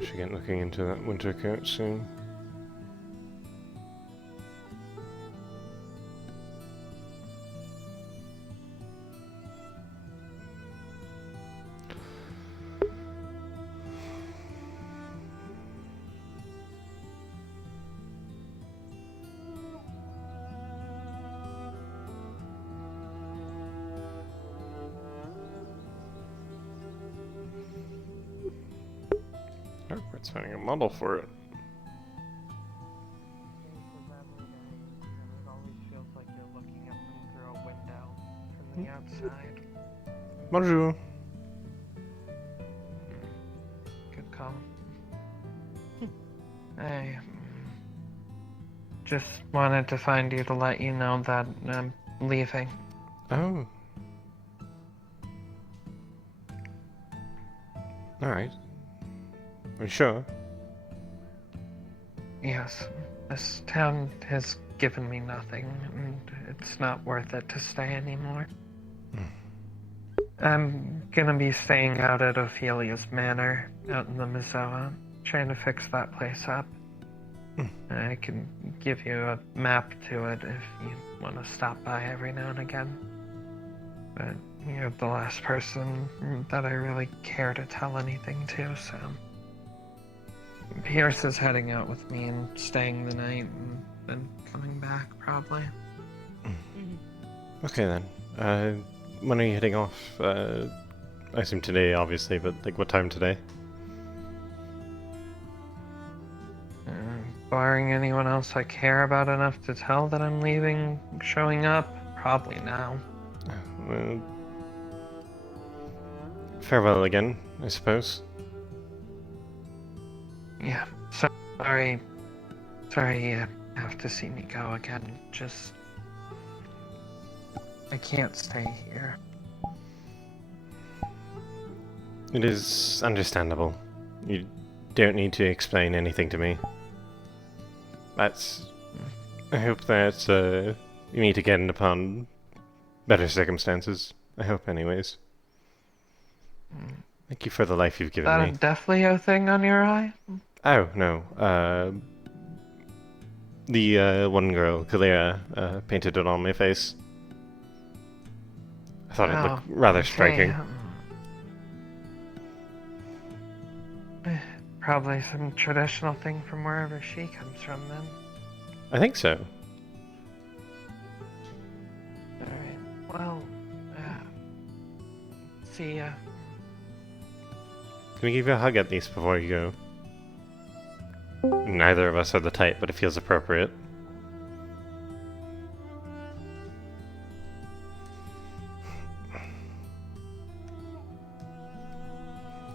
Should get looking into that winter coat soon. Oh, it's finding a model for it. It always feels like you're looking at them through a window from the outside. Bonjour. Good call. I just wanted to find you to let you know that I'm leaving. Oh. Alright. Are you sure? Yes, this town has given me nothing, and it's not worth it to stay anymore. I'm gonna be staying out at Ophelia's Manor, out in the Mizoa, trying to fix that place up. I can give you a map to it if you want to stop by every now and again. But you're the last person that I really care to tell anything to, so... Pierce is heading out with me and staying the night and then coming back, probably. Okay then. When are you heading off? I assume today, obviously, but like what time today? Barring anyone else I care about enough to tell that I'm leaving, showing up, probably now. Farewell again, I suppose. Yeah, sorry you have to see me go again. Just... I can't stay here. It is understandable. You don't need to explain anything to me. I hope that you meet again upon better circumstances. I hope, anyways. Thank you for the life you've given me. Is that a Deathlio thing on your eye? Oh, no. The one girl, Kalira, painted it on my face. I thought it looked rather striking. Probably some traditional thing from wherever she comes from, then. I think so. Alright, well, see ya. Can we give you a hug at least before you go? Neither of us are the type, but it feels appropriate.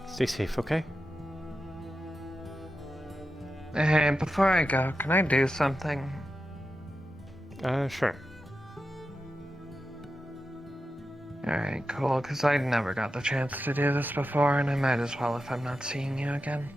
Stay safe, okay? Hey, before I go, can I do something? Sure. Alright, cool, because I never got the chance to do this before, and I might as well if I'm not seeing you again.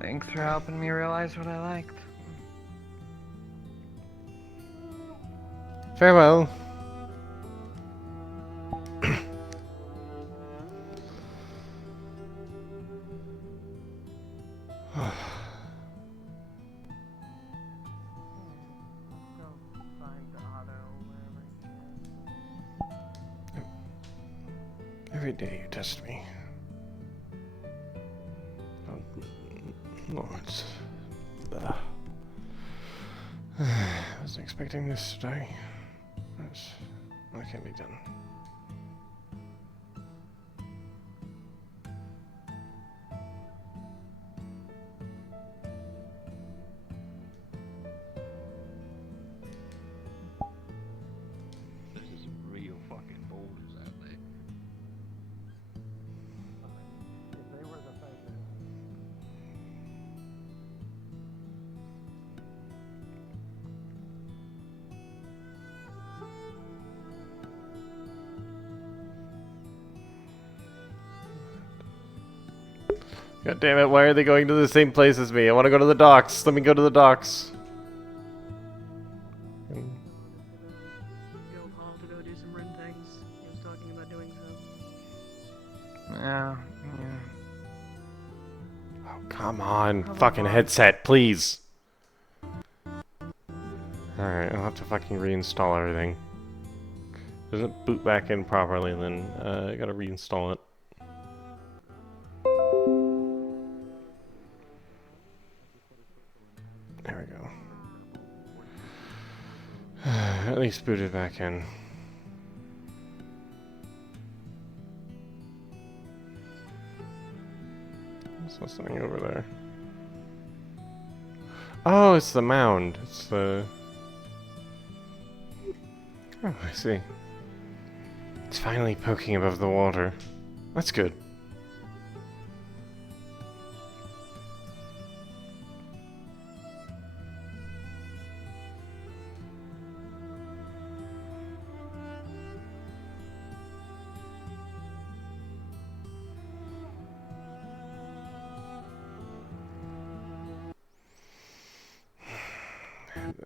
Thanks for helping me realize what I liked. Farewell. Every day you test me. Oh, Lord. I wasn't expecting this today. That can't be done. God damn it, why are they going to the same place as me? I want to go to the docks. Let me go to the docks. Go Paul to go do some run things. He was talking about doing so. Yeah. Oh, come on. Fucking headset, please. Alright, I'll have to fucking reinstall everything. Doesn't boot back in properly, then I gotta reinstall it. There we go. At least boot it back in. What's something over there? Oh, it's the mound. It's the... Oh, I see. It's finally poking above the water. That's good.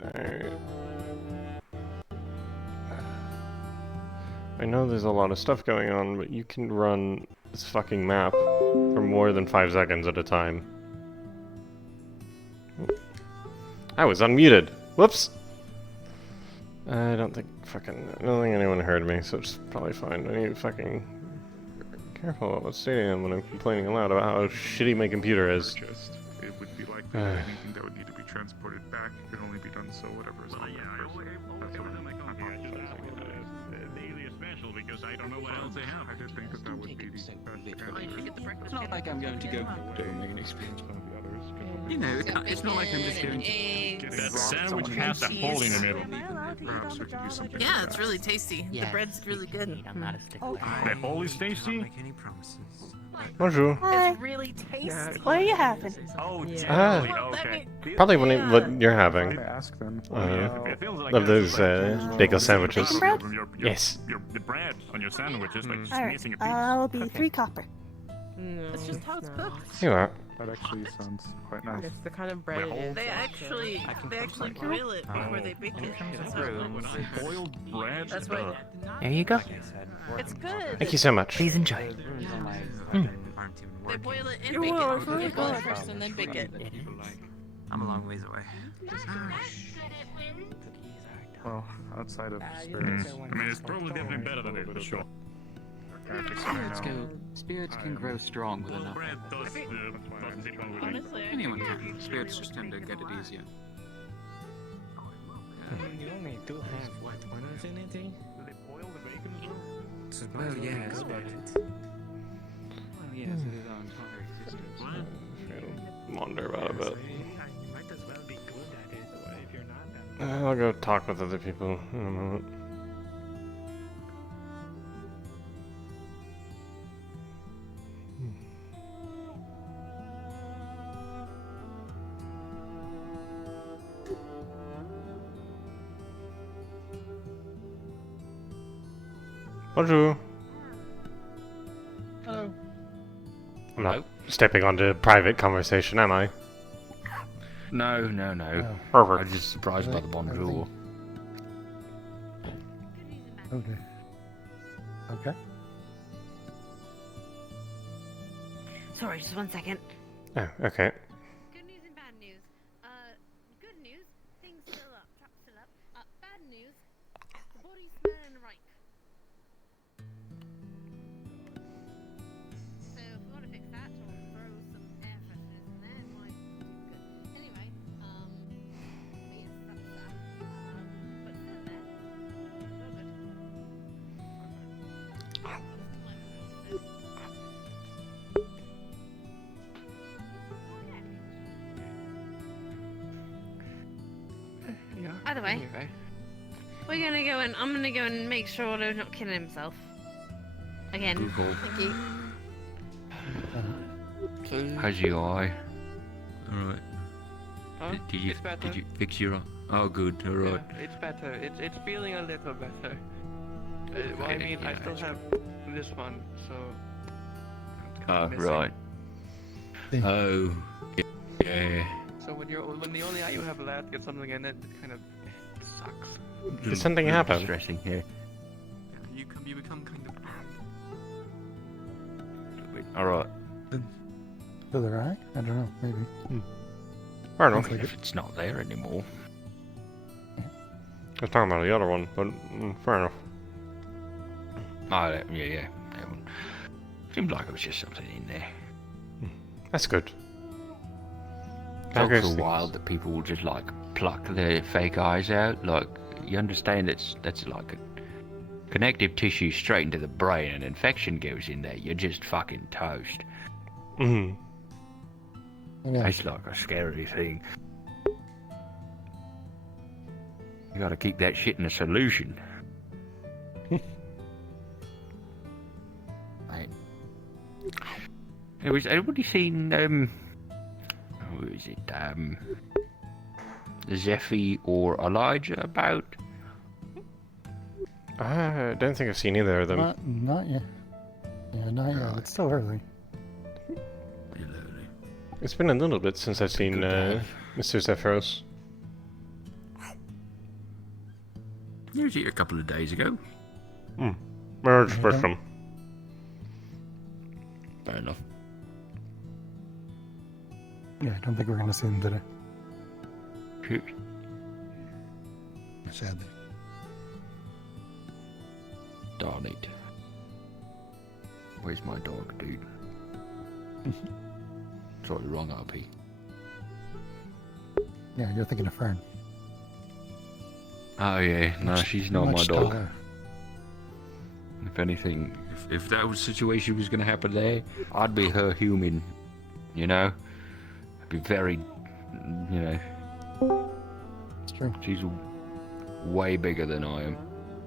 Alright. I know there's a lot of stuff going on, but you can run this fucking map for more than 5 seconds at a time. I was unmuted. Whoops. I don't think anyone heard me, so it's probably fine. I need to fucking careful about what state I am when I'm complaining aloud about how shitty my computer is. It would be likely that anything that would need to be transported back can only be done so whatever is on that person. That's what I'm special because I don't know what else they have. I did think that that would be the best It's not like I'm going to go domain experience one of the others. You know, it's not like I'm just going to... That sandwich has a hole in the middle. Perhaps we could use something Yeah, like it's that. really tasty. The bread's really good. I'm not a stickler. The hole is tasty? Bonjour. Hi. It's really tasty. What are you having? Oh, Ah, okay. probably what you're having. Ask them. It feels like Of those bagel sandwiches. Bacon bread? Yes. The bread on your sandwich is like Alright, missing a piece. I'll be 3 copper. It's just how it's cooked. You are. That actually sounds quite nice. It's the kind of bread it is. They actually grill it before they bake it. That's how it looks. Boiled bread? That's why There you go. it's good. Thank you so much. Please enjoy. They boil it and bake it. They boil it first and then bake it. I'm a long ways away. Well, outside of spirits. I mean, it's probably definitely better than it, for sure. Spirits can grow strong with enough. Bread does sit on with it. Honestly, I Anyone can. Spirits just tend to get it easier. You only do have what, 1 infinity? Do they boil the bacon as well? Well, yes, but... Well, yes, it is our entire existence. Wander about a bit. You might as well be good at it, or if you're not, then... I'll go talk with other people in a moment. Bonjour. Hello. I'm not stepping onto private conversation, am I? No, no, no. Perfect. I'm just surprised by the bonjour. Okay. Okay. Sorry, just 1 second. Oh, okay. Good news and bad news. Good news, things still up, trap's still up. Bad news, the body's smelling right. So if we want to fix that, or throw some air fresheners in there, it might do good. Anyway, yes, that's that. But still there. Still good. Either way, Anyway. we're gonna go and I'm gonna go and make sure Otto's not killing himself. Again. Google. Thank you. How's your eye? Alright. Huh? It's better. Did you fix your eye? Oh, good. Alright. Yeah, it's better. It's feeling a little better. Well, I mean, I still have this one, so... Oh, right. Oh, yeah. So when the only eye you have left gets something in it, it kind of sucks. Did something happen? Distressing, yeah. You become kind of bad. Alright. The other eye? I don't know, maybe. Fair enough. If it's not there anymore. I was talking about the other one, but fair enough. Oh, yeah. That one. Seemed like it was just something in there. That's good. It's also wild that people will just like pluck their fake eyes out. Like, you understand that's like a connective tissue straight into the brain, and infection goes in there. You're just fucking toast. Mm-hmm. Yeah. It's like a scary thing. You gotta keep that shit in a solution. Right. Has anybody seen who is it? Zephy or Elijah about? I don't think I've seen either of them. Not yet. Yeah, not yet. It's still early. It's been a little bit since I've seen Mr. Zephyros. He was here a couple of days ago. Marriage spectrum. Fair enough. Yeah, I don't think we're gonna see them today. Shoot. Sadly. Darn it. Where's my dog, dude? Sorry, wrong RP. Yeah, you're thinking of Fern. Oh yeah, no, she's not my Much dog. taller. If anything, if that was situation was gonna happen there, I'd be her human. You know? I'd be very, you know. It's true. She's way bigger than I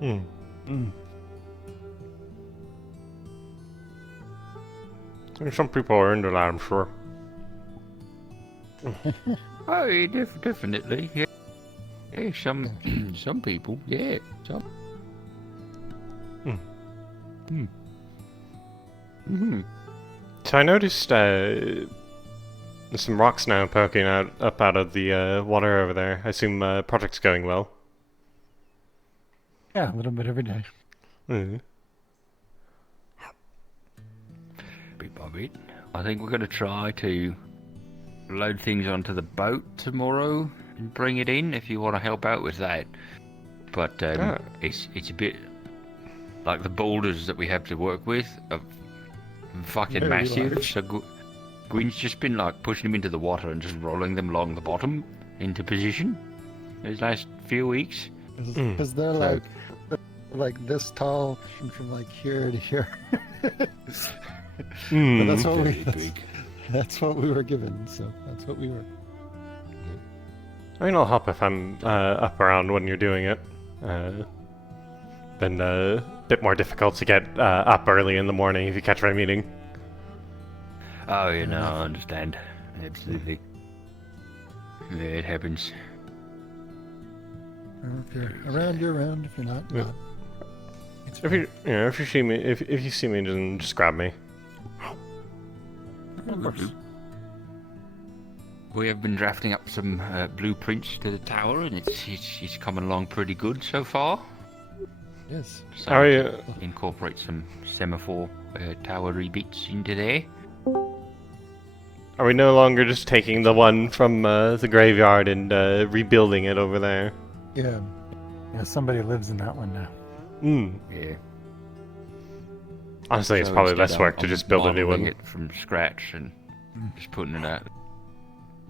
am. Some people are into that, I'm sure. Oh, yeah, definitely. Yeah. Yeah, some people. Yeah, some. So I noticed there's some rocks now poking up out of the water over there. I assume project's going well. Yeah, a little bit every day. Bit by bit. I think we're going to try to load things onto the boat tomorrow and bring it in if you want to help out with that. But it's a bit like the boulders that we have to work with are fucking Very massive. large. So Gwyn's just been like pushing them into the water and just rolling them along the bottom into position these last few weeks. Because they're like this tall from like here to here. But that's what that's what we were given, so that's what we were. I mean, I'll help if I'm up around when you're doing it. Been a bit more difficult to get up early in the morning if you catch my meeting. Oh, you know, I understand. Absolutely. Yeah, it happens. If you're around, you're around. If you're not, you're not. It's If you see me, if you see me, then just grab me. We have been drafting up some blueprints to the tower, and it's coming along pretty good so far. Yes. So How are you? incorporate some semaphore towery bits into there. Are we no longer just taking the one from the graveyard and rebuilding it over there? Yeah. Yeah. Somebody lives in that one now. Yeah. Honestly, it's So probably instead less work to I'm just build a new modeling one. it from scratch and just putting it out.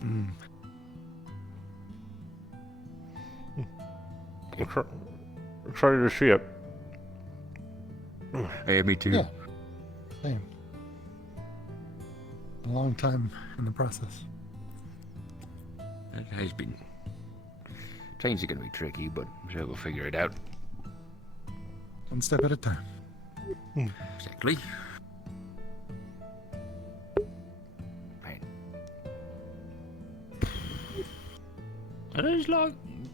I'm excited to see it. Yeah, me too. Yeah. Same. A long time in the process. It has been. Things are going to be tricky, but I'm sure we'll figure it out. One step at a time. Exactly. Man. Are those like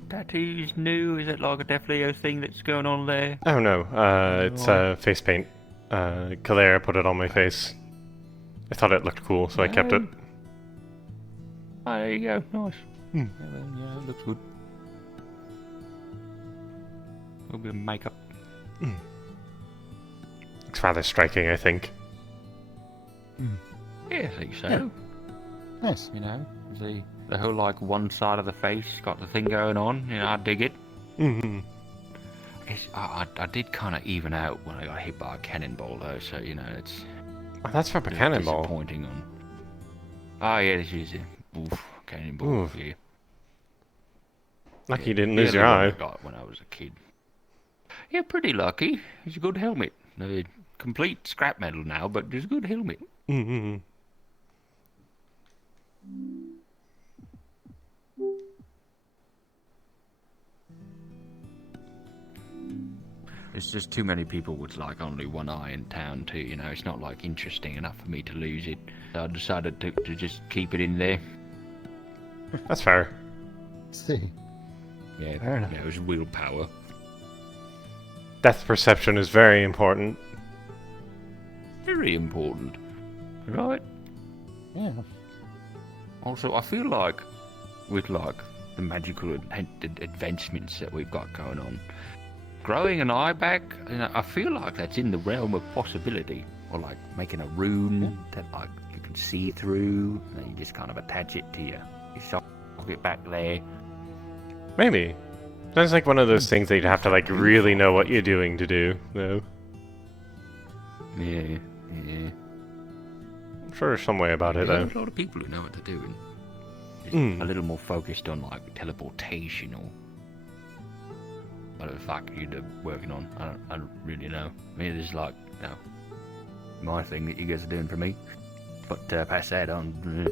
tattoos new? Is it like a Def Leo thing that's going on there? Oh no, it's face paint. Kalera put it on my face. I thought it looked cool, so I kept it. Oh, there you go. Nice. Hmm. Yeah, well, yeah, it looks good. A little bit of makeup. It's rather striking, I think. Yeah, I think so. Yeah. Nice. You know, the whole like one side of the face got the thing going on. You know, I dig it. Mm-hmm. I did kind of even out when I got hit by a cannonball though, so you know it's Oh, that's from a bit cannonball. disappointing on. Oh yeah, this is it. Oof, cannonball. Oof. Yeah. Lucky you didn't The lose other your one eye. I got when I was a kid. Yeah, pretty lucky. It's a good helmet. Complete scrap metal now, but it's a good helmet. Mm-hmm. There's just too many people with like only one eye in town too, you know, it's not like interesting enough for me to lose it. So I decided to just keep it in there. That's fair. See. Yeah, Fair enough. yeah, it was willpower. Depth perception is very important. Very important. Right? Yeah. Also, I feel like with like the magical advancements that we've got going on, growing an eye back, you know, I feel like that's in the realm of possibility. Or like making a rune that like you can see through, and then you just kind of attach it to your socket back there. Maybe. Sounds like one of those things that you'd have to like really know what you're doing to do, though. Yeah, yeah. I'm sure there's some way about it, There's though. a lot of people who know what they're doing. Just Mm. a little more focused on like teleportation or whatever the fuck you're working on. I don't really know. I mean, there's like, you know, my thing that you guys are doing for me. But pass that on.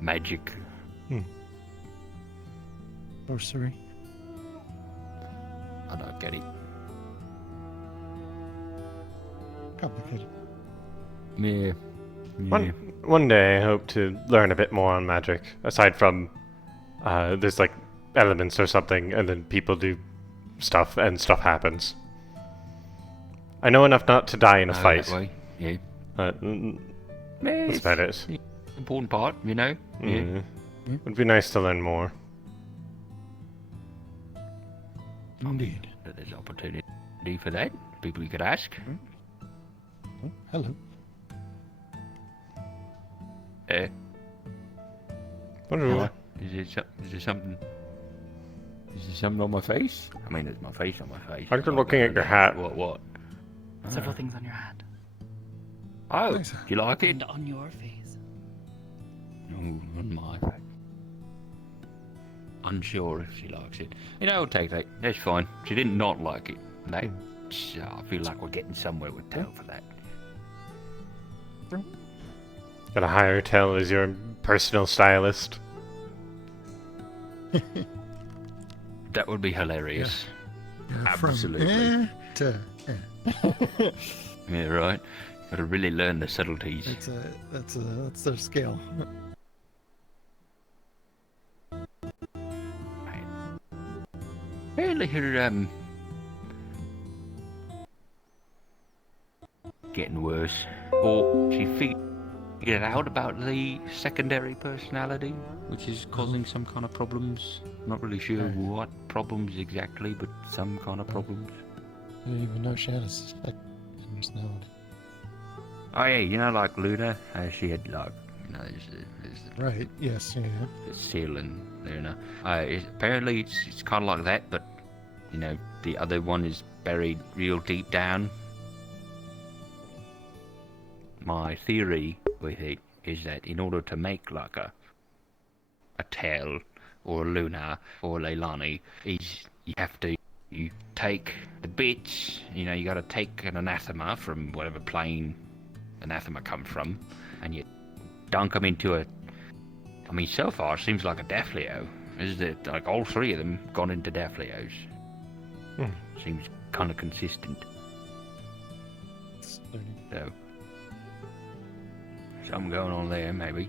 Magic. Sorcery. I don't get it. Complicated. Yeah. One day I hope to learn a bit more on magic. Aside from, there's like elements or something, and then people do stuff, and stuff happens. I know enough not to die in a fight. That way. Yeah. That's about it. Important part, you know. Yeah. Mm. Would be nice to learn more. Indeed. There's opportunity for that. People you could ask. Oh, hello. Bonjour. Is there something? Is there something on my face? I mean, there's my face on my face. Aren't you looking at your hat? What? Several things on your hat. Oh, Nice. you like it? And on your face. No, on my face. Unsure if she likes it. You know, I'll take that. That's fine. She didn't not like it. That, I feel like we're getting somewhere with Tell for that. Gotta hire Tell as your personal stylist. That would be hilarious. From Absolutely. to Yeah, right. Gotta really learn the subtleties. that's their scale. Apparently her, getting worse. Or she figured out about the secondary personality, which is causing some kind of problems. Not really sure what problems exactly, but some kind of problems. I didn't even know she had a second personality. Oh yeah, you know, like Luna, she had like, you know, there's Right, yes, yeah. the seal and Luna. Apparently it's kind of like that, but, you know, the other one is buried real deep down. My theory with it is that in order to make like a Tell or a Luna or a Leilani, is you have to take the bits, you know, you got to take an anathema from whatever plane anathema come from, and you dunk them into a. I mean, so far it seems like a Deathleo. Is that like all three of them gone into Deathleos? Seems kind of consistent. So something going on there, maybe.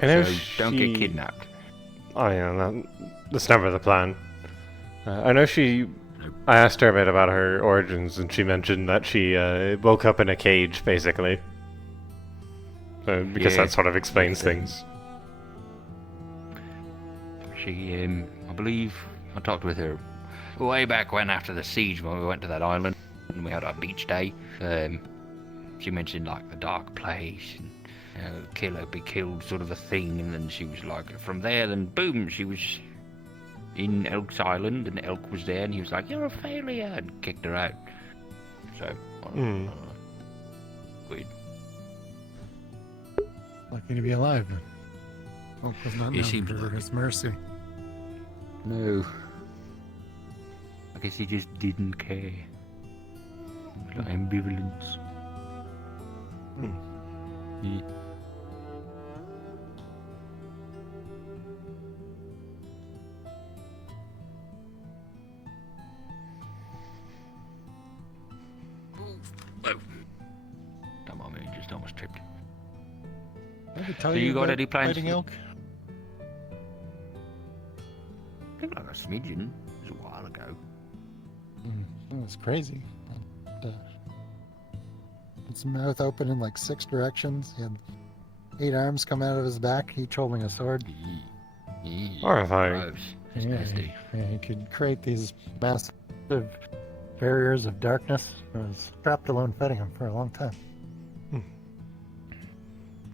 I know So don't she... get kidnapped. Oh yeah, that's never the plan. I know she I asked her a bit about her origins, and she mentioned that she woke up in a cage, basically. Because Yeah, that sort of explains like, things. She, I believe, I talked with her way back when after the siege when we went to that island and we had our beach day. She mentioned like the dark place and kill or be killed sort of a thing, and then she was like, from there, then boom, she was in Elk's Island, and Elk was there, and he was like, "You're a failure," and kicked her out. So, weird. Lucky to be alive. Hope was not He known seems for lucky. his mercy. No. I guess he just didn't care. Like ambivalence. Yeah. Whoa. Don't mind me, just almost tripped. Did I tell So you got about any plans fighting for- elk? I think like a smidgen. It was a while ago. It was crazy. His mouth open in like 6 directions. He had 8 arms come out of his back, each holding a sword. Horrifying. Gross. That's Yeah, nasty. he could create these massive barriers of darkness. I was trapped alone fighting him for a long time.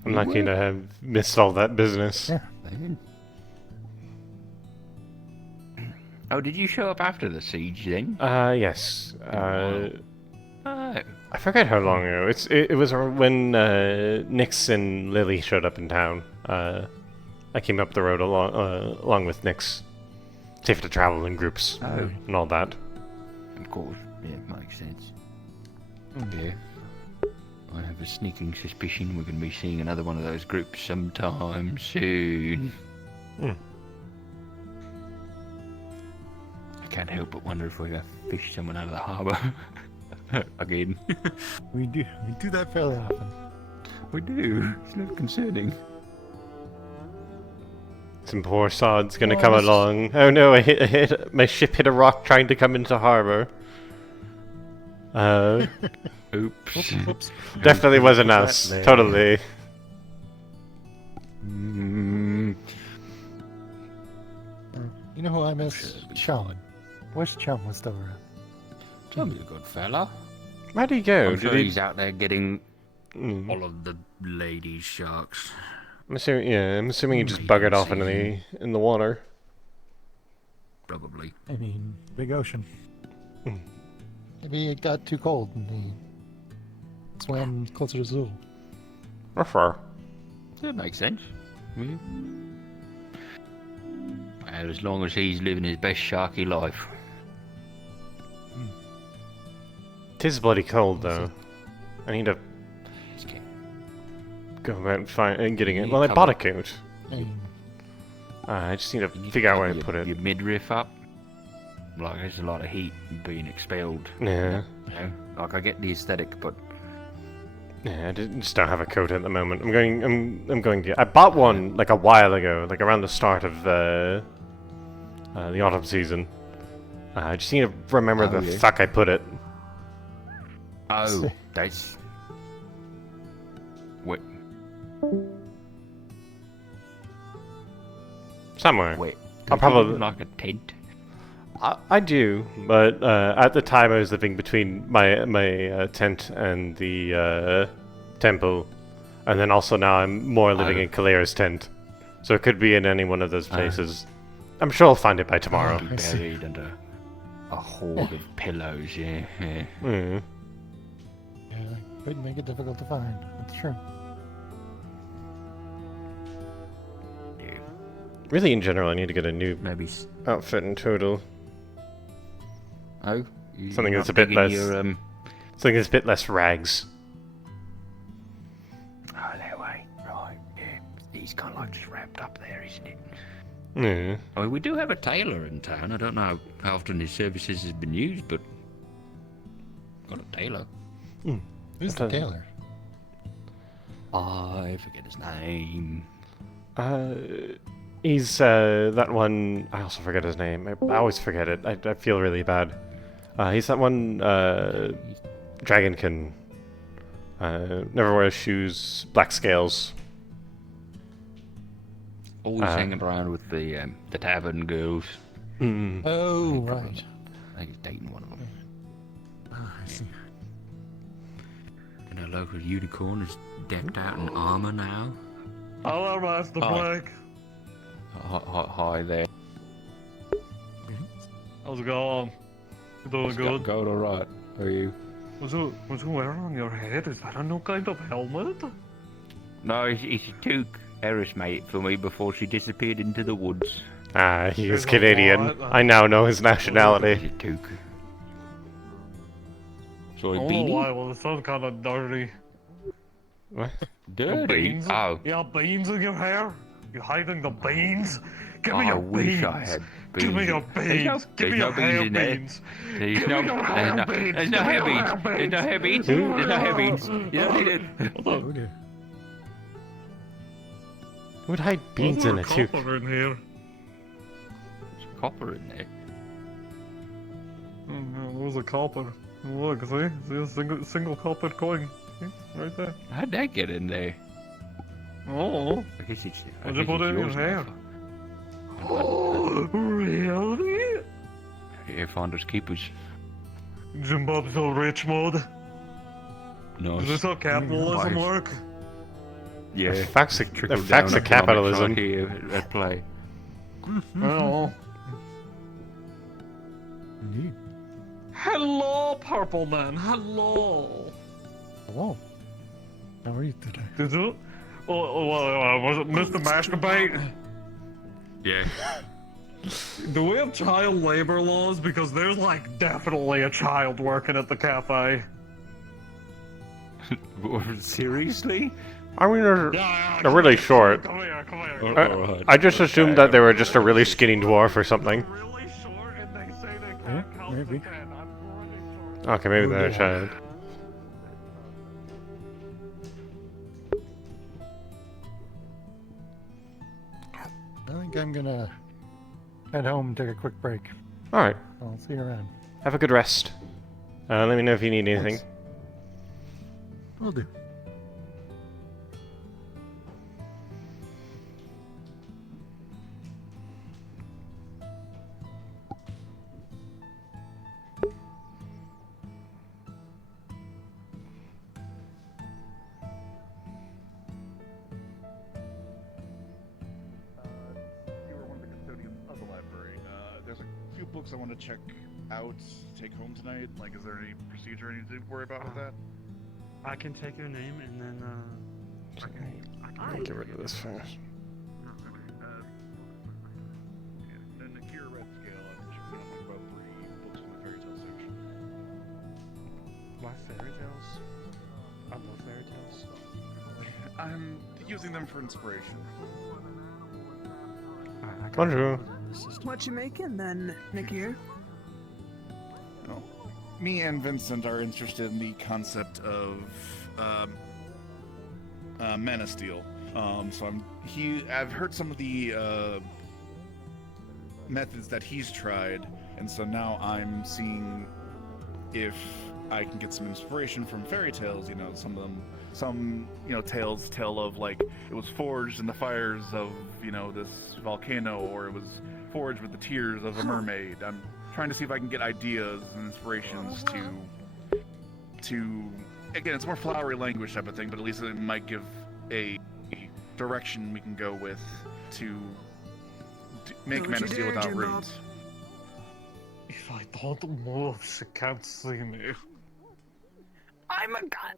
I'm lucky to have missed all that business. Yeah. Oh, did you show up after the siege then? Yes. Oh. I forget how long ago. It was when Nix and Lily showed up in town. I came up the road along with Nix. Safe to travel in groups and all that. Of course. Yeah, makes sense. Yeah. I have a sneaking suspicion we're going to be seeing another one of those groups sometime soon. I can't help but wonder if we're going to fish someone out of the harbour. Again. We do that fairly often. We do. It's not concerning. Some poor sod's gonna come along. Oh no! My ship hit a rock trying to come into harbor. Oops. Whoops. Definitely wasn't us. There. Totally. You know who I miss? Chum. Wish Chum was still around. Chum's a good fella. Where'd he go? I'm sure Did he? he's out there getting all of the ladies' sharks. I'm assuming he just buggered off in the water. Probably. I mean, big ocean. Maybe it got too cold and he swam closer to Zool. Ruff. That makes sense. Yeah. Well, as long as he's living his best sharky life. Tis bloody cold though. I need to go about and getting it. Well, I bought a coat. I just need to figure out where to put it. Your midriff up. Like there's a lot of heat being expelled. Yeah. You know? Like I get the aesthetic, but Yeah, I just don't have a coat at the moment. I'm going to. I bought one like a while ago, like around the start of the autumn season. I just need to remember the fuck I put it. oh, that's what? Somewhere. Wait, I'll probably like a tent. I do, but at the time I was living between my tent and the temple, and then also now I'm more living in Kalera's tent, so it could be in any one of those places. I'm sure I'll find it by tomorrow. Be buried under a hoard of pillows. Yeah. Mm. Yeah, could make it difficult to find. That's true. Really, in general, I need to get a new Maybe. outfit in total. Oh, Something you're that's a not bit digging less. Your, Something that's a bit less rags. Oh, that way. Right. Yeah. He's kind of like just wrapped up there, isn't it? Yeah. I mean, we do have a tailor in town. I don't know how often his services has been used, but got a tailor. Who's the tailor? I forget his name. He's that one. I also forget his name. I always forget it. I feel really bad. He's that one dragonkin. Never wears shoes, black scales. Always hanging around with the tavern girls. Oh, right. I think he's dating one of them. I see. And our local unicorn is decked out in armor now. Hello, Master Blake. Hi there. How's it going? You doing good? Going alright. How are you? What's it wearing on your head? Is that a new kind of helmet? No, she took Eris mate for me before she disappeared into the woods. Ah, he is There's a Canadian. lot. I now know his nationality. She took. Sorry, I don't know why, well, it sounds kind of dirty. What? Dirty? Beans? Oh. You have beans in your hair? You hiding the beans? Give me I your wish beans. I had Give me beans. your beans. Give me your hair beans. There's Give no, me your there's hair no, beans. there's no hair beans. There's no hair beans. There's no hair beans. You don't need it. Oh, dear. Who would hide beans in a tube? Copper in here. There's copper in there. There's a copper. Look, see a single copper coin, see? Right there. How'd that get in there? Oh. I guess it's. Why'd you put it in your yours hair? now. Oh, really? Here, finders keepers. Jim Bob's so rich mode. Nice. Is this how capitalism work? Yeah. The facts of Trickle down capitalism. economics right here at play. Oh. Indeed. Hello, Purple Man. Hello. Hello. How are you today? Did you? Was it Mr. Masturbate? Yeah. Do we have child labor laws? Because there's like definitely a child working at the cafe. Seriously? I mean, they're Yeah, really short. Come here, come here. Alright. I just assumed that they were just a really skinny dwarf or something. Really short, and they say they Yeah, can't count maybe. to 10. I'm really short. Okay, maybe they're a child. I think I'm gonna head home and take a quick break. Alright, I'll see you around. have a good rest. Let me know if you need anything. Will do. You were one of the custodians of the library. There's a few books I want to check out, take home tonight. Like, is there any procedure I need to worry about with that? I can take your name and then, Let me get rid of this first. Then the Cure Red Scale, I'm checking out like about 3 books in the fairy tale section. why fairy tales? I love fairy tales. I'm using them for inspiration. I got Bonjour. it in the system. What you making then, Nicky? Oh. Me and Vincent are interested in the concept of mana steel. So I've heard some of the methods that he's tried, and so now I'm seeing if I can get some inspiration from fairy tales. You know, some tales tell of like it was forged in the fires of this volcano, or it was forged with the tears of a mermaid. I'm trying to see if I can get ideas and inspirations to again, it's more flowery language type of thing, but at least it might give a direction we can go with to make Don't mana you steel dare, without Jim Bob. runes. If I don't move, she can't see me. I'm a god.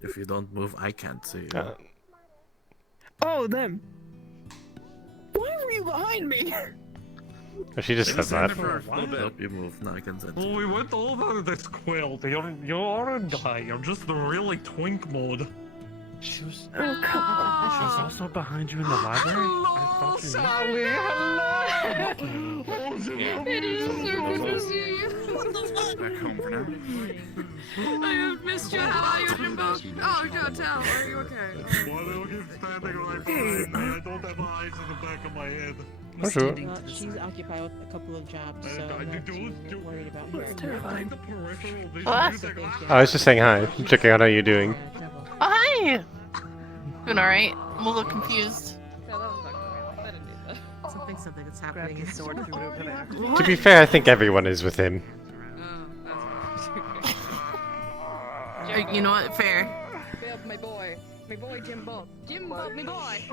If you don't move, I can't see you. Oh, them. Why were you behind me? She just said that. Nope, you move. Now I can sense. Well, we went over this quilt. You aren't a guy. You're just the really twink mode. She was, Oh, come on. she was also behind you in the library? I thought you Sally, hello! It is so good to see you. Back home for now. I have missed you. How are you, Jimbo? Oh, I can't tell. Are you okay? Why do you keep standing right behind me? I don't have eyes. eyes in the back of my head. Oh, sure. She's occupied with a couple of jobs, so I'm not too worried about her. Terrifying. I was just saying hi, checking out how you're doing. Oh, hi! Doing alright. I'm a little confused. Something that's happening. Grab the sword through over there. To be fair, I think everyone is with him. You know what? Fair. My boy Jimbo. Jimbo, my boy.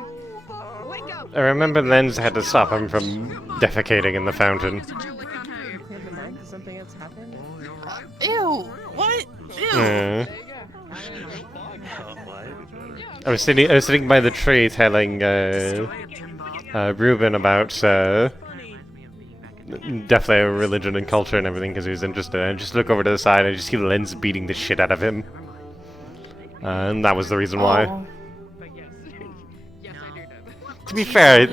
Wake up. I remember Lenz had to stop him from defecating in the fountain. Something else happened? Ew! What? Ew! I was sitting by the tree telling Ruben about definitely a religion and culture and everything because he was interested. And I just look over to the side and I just see Lenz beating the shit out of him. And that was the reason why. Oh. To be fair,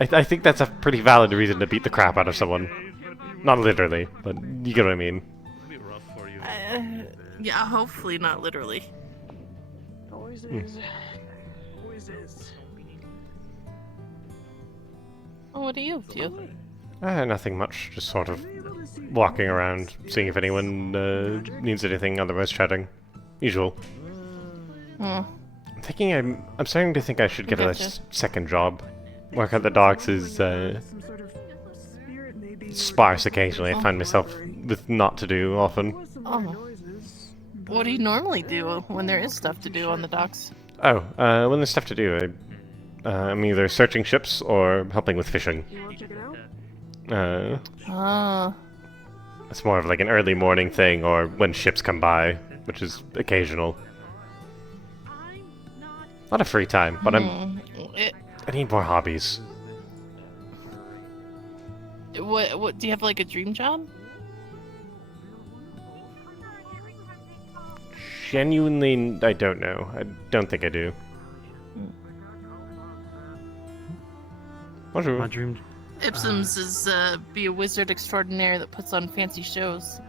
I think that's a pretty valid reason to beat the crap out of someone. Not literally, but you get what I mean. Yeah, hopefully not literally. Always is. Always is. Oh, what do you do? Nothing much. Just sort of walking around, seeing if anyone needs anything, otherwise chatting. Usual. I'm starting to think I should get a second job. Work at the docks is sparse occasionally. I find myself with not to do often. Oh. What do you normally do when there is stuff to do on the docks? Oh, when there's stuff to do, I'm either searching ships or helping with fishing. It's more of like an early morning thing or when ships come by, which is occasional. A lot of free time, but I need more hobbies. What do you have, like a dream job? Genuinely, I don't know. I don't think I do. Bonjour. My dream. Ipsum's is be a wizard extraordinaire that puts on fancy shows,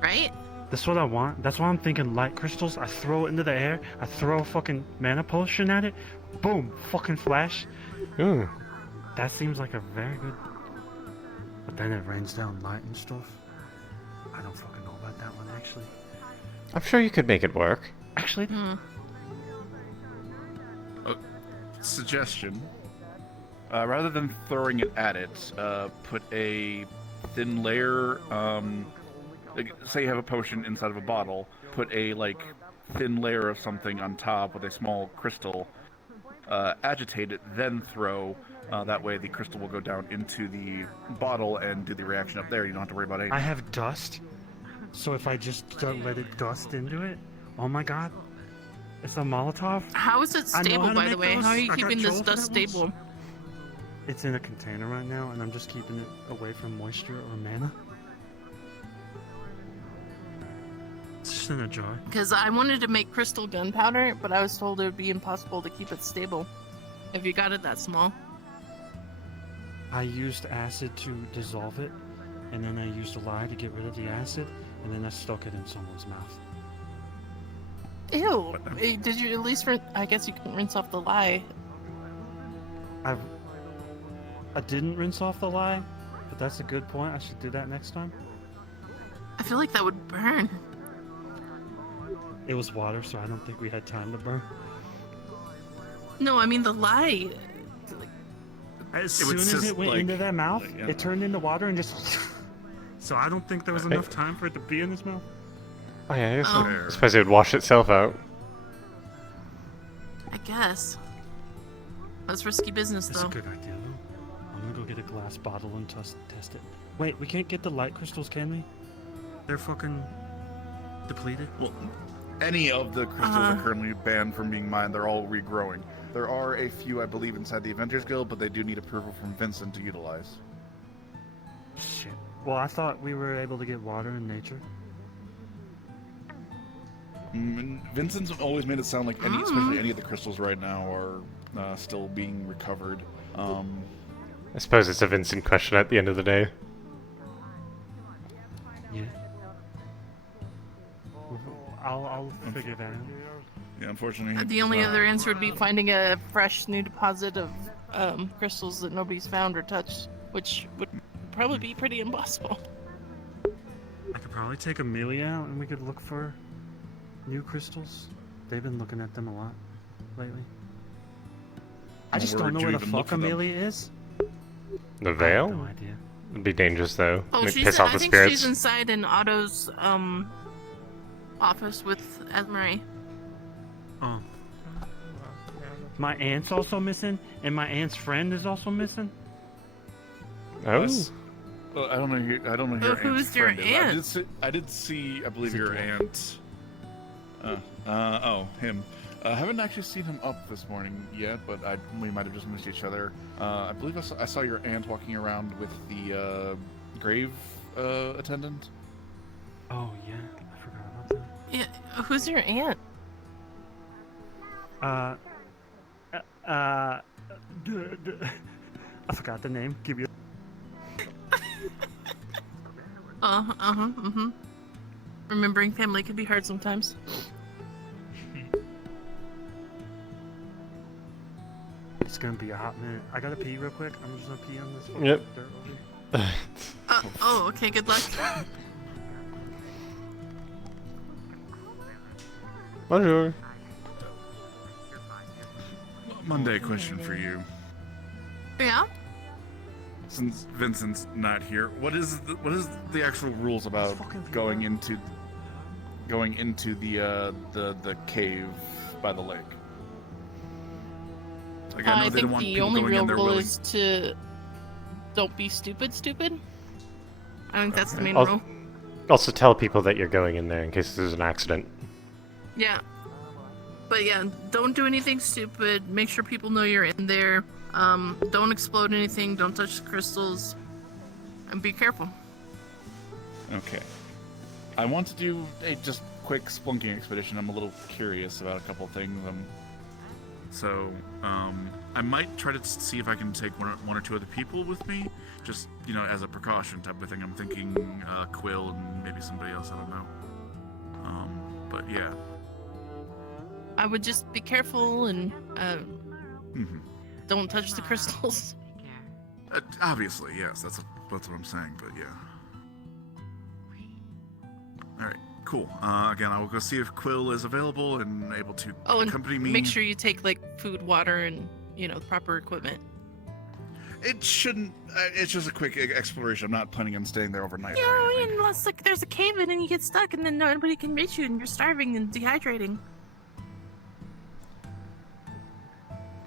right? That's what I want. That's why I'm thinking light crystals. I throw it into the air. I throw a fucking mana potion at it. Boom! Fucking flash. Ooh. That seems like a very good. But then it rains down light and stuff. I don't fucking know about that one actually. I'm sure you could make it work. Actually. Suggestion. Rather than throwing it at it, put a thin layer. Like, say you have a potion inside of a bottle, put a thin layer of something on top with a small crystal. Agitate it, then throw. That way, the crystal will go down into the bottle and do the reaction up there. You don't have to worry about anything. I have dust, so if I just let it dust into it, oh my god, it's a Molotov. How is it stable, by the way? How are you keeping this dust stable? It's in a container right now, and I'm just keeping it away from moisture or mana. It's just in a jar. Because I wanted to make crystal gunpowder, but I was told it would be impossible to keep it stable if you got it that small. I used acid to dissolve it, and then I used a lye to get rid of the acid, and then I stuck it in someone's mouth. Ew! Did you at least I guess you couldn't rinse off the lye. I didn't rinse off the lye, but that's a good point. I should do that next time. I feel like that would burn. It was water, so I don't think we had time to burn. No, I mean the lye. As soon as it went into that mouth, it turned into water and just... So I don't think there was enough time for it to be in his mouth. Oh yeah, I suppose it would wash itself out. I guess. That's risky business, though. That's a good idea, though. I'm gonna go get a glass bottle and test it. Wait, we can't get the light crystals, can we? They're fucking depleted. Well, any of the crystals are currently banned from being mined. They're all regrowing. There are a few, I believe, inside the Avengers Guild, but they do need approval from Vincent to utilize. Shit. Well, I thought we were able to get water in nature. Vincent's always made it sound like especially any of the crystals right now are still being recovered. I suppose it's a Vincent question at the end of the day. Yeah. I'll figure that out. Yeah, unfortunately. The only other answer would be finding a fresh new deposit of crystals that nobody's found or touched, which would probably be pretty impossible. I could probably take Amelia out and we could look for new crystals. They've been looking at them a lot lately. I just don't know where the fuck Amelia is. The Veil? No idea. It'd be dangerous though. Oh, Might she's. piss off I the think spirits. she's inside in Otto's office with Esmery. Oh. My aunt's also missing, and my aunt's friend is also missing. Oh. Well, I don't know. I don't know who your Who's aunt's your friend is. aunt? I did see. I believe Is it your dwarf? aunt. Oh, him. I haven't actually seen him up this morning yet, but we might have just missed each other. I believe I saw your aunt walking around with the grave attendant. Oh yeah, I forgot about that. Yeah, who's your aunt? I forgot the name. Give you. Remembering family can be hard sometimes. It's gonna be a hot minute. I gotta pee real quick. I'm just gonna pee on this. Yep. Dirt over here. Oh, okay, good luck. Bonjour. Monday question for you. Yeah? Since Vincent's not here, what is the actual rules about going into the cave by the lake? Like, I know I they don't think want the people only going real in there rule willing. is to don't be stupid. I think that's the main Al- rule. Also tell people that you're going in there in case there's an accident. Yeah. But yeah, don't do anything stupid. Make sure people know you're in there. Don't explode anything. Don't touch the crystals. And be careful. Okay. I want to do a just quick splunking expedition. I'm a little curious about a couple things. So I might try to see if I can take one or two other people with me, just as a precaution type of thing. I'm thinking Quill and maybe somebody else. I don't know. But yeah. I would just be careful and don't touch the crystals. Obviously, yes. That's what I'm saying. But yeah. All right. Cool. Again, I will go see if Quill is available and able to accompany me. Make sure you take food, water, and the proper equipment. It shouldn't. It's just a quick exploration. I'm not planning on staying there overnight. Yeah, unless there's a cave in and you get stuck and then nobody can reach you and you're starving and dehydrating.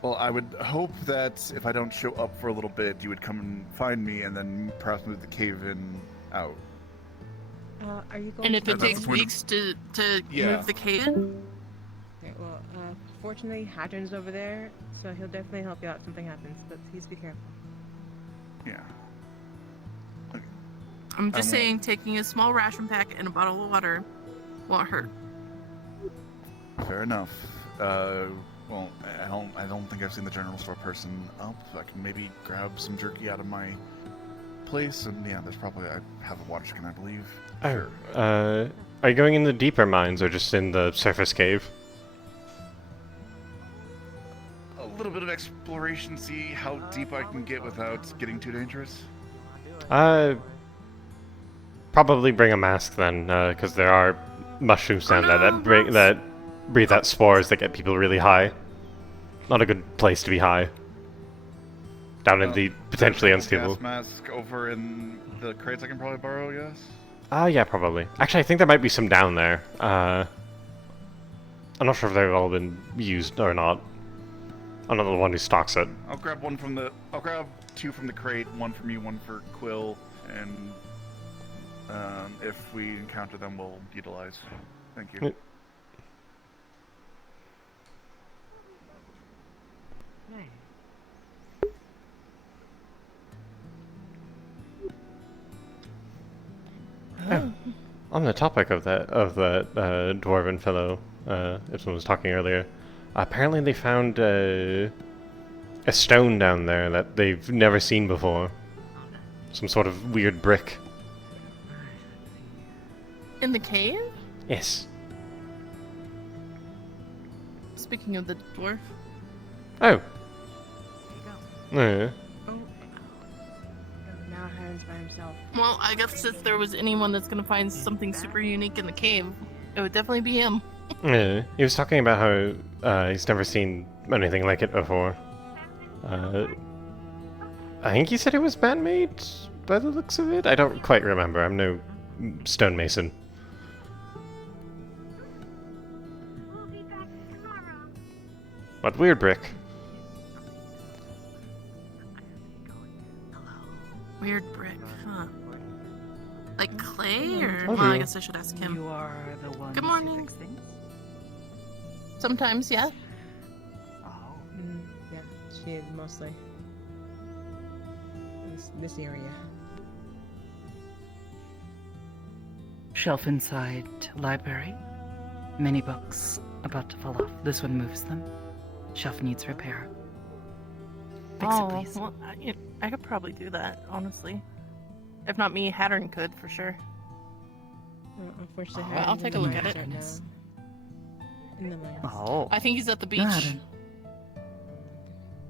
Well, I would hope that if I don't show up for a little bit, you would come and find me and then perhaps move the cave in out. Are you going And if to it takes weeks to move the cave in? Okay, well, fortunately, Hadron's over there, so he'll definitely help you out if something happens, but please be careful. Yeah. I'm just saying, taking a small ration pack and a bottle of water won't hurt. Fair enough. Well, I don't think I've seen the general store person up. I can maybe grab some jerky out of my place, and yeah, there's probably I have a water skin, I believe. Oh, are you going in the deeper mines or just in the surface cave? A little bit of exploration, see how deep I can get without getting too dangerous. Probably bring a mask then, because there are mushrooms down there that breathe out spores that get people really high. Not a good place to be high. Down in the potentially unstable. Gas mask over in the crates I can probably borrow, yes? Yeah, probably. Actually, I think there might be some down there. I'm not sure if they've all been used or not. I'm not the one who stocks it. I'll grab two from the crate, one from you, one for Quill, and if we encounter them, we'll utilize. Thank you. Oh. On the topic of that dwarven fellow, if someone was talking earlier, apparently they found a stone down there that they've never seen before. Some sort of weird brick. In the cave? Yes. Speaking of the dwarf. Oh. Yeah. Oh. Now Heron's by himself. Well, I guess if there was anyone that's gonna find something super unique in the cave, it would definitely be him. Yeah. He was talking about how he's never seen anything like it before. I think he said it was man-made by the looks of it. I don't quite remember. I'm no stonemason. What weird brick? Weird brick, huh? Like clay, or Oh, well, I yeah. guess I should ask him. You are the one Good who morning. fix things? Sometimes, yeah. Oh. Yeah, she did mostly. This area. Shelf inside library. Many books about to fall off. This one moves them. Shelf needs repair. Fix it, please. Well, I could probably do that, honestly. If not me, Hattern could, for sure. Unfortunately, Well, I'll take a look at it. Right now. In the mines. Oh. I think he's at the beach. Hattern.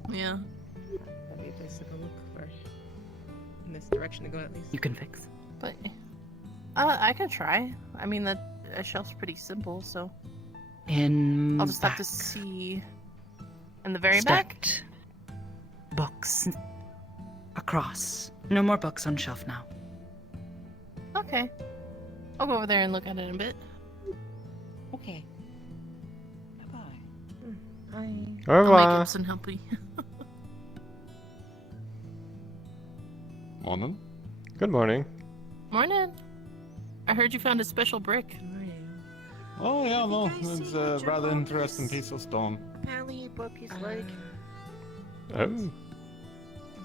Yeah. That'd be a place to go look for. In this direction to go, at least. You can fix. But I could try. I mean, that shelf's pretty simple, so In I'll just have to back. see. In the very back. Stacked books across. No more books on shelf now. Okay. I'll go over there and look at it in a bit. Okay. Bye-bye. I... Au I'll revoir. make him some helpy. Morning. Good morning. Morning. I heard you found a special brick. Oh yeah, no, guys it's seen a the rather gem interesting box? piece of stone. Apparently above his leg. Oh. Oh my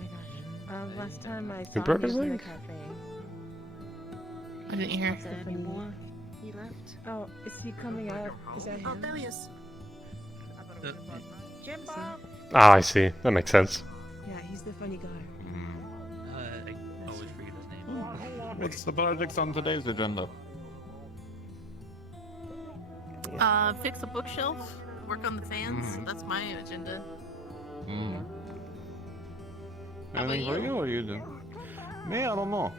gosh. Last time I saw broke him, his he was in the leg? cafe. I didn't hear. Not there anymore. He left. Oh, is he coming out? Is that him? Oh, there he is. Gem Bob. Ah, I see. That makes sense. Yeah, he's the funny guy. I always forget his name. It's the projects on today's agenda. Fix a bookshelf, work on the fans. That's my agenda. Mm. How about Anything for you? you, or you do? Me, I don't know.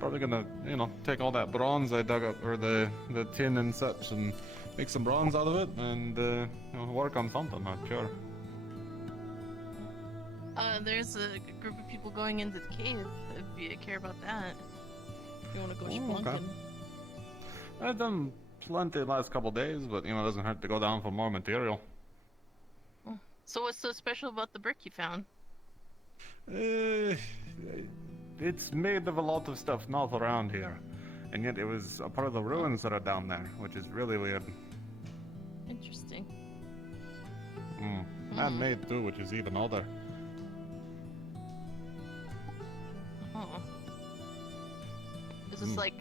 Probably gonna, take all that bronze I dug up, or the tin and such, and make some bronze out of it, and work on something. Not sure. There's a group of people going into the cave. If you care about that, if you want to go Oh, spelunking. okay. I've done plenty the last couple days, but it doesn't hurt to go down for more material. So what's so special about the brick you found? It's made of a lot of stuff not around here, and yet it was a part of the ruins that are down there, which is really weird. Interesting. Man-made too, which is even odder. Oh. Is this like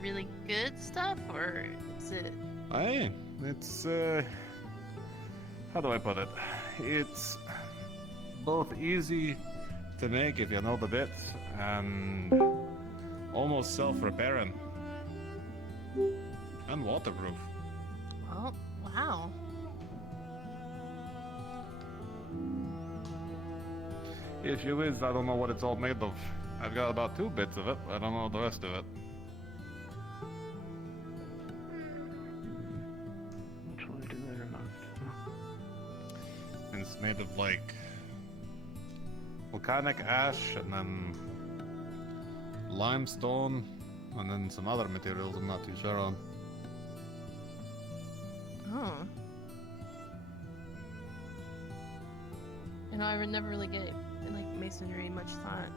really good stuff, or is it? Aye, it's how do I put it? It's both easy to make if you know the bits, and almost self-repairing, and waterproof. Oh, wow. Issue is, I don't know what it's all made of. I've got about 2 bits of it. I don't know the rest of it. It's made of like volcanic ash, and then limestone, and then some other materials I'm not too sure on. Oh. I would never really get like masonry much thought,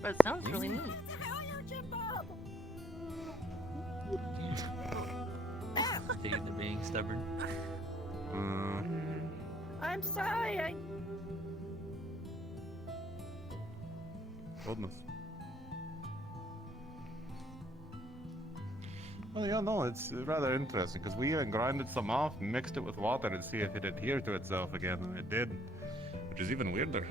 but it sounds really neat. They're being stubborn. I'm sorry. Goodness. Well, yeah, no, it's rather interesting, because we grinded some off and mixed it with water and see if it adhered to itself again, and it did, which is even weirder.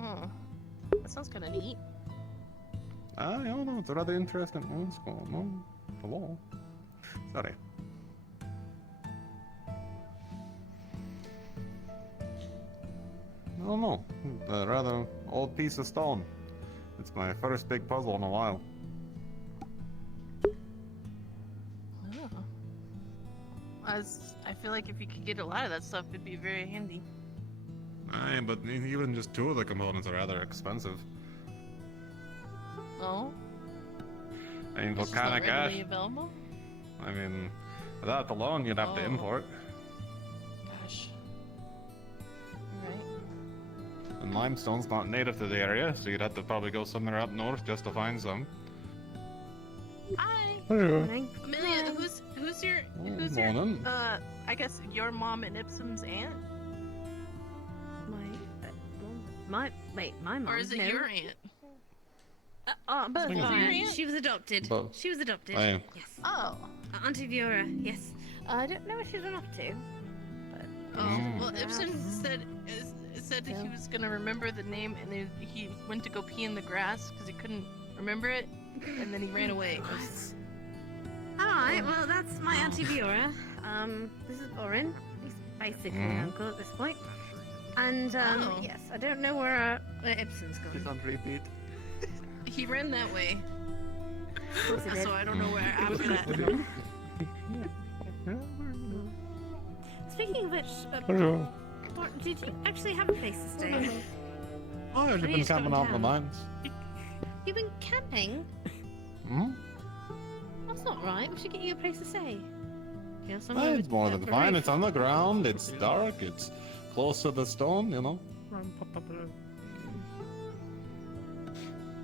Oh, that sounds kind of neat. I don't know, it's a rather interesting what's going on. Hello. Sorry. I don't know. A rather old piece of stone. It's my first big puzzle in a while. Oh. I feel like if you could get a lot of that stuff, it'd be very handy. Aye, but even just two of the components are rather expensive. Oh? I mean, It's just not volcanic readily ash. available? I mean, that alone you'd have to Oh. import. Gosh. Right. And limestone's not native to the area, so you'd have to probably go somewhere up north just to find some. Hi. Hello. Amelia, who's your Morning. I guess your mom and Ipsum's aunt? My mom. Or is it no. your aunt? Both. Is it your aunt? She was adopted. Both. She was adopted. Aye. Yes. Oh. Auntie Viora. Yes. I don't know what she's been up to. But Oh. Well, Ipsum said that he was gonna remember the name, and then he went to go pee in the grass because he couldn't remember it, and then he ran away. all right. Well, that's my Auntie Viora. This is Orin. He's basically an uncle at this point. And yes, I don't know where Ipsum's gone. He's on repeat. He ran that way, course he did. so I don't know where after that. Speaking of which, Hello. did you actually have a place to stay? Oh, you've I been just got camping out in the down. mines. You've been camping? Hmm? That's not right. We should get you a place to stay. You know, somewhere It's with more a than fine. roof. It's underground. It's dark. It's close to the stone. You know.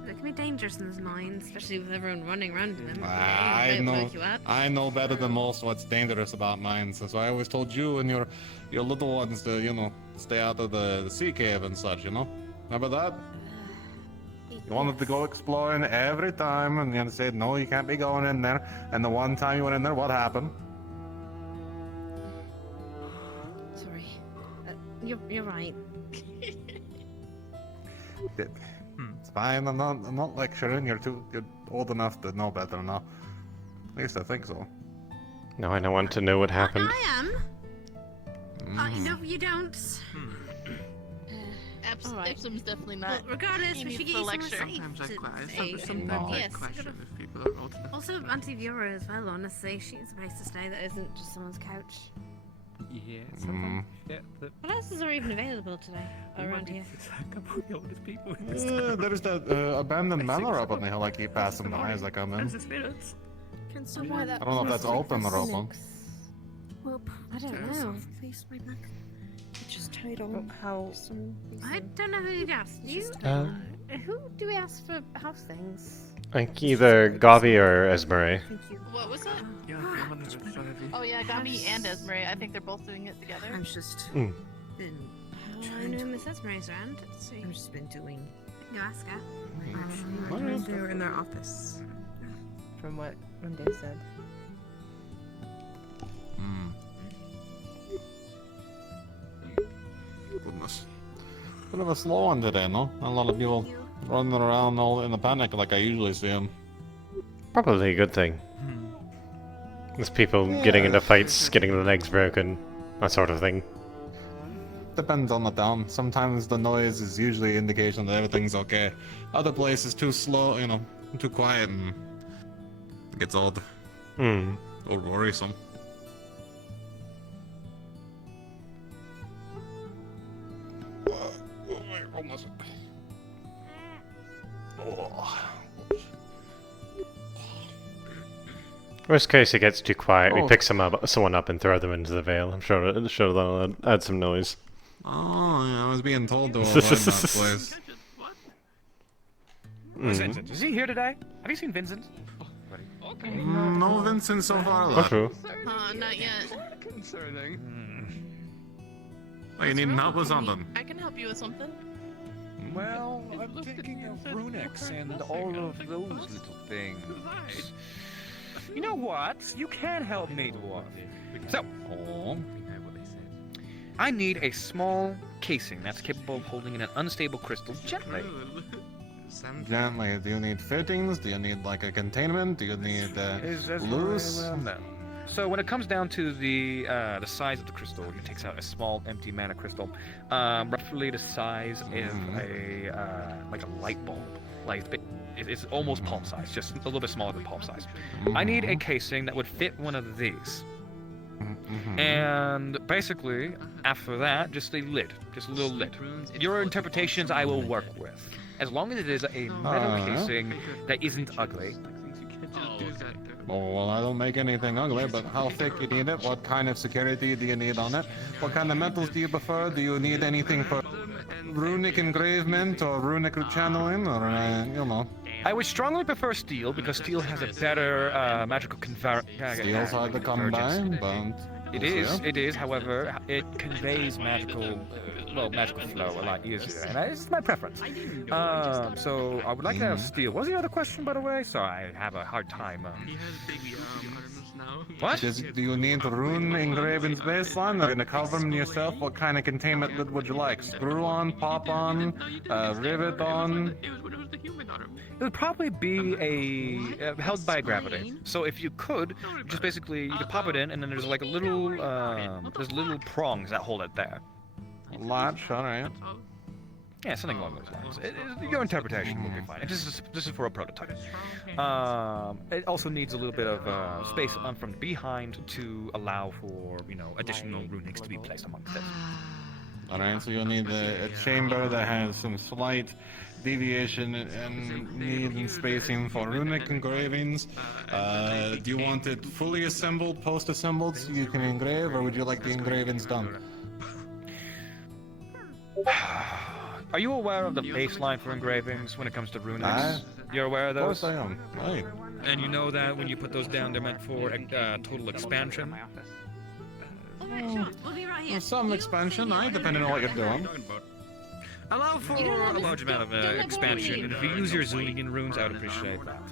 It can be dangerous in those mines, especially with everyone running around in them. I They might know. wake you up. I know better than most what's dangerous about mines. That's why I always told you and your little ones to stay out of the sea cave and such. Remember that? You wanted to go exploring every time, and you said no, you can't be going in there. And the one time you went in there, what happened? Sorry. You're right. It's fine. I'm not lecturing. You're old enough to know better now. At least I think so. No, I don't want to know what happened. I am. No, you don't. Ipsum's definitely not. Well, regardless, he we should needs get the you lecture. somewhere safe. Sometimes I Yes. question if people are old enough. Also, Auntie Viora as well, honestly. She's a place to stay that isn't just someone's couch. Yeah, sometimes. Yeah, What else is there even available today around here? the oldest people. There's that abandoned manor up on the hill I keep passing by as I come in. Can someone I don't know if that's open or open. Well, I don't know. Please, my neck. It's just tied on. How? I don't know who you'd ask. Do you? Who do we ask for house things? I think either Gavi or Esmeralda. What was that? Oh yeah, Gabi and Esmeralda. I think they're both doing it together. I'm just Mm. been. I know Miss Esmeralda's around. Let's see. I've just been doing. You ask her. They were in their office. From what Monday said. Goodness. Bit of a slow one today, no? Not a lot of people running around all in a panic like I usually see them. Probably a good thing. There's people getting into fights, getting their legs broken, that sort of thing. Depends on the town. Sometimes the noise is usually indication that everything's okay. Other places too slow, too quiet, and it gets odd. Hmm. Or worrisome. Worst case, it gets too quiet. We pick someone up and throw them into the veil. I'm sure that'll add some noise. Oh, yeah, I was being told to avoid that place. Vincent, is he here today? Have you seen Vincent? No Vincent so far, lad. Not yet. Concerning. Oh, you need help with something? I can help you with something. Well, I'm thinking of runics and all of those little things. You know what? You can help me, dwarf. So, I need a small casing that's capable of holding in an unstable crystal gently. Gently. Do you need fittings? Do you need like a containment? Do you need loose? So when it comes down to the size of the crystal, he takes out a small empty mana crystal, roughly the size of a like a light bulb. Like it's almost palm size, just a little bit smaller than palm size. I need a casing that would fit one of these. And basically, after that, just a lid, just a little lid. Your interpretations I will work with, as long as it is a metal casing that isn't ugly. Oh, well, I don't make anything ugly, but how thick you need it? What kind of security do you need on it? What kind of metals do you prefer? Do you need anything for runic engravement or runic channeling, or you know? I would strongly prefer steel because steel has a better magical Steel's hard to come by, but it is. However, it conveys magical flow a lot easier, and it's my preference. So I would like to have steel. What was the other question, by the way? Sorry, I have a hard time. What? Do you need rune engravings baseline? Are you gonna cover them yourself? What kind of containment would you like? Screw on, pop on, rivet on? It would probably be a held by gravity. So if you could, just basically you could pop it in, and then there's like a little there's little prongs that hold it there. Latch, all right. Yeah, something along those lines. Your interpretation will be fine. This is for a prototype. It also needs a little bit of space from behind to allow for additional runics to be placed amongst it. All right, so you'll need a chamber that has some slight deviation and need and spacing for runic engravings. Do you want it fully assembled, post-assembled, so you can engrave, or would you like the engravings done? Are you aware of the baseline for engravings when it comes to runics? You're aware of those? Of course I am. Right. And you know that when you put those down, they're meant for total expansion? We'll be right here. Some expansion, depending on what you're doing. Allow for a large amount of expansion, and if you use your Zunigan runes, I would appreciate that.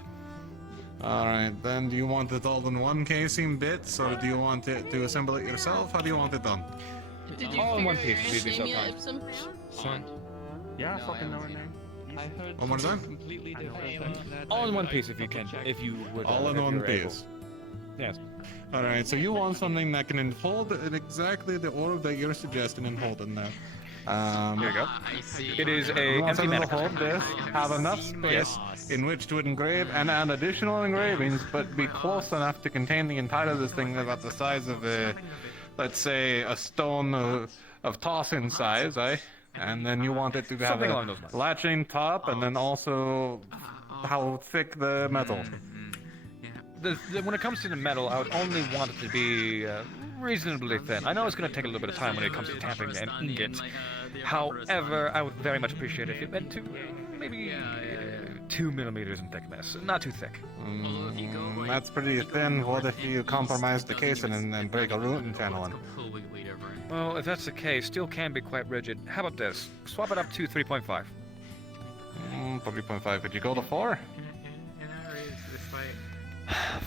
Alright, then do you want it all in one casing bits, or do you want it to assemble it yourself? How do you want it done? All in one piece, would be so kind. Son. Yeah, I fucking know her name. One more time? Completely different. All in one piece if you can, if you would. All in one piece. Yes. Alright, so you want something that can hold in exactly the order that you're suggesting and hold in there. Here you go. It is a empty to mana hold this, have enough space in which to engrave and add additional engravings, but be close enough to contain the entire of this thing about the size of a, let's say, a stone of tossing size, And then you want it to have Something a along those lines. latching top, and then also how thick the metal. When it comes to the metal, I would only want it to be reasonably thin. I know it's going to take a little bit of time when it comes to tapping and ingots. However, I would very much appreciate it if it went to maybe 2 millimeters in thickness. Not too thick. That's pretty thin. What if you compromise the casing and break a root and channel in? Well, if that's the case, steel can be quite rigid. How about this? Swap it up to 3.5. 3.5. Could you go to 4?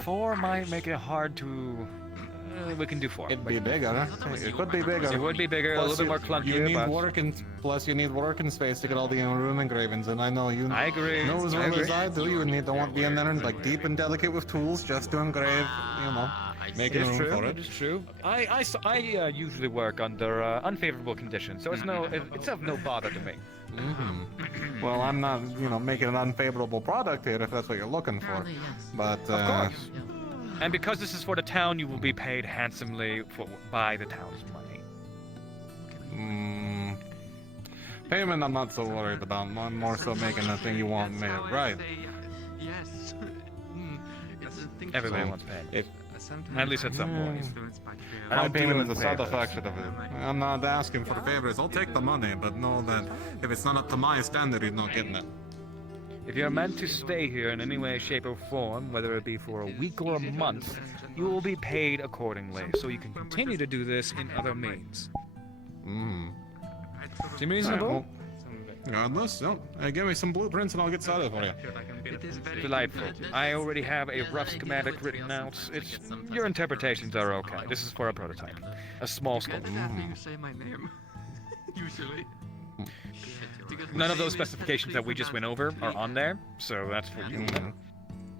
4 might make it hard to... we can do 4. It'd be bigger. It could be bigger. It would be bigger, a little bit more clunky. You need plus you need working space to get all the rune engravings, and I know you I agree. know as well as I do. You don't want to be in there and like deep and delicate with tools just to engrave, making room for it. It is true. I usually work under unfavorable conditions, so it's of no bother to me. Well, I'm not, making an unfavorable product here if that's what you're looking for. But of course. And because this is for the town, you will be paid handsomely by the town's money. Payment I'm not so worried about. I'm more so making the thing you want made right. Yes. Everybody wants paid. At least at some point. My payment is a satisfaction of it. I'm not asking for favors. I'll take the money, but know that if it's not up to my standard, you're not getting it. If you're meant to stay here in any way, shape, or form, whether it be for a week or a month, you will be paid accordingly, so you can continue to do this in other means. Seem reasonable? Regardless, give me some blueprints and I'll get started for you. Delightful. I already have a rough schematic written out. Your interpretations are okay. This is for a prototype. A small scope. You say my name. Usually. None of those specifications that we just went over are on there, so that's for you.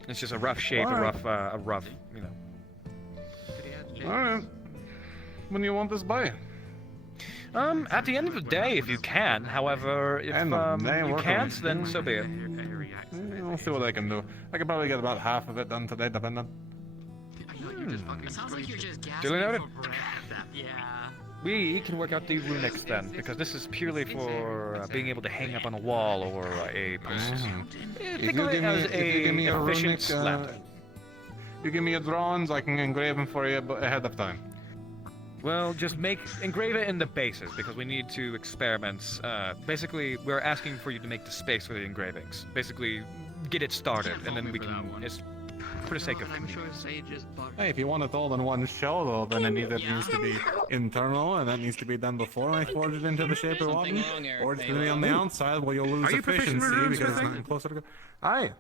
It's just a rough shape, a rough, Alright. When do you want this by? At the end of the day, if you can. However, if you can't, then so be it. I'll see what I can do. I could probably get about half of it done today, depending. Sounds like you're just gasping Duly noted. for breath. Yeah. We can work out the runics then, because this is purely for being able to hang up on a wall or a post. Think of it as a efficient lamp. You give me your drawings, I can engrave them for you ahead of time. Well, just engrave it in the bases, because we need to experiment. Basically, we're asking for you to make the space for the engravings. Basically, get it started, and then we can, it's for the sake of convenience. Hey, if you want it all in one shell, though, then it either needs to be internal, and that needs to be done before I forge it into the shape of one, or it's going to be on the outside where you'll lose efficiency because it's not closer to go. Aye.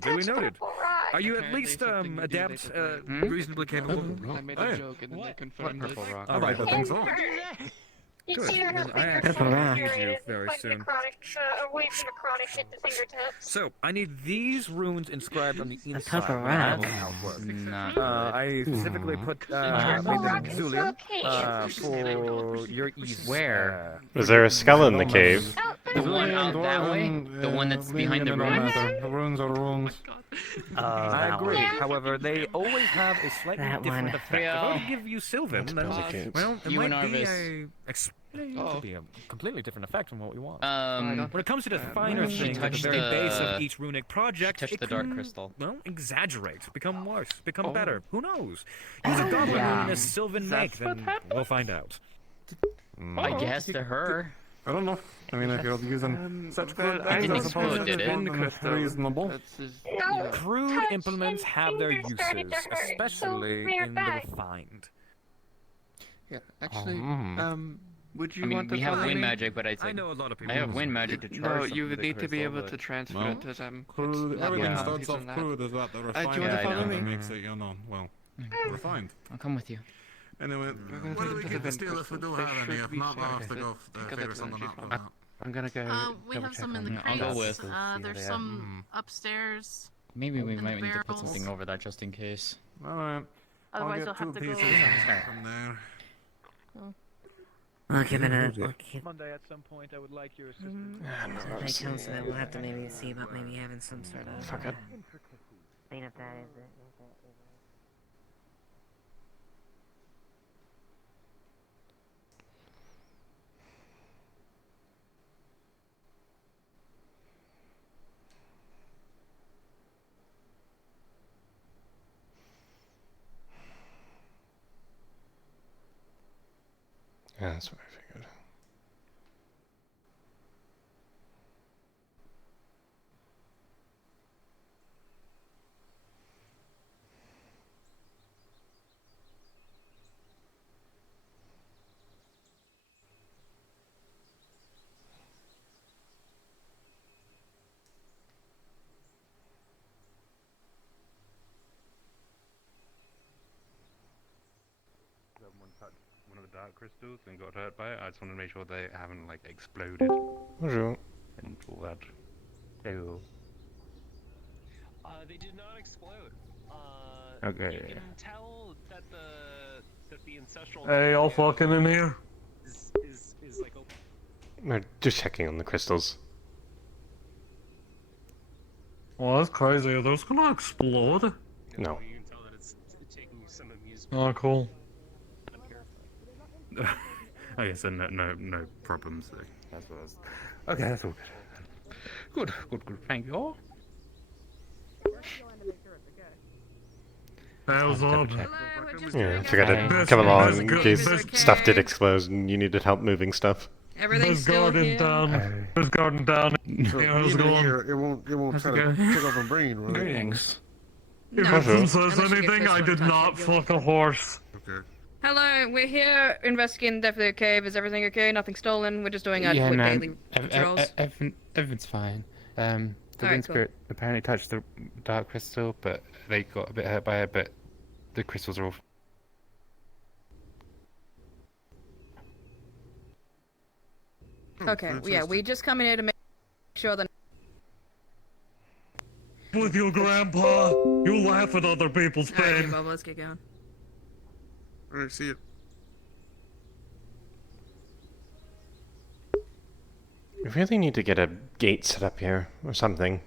Duly noted. Are you at least adept, reasonably capable? I made a joke and then they confirmed it. I like that thing so. Good. I actually need you very soon. Away from the chronic hit the fingertips. So, I need these runes inscribed on the inside. pepperoni. I specifically made them Zulian for your ease. Where? Was there a skull in the cave? The one out that way? The one that's behind the ruins? The runes are runes. I agree. However, they always have a slightly different effect. If I were to give you Sylvan, then, well, it might be a completely different effect from what we want. When it comes to the finer things at the very base of each runic project, it the can, dark crystal. well, exaggerate, become worse, become better. Who knows? Use a goblin rune in a Sylvan make, then we'll find out. I guess to her. I don't know. I mean, if you're using such crude things, I suppose it's reasonable. Crude implements have their uses, especially in the refined. Yeah, actually, would you I mean, want to we have follow wind me? magic, but I think know a lot of people I have wind magic to charge. No, something you to would the need to be crystal, able but- to transfer it to them. Crude, everything starts off crude, is what the do you refined want to follow me? makes it, you know, well, refined. I'll come with you. Anyway, what do we get to steal if we do have any? If not, we'll have to go figure something out. I'm gonna go. We have some in the I'll crates. go with. There's some upstairs. Maybe we in might the need to put barrels. something over that just in case. Alright. Otherwise, I'll I'll get have two to go. pieces from there. I'll give it a. Monday at some point, I would like your assistance. My counselor will have to maybe see about maybe having some sort of. Fuck it. Clean up that is it. Yeah, that's what I figured. One of the dark crystals and got hurt by it. I just want to make sure they haven't like exploded Bonjour. and all that. Ew. They did not explode. Okay. You can tell that the ancestral. Hey, all fucking in here. Is like open. No, just checking on the crystals. Well, that's crazy. Are those gonna explode? No. You can tell that it's taking some amusement. Oh, cool. Okay, so no problems there. That's what I was... Okay, that's all good. Good. Thank you all. How's up? Yeah, I figured I'd come along in case stuff did explode and you needed help moving stuff. Everything's still here. There's garden down. How's it going? It won't try to take over brain, right? Greetings. No. If Epsom says Unless you get anything, first I one did touch not it, you'll fuck a horse. Okay. Hello, we're here investigating Death Layer Cave. Is everything okay? Nothing stolen? We're just doing our quick daily patrols. Everything's fine. The Alright, wind cool. spirit apparently touched the dark crystal, but they got a bit hurt by it. But the crystals are all. Okay, yeah, we just come in here to make sure that. With your grandpa, you laugh at other people's Alright, pain. Bob, let's get going. Alright, see you. We really need to get a gate set up here or something.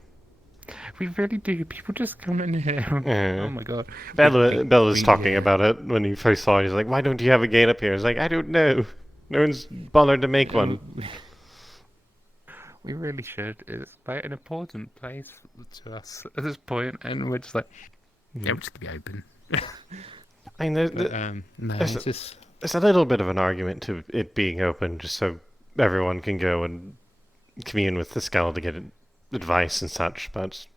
We really do. People just come in here. Yeah. Oh my god. Bell was talking about it when he first saw it. He's like, "Why don't you have a gate up here?" He's like, "I don't know. No one's bothered to make one." We really should. It's like an important place to us at this point, and we're just like, yeah, we're just gonna be open. I mean, No, there's, it's just there's a little bit of an argument to it being open, just so everyone can go and commune with the skull to get advice and such. But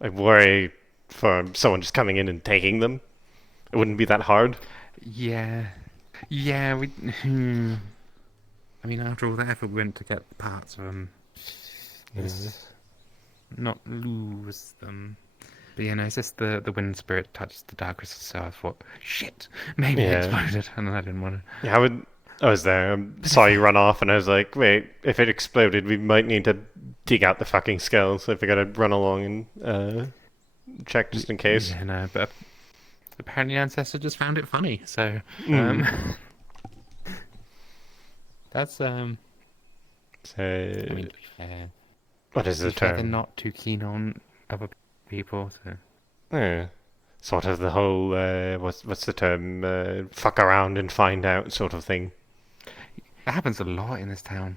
I worry for someone just coming in and taking them. It wouldn't be that hard. yeah, we. I mean, after all the effort we went to get the parts of them, not lose them. But you know, it's just the wind spirit touched the dark crystal, so I thought, shit, maybe it exploded, and I didn't want to. Yeah, I was there. I saw you run off, and I was like, wait, if it exploded, we might need to dig out the fucking skull. So if we gotta run along and check just in case. Yeah, no, but apparently Ancestor just found it funny, so that's So, I mean, to be fair, what is the they're term? not too keen on other people, so. Yeah, sort of the whole what's the term? Fuck around and find out sort of thing. It happens a lot in this town.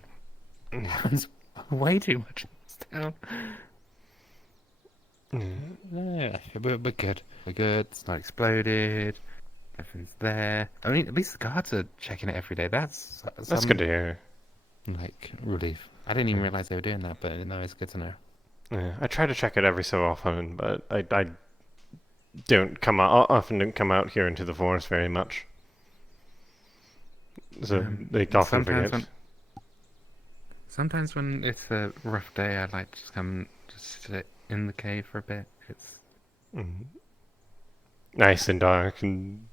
It happens way too much in this town. Yeah, we're good. We're good. It's not exploded. Everything's there. I mean, at least the guards are checking it every day. That's good to hear. Like, relief. I didn't even realize they were doing that, but no, it's good to know. Yeah, I try to check it every so often, but I don't come out often. Don't come out here into the forest very much. So they often forget. Sometimes when it's a rough day, I like to just come just sit in the cave for a bit. It's nice and dark and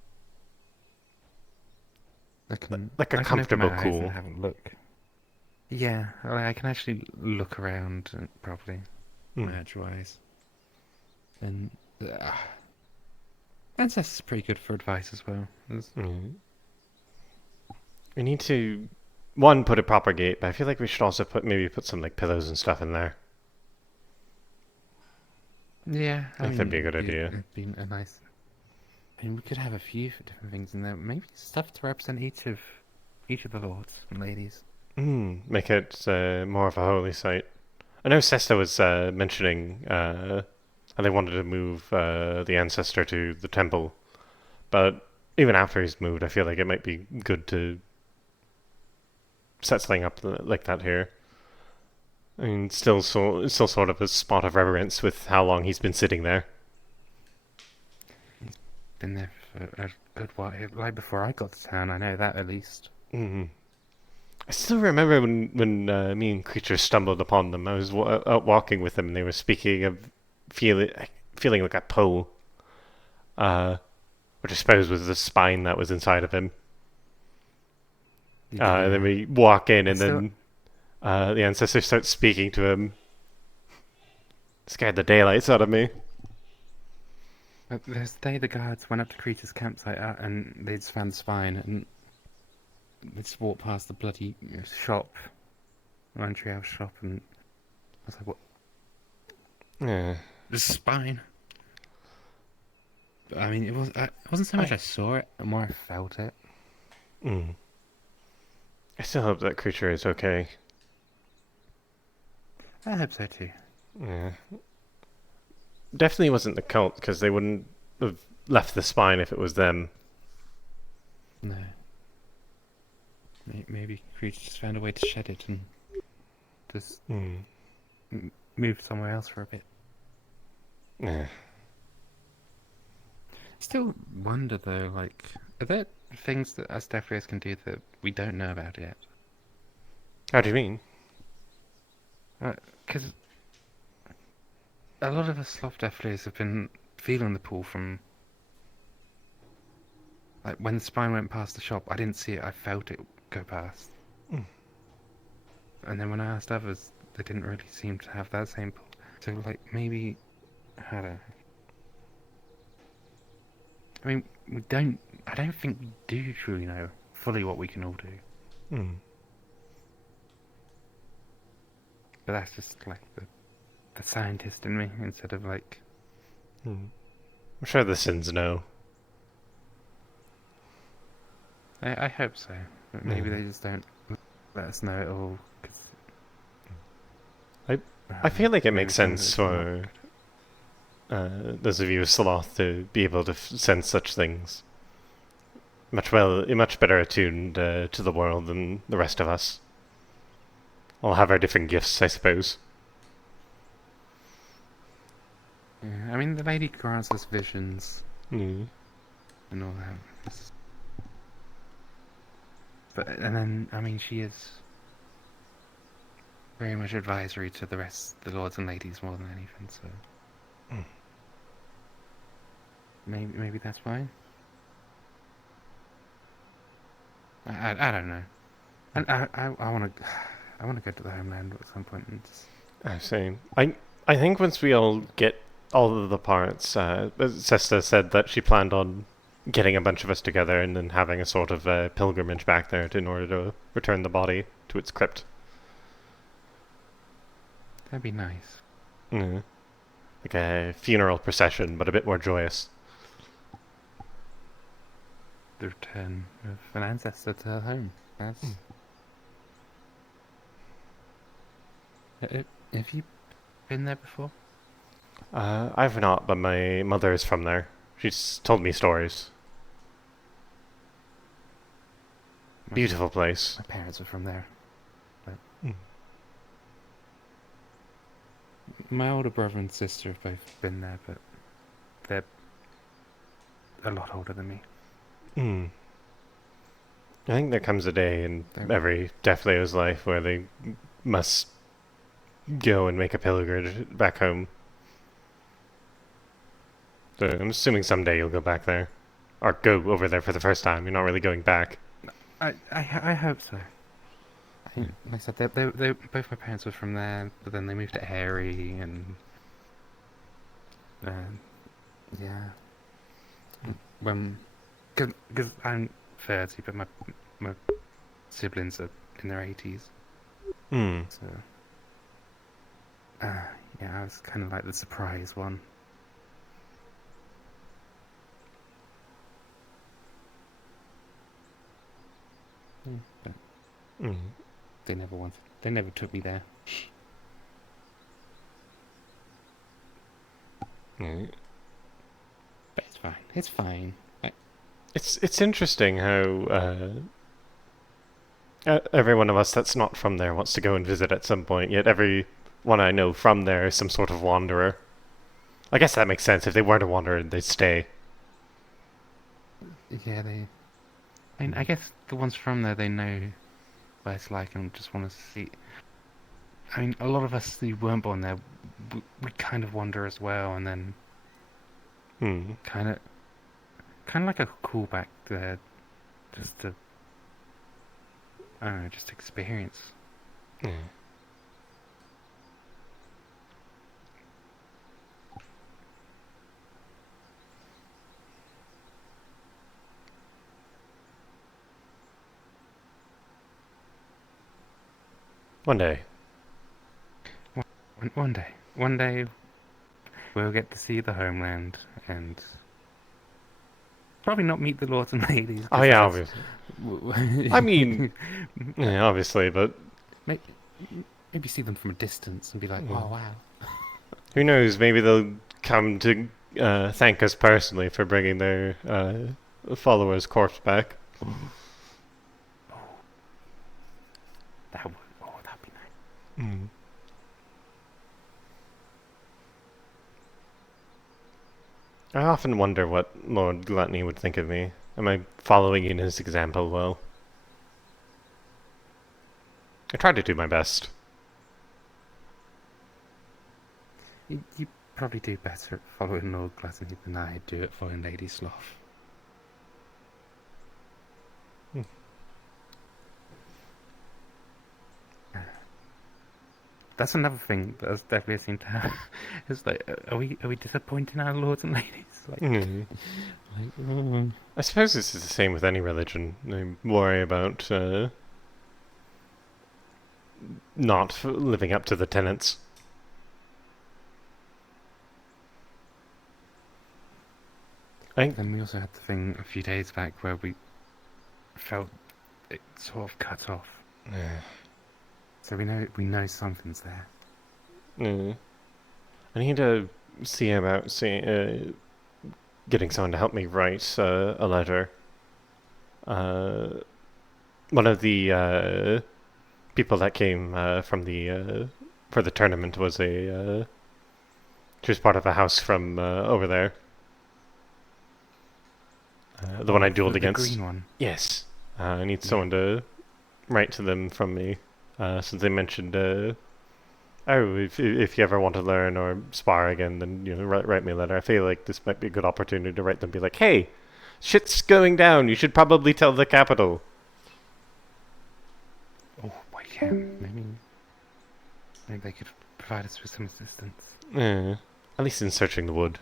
like a comfortable cool. And have a look. Yeah, I can actually look around properly, edge-wise. And Ancestor's pretty good for advice as well. We need to put a proper gate, but I feel like we should also maybe put some like pillows and stuff in there. Yeah, I think that'd be a good idea. It'd be a nice. I mean, we could have a few different things in there. Maybe stuff to represent each of the lords and ladies. Make it more of a holy site. I know Sesta was mentioning and they wanted to move the ancestor to the temple, but even after he's moved, I feel like it might be good to set something up like that here. I mean, still sort of a spot of reverence with how long he's been sitting there. He's been there for a good while, like before I got to town. I know that at least. I still remember when me and Creature stumbled upon them. I was out walking with them, and they were speaking of feeling like a pull, which I suppose was the spine that was inside of him. And then we walk in, and then the ancestor starts speaking to him. Scared the daylights out of me. The guards went up to Creature's campsite and they just found the spine, and they just walked past the bloody shop, entry house shop, and I was like, what? Yeah. The spine. I mean, it wasn't so much I saw it, the more I felt it. I still hope that Creature is okay. I hope so too. Yeah. Definitely wasn't the cult, because they wouldn't have left the spine if it was them. No. Maybe Creature just found a way to shed it and just move somewhere else for a bit. Yeah. Still wonder though, like, are there things that us Death Rays can do that we don't know about yet? How do you mean? Because a lot of us Sloth Death Rays have been feeling the pull from. Like, when the spine went past the shop, I didn't see it, I felt it go past. And then when I asked others, they didn't really seem to have that same pull. So, like, maybe. I don't know. I mean, we don't I don't think we do truly know fully what we can all do. Hmm. But that's just like the scientist in me instead of like. I'm sure the Sins know. I hope so. But maybe they just don't let us know it all. I feel like it makes maybe some of sense it's for those of you with Sloth to be able to sense such things. Much better attuned to the world than the rest of us. All have our different gifts, I suppose. Yeah, I mean, the lady grants us visions Mm. and all that. But and then, I mean, she is very much advisory to the rest, the lords and ladies, more than anything. So maybe that's why. I don't know. And I want to go to the homeland at some point and just. I see. I think once we all get all of the parts, Sesta said that she planned on getting a bunch of us together and then having a sort of pilgrimage back there in order to return the body to its crypt. That'd be nice. Mm. Like a funeral procession, but a bit more joyous. The return of an ancestor to her home. That's. Have you been there before? I've not, but my mother is from there. She's told me stories. Beautiful place. My parents are from there. But my older brother and sister have both been there, but they're a lot older than me. I think there comes a day in every Deathlayer's life where they must go and make a pilgrimage back home. So I'm assuming someday you'll go back there. Or go over there for the first time. You're not really going back. I hope so. Like I said, they both my parents were from there, but then they moved to Harry, and yeah. Because I'm 30, but my siblings are in their 80s. So yeah, I was kind of like the surprise one. But they never took me there. But it's fine. It's fine. It's interesting how every one of us that's not from there wants to go and visit at some point, yet everyone I know from there is some sort of wanderer. I guess that makes sense. If they weren't a wanderer, they'd stay. Yeah, I mean, I guess the ones from there, they know what it's like and just want to see. I mean, a lot of us who weren't born there, we kind of wander as well, and then kind of like a callback there, just to, I don't know, just experience. One day. One day, we'll get to see the homeland and probably not meet the lords and ladies. Oh yeah, obviously. I mean, yeah, obviously, but maybe see them from a distance and be like, "Oh wow." Who knows? Maybe they'll come to thank us personally for bringing their follower's corpse back. That'd be nice. I often wonder what Lord Gluttony would think of me. Am I following in his example well? I try to do my best. You probably do better at following Lord Gluttony than I do at following Lady Sloth. That's another thing that has definitely seemed to have. It's like, are we disappointing our lords and ladies? Like, I suppose this is the same with any religion. They worry about not living up to the tenets. Then we also had the thing a few days back where we felt it sort of cut off. Yeah. So we know something's there. I need to see about getting someone to help me write a letter. One of the people that came from the for the tournament was she was part of a house from over there. The one I dueled against. The green one? Yes. I need someone to write to them from me, since they mentioned, oh, if you ever want to learn or spar again, then write me a letter. I feel like this might be a good opportunity to write them, be like, hey, shit's going down. You should probably tell the capital. Oh, wait, yeah, maybe they could provide us with some assistance. Yeah, at least in searching the wood.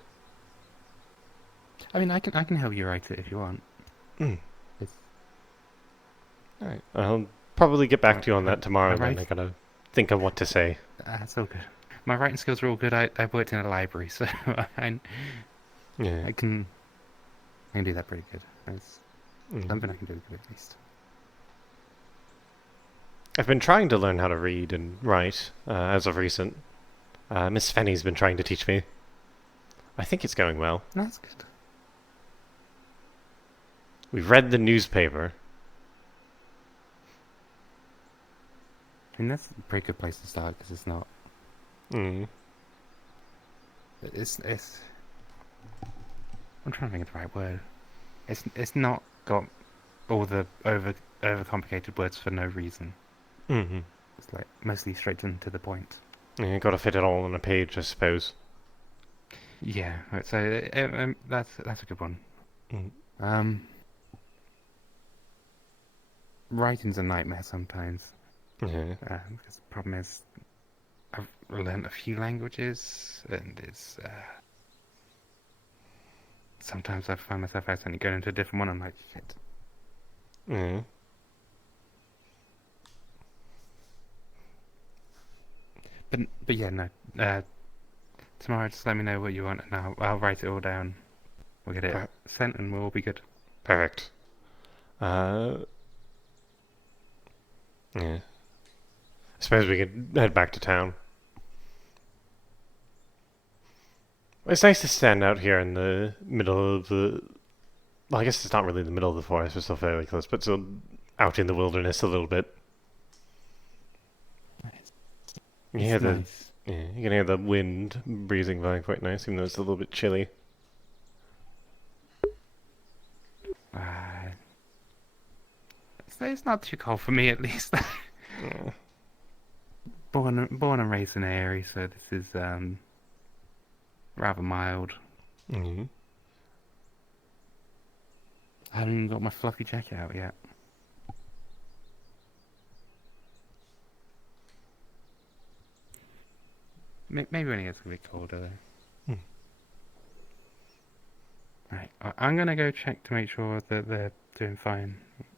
I mean, I can help you write it if you want. Alright, I'll probably get back to you on that tomorrow then. I gotta think of what to say. That's all good. My writing skills are all good. I worked in a library, so I can do that pretty good. That's something I can do good at least. I've been trying to learn how to read and write, as of recent. Miss Fenny's been trying to teach me. I think it's going well. That's good. We've read the newspaper. I mean, that's a pretty good place to start, because it's not... It's... I'm trying to think of the right word. It's not got all the over-complicated words for no reason. It's like, mostly straight to the point. Yeah, you gotta fit it all on a page, I suppose. Yeah, so that's a good one. Writing's a nightmare sometimes. Yeah. Because the problem is, I've learned a few languages, and it's sometimes I find myself accidentally going into a different one. I'm like, shit. But yeah, no. Tomorrow, just let me know what you want, and I'll write it all down. We'll get it sent, and we'll all be good. Perfect. Yeah. I suppose we could head back to town. It's nice to stand out here in the middle of the... Well, I guess it's not really the middle of the forest, we're still fairly close, but still out in the wilderness a little bit. You hear nice. Yeah, you can hear the wind breezing by quite nice, even though it's a little bit chilly. It's not too cold for me, at least. Born and raised in Airy, so this is rather mild. I haven't even got my fluffy jacket out yet. Maybe when it gets a bit colder, though. Right, I'm gonna go check to make sure that they're doing fine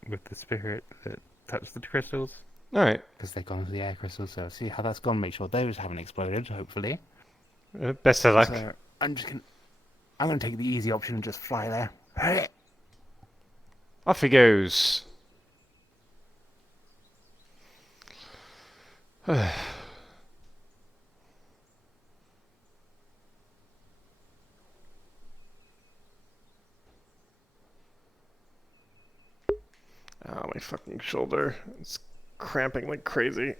with the spirit that touched the crystals. Alright. Because they've gone into the air crystals, so see how that's gone, make sure those haven't exploded, hopefully. Best of luck. So I'm gonna take the easy option and just fly there. Off he goes. Oh, my fucking shoulder. It's cramping like crazy.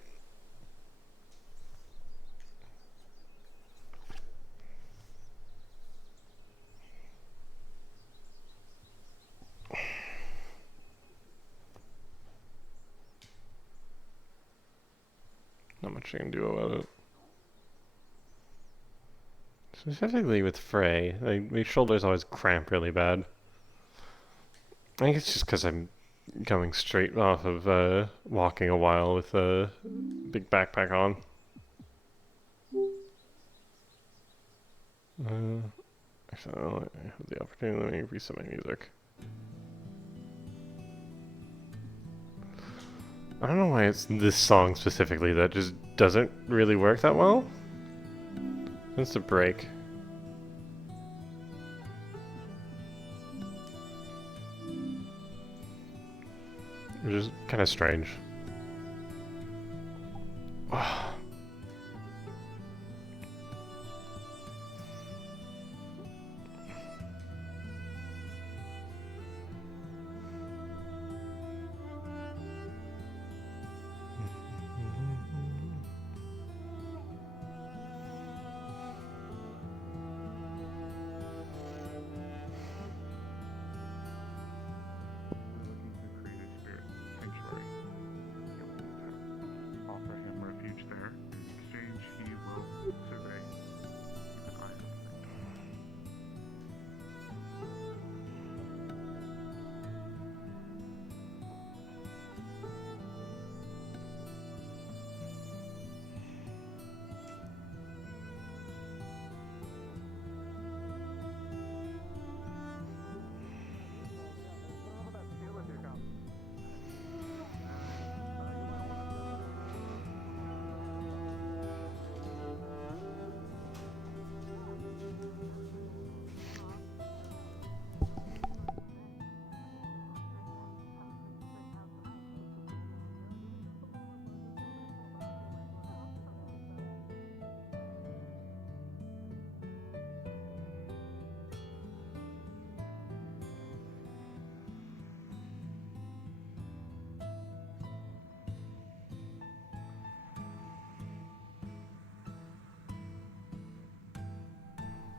Not much I can do about it. Specifically with Fray, my shoulders always cramp really bad. I think it's just because I'm going straight off of walking a while with a big backpack on. Actually, I have the opportunity. Let me reset my music. I don't know why it's this song specifically that just doesn't really work that well. It's a break. Which is kind of strange. Offer him refuge there. In exchange, he will survey. Keep an eye on things.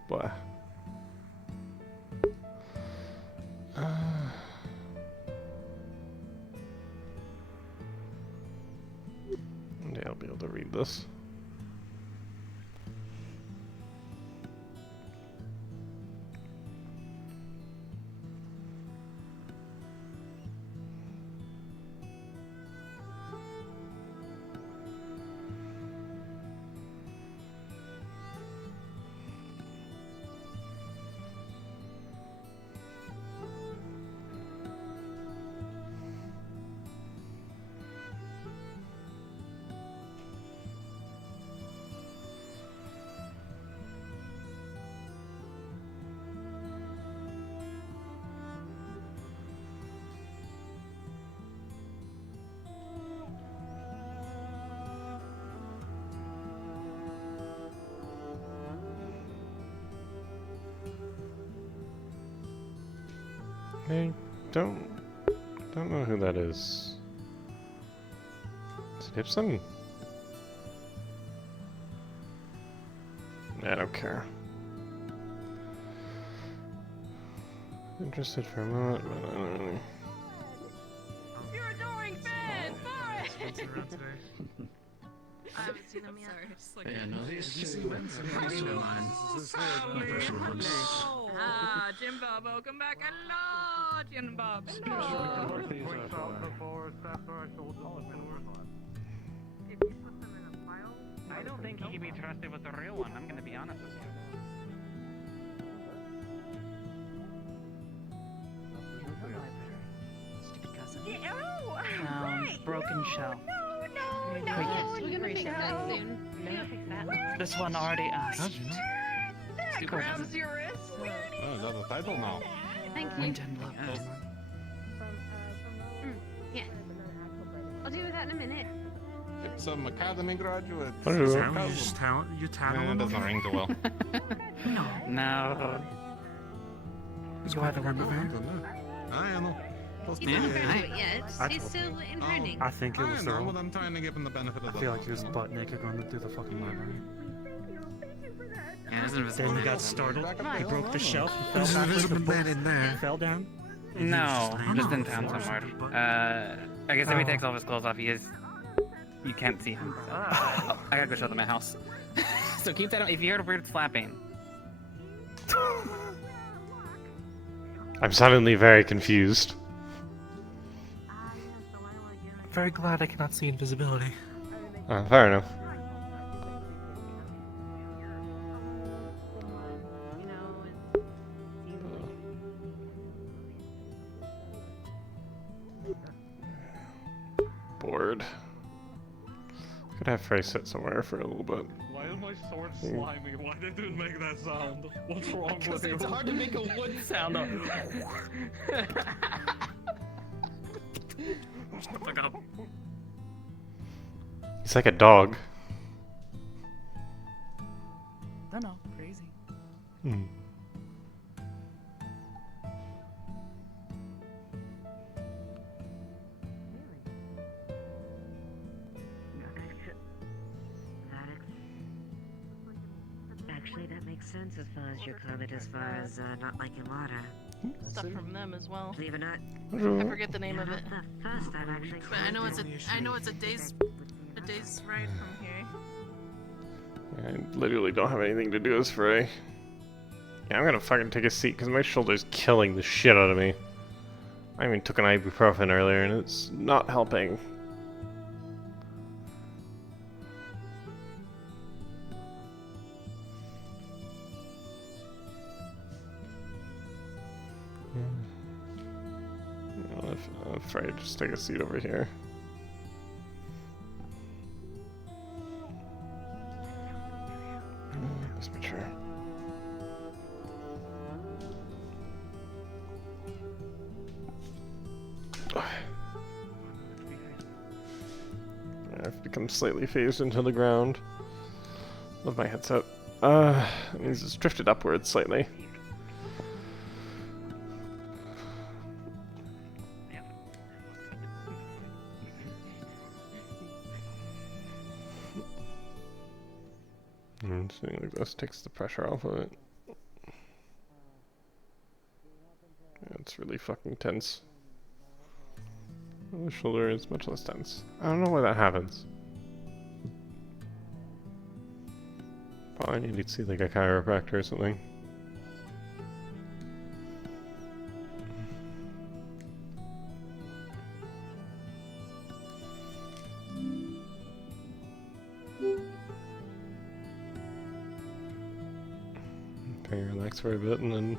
Boy. Yeah, I'll be able to read this. I don't know who that is. Is it Ibsen? I don't care. Interested for a moment, but I don't really. You're adoring fans! I haven't seen them yet. Sorry, just like Yeah, no, these two Jimbo, welcome back. Hello, Jimbo. Hello. I don't think he can be trusted with the real one, I'm gonna be honest with you. Stupid cousin. Right. Broken shell. No, Cricket. we're gonna fix that soon. This one already asked. That grabs your wrist. Oh, is that the title now? Thank you. Wind and love. Yes. I'll do that in a minute. It's some academy graduate. Hello. Is that what you just tattle It doesn't ring too well. No. It's quite the rubber band. I know. He's not graduate yet. He's still in training. I think it was I know, Earl. but I'm trying to give him the benefit of the I feel like he was butt naked running through the fucking library. Yeah, there's Then he got startled. He broke the shelf. He fell There's an backwards. The invisible book man in there. fell down. No, just in town somewhere. I guess if he takes all his clothes off, he is. You can't see him. So. Oh, I gotta go show them my house. So keep that on. If you heard a weird flapping. I'm suddenly very confused. Very glad I cannot see invisibility. Fair enough. sword. Could have Fray sit somewhere for a little bit. Why is my sword slimy? Why did it make that sound? What's wrong with you? It's hard to make a wood sound. Shut the fuck up. He's like a dog. I know, crazy. Hmm. Actually, that makes sense as far as your comment as far as not liking water. Stuff from them as well. Believe it or not. I forget the name of it. First time actually. But I know it's a day's ride from here. I literally don't have anything to do as Fray. Yeah, I'm gonna fucking take a seat because my shoulder's killing the shit out of me. I even took an ibuprofen earlier and it's not helping. I'm afraid just take a seat over here. That's my chair. I've become slightly phased into the ground. Love my headset. It means it's drifted upwards slightly. Something like this takes the pressure off of it. Yeah, it's really fucking tense. The shoulder is much less tense. I don't know why that happens. Probably need to see like a chiropractor or something. Okay, relax for a bit and then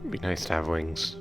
it'd be nice to have wings.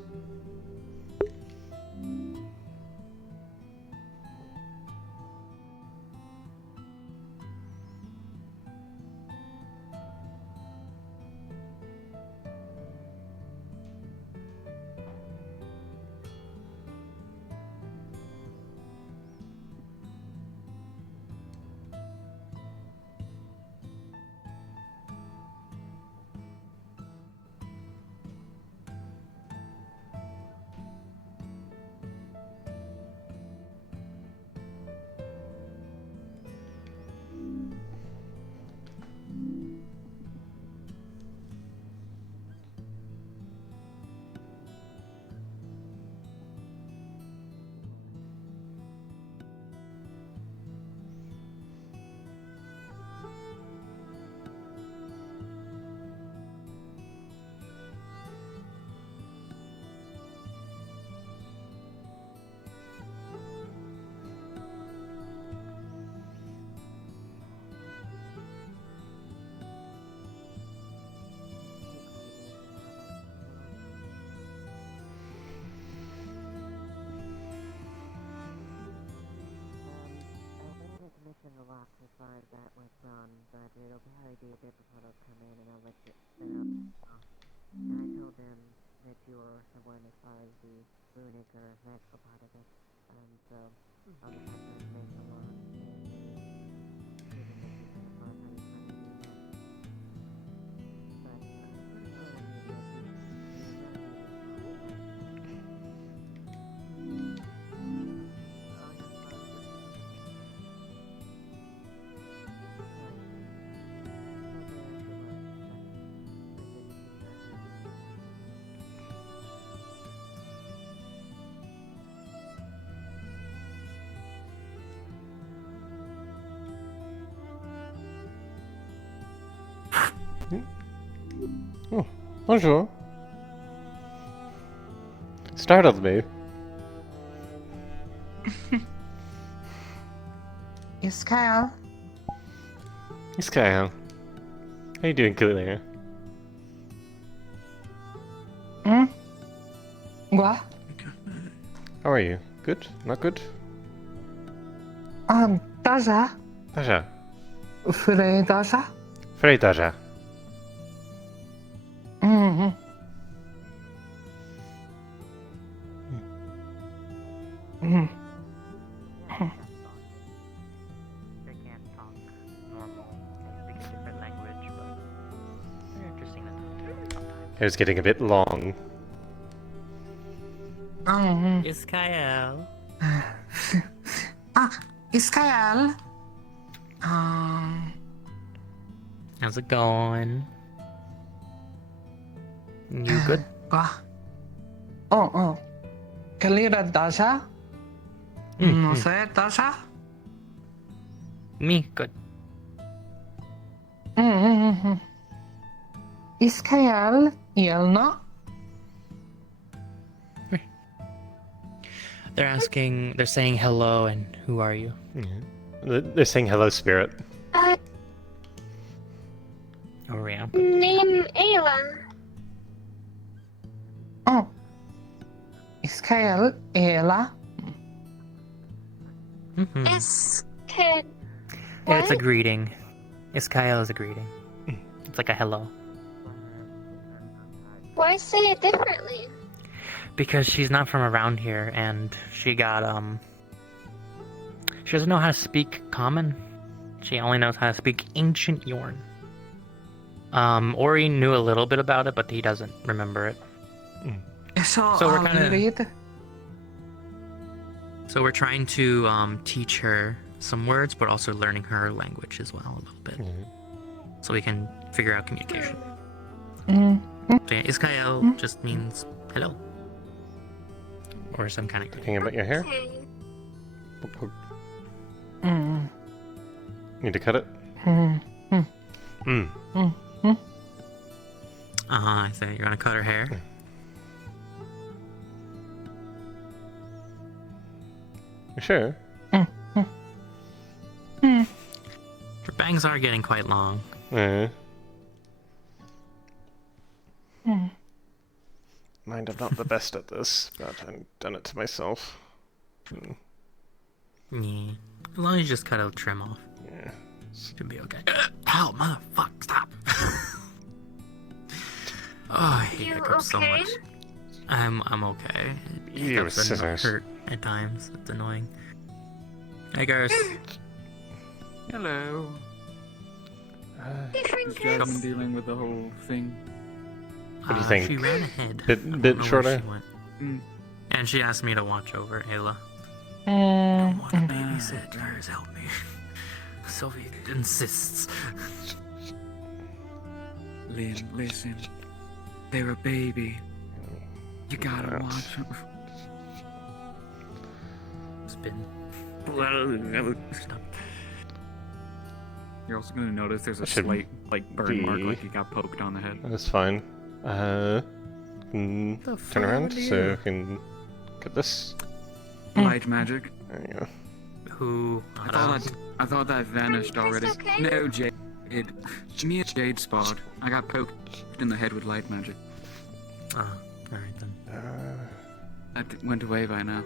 The lock as far as that was done, but it'll probably be a bit before they'll come in and I'll let you set up. And I told them that you were someone as far as the runic or magical part of it. and so I'll just have to explain some more, and maybe even if you can find how you plan to do that. But, maybe I think Oh, bonjour. Startled me. Yes, Kyle. It's Kyle. How you doing, Claire? Hmm? What? How are you? Good? Not good? Daja? Daja. Fray Daja? Fray Daja. Mm-hmm. Mm. They can't talk normal. They speak a different language, but they're interesting to talk to sometimes. It was getting a bit long. It's Kyle. Iskael. How's it going? You good? Kalira Daja? No sé, Daja? Me good. Iskael, Yelna? They're saying hello and who are you? They're saying hello, spirit. Oh, yeah. Name Ayla. Oh. Iskael, Ayla? It's kid. Yeah, it's a greeting. Iskael is a greeting. It's like a hello. Why say it differently? Because she's not from around here, and she got, she doesn't know how to speak Common. She only knows how to speak Ancient Yorn. Ori knew a little bit about it, but he doesn't remember it. So we're kind of... So we're trying to, teach her some words, but also learning her language as well a little bit. So we can figure out communication. So yeah, Iskael just means hello. Or some kind of Thinking about your hair? Need to cut it? I say you're gonna cut her hair. Sure. Her bangs are getting quite long. Mind, I'm not the best at this, but I've done it to myself. Yeah. As long as you just cut a trim off. Yeah. Should be okay. Ow, motherfuck, stop. Oh, I hate hiccups so much. I'm okay. Easier with Hiccups scissors. hurt at times. It's annoying. Hey, Garth. Hello. Is Jasmine dealing with the whole thing? What do you think? She ran ahead. Bit I don't know where shorter? she went. And she asked me to watch over Ayla. I want to babysit her, help me. Sylvie insists. Liam, listen. They're a baby. You gotta watch them. It's been... Stop. You're also gonna notice there's a Should slight, burn be- mark, like you got poked on the head. That's fine. Turn around so I can get this. Light magic. There you go. Who? I thought that vanished already. okay? No, Jade. Me and Jade spot. I got poked in the head with light magic. Oh, alright then. That went away by now.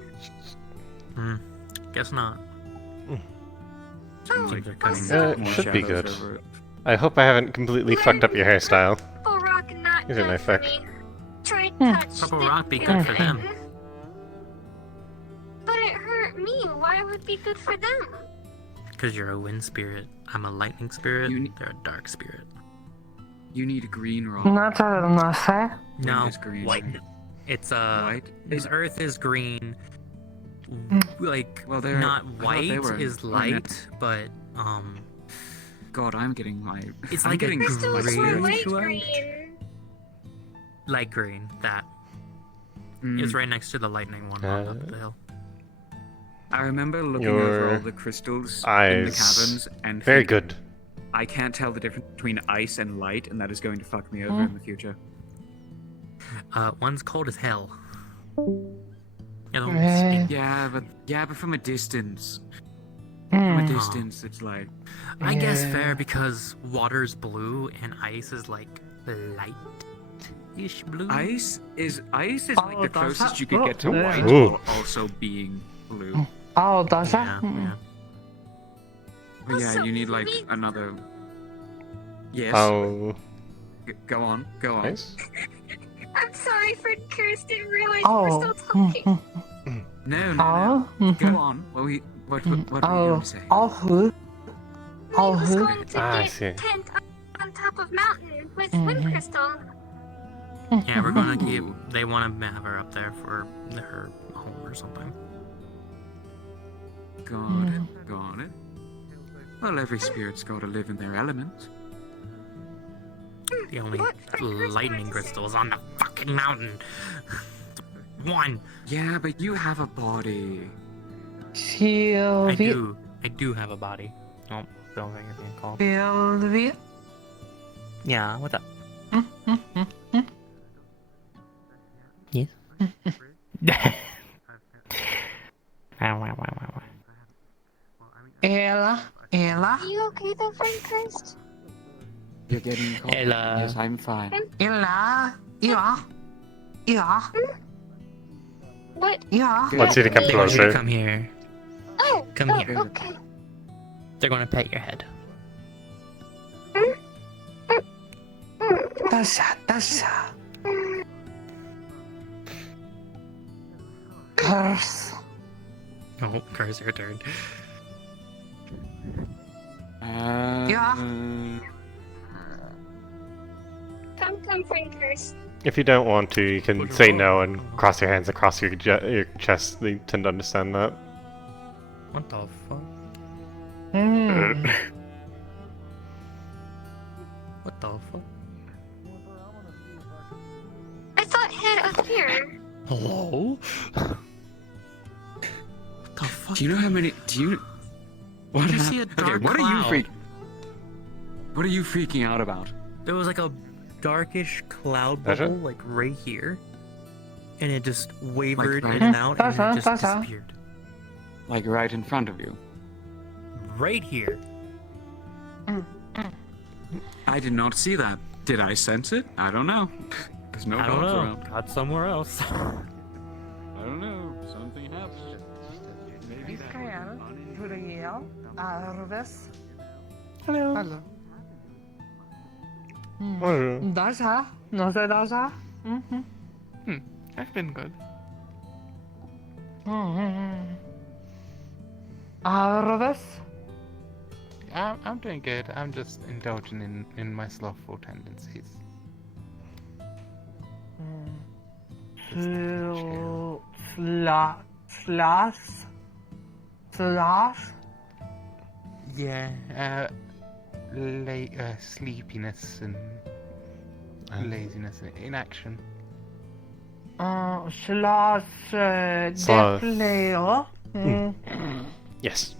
Guess not. Seems like they're cutting more Should be good. shadows over it. I hope I haven't completely fucked up your hairstyle. Purple rock not These are good my for effect. me. Try touch Purple the rock be good for them. But it hurt would be good for them? Because you're a wind spirit. I'm a lightning spirit. They're a dark spirit. You need a green rock. No sé. No, is green, white. right? It's White? His earth is green. Like, Well, not I thought white they were- is oh, no. light, but God, I'm getting my. it's I'm like a getting Crystals were grayish light white. green. Light green. That Mm. is right next to the lightning one on top of the hill. I remember looking Your over all the crystals in the eyes. caverns and Very thinking, good. I can't tell the difference between ice and light, and that is going to fuck me over in the future. One's cold as hell. You know, Yeah, but from a distance. From a distance, it's like. I guess fair because water's blue and ice is like light-ish blue. Ice is like the closest you could get to Ooh. white Ooh. while also being blue. Oh, does Yeah, that? yeah. But yeah, you need like another. Yes. Oh. Go on. Nice. I'm sorry, Fred Curse didn't realize Oh. you were still talking. No. Go on. What were you going to say? Who? I was going to I get see. tent on top of mountain with wind crystal. Yeah, we're gonna keep. They want to have her up there for her home or something. Got it. Well, every spirit's got to live in their element. The only lightning crystals on the fucking mountain. One. Yeah, but you have a body. I do have a body. Oh, don't think you're being called. Sylvia? Yeah, what's up? Yes. Ella? Are you okay though, Fred Curse? You're getting cold. Ella. Yes, I'm fine. Ella? Yeah? What? Yeah? Wants you to come They want you to closer. come here. Oh, Come here. okay. They're gonna pet your head. Dasha. Curse. Oh, curse your turn. Yeah? Come, Fred Curse. If you don't want to, you can say no and cross your hands across your chest. They tend to understand that. What the fuck? What the fuck? I thought head up here. Hello? Do you know how many? Do you? What? Did you see a dark What cloud? What are you freaking out about? There was like a darkish cloud bubble, like right here, and it just wavered right- in and out, and it just Dasha. disappeared. Like right in front of you. Right here. I did not see that. Did I sense it? I don't know. There's no I don't dogs know. around. Got somewhere else. I don't know. Something happened. Maybe that Israel, Uriel, Arvis. Hello. Hello. Dasha? No sé Dasha? I've been good. Arvis? I'm doing good. I'm just indulging in my slothful tendencies. Slash? Yeah, sleepiness and laziness, inaction. Slash Sloth. Defleo? Yes.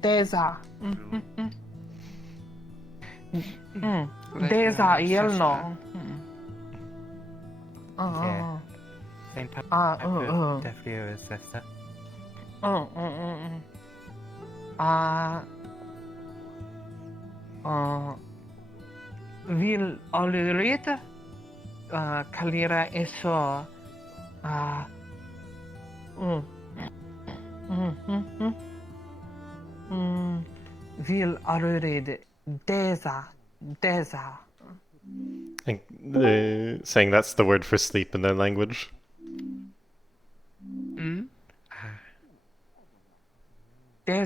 Deza. Deza Yelno. Yeah. Same type definitely a sister. Vill Alurita kalira eso Vill Alurid Deza. Saying that's the word for sleep in their language.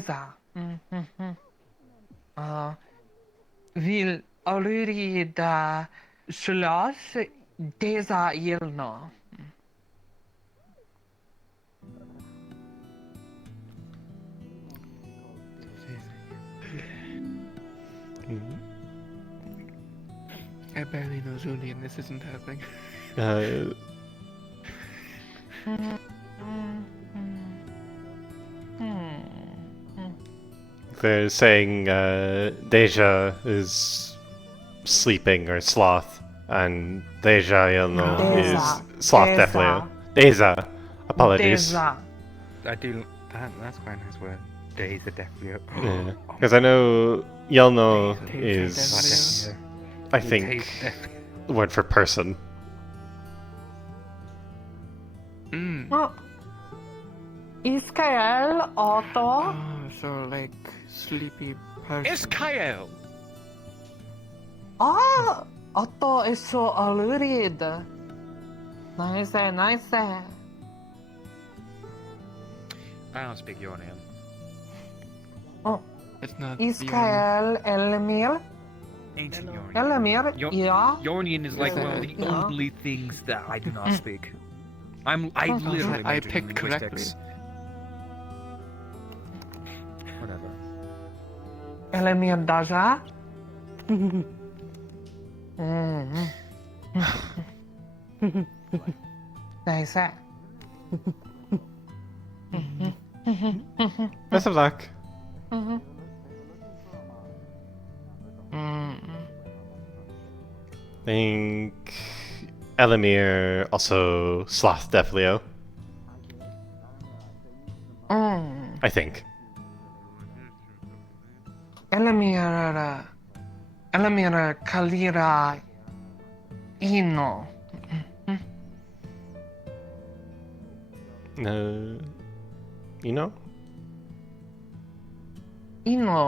Deza. Vill Alurida slåss Deza Ilno. I barely know Zuni and this isn't happening. They're saying Deja is sleeping or sloth, and Deja Yelno Deza. is sloth Deza. definitely. Deza. Apologies. Deza. I do. That's quite a nice word. Days are definitely. Yeah. Because I know Yelno Days is, are I think, the word for person. Oh. Iskael Otto. So like sleepy person. It's Kyle. Otto is so allured. Nice. I don't speak your name. Oh. It's not. Iskael Elmir. Ancient Yornian. Elmir, yeah. Yornian is like one of the Yeah. only things that I do not speak. I literally I majored in picked correctly. linguistics. Whatever. Elmir Daza. Nice. Best of luck. I think Elamir also sloth Defleo. I think. Elmir Kalira Ino. You know? Ino,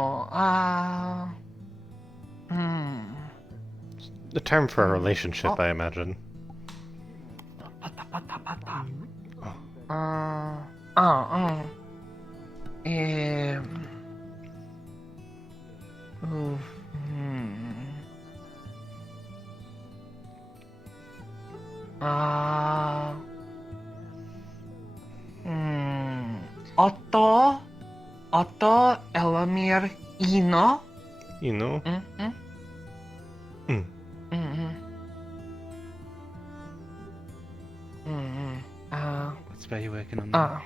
The term for a relationship, I imagine. Otto Elamir Ino. You know? What spell are you working on now?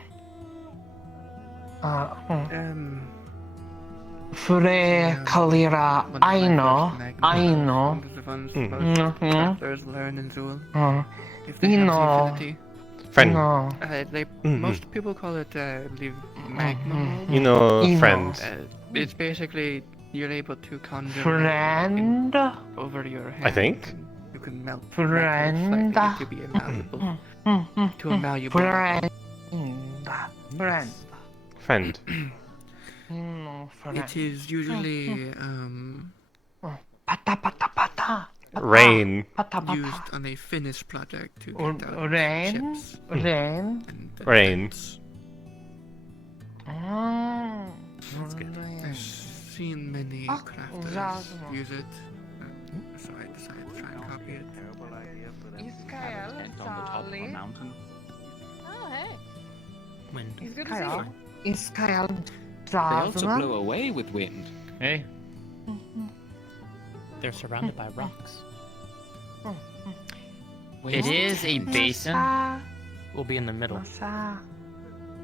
Fray Kalira Aino. Travelers learn in Zool. If they have the affinity. Friend. Most people call it magma. You know, friend. It's basically you're able to conjure Friend. over your head. I think. You can melt Friend. metal slightly to be malleable. To a malleable. Friend. It is usually Rain. used on a finished project to get out Rain. ships. Rain. Rain. That's good. I've seen many crafters use it, so I decided to try and copy it. Mountain. Oh, hey. Wind. He's good to see you. Iskael They also Drazman. blow away with wind. Hey. They're surrounded by rocks. It is a basin. We'll be in the middle. In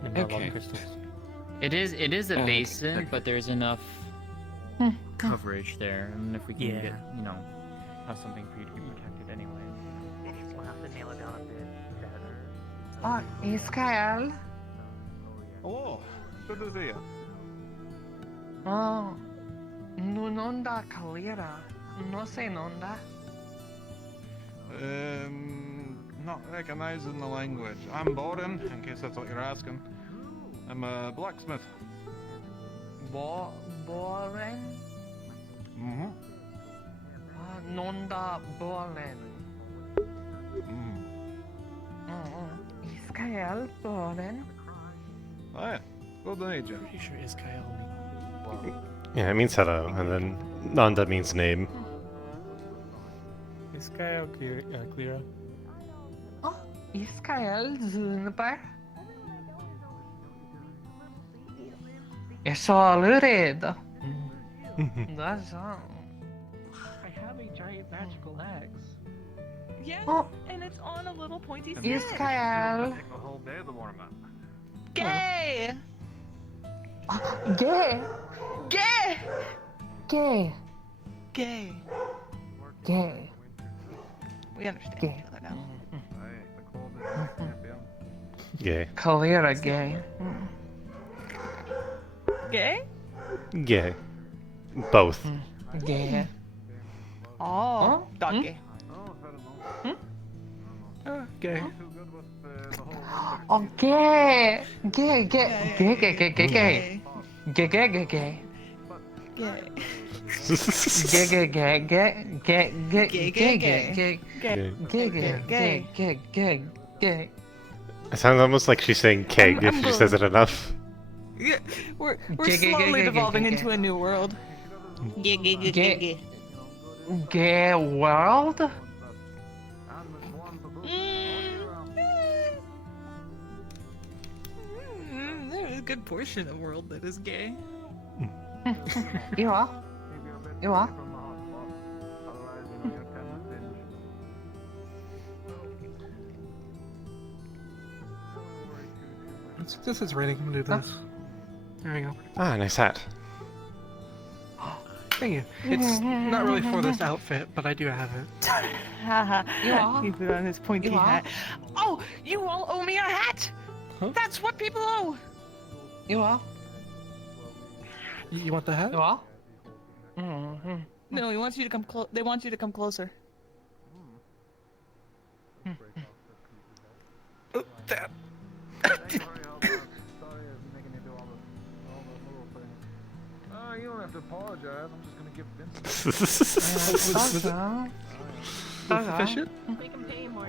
the middle of all the crystals. It is a basin, but there's enough Hmm. coverage there, and if we can Yeah. get, have something for you to be protected anyway. We'll have to nail it down a bit better. Iskael. Hello. Good to see you. Nunonda Kalira. No say nonda. Not recognizing the language. I'm Borin, in case that's what you're asking. I'm a blacksmith. Boren. Mm-hmm. Nonda Boren. Iskael Boren. Oh, yeah. Pretty sure Iskael means. Yeah, it means hello, and then Nanda means name. Iskael Cleara. Oh, Iskael Zunbar. It's all red. That's all. I have a giant magical axe. Yes, Oh. and it's on a little pointy stick. Iskael. The whole day to warm up. Gay! Gay. Gay! Gay. Gay. Gay. We understand Gay. each other now. Gay. Cleara gay. Gay? Gay. Both. Gay. Oh, dog gay. Gay. Oh, gay. Gay, gay, gay, gay, gay, gay, gay. Gay, gay, gay, gay. Gay. Gay, gay, gay, gay, gay, gay, Gay, gay, gay, gay, gay. gay, gay, gay, gay, gay, gay. It sounds almost like she's saying keg if she says it enough. Yeah, we're Gay, gay, slowly gay, gay, devolving gay, into gay. a new world. Gay, gay, gay, Gay. gay, gay. Gay world? There's a good portion of the world that is gay. You are? You are? This is raining. I'm gonna do this. There we go. Ah, nice hat. Thank you. It's not really for this outfit, but I do have it. Haha. You are? He put on his pointy You are? hat. Oh, you all owe me a hat! Huh? That's what people owe! You are? You want the hat? You are? Mm-hmm. No, he wants you to come close. They want you to come closer. Oh, that. You don't have to apologize. I'm just gonna give Vincent. Was it sufficient? Make him pay more.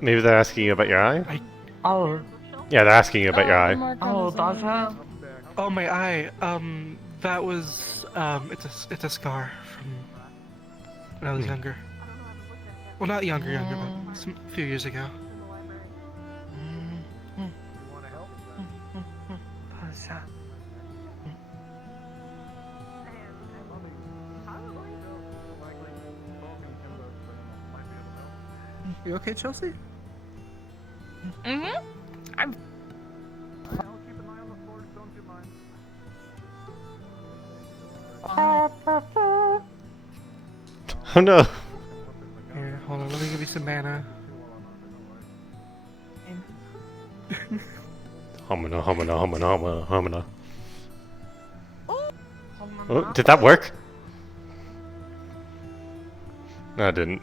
Maybe they're asking you about your eye? Oh. Yeah, they're asking you about your eye. Oh, does that? Oh, my eye. That was it's a scar from when I was younger. Well, not younger, but a few years ago. Does that? You okay, Chelsea? Mm-hmm. I'm. Oh no! Here, hold on. Let me give you some mana. Homina, homina, homina, homina, homina. Oh, did that work? No, it didn't.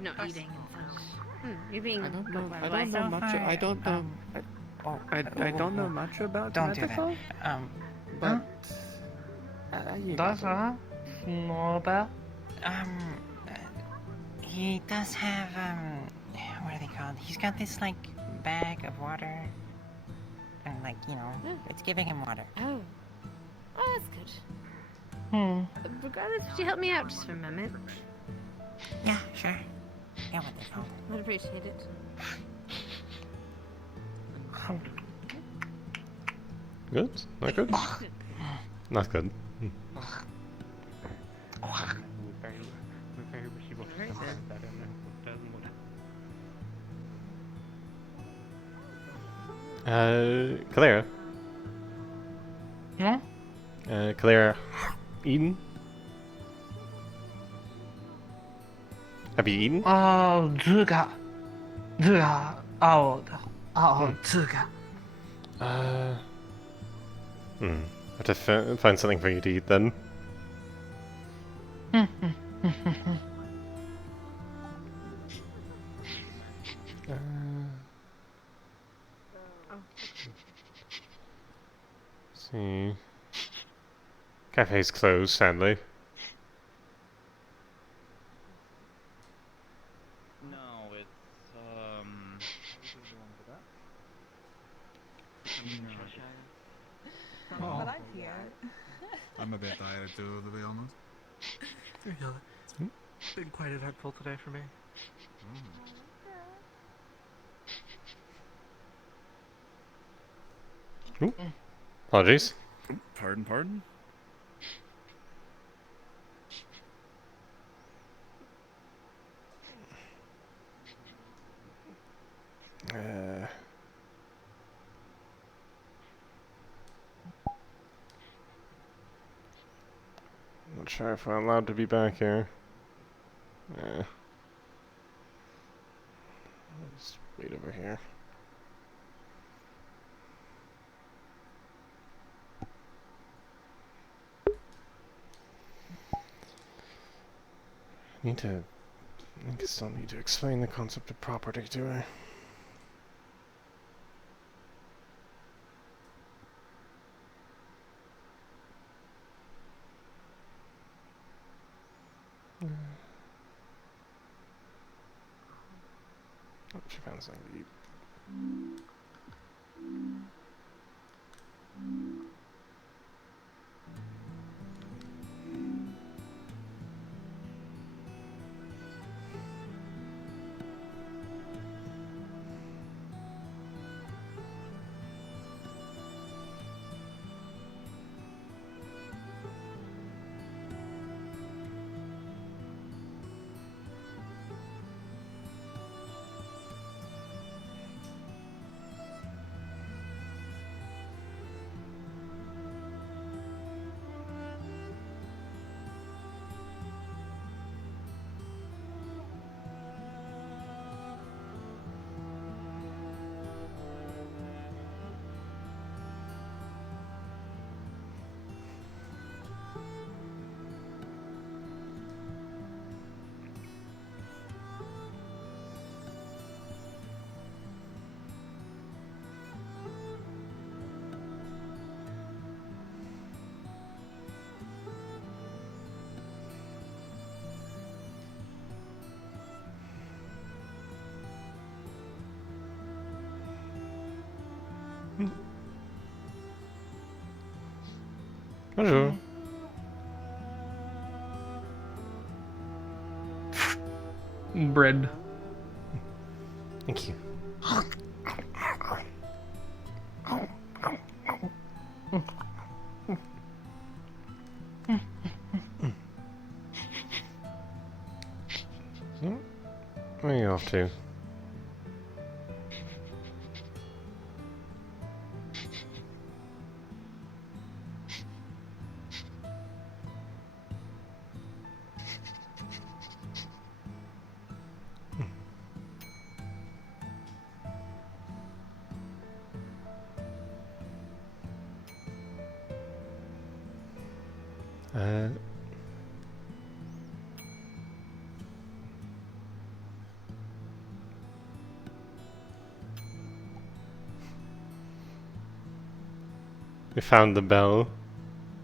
Not eating and such. You're being I don't moved know. by I don't know much. I don't know. I don't know much about Don't do medical. that. But Does that? Know about? He does have what are they called? He's got this like bag of water, and like it's giving him water. Oh. Oh, that's good. Regardless, would you help me out just for a moment? Yeah, sure. Yeah, what they called? I'd appreciate it. Good? Not good? Not good. Clara. Yeah? Clara, eaten? Have you eaten? Oh, Zuga. Zuga. Have to find something for you to eat then. Cafe's closed, sadly. No, it's Oh. But I can't. I'm a bit tired too, to be honest. Yeah, it's been quite eventful today for me. Ooh. Apologies. Pardon? Not sure if we're allowed to be back here. Just wait over here. I still need to explain the concept of property to her. Oh, she found something to eat. Bonjour. Bread. Thank you. Where are you off to? We found the bell.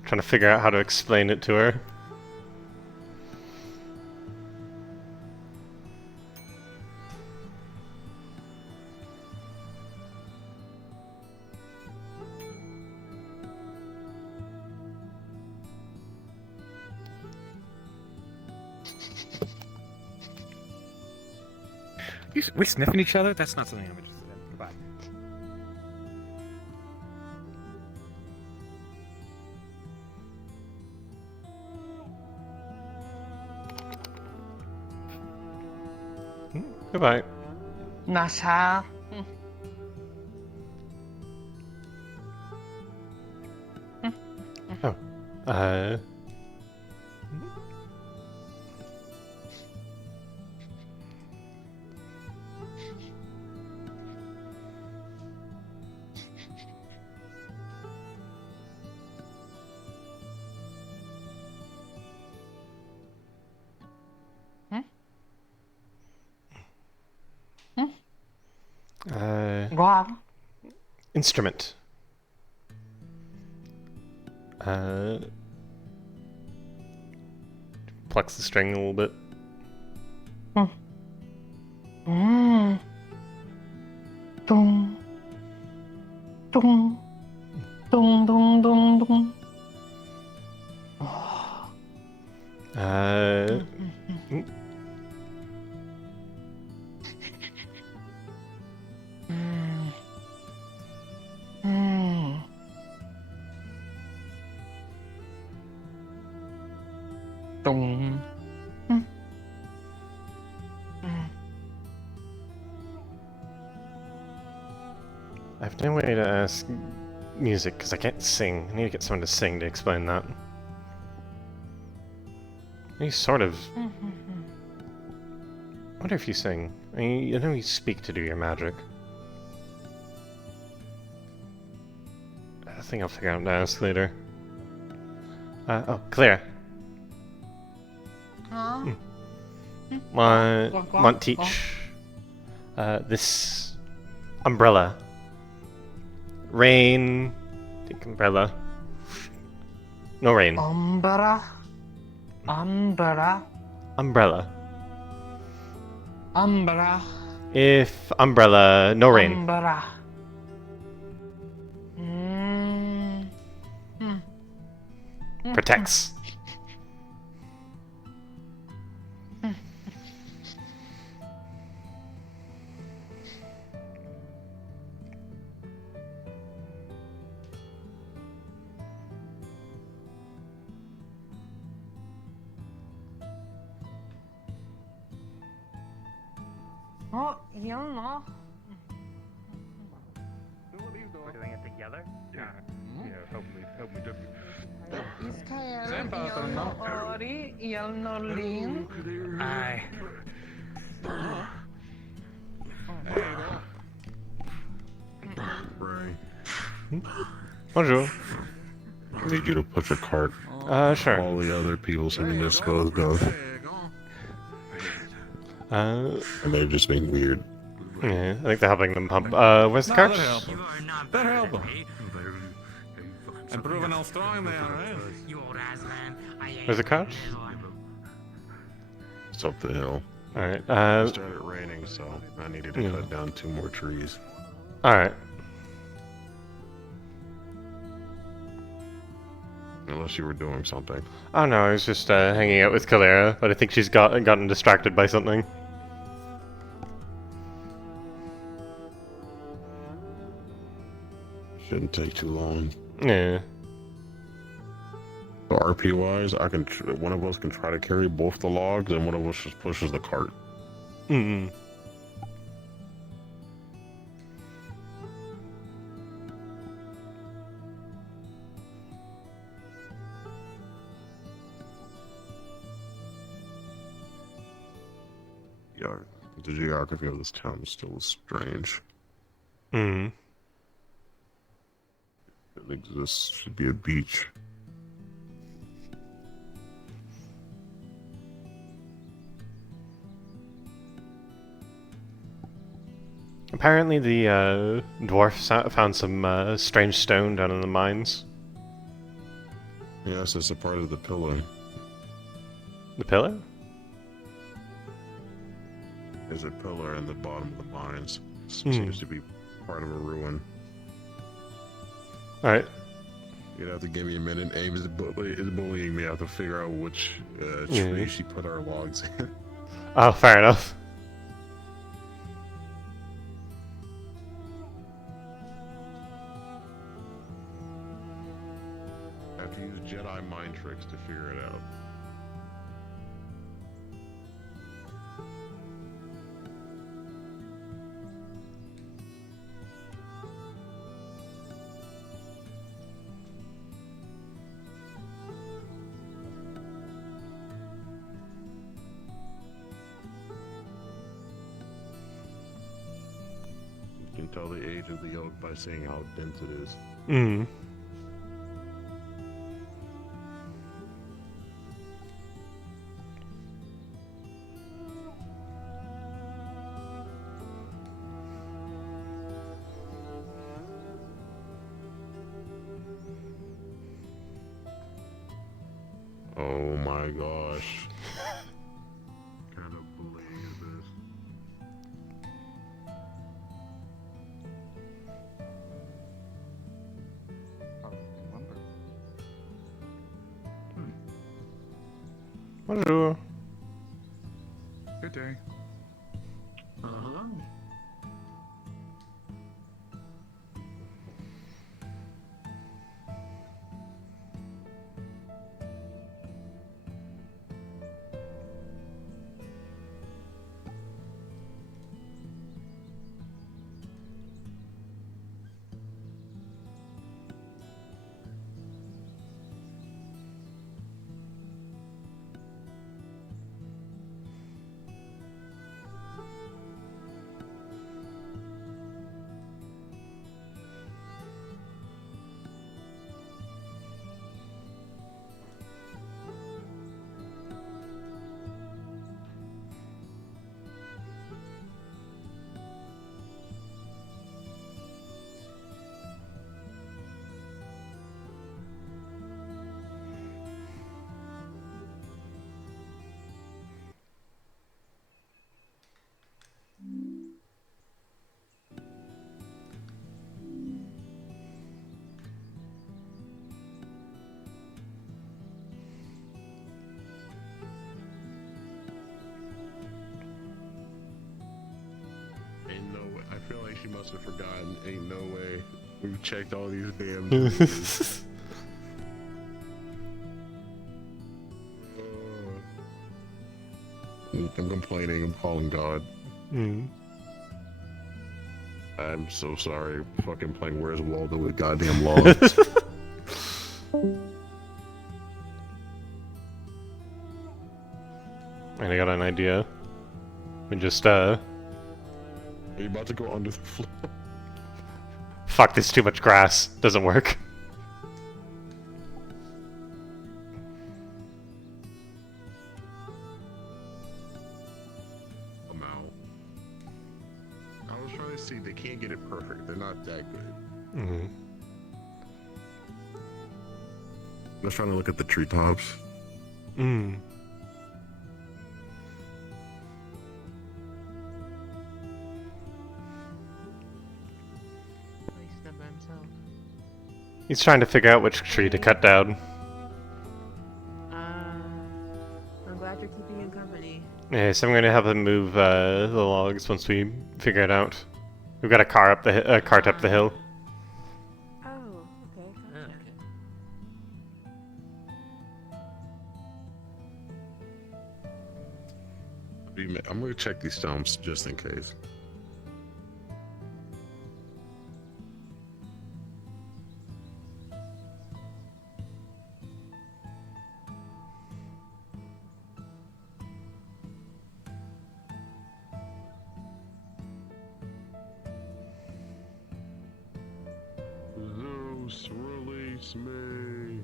Trying to figure out how to explain it to her. We sniffing each other? That's not something I'm interested in. Goodbye. Goodbye. Nasha. Oh. What? Instrument. plucks the string a little bit. Mm. Dong. Dong. Dong dong dong dong. Mm. Dong. I have no way to ask music because I can't sing. I need to get someone to sing to explain that. You sort of. I wonder if you sing. I mean, I know you speak to do your magic. I think I'll figure out to ask later. Oh, Claire. Huh? Want teach this umbrella. Rain. Take umbrella. No rain. Umbrella. Umbrella. Umbrella. Umbrella. If umbrella, no rain. Umbrella. Protects. Oh, you know. We're doing it together? Yeah. Yeah, help me do Iskael, Yelno Ori, Yelno Lin. Aye. Fray. Bonjour. I need you to push a cart. Sure. All the other people seem to disposed of. And they're just being weird. Yeah, I think they're helping them pump. Where's the cart? That help them. And proving how strong they are, right? Where's the cart? It's up the hill. Alright, It started raining, so I needed to cut down 2 more trees. Alright. Unless you were doing something. Oh no, I was just hanging out with Calera, but I think she's gotten distracted by something. Shouldn't take too long. Yeah. So RP wise, one of us can try to carry both the logs, and one of us just pushes the cart. Mm-hmm. Yeah, the geography of this town is still strange. Mm-hmm. It exists, should be a beach. Apparently the dwarf found some strange stone down in the mines. Yes, it's a part of the pillar. The pillar? There's a pillar in the bottom of the mines. Seems to be part of a ruin. Alright. You'd have to give me a minute. Abe is bullying me. I have to figure out which tree she put our logs in. Oh, fair enough. I have to use Jedi mind tricks to figure it out. You can tell the age of the oak by seeing how dense it is. Mm. Oh my my gosh. What kind of bully is this? Bonjour. Good day. Uh-huh. Ain't no way. I feel like she must have forgotten. Ain't no way. We've checked all these damn dudes. I'm complaining. I'm calling God. Mm. I'm so sorry. Fucking playing Where's Waldo with goddamn logs. And I got an idea. We just, Are you about to go under the floor? fuck, there's too much grass. Doesn't work. I'm out. I was trying to see. They can't get it perfect. They're not that good. Mm-hmm. I was trying to look at the treetops. Mm. He's trying to figure out which tree to cut down. I'm glad you're keeping him company. Yeah, so I'm gonna have him move the logs once we figure it out. We've got a cart up the hill. Oh, okay, gotcha. I'm gonna check these stumps just in case. Zeus, release me.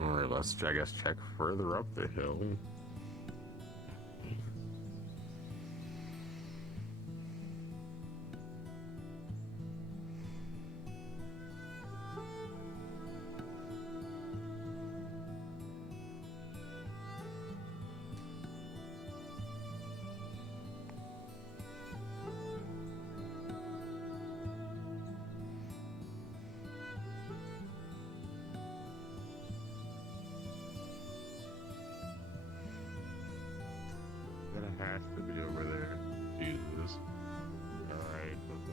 Alright, let's, I guess, check further up the hill. That has to be over there. Jesus. Alright, let's go.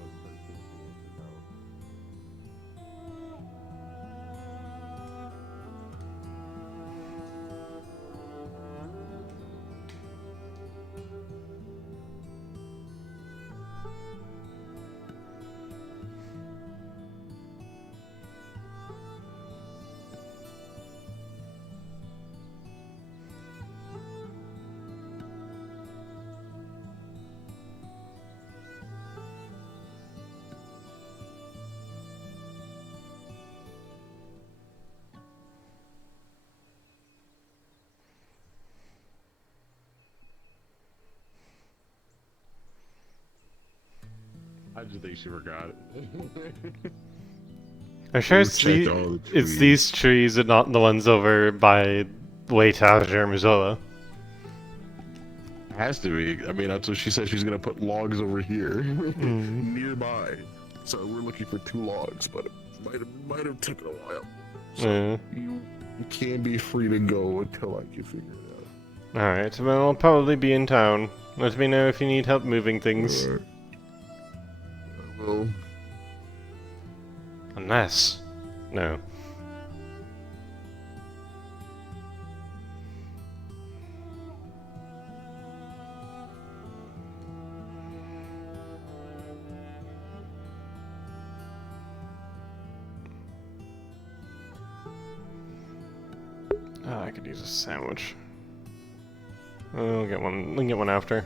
I just think she forgot it. I'm sure We've it's, checked all the it's trees. these trees and not the ones over by Waithouse or Missoula. Has to be. I mean, that's what she said. She's gonna put logs over here nearby. So we're looking for 2 logs, but it might have taken a while. So you can't be free to go until I can figure it out. Alright, well, I'll probably be in town. Let me know if you need help moving things. I will. Unless... No. Oh, I could use a sandwich. I'll get one. I'll get one after.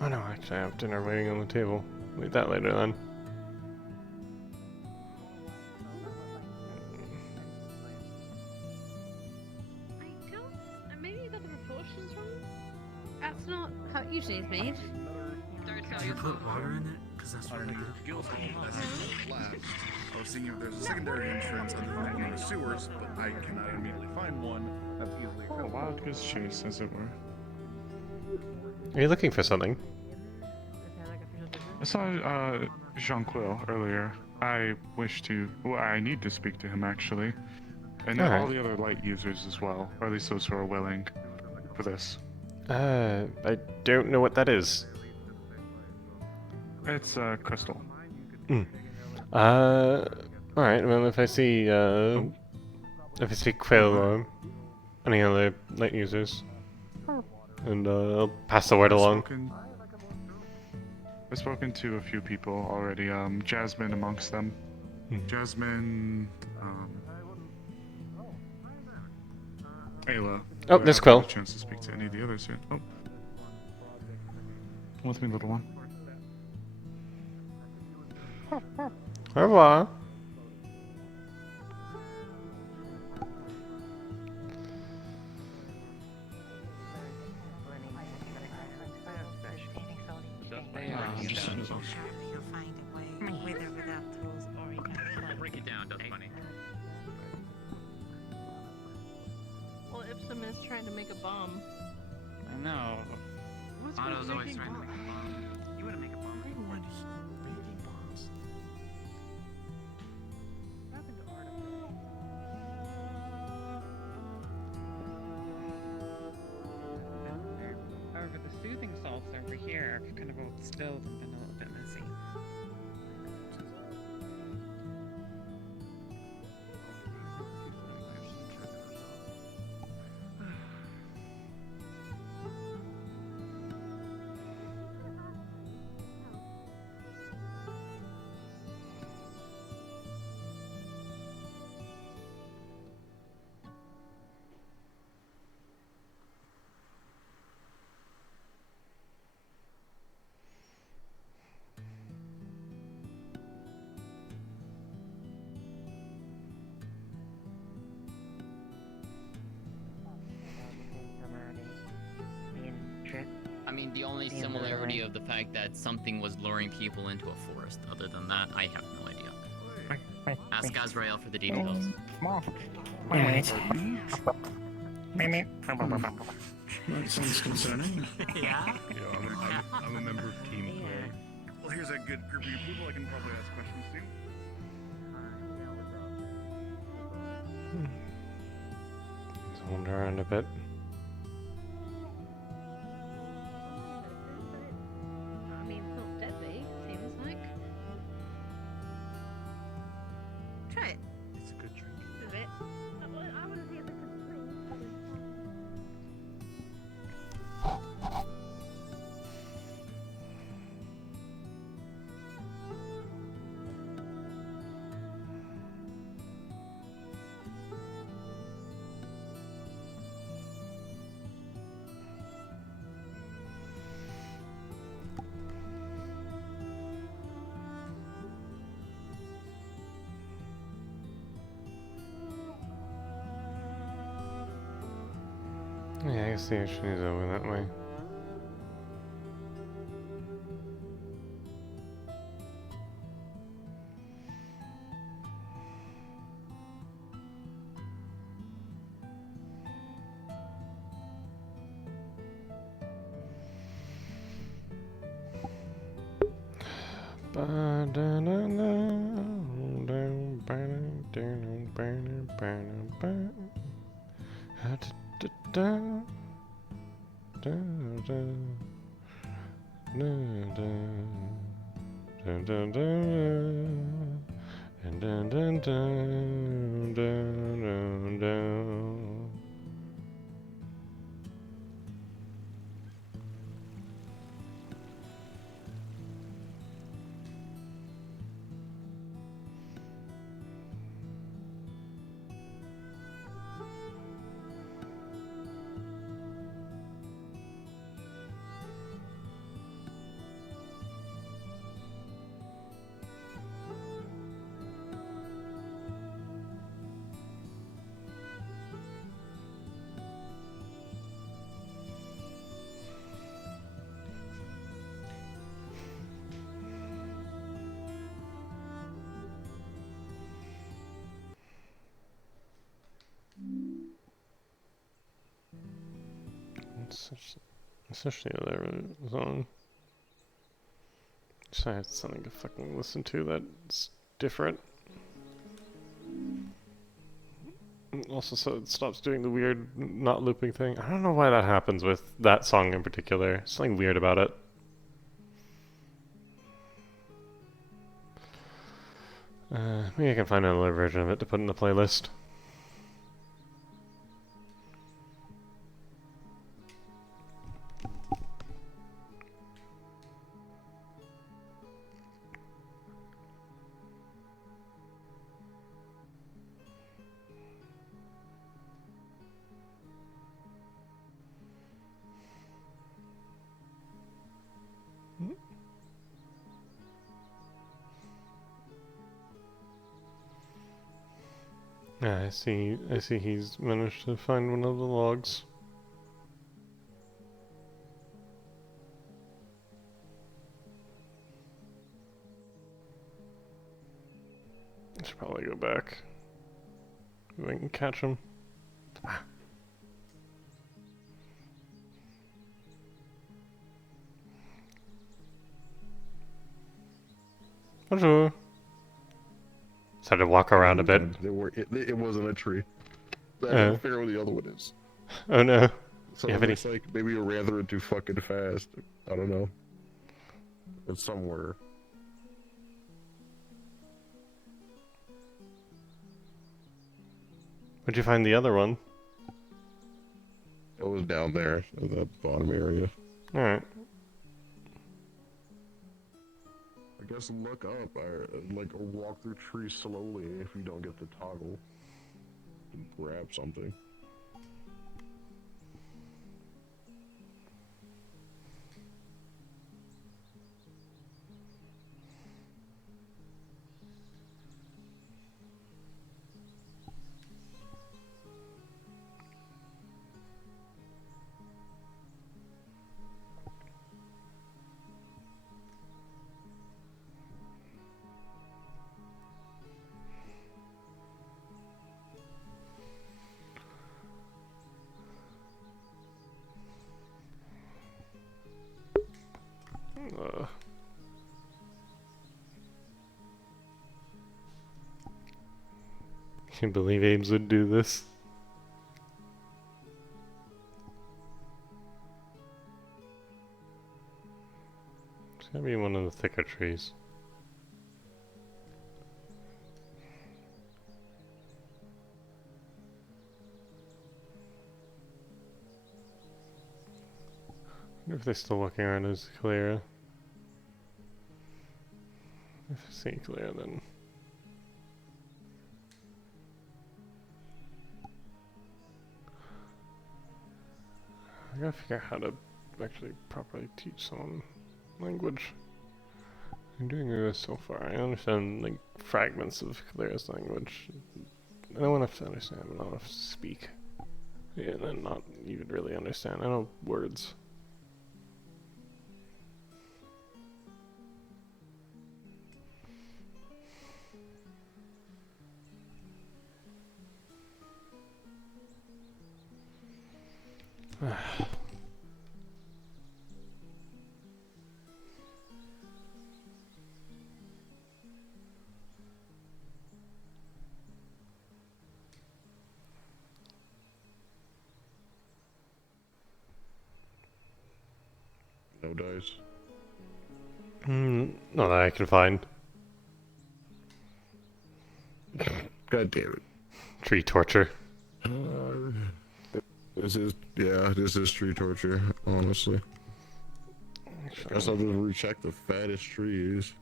Oh no, actually I have dinner waiting on the table. Leave that later then. Maybe you got the proportions wrong? That's not how it usually is made. Did you put water in it? Because that's what I did. I was thinking if there's a secondary entrance other than the sewers, but I cannot immediately find one that's easily A wild goose chase, as it were. Are you looking for something? I saw Jean-Quill earlier. I wish to... Well, I need to speak to him, actually. And then all the other light users as well. Or at least those who are willing for this. I don't know what that is. It's crystal. Alright, well if I see, Quill or any other light users, and I'll pass the word along. I've spoken to a few people already, Jasmine amongst them. Jasmine, Ayla. Oh, there's Quill. I haven't had a chance to speak to any of the others yet. Oh. Come with me, little one. Au revoir. Break it down, that's funny. Well, Ipsum is trying to make a bomb. I know. Otto's always trying to make a bomb. You want to make a bomb? However, the soothing salts over here have kind of all spilled and been a little bit messy. I mean, the only similarity of the fact that something was luring people into a forest. Other than that, I have no idea. Ask Azrael for the details. Wait. That sounds concerning. Yeah? I'm a member of Team Fray. Well, here's a good group of people I can probably ask questions to. Let's wander around a bit. I mean, it's not deadly, seems like. Try it. It's a good drink. Is it? I want to see if it's a drink. Yeah, I guess the ocean is over that way. Especially the zone. So I have something to fucking listen to that's different. Also, so it stops doing the weird not looping thing. I don't know why that happens with that song in particular. Something weird about it. Maybe I can find another version of it to put in the playlist. Yeah, I see he's managed to find one of the logs. I should probably go back. If I can catch him. Bonjour. Just had to walk around a bit. It wasn't a tree. I gotta figure out what the other one is. Oh no. So You have any? it's like maybe you ran through it too fucking fast. I don't know. It's somewhere. Where'd you find the other one? It was down there in that bottom area. Alright. I guess look up, or walk through trees slowly if you don't get the toggle. Grab something. Can't believe Ames would do this. It's gotta be one of the thicker trees. I wonder if they're still walking around as Clara. If I see Clara, then I gotta figure out how to actually properly teach someone language. I'm doing this so far. I understand like fragments of Clara's language. I know enough to understand, but not enough to speak. Yeah, and then not even really understand. I know words. no dice. Not that I can find. God damn it. Tree torture. This is tree torture, honestly. Guess I'll just recheck the fattest trees.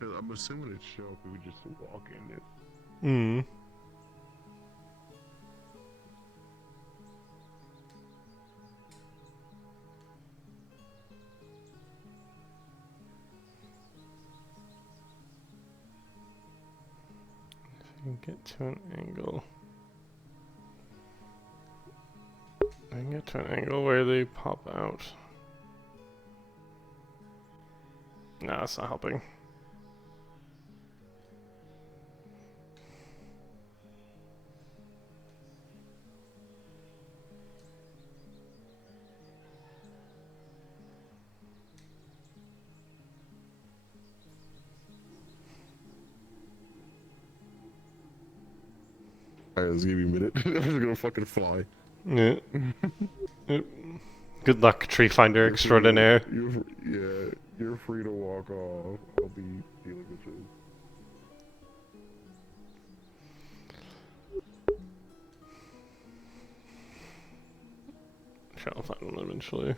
Cause I'm assuming it'd show up if we just walk in it. Get to an angle. I can get to an angle where they pop out. No, that's not helping. Alright, let's give you a minute. I'm just gonna fucking fly. Yeah. Yep. Good luck, tree finder extraordinaire. You're free to walk off. I'll be dealing with you. Sure, I'll find one eventually.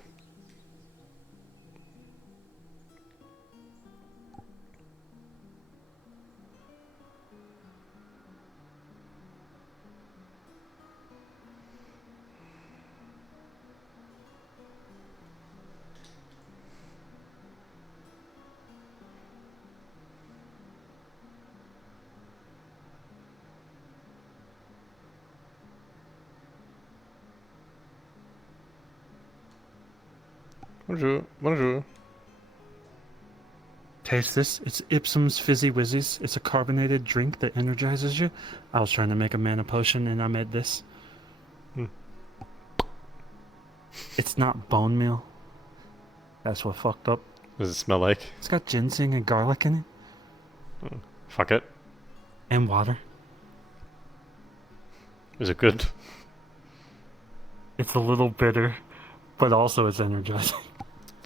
Bonjour, bonjour. Taste this. It's Ipsum's Fizzy Wizzies. It's a carbonated drink that energizes you. I was trying to make a mana potion and I made this. It's not bone meal. That's what fucked up. What does it smell like? It's got ginseng and garlic in it. Fuck it. And water. Is it good? It's a little bitter, but also it's energizing.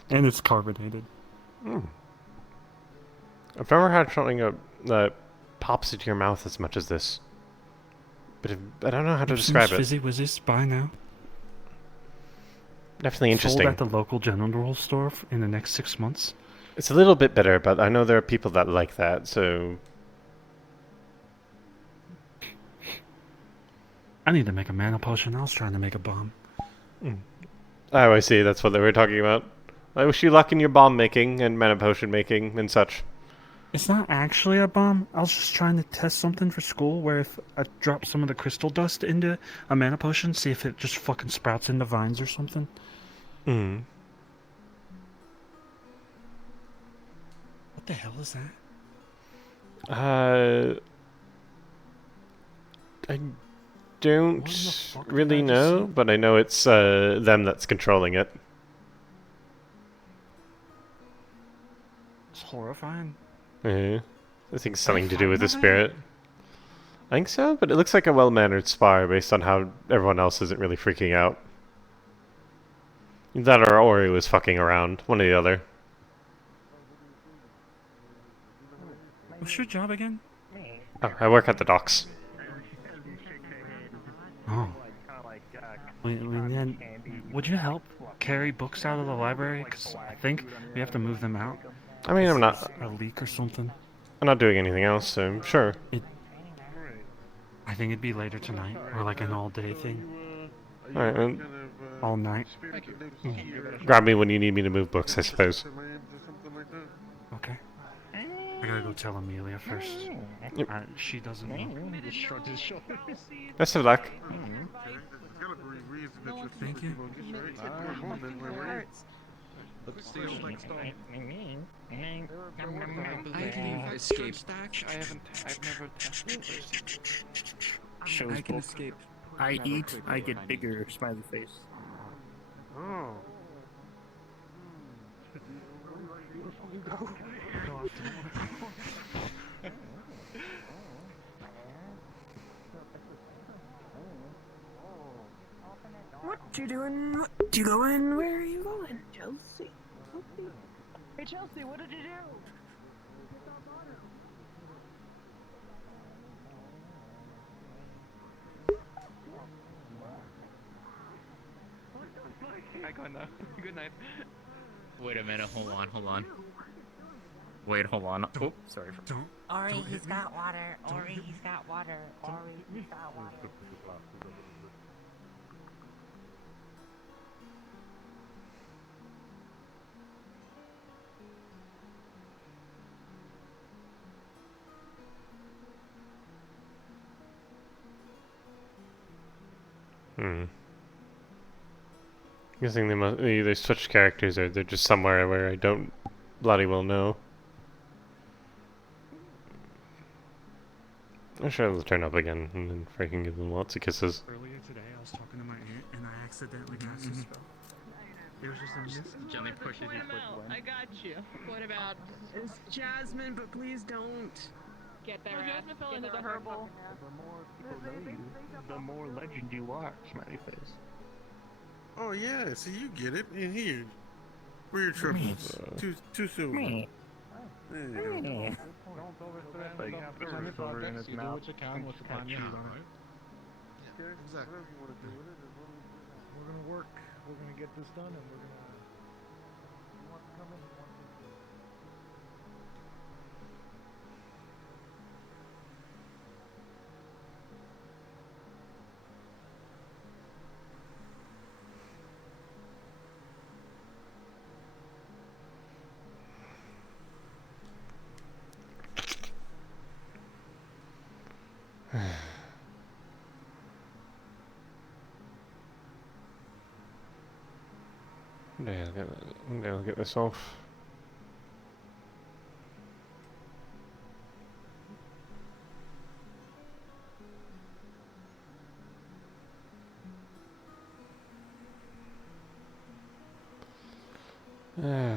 And it's carbonated. I've never had something that pops into your mouth as much as this. But I don't know how to Ipsum's describe it. Fizzy Wizzies, buy now. Definitely interesting. Sold at the local general store in the next 6 months. It's a little bit bitter, but I know there are people that like that, so... I need to make a mana potion. I was trying to make a bomb. Oh, I see. That's what they were talking about. I wish you luck in your bomb making and mana potion making and such. It's not actually a bomb. I was just trying to test something for school where if I drop some of the crystal dust into a mana potion, see if it just fucking sprouts into vines or something. What the hell is that? I don't really know, but I know it's them that's controlling it. It's horrifying. I think it's something to do with the spirit. I think so, but it looks like a well-mannered spire based on how everyone else isn't really freaking out. That or Ori was fucking around. One or the other. What's your job again? Oh, I work at the docks. Oh. Would you help carry books out of the library? Because I think we have to move them out. I mean, I'm not... A leak or something. I'm not doing anything else, so sure. I think it'd be later tonight, or like an all-day thing. Alright, all night. Grab me when you need me to move books, I suppose. Okay. I gotta go tell Amelia first. Yep. She doesn't know. Best of luck. Thank you. I escaped. I've never tested this. I can escape. I eat, I get bigger, smiley face. Oh. What What you doing? What you going? Where are you going? Chelsea? Hey Chelsea, what did you do? I go now. Good night. Wait a minute, hold on. Wait, hold on. Oh, sorry. Ori, he's got water. Ori, he's got water. Ori, he's got water. Guessing they must either switch characters or they're just somewhere where I don't bloody well know. I'm sure they'll turn up again and then freaking give them lots of kisses. Earlier today, I was talking to my aunt and I accidentally cast a spell. It was just a miss. Johnny pushes you with I got you. What about it's Jasmine? But please don't get their ass. Jasmine fell into the herbal. The more people know you, the more legend you are, smiley face. Oh yeah, so you get it. In here. For your triples. Two silver. Me. There you go. Me. Don't overspend Like, on pepper any silver in projects. his You do mouth what you can with the and time you catch have, on. right? Yeah, exactly. Whatever you want to do with it is what We're gonna work. We're gonna get this done, and we're gonna. You want to come in? You want to? One day I'll get this off.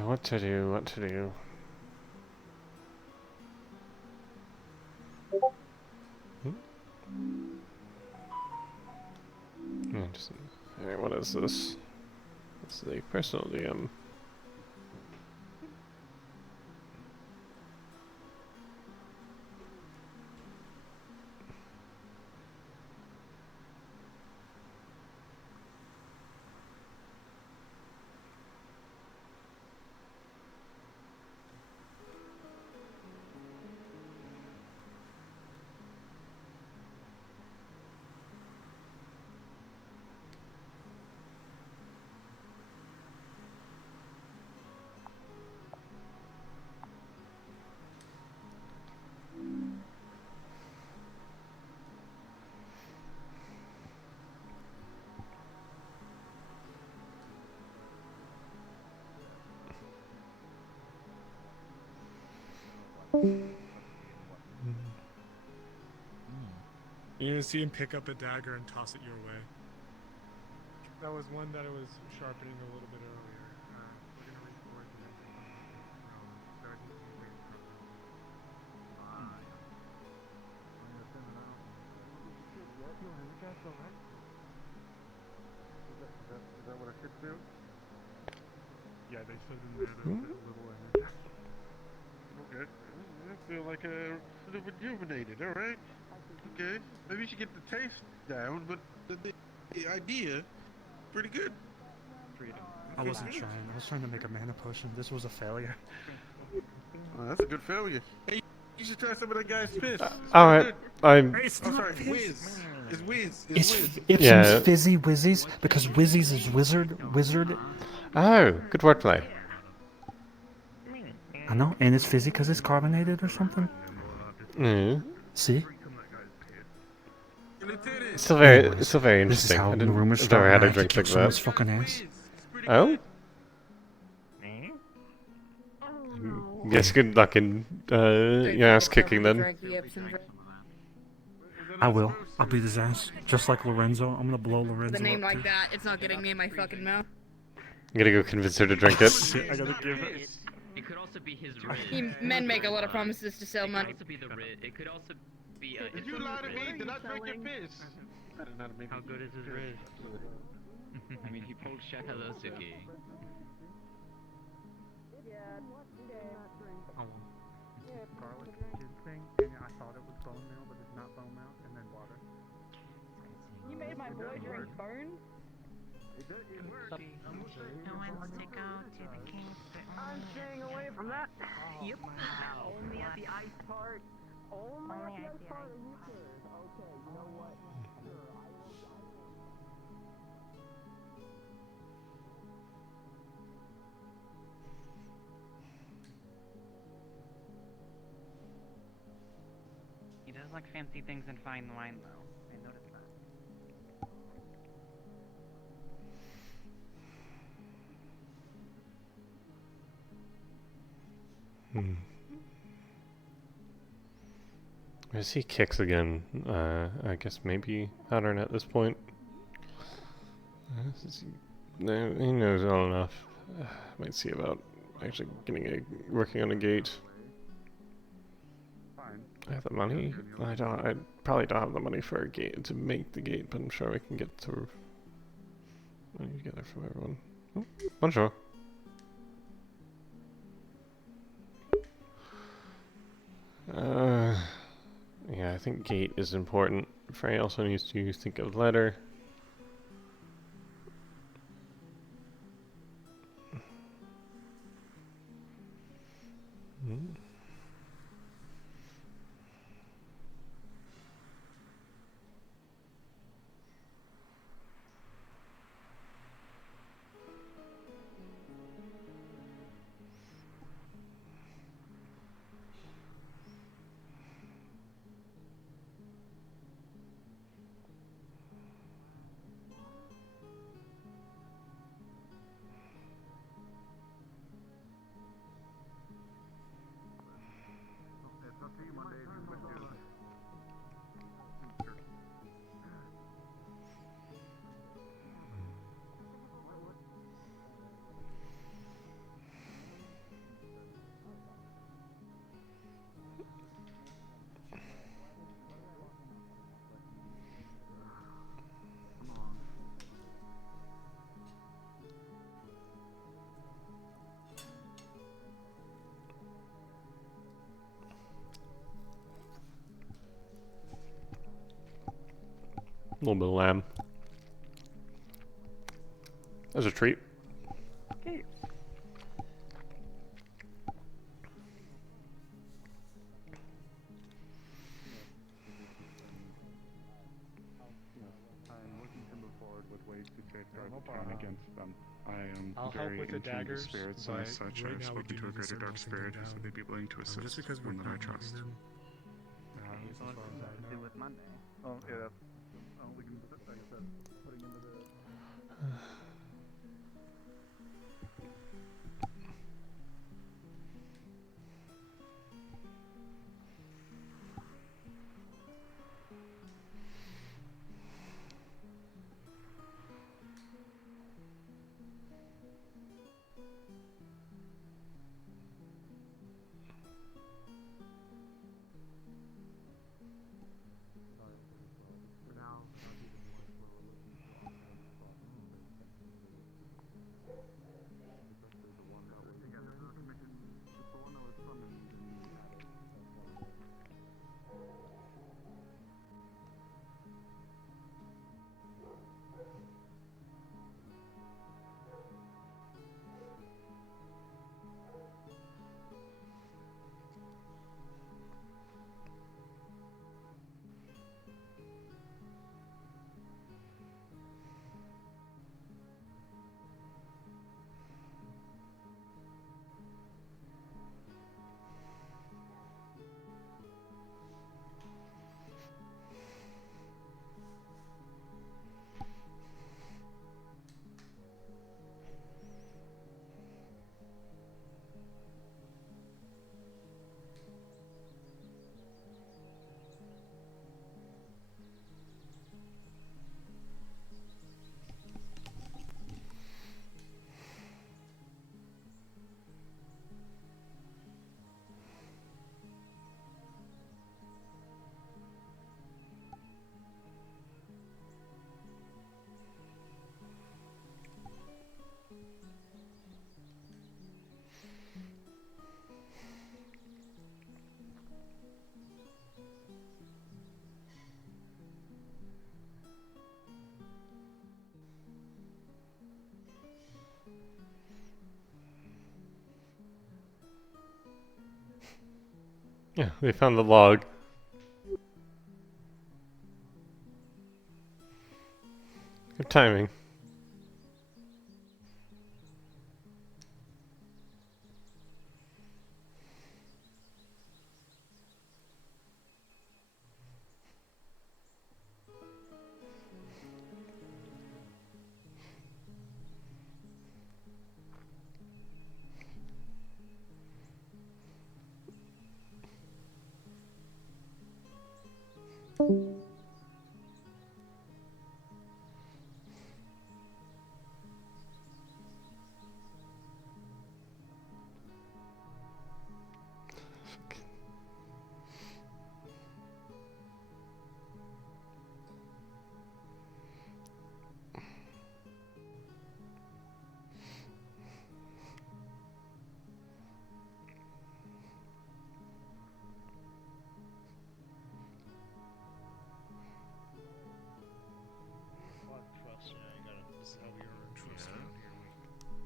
What to do, what to do. Alright, what is this? It's the personal DM. You're gonna see him pick up a dagger and toss it your way. That was one that I was sharpening a little bit earlier. We're gonna record the next one. So I need to wait for Is that what I should do? Yeah, they said in there that a little energy. Okay. I feel like sort of rejuvenated, alright? Okay. Maybe you should get the taste down, but the idea, pretty good. I wasn't trying. I was trying to make a mana potion. This was a failure. Oh, that's a good failure. Hey, you should try some of that guy's piss. Alright, I'm... Oh, sorry, Whiz. It's Whiz. It's Whiz. Ipsum's Fizzy Wizzies because Wizzies is wizard. Oh, good wordplay. I know, and it's fizzy because it's carbonated or something. See? It's still very interesting. This is how I the didn't, rumors I've start. never had I a have to drink kick like someone's that. fucking ass. Oh? Guess good luck in your ass kicking then. I will. I'll beat his ass. Just like Lorenzo. I'm gonna blow Lorenzo The name up like too. that, it's not getting me in my fucking mouth. I'm gonna go convince her to drink it. I gotta give it. It could also be his Riz. Men make a lot of promises to sell money. It could also be the Riz. It could also be. Did you lie to me? Did I drink your piss? How good is his Riz? I mean, he pulled shit. Hello, Suki. Garlic ginseng, and I thought it was bone meal, but it's not bone meal, and then water. You made my boy drink burn? Who wants to go to the cave? I'm staying away from that. Yep. Wow. Only at the ice part. Only at the ice part. ice Are you sure? Okay, you know what? Sure, I will. He does like fancy things and fine wine, though. I noticed that. Hmm. I see kicks again. I guess maybe pattern at this point. No, he knows well enough. Might see about actually working on a gate. Fine. I have the money. I don't. I probably don't have the money for a gate to make the gate, but I'm sure we can get to money together from everyone. Oh, bonjour. Yeah, I think gate is important. Fray also needs to think of letter. Hmm. It's up to you Monday if you would do. A little bit of lamb. As a treat. Okay. I'm looking to move forward with ways to safeguard the town against them. I am I'll help very with the in tune with daggers, spirits but and as such, right I've now we spoken do to a need to greater start dark locking spirit them who down. may be willing to assist, Just because we're one that I not moving trust. them. He's as far as I do know. with Monday. Oh yeah. We can, like I said, putting into the. For now, I'll do the more slow looking. Yeah, they found the log. Good timing.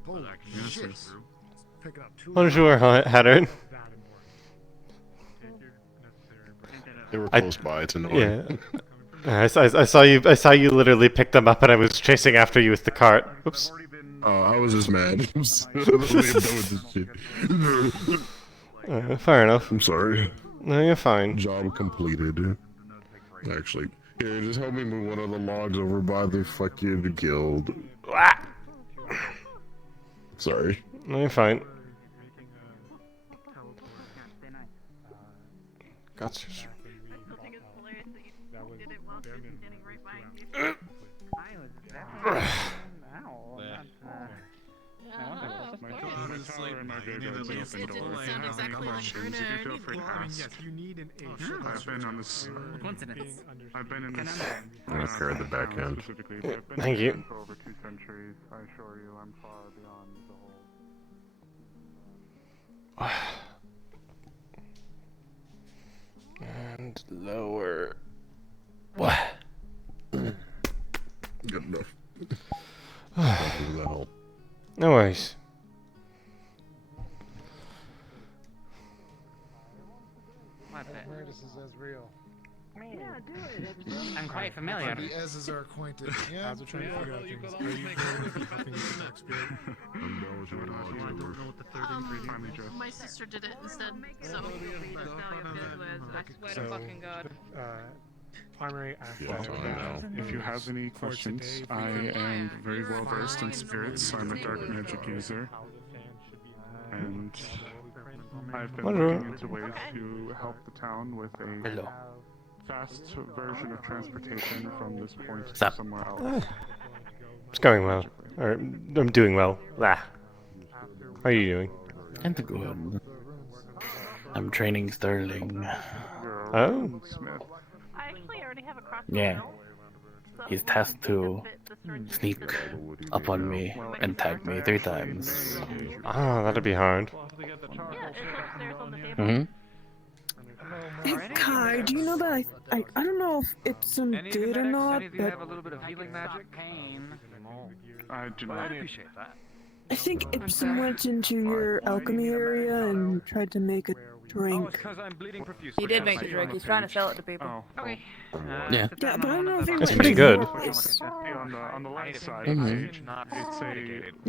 Holy shit. Picking up two. Bonjour, Hatter. They were close by. It's annoying. Yeah. I saw you. I saw you literally pick them up, and I was chasing after you with the cart. Oops. I was just mad. I'm done with this shit. Fair enough. I'm sorry. No, you're fine. Job completed. Actually, here, just help me move one of the logs over by the fucking guild. Sorry. No, you're fine. Gotcha. I've been in this. I'm gonna carry the back end. Thank you. For over 2 centuries, I assure you, I'm far beyond the whole. And lower. What? Good enough. Thank you for that help. No worries. This is as real. Yeah, do it. I'm quite familiar. The Ez's are acquainted. Yeah. As we're trying to figure out things, are you helping with the dark spirit? My sister did it instead, so. I swear to fucking God. Primary aspect. If you have any questions, I am very well versed in spirits. I'm a dark magic user. And I've been looking into ways to help the town with a fast version of transportation from this point to somewhere else. It's going well. Or, I'm doing well. How are you doing? I'm good. I'm training Sterling. Oh? I actually already have a cross. Yeah. He's tasked to sneak up on me and tag me 3 times. Ah, that'd be hard. Mm-hmm. Hey Kai, do you know that I don't know if Ipsum did or not, You but have a little bit of healing magic. I do not. I appreciate that. I think Ipsum went into your alchemy area and tried to make a drink. He did make a drink. He's trying to sell it to people. Okay. Yeah. Yeah, but I don't know if it That's was pretty good. On the light side, Mhm. it's a Not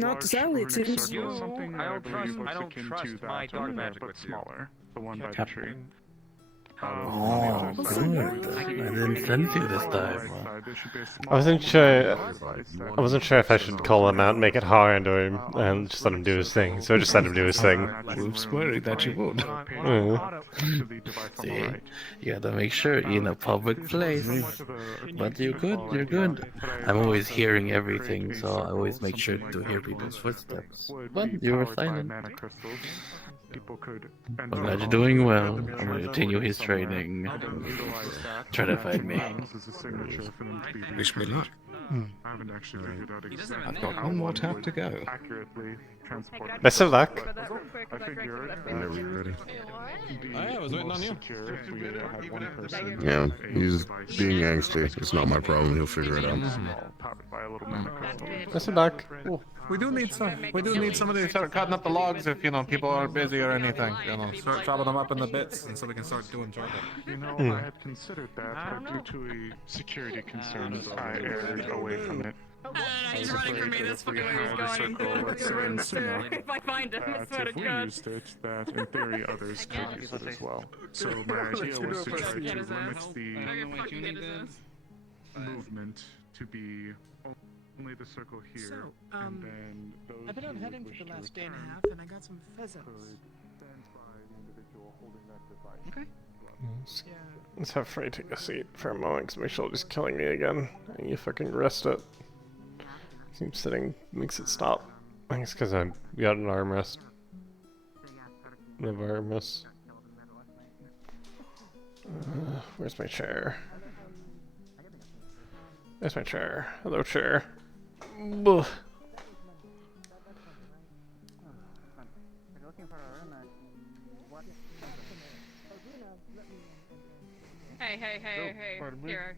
large sadly, it runic seems. circle, something I I don't believe trust- looks I don't akin trust to my that, dark magic but with you. smaller, the one by the Yep. tree. Oh, good. I didn't send you this time. I wasn't sure. I wasn't sure if I should call him out, make it hard, or just let him do his thing. So I just let him do his thing. I was worried that you would. Yeah. See, you gotta make sure you're in a public place. But you're good, you're good. I'm always hearing everything, so I always make sure to hear people's footsteps. But you were silent. I'm glad you're doing well. I'm gonna continue his training. Try to find me. Wish me luck. I haven't actually figured out I've got one more tap to go. accurately transport. Best of luck. I figured Whenever you're ready. I was waiting on you. Yeah, he's being angsty. It's not my problem. He'll figure it out. Best of luck. We do need somebody to start cutting up the logs if, you know, people aren't busy or anything. You know, start chopping them up into bits and so we can start doing charcoal. You know, I had considered that, but due to security concerns, I erred away from it. I was afraid that if we had a circle, let's say in Suna, If I find him, I that swear if to we God. used it, that in theory others could use it as well. So my idea was to try to limit the movement to be only the circle here, So, and then those I've been out who heading wish for the to last day and a return half, and I got some pheasants. could stand by the individual holding that device. Okay. Let's have Fray take a seat for a moment, because my shoulder's killing me again. I need to fucking rest it. Keep sitting makes it stop. I think it's because I got an armrest. Live armrest. Where's my chair? There's my chair. Hello, chair. Ugh. Hey, pardon me? here,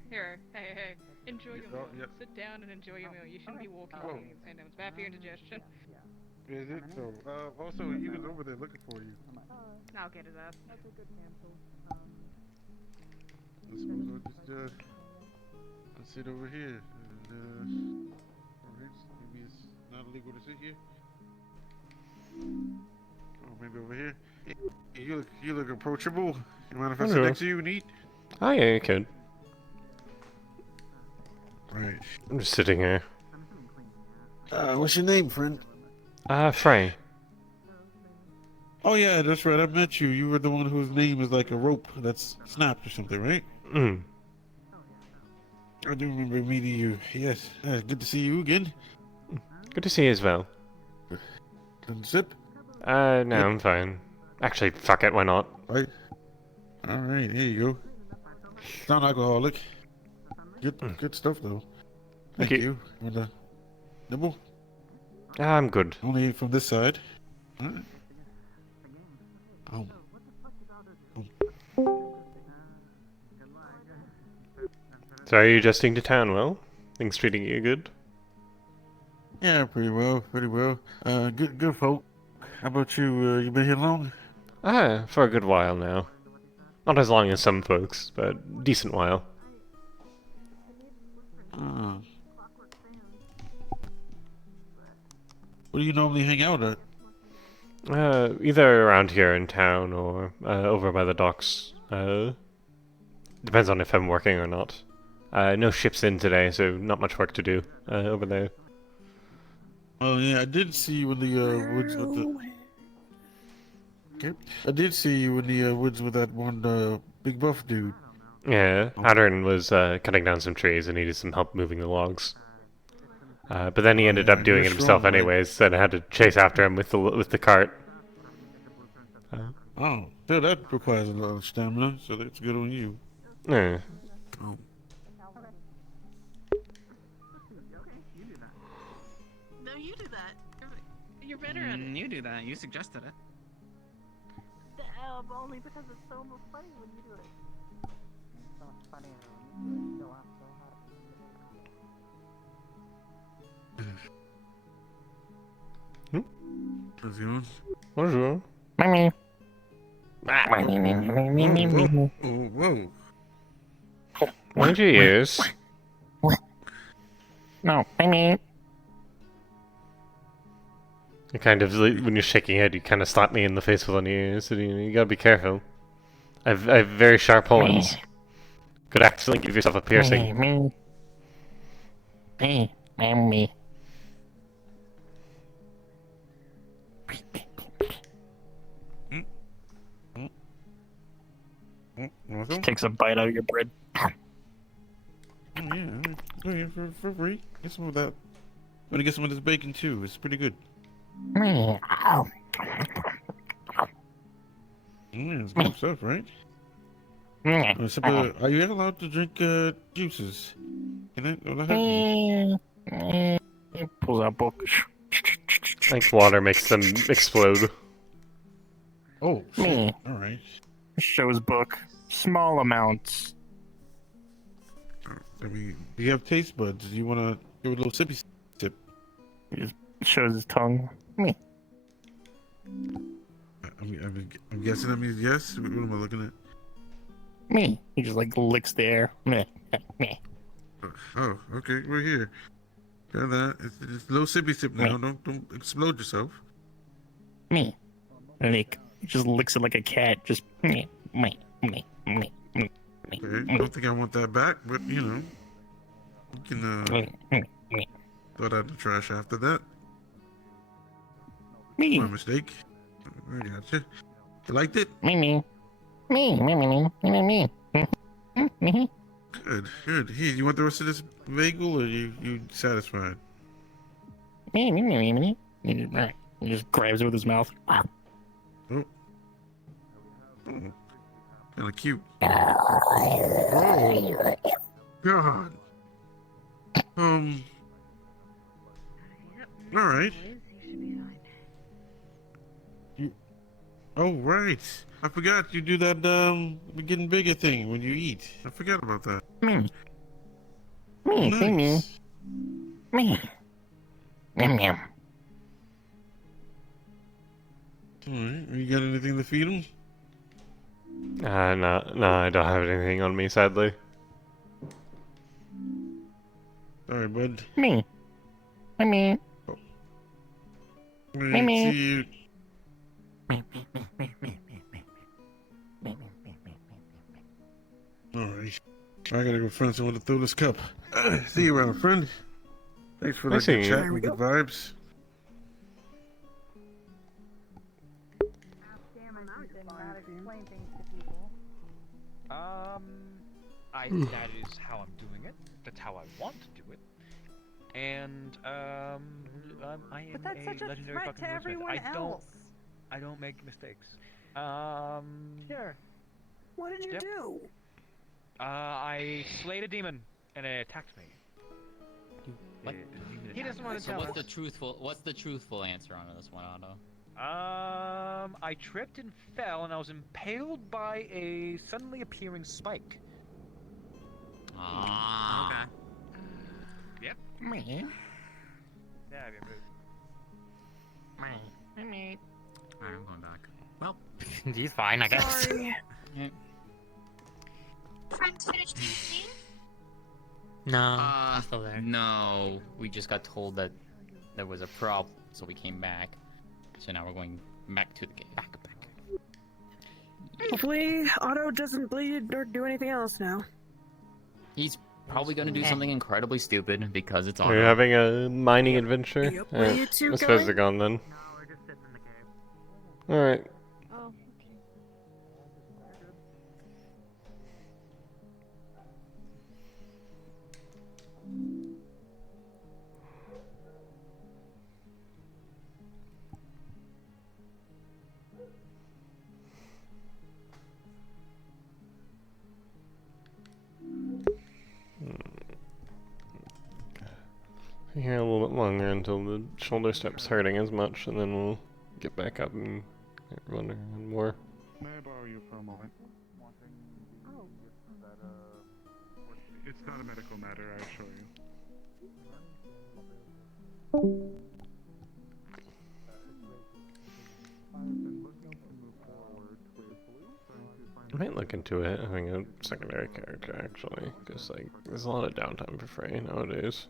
hey. Enjoy your meal. Yep. Sit down and enjoy your meal. You shouldn't be walking Whoa. and it's bad for your indigestion. Is it? So, also, he was over there looking for you. I'll get his ass. That's a good cancel. I suppose I'll just, I'll sit over here. And, alright, maybe it's not illegal to sit here. Oh, maybe over here. Hey, you look approachable. You mind if I sit Hello. next to you and eat? Oh yeah, you could. Right. I'm just sitting here. What's your name, friend? Fray. Oh yeah, that's right. I met you. You were the one whose name is like a rope that's snapped or something, right? Mm. I do remember meeting you. Yes. Good to see you again. Good to see you as well. Sip? No, Yep. I'm fine. Actually, fuck it, why not? Right. Alright, here you go. Non-alcoholic. Good stuff though. Thank you. Want a nibble? I'm good. Only from this side. Alright. Oh. So are you adjusting to town well? Things treating you good? Yeah, pretty well, pretty well. Good folk. How about you? You been here long? For a good while now. Not as long as some folks, but decent while. Where do you normally hang out at? Either around here in town or over by the docks. Depends on if I'm working or not. No ships in today, so not much work to do over there. Oh yeah, I did see you in the woods with the. Okay. I did see you in the woods with that one big buff dude. Yeah, Adrian was cutting down some trees and needed some help moving the logs. But then he ended up doing it himself anyways, and I had to chase after him with the cart. Oh, so that requires a lot of stamina, so that's good on you. Yeah. Oh. No, you do that. You're better at it. You do that. You suggested it. Only because it's so much funny when you do it. It's so much funnier when you go out so hard. How's it going? Bonjour. Mommy. Whoa. Mind your ears. No, Mommy. You kind of, when you're shaking your head, you kind of slap me in the face with one of your ears, so you gotta be careful. I have very sharp horns. Could accidentally give yourself a piercing. Mommy. Welcome. Takes a bite out of your bread. Oh yeah, go ahead for free. Get some of that. I'm gonna get some of this bacon too. It's pretty good. It's good stuff, right? Are you allowed to drink juices? Can I have you? Pulls out book. Like water makes them explode. Oh, Me. Alright. Shows book. Small amounts. I mean, do you have taste buds? Do you want to give it a little sippy sip? You just Shows his tongue. Me. I'm guessing that means yes. What am I looking at? Me. He just like licks the air. Me. Me. Oh, okay, we're here. Got that. It's a little sippy sip now. Don't explode yourself. Me. And he just licks it like a cat. Just me. Me. Me. Me. Me. Okay, I don't think I want that back, but you know, you can throw that in the trash after that. Me. My mistake. I gotcha. You liked it? Me. Me. Me. Me. Me. Me. Me. Me. Me. Good, good. Here, you want the rest of this bagel, or you satisfied? Me. Me. Me. Me. Me. He just grabs it with his mouth. Oh. Kind of cute. Oh. God. All right. Oh, right. I forgot you do that getting bigger thing when you eat. I forgot about that. Me. Me. Nice. Me. Me. Me. Yum yum. All right. You got anything to feed him? No, I don't have anything on me, sadly. Sorry, bud. Me. Me. Me. Me. See you. Alright. I gotta go find someone to throw this cup. See you around, friend. Thanks for the Nice seeing good you. chat and good vibes. That is how I'm doing it. That's how I want to do it. And I am But that's such a legendary threat fucking to wordsmith. everyone else. I don't make mistakes. Sure. What did you do? I slayed a demon and it attacked me. What? He doesn't want to So tell what's us. the truthful answer on this one, Otto? I tripped and fell and I was impaled by a suddenly appearing spike. Ah. Okay. Yep. Me. Yeah, have you moved? Me. Alright, I'm going back. Well, He's fine, I guess. Sorry. yeah. Friends finished eating? No, I'm still there. No, we just got told that there was a problem, so we came back. So now we're going back to the cave. Back. Hopefully, Otto doesn't bleed or do anything else now. He's probably going to do something incredibly stupid because it's Are you Otto. having a mining adventure? Where are you two I suppose going? they're gone then. Alright. Oh, Here a little bit longer until the shoulder stops hurting as much, and then we'll get back up and run around more. May I borrow you for a moment? Oh. It's not a medical matter, I assure you. I might look into it, having a secondary character, actually, because, like, there's a lot of downtime for Fray nowadays.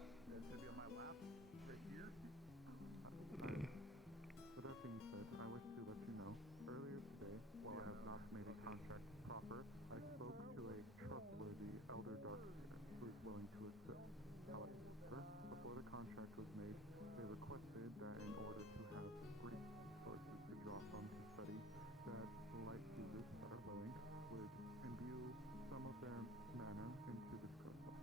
With that being said, I wish to let you know, earlier today, while I have not made a contract proper, I spoke to a trustworthy elder darkseer who is willing to assist. However, before the contract was made, they requested that in order to have brief sources to draw from to study, that light users that are willing would imbue some of their mana into this crystal.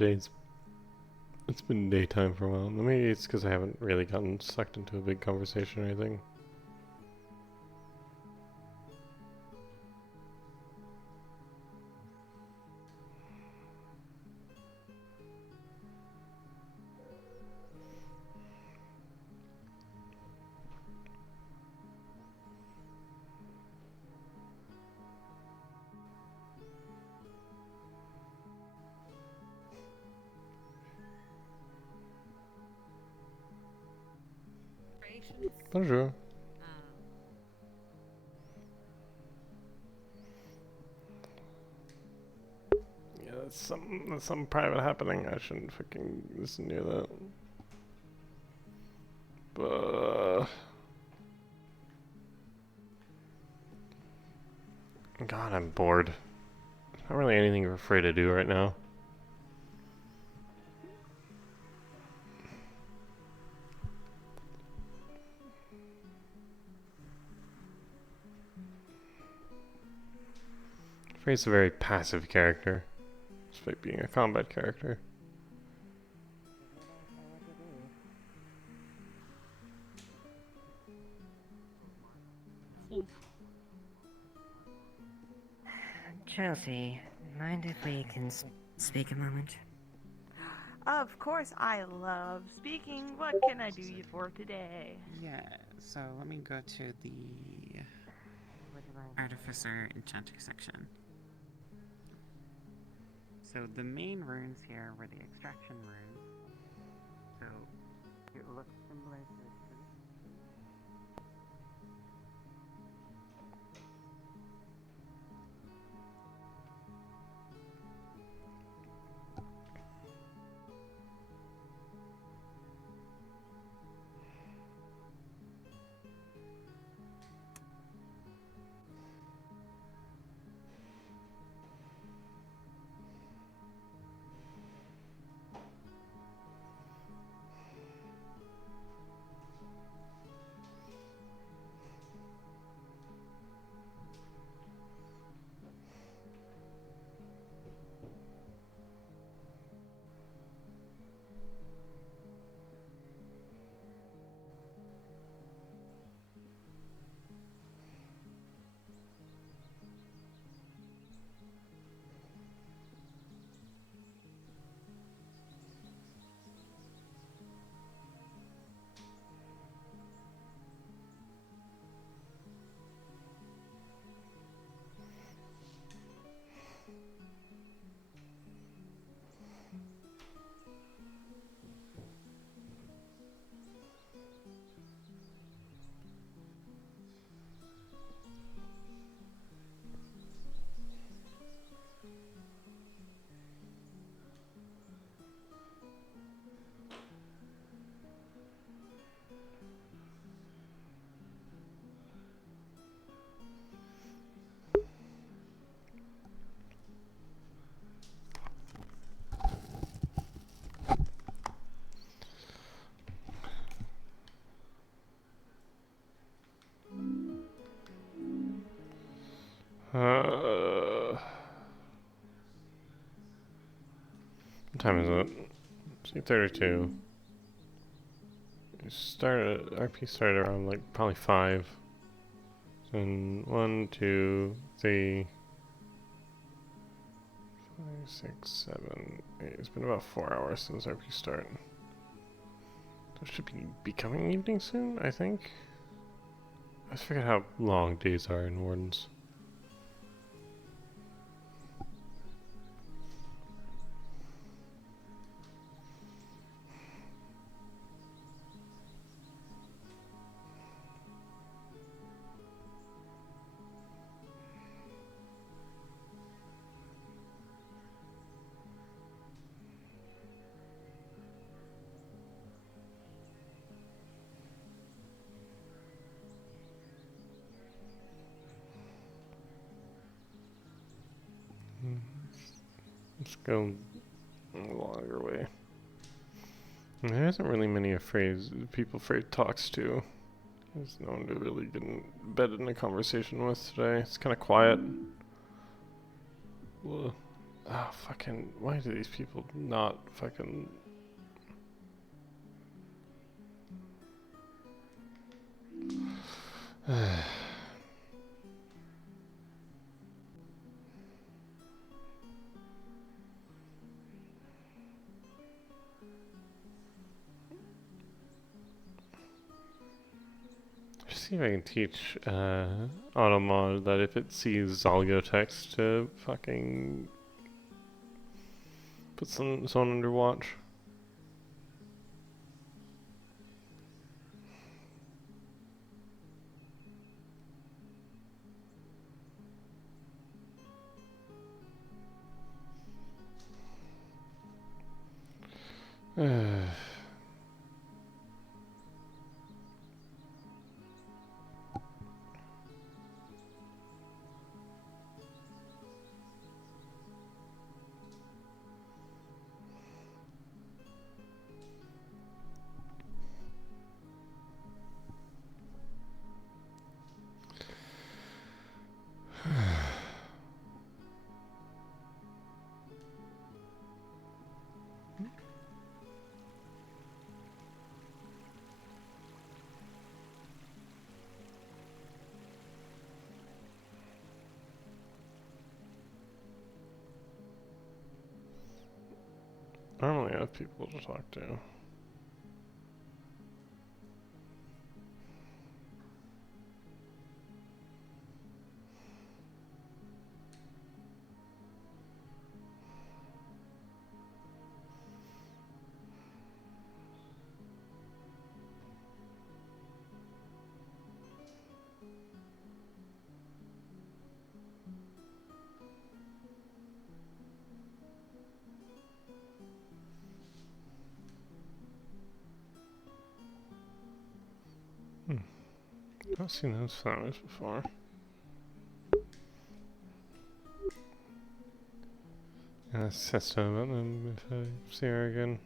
It's been daytime for a while. Maybe it's because I haven't really gotten sucked into a big conversation or anything. Bonjour. Yeah, that's some private happening. I shouldn't fucking listen near that. But God, I'm bored. Not really anything for Fray to do right now. Fray's a very passive character, despite being a combat character. Chelsea, mind if we can speak a moment? Of course, I love speaking. What can I do you for today? Yeah, so let me go to the Artificer Enchanting section. So the main runes here were the extraction runes. So it looks similar to this tree. What time is it? It's 8:32. RP started around like probably 5. And 1, 2, 3, 5, 6, 7, 8. It's been about 4 hours since RP start. So it should be becoming evening soon, I think. I forget how long days are in Wardens. Let's go a longer way. There isn't really many people Fray talks to. There's no one to really get in bed in a conversation with today. It's kind of quiet. Well, Oh, fucking... Why do these people not fucking... See if I can teach Automod that if it sees Zalgo text to fucking put someone under watch. Normally I have people to talk to. I've seen those flowers before. Yeah, let's test about them if I see her again.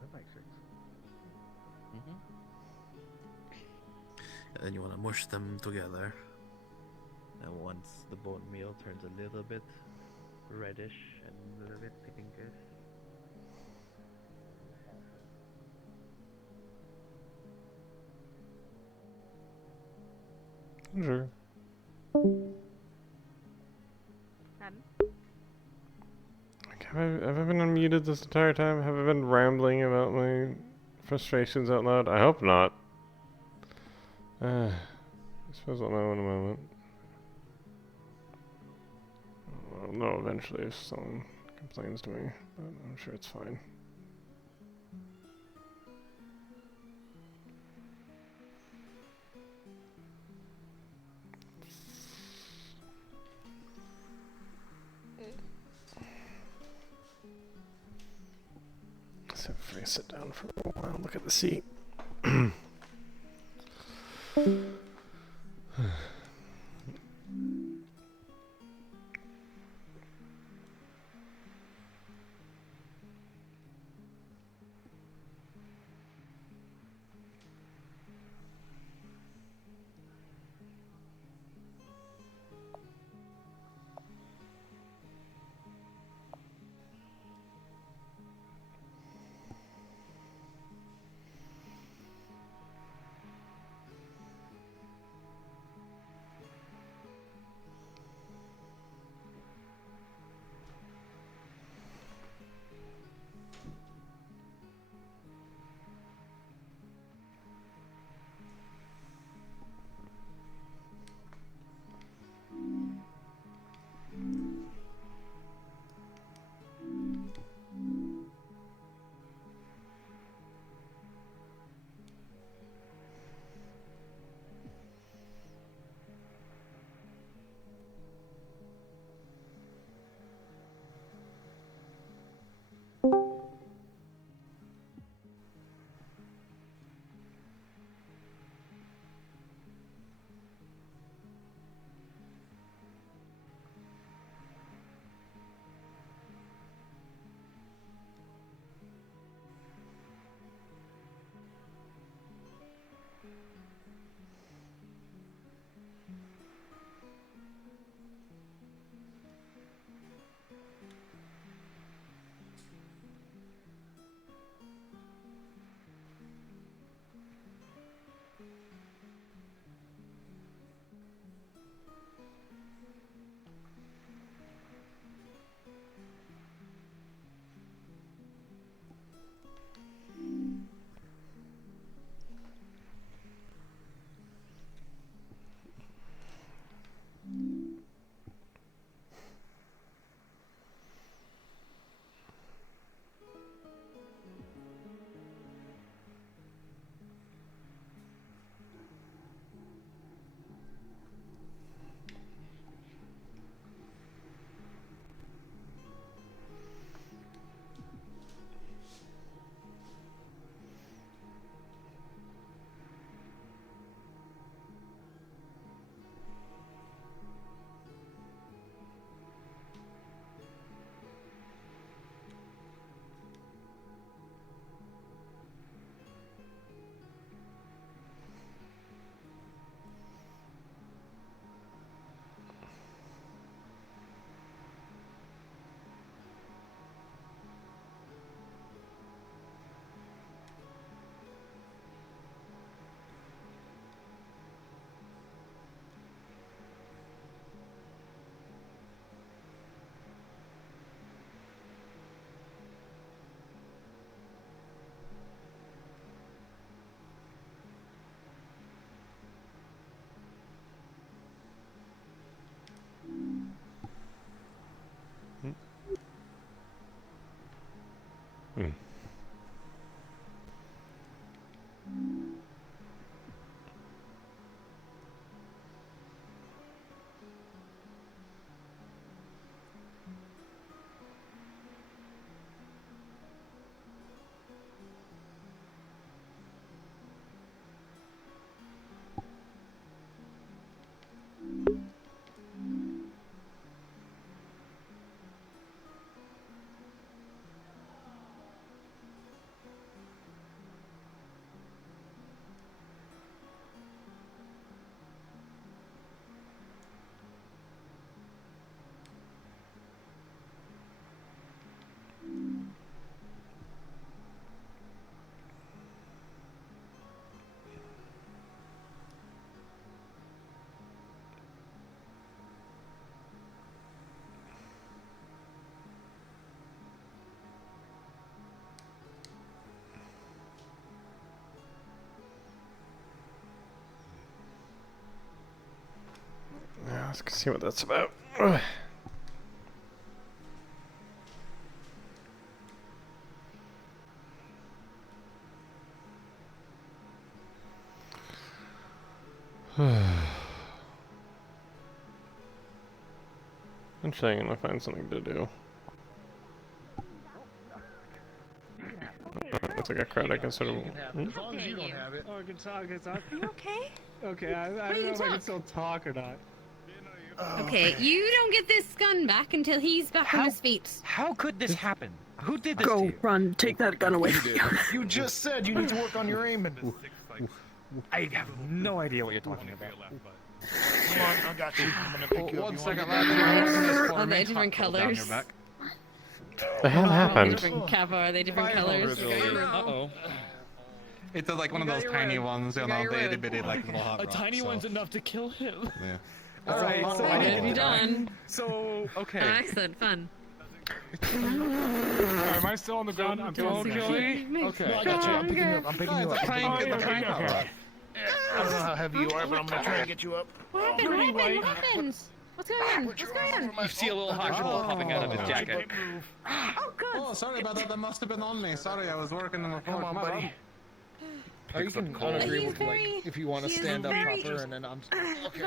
That makes sense. And then you want to mush them together. And once the bone meal turns a little bit reddish and a little bit pinkish. Sure. Have I been unmuted this entire time? Have I been rambling about my frustrations out loud? I hope not. I suppose I'll know in a moment. I'll know eventually if someone complains to me, but I'm sure it's fine. So if I sit down for a while and look at the sea. Let's see what that's about. I'm trying to find something to do. Looks like a crowd I can sort of. As long as you don't have it. Oh, I can talk. Are you okay? Okay, I don't know if I can still talk or not. Okay, you don't get this gun back until he's back on his feet. How could this happen? Who did this Go, to you? run, take that gun away. You just said you need to work on your aim and... I have no idea what you're talking about. Come on, I got you. I'm gonna pick you up. 1 second, Are they different colors? The hell happened? Different Kappa, are they different colors? Uh-oh. It's like one of those tiny ones, you know, the itty bitty like little hot A rods, tiny so. one's enough to kill him. Yeah. Alright, so done. So, okay. Excellent, fun. Am I still on the ground? I'm still on the ground. Okay. No, I got you. I'm picking you up. I'm picking you up. I don't know how heavy you are, but I'm gonna try and get you up. What happened? What happened? What's going on? What's going on? You see a little hot hole popping out of his jacket. Oh, good. Oh, sorry about that. That must have been on me. Sorry, I was working in the Come on, buddy. Or you can unagreeable, like, if you want to stand up proper, and then I'm... Okay.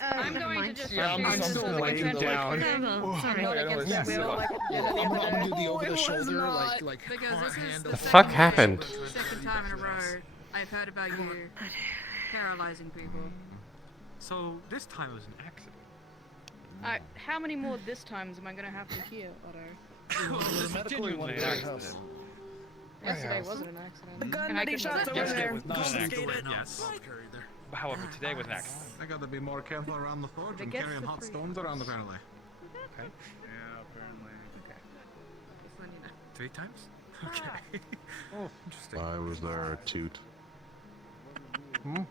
I'm going to just... Yeah, I'm still laying down. Sorry. I'm gonna do the over the shoulder, like Because this is The fuck happened? second time in a row I've heard about you paralyzing people. So, this time it was an accident. How many more this times am I gonna have to hear, Otto? It was genuinely an accident. Yesterday wasn't an accident. The gun And that he I shot over Yesterday there. was not an accident, yes. However, today was an accident. I gotta be more careful around the forge. I'm gets carrying the hot three. stones around apparently. Okay. Yeah, apparently. Okay. 3 times? Okay. Oh, interesting. Why was there a toot? Hmm?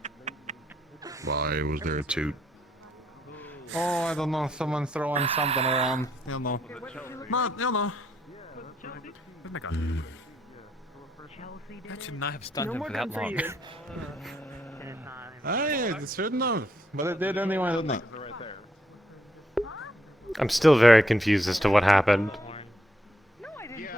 Why was there a toot? Oh, I don't know. Someone throwing something around. You know. But, you know. Oh my god. That should not have stunned him for that long. Hey, it shouldn't have. But it did anyway, didn't it? I'm still very confused as to what happened.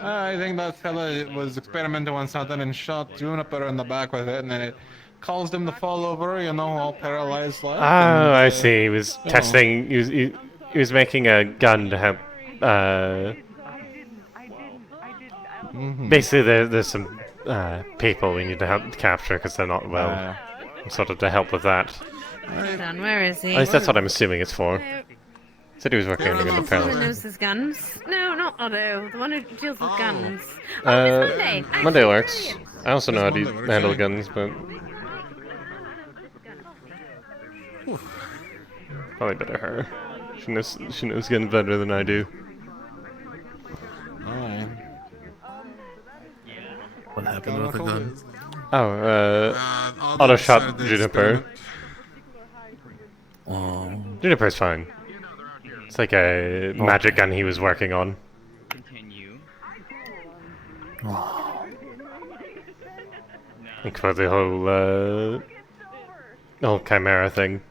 I think that fella was experimenting on something and shot Juniper in the back with it, and then it caused him to fall over, you know, all paralyzed like. Oh, I see. He was testing. He was making a gun to help. Basically, there's some people we need to help capture because they're not well. Sort of to help with that. Hold on, where is he? At least that's what I'm assuming it's for. Said he was working on a gun Someone apparently. knows his guns. No, not Otto. The one who deals with guns. Oh, it's Monday. Monday Excellent, works. brilliant. I also know how to handle guns, but probably better her. She knows guns better than I do. Alright. What happened with the gun? Oh, Otto shot Juniper. Oh. Juniper's fine. It's like a magic gun he was working on. Continue. Like for the whole chimera thing.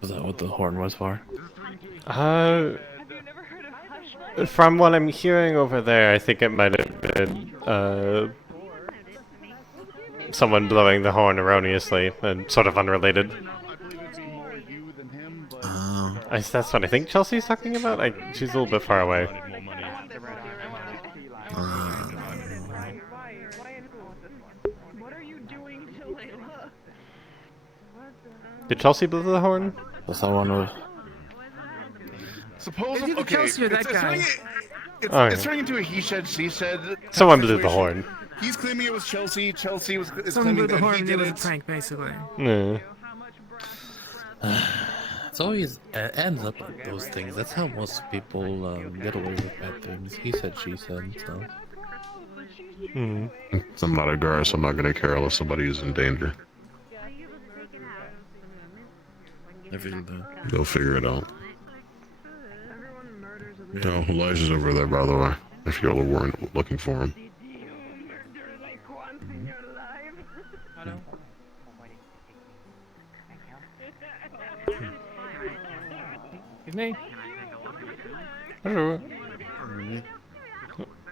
Was that what the horn was for? From what I'm hearing over there, I think it might have been someone blowing the horn erroneously and sort of unrelated. That's what I think Chelsea's talking about. She's a little bit far away. Did Chelsea blow the horn? Someone was. Suppose It's either Chelsea or that guy. It's turning into a he said, she said. Someone blew the horn. He's claiming it was Chelsea. Chelsea is Someone blew claiming the that horn he and it did was a it. prank, basically. Yeah. It's always ends up like those things. That's how most people get away with bad things. He said, she said, so. I'm not a guard, so I'm not gonna care unless somebody is in danger. I feel that. They'll figure it out. No, Elijah's over there, by the way. If you all weren't looking for him. His name? Hello.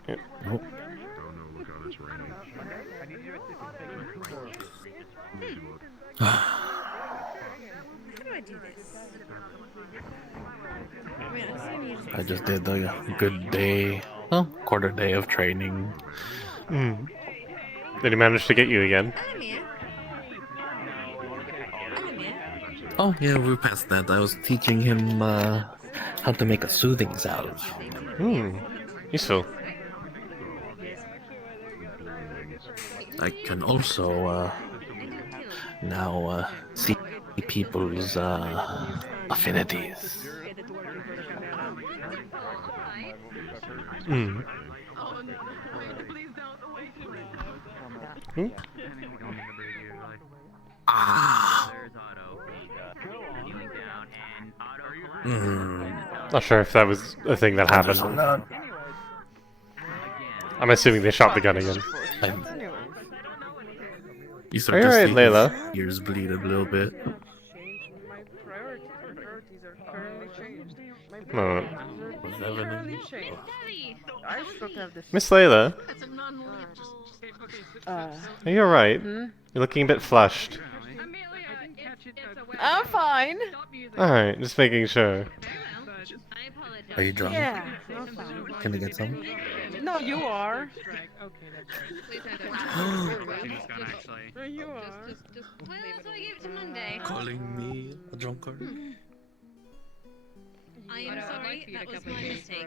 Oh. Look how it's raining. How do I do this? I just did a good day, well, quarter day of training. Did he manage to get you again? Oh yeah, we're past that. I was teaching him how to make a soothing salve. Useful. I can also now see people's affinities. Not sure if that was a thing that happened. I'm assuming they shot the gun again. You start Are to you see alright, Layla? his ears bleed a little bit. Miss Layla? Are you alright? Hmm? You're looking a bit flushed. I'm fine. Alright, just making sure. Are you drunk? Yeah, I'm fine. Can I get some? No, you are. You are. Well, that's why I gave it to Monday. Calling me a drunkard? I am sorry, that was my mistake.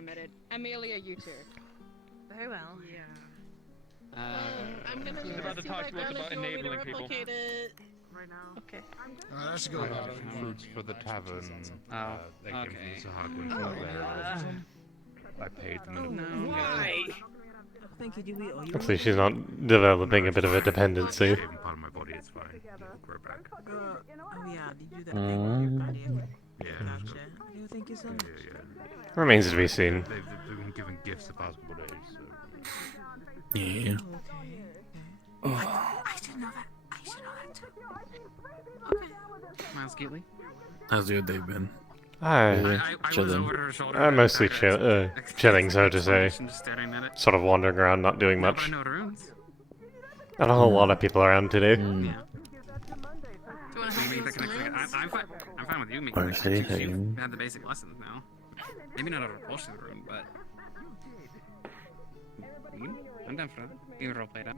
Amelia, you too. Very well. I'm gonna He's about to talk to us about enabling people. right now. Okay. That's good. Fruits for the tavern. They came from the Sahagwin I paid them in a Why? Thank you, Dewey. Oh, Hopefully she's not developing a bit of a dependency. part of my body, it's fine. Grow back. oh yeah, did you do that thing with your body? Gotcha. No, thank you so much. Remains to be seen. They've been given gifts the past couple days, so... Yeah. I should know that. I should know that too. Okay. Miles Gately? How's your day been? Chilling. I'm mostly chilling, so to say. Sort of wandering around, not doing much. Not a whole lot of people around today. I'm fine with you making like, you've had the basic lessons now. Maybe not out of the room, but... I'm down for that. You can roleplay that.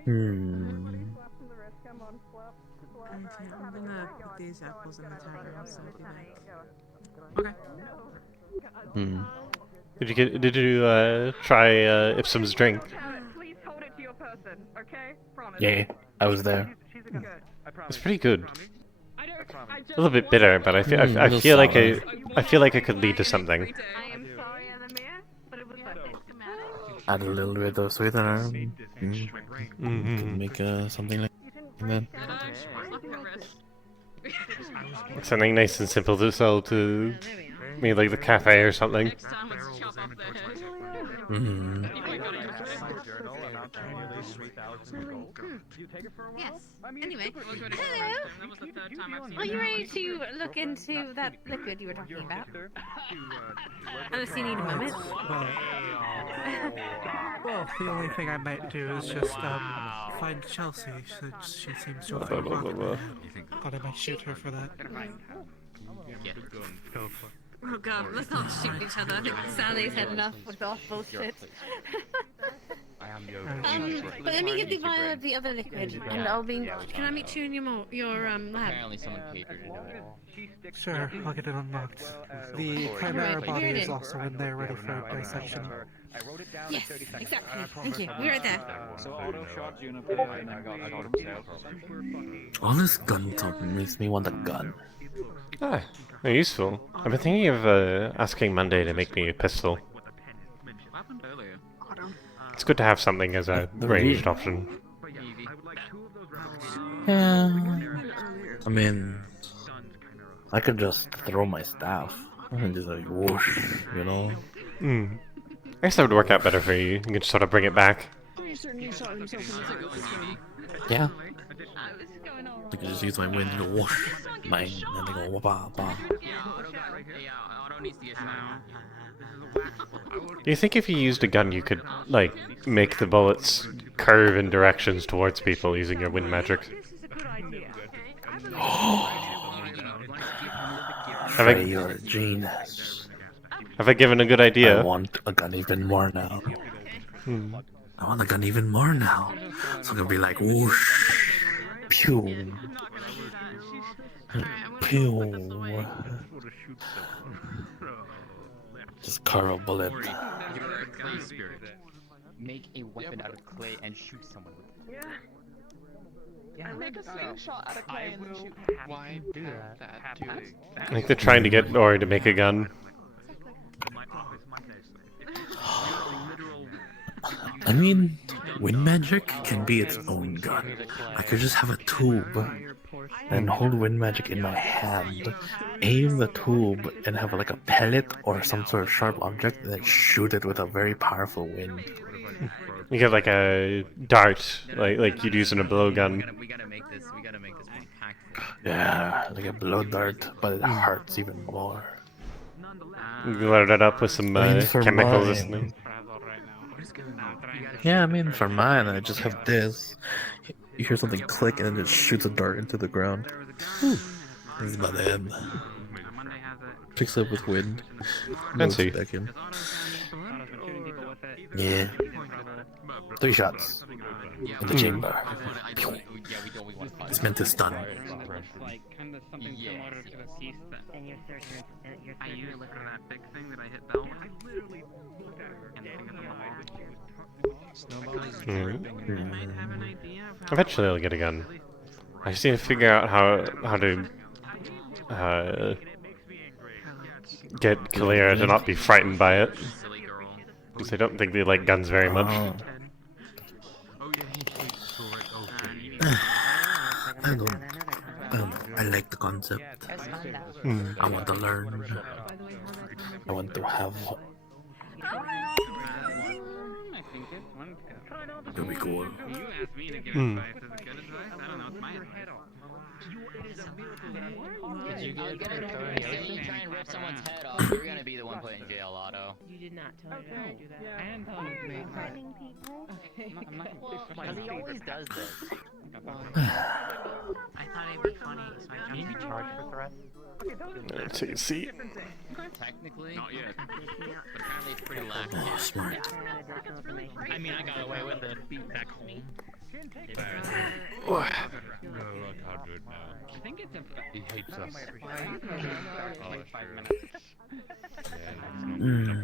Okay, I'm gonna put these apples in the tavern, so if you like. Okay. Did you try Ipsum's drink? Please hold it to your person, okay? Promise. Yeah, I was there. She's good. It's pretty good. A little bit bitter, but I feel like I feel like it could lead to something. I am sorry, Alamir, but it was like Add a little bit of sweetener. Could make something like that. Something nice and simple to sell to maybe like the cafe or something. Yes. Anyway, hello. Are you ready to look into that liquid you were talking about? Unless you need a moment. Well, the only thing I might do is just find Chelsea. She seems to have forgotten. Thought I might shoot her for that. Oh god, let's not shoot each other. I think Sally's had enough with all bullshit. But let me give the vial of the other liquid, and I'll be. Can I meet you in your lab? Apparently someone catered it. Sure, I'll get it unlocked. The Chimera body is also in there, ready for dissection. Yes, exactly. Thank you. We're right there. All this gun talk makes me want a gun. Ah, they're useful. I've been thinking of asking Monday to make me a pistol. It's good to have something as a ranged option. Yeah. I mean, I could just throw my staff and just like whoosh, you know? Hmm. I guess that would work out better for you. You could sort of bring it back. He certainly shot himself in the foot with this thing. Yeah. I can just use my wind and go whoosh, bang, and then go ba ba. Do you think if you used a gun, you could, like, make the bullets curve in directions towards people using your wind magic? Fray, you're a genius. Have I given a good idea? I want a gun even more now. Hmm. I want a gun even more now. So I'm gonna be like whoosh, pew, pew. Just carve a bullet. Clay spirit. Make a weapon out of clay and shoot someone with it. Yeah. I make a slingshot out of clay and then shoot. Why do that to I think they're trying to get Ori to make a gun. I mean, wind magic can be its own gun. I could just have a tube and hold wind magic in my hand, aim the tube, and have like a pellet or some sort of sharp object, and then shoot it with a very powerful wind. You get like a dart, like you'd use in a blowgun. We gotta make this more impactful. Yeah, like a blow dart, but it hurts even more. You can load it up with some chemicals or something. Yeah, I mean, for mine, I just have this. You hear something click, and then it shoots a dart into the ground. That's about it. Picks up with wind. Fancy. Moves back in. Yeah. 3 shots. In the chamber. It's meant to stun. Like kind of something similar to the cease that. And your third, I used for that big thing that I hit Bell with. And the thing at the Eventually I'll get a gun. I just need to figure out how to get Kalira to not be frightened by it. Because I don't think they like guns very much. I don't know. I like the concept. I want to learn. I want to have. It'll be cool. You asked me to give advice. Is it good advice? I don't know. It's my advice. Did you get if you try and rip someone's head off, you're gonna be the one put in jail, Otto. You did not tell me to do that. I didn't tell him to make Threatening people. I'm not because he always does this. I thought it'd be funny, so I jumped. Can you be charged for threats? Take a seat. Technically, not yet. But apparently it's pretty lax. Oh, smart. I mean, I got away with it. Beat back to me. I think it's He hates us. like 5 sure. minutes.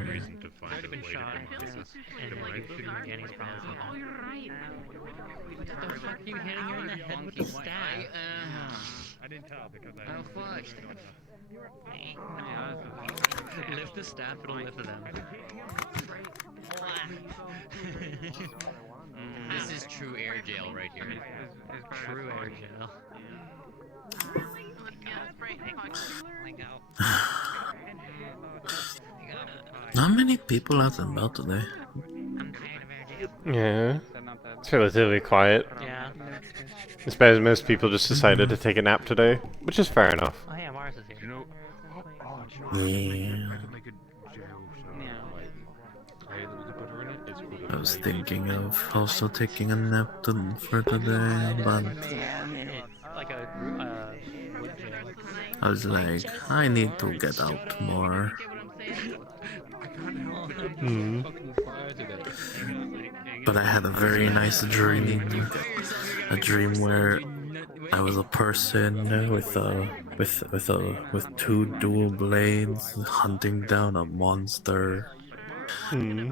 Reason to find I'd have been shot and like shooting Danny's problem. Oh, you're right. What the fuck are you hitting her in the head with the staff? I didn't tell because I. Oh fuck. Lift the staff, it'll lift them. This is true air jail right here. True air jail. Not many people out and about today. Yeah. It's relatively quiet. Yeah. I suppose most people just decided to take a nap today, which is fair enough. Oh yeah, Mars is here. You know, Yeah. I was thinking of also taking a nap for today, but Like a wood jail. I was like, I need to get out more. But I had a very nice dream. A dream where I was a person with two dual blades hunting down a monster. I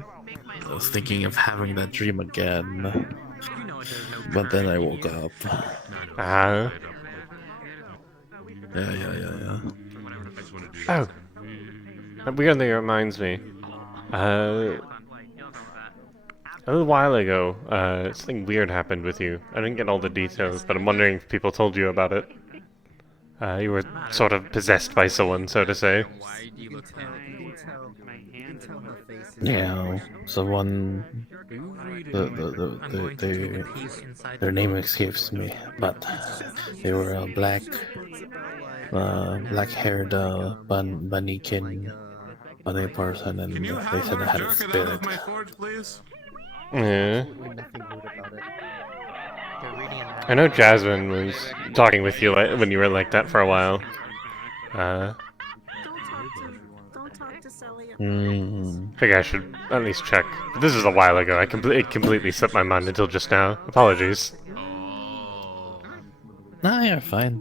was thinking of having that dream again, but then I woke up. Ah. Yeah. Oh. That weirdly reminds me. A little while ago, something weird happened with you. I didn't get all the details, but I'm wondering if people told you about it. You were sort of possessed by someone, so to say. Why do you look Yeah, someone. Their name escapes me, but they were a black-haired bunnykin bunny person, and they said I had a spirit. Yeah. I know Jasmine was talking with you when you were like that for a while. I think I should at least check. But this is a while ago. It completely slipped my mind until just now. Apologies. Nah, you're fine.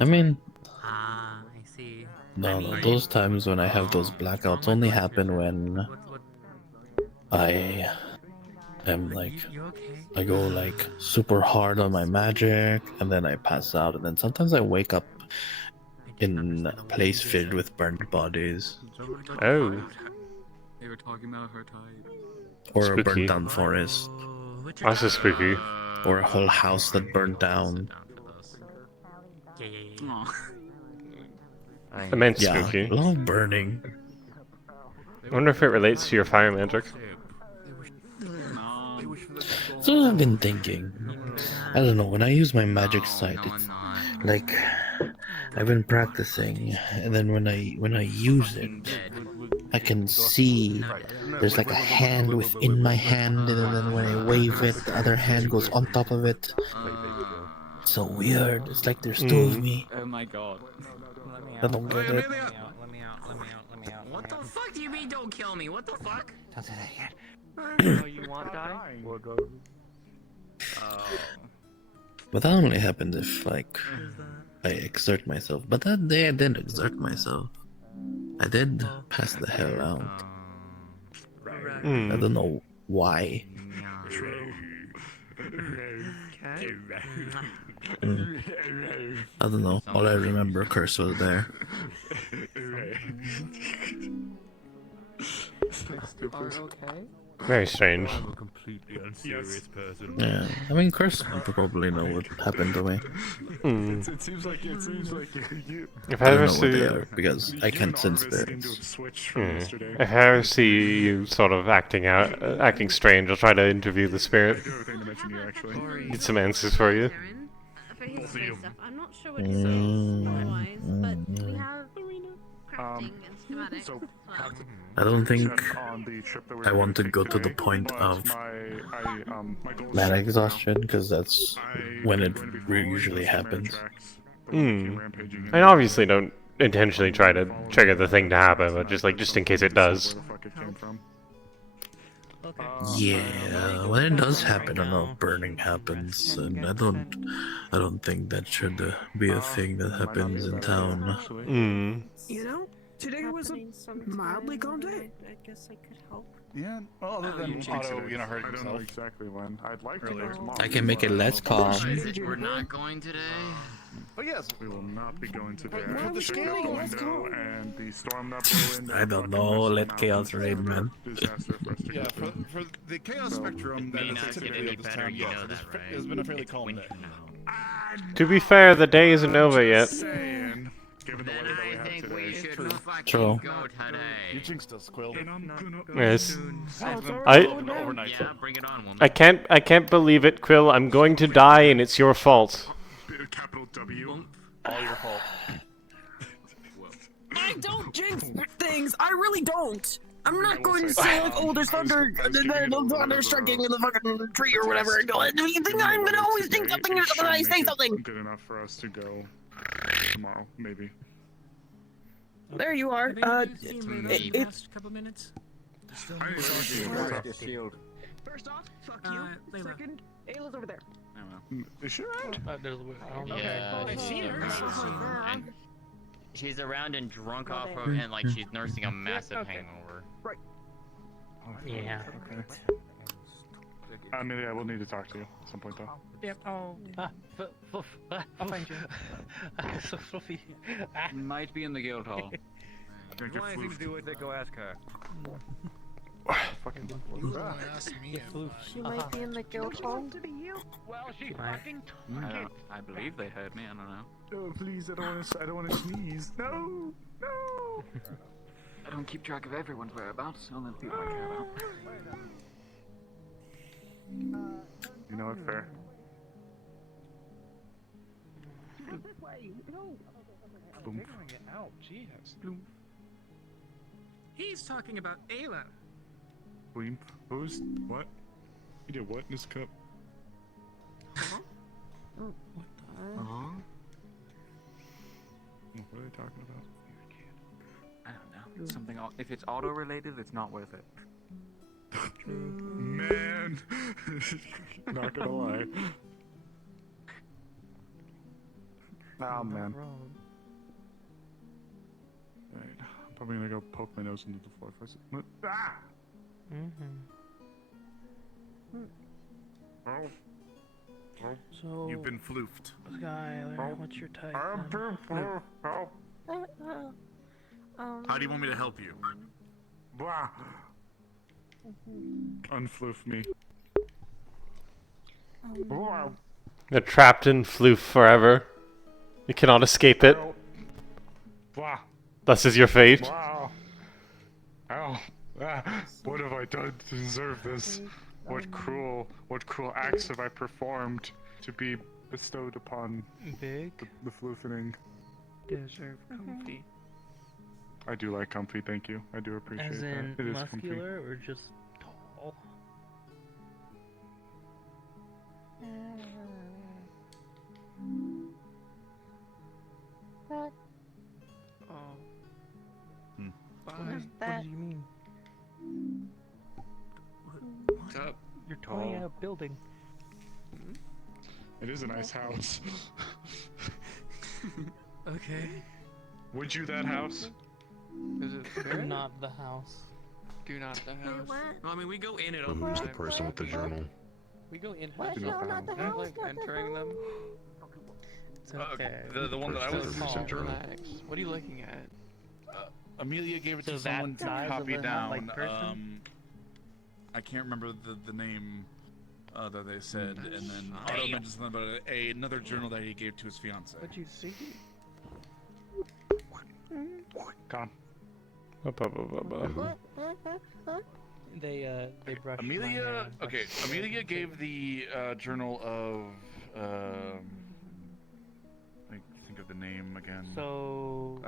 I mean, I see. no, those times when I have those blackouts only happen when I am like, I go like super hard on my magic, and then I pass out, and then sometimes I wake up in a place filled with burnt bodies. Oh. They were talking about her type. Or Spooky. a burnt down forest. That's a spooky. Or a whole house that burnt down. I meant spooky. Yeah, a lot of burning. I wonder if it relates to your fire magic. So I've been thinking. I don't know, when I use my magic sight, it's like I've been practicing, and then when I use it, I can see there's like a hand within my hand, and then when I wave it, the other hand goes on top of it. It's so weird. It's like there's two of me. Oh my god. I don't get it. What the fuck do you mean don't kill me? What the fuck? Don't say that yet. You want to die? We'll go. But that only happens if, like, I exert myself. But that day I didn't exert myself. I did pass the hell out. I don't know why. I don't know. All I remember, Curse was there. Very strange. I'm a completely unserious person. Yeah, I mean, Curse would probably know what happened to me. It seems like you. If I I don't ever know what they see, are because I can't sense spirits. if I ever see you sort of acting strange, I'll try to interview the spirit. Get some answers for you. For history stuff, I'm not sure what it is otherwise, but we have crafting and schematics. I don't think I want to go to the point of mana exhaustion, because that's when it usually happens. I obviously don't intentionally try to trigger the thing to happen, but just in case it does. Yeah, when it does happen, I know burning happens, and I don't think that should be a thing that happens in town. You know, today was a mildly calm day. I guess I could help. Yeah, well, other than Otto, hurting I don't know himself. exactly when. I'd like to go tomorrow. I can make it less calm. We're not going today. But yes, we will not be going today. Why I the checked out the scaling? Let's window, go. and the storm that blew in. I don't know, let chaos reign, man. Disaster for us to Yeah, go through. for the chaos spectrum that may is not get typically any of this better, town, you yes, know it that, right? has been a fairly calm day. To be fair, the day isn't over yet. Saying, given the weather that we I have think today. we should fucking True. go today. You jinxed us, Quill. Yes. Overnight. Yeah, bring it on, woman. I can't believe it, Quill. I'm going to die, and it's your fault. Capital W. All your fault. I don't jinx things. I really don't. I'm not going to say like, oh, there's thunder, thunder striking in the fucking tree or whatever. You think I'm gonna always think something when I say something? Good enough for us to go tomorrow, maybe. There you are. It's couple minutes. first off, fuck you. Second, Ayla's over there. Is she around? Yeah, I see her. and she's around and drunk off of, and like she's nursing a massive hangover. Right. Yeah. Okay. Amelia, I will need to talk to you at some point, though. Yep. Oh. I'll find you. So fluffy. Might be in the guild hall. If you want anything to do with it, go ask her. Fucking She might be in the guild hall. Well, she Right. fucking took it. I believe they heard me. I don't know. Oh, please, I don't want to sneeze. No, no. I don't keep track of everyone's whereabouts. Only the people I care about. You know what, fair. Boom. Figuring it out, Jesus. He's talking about Ayla. Bleep. Who's what? You did what in this cup? Huh? What are they talking about? I don't know. Something. If it's auto related, it's not worth it. Man, not gonna lie. Oh man. Alright, I'm probably gonna go poke my nose into the floor for a second. Ah! So You've been floofed. Skylar, what's your type? How do you want me to help you? Blah. Unfloof me. You're trapped in floof forever. You cannot escape it. Blah. This is your fate. Wow. Ow. Ah. What have I done to deserve this? What cruel acts have I performed to be bestowed upon Big? the floofening? Deserve comfy. I do like comfy, thank you. I do appreciate As in that. It is comfy. muscular or just tall? What? Oh. What is What that? do you mean? What's up? You're toying out a building. It is a nice house. Okay. Would you that house? Is it fair? Not the house. Do not the house. What? Well, I mean, we go in it. Who's the person with the journal? We go in. What? Do No, not not the the house. Like Not the entering house. them. It's okay. The one that I was. Relax. What are you looking at? Amelia gave it So to someone that to size of copy a, down. like, person? I can't remember the name that they said, and then Otto mentioned something about another journal that he gave to his fiance. What'd you see? Gone. They brushed my Amelia. hand. Okay, Amelia gave the journal of. Let me think of the name again. So.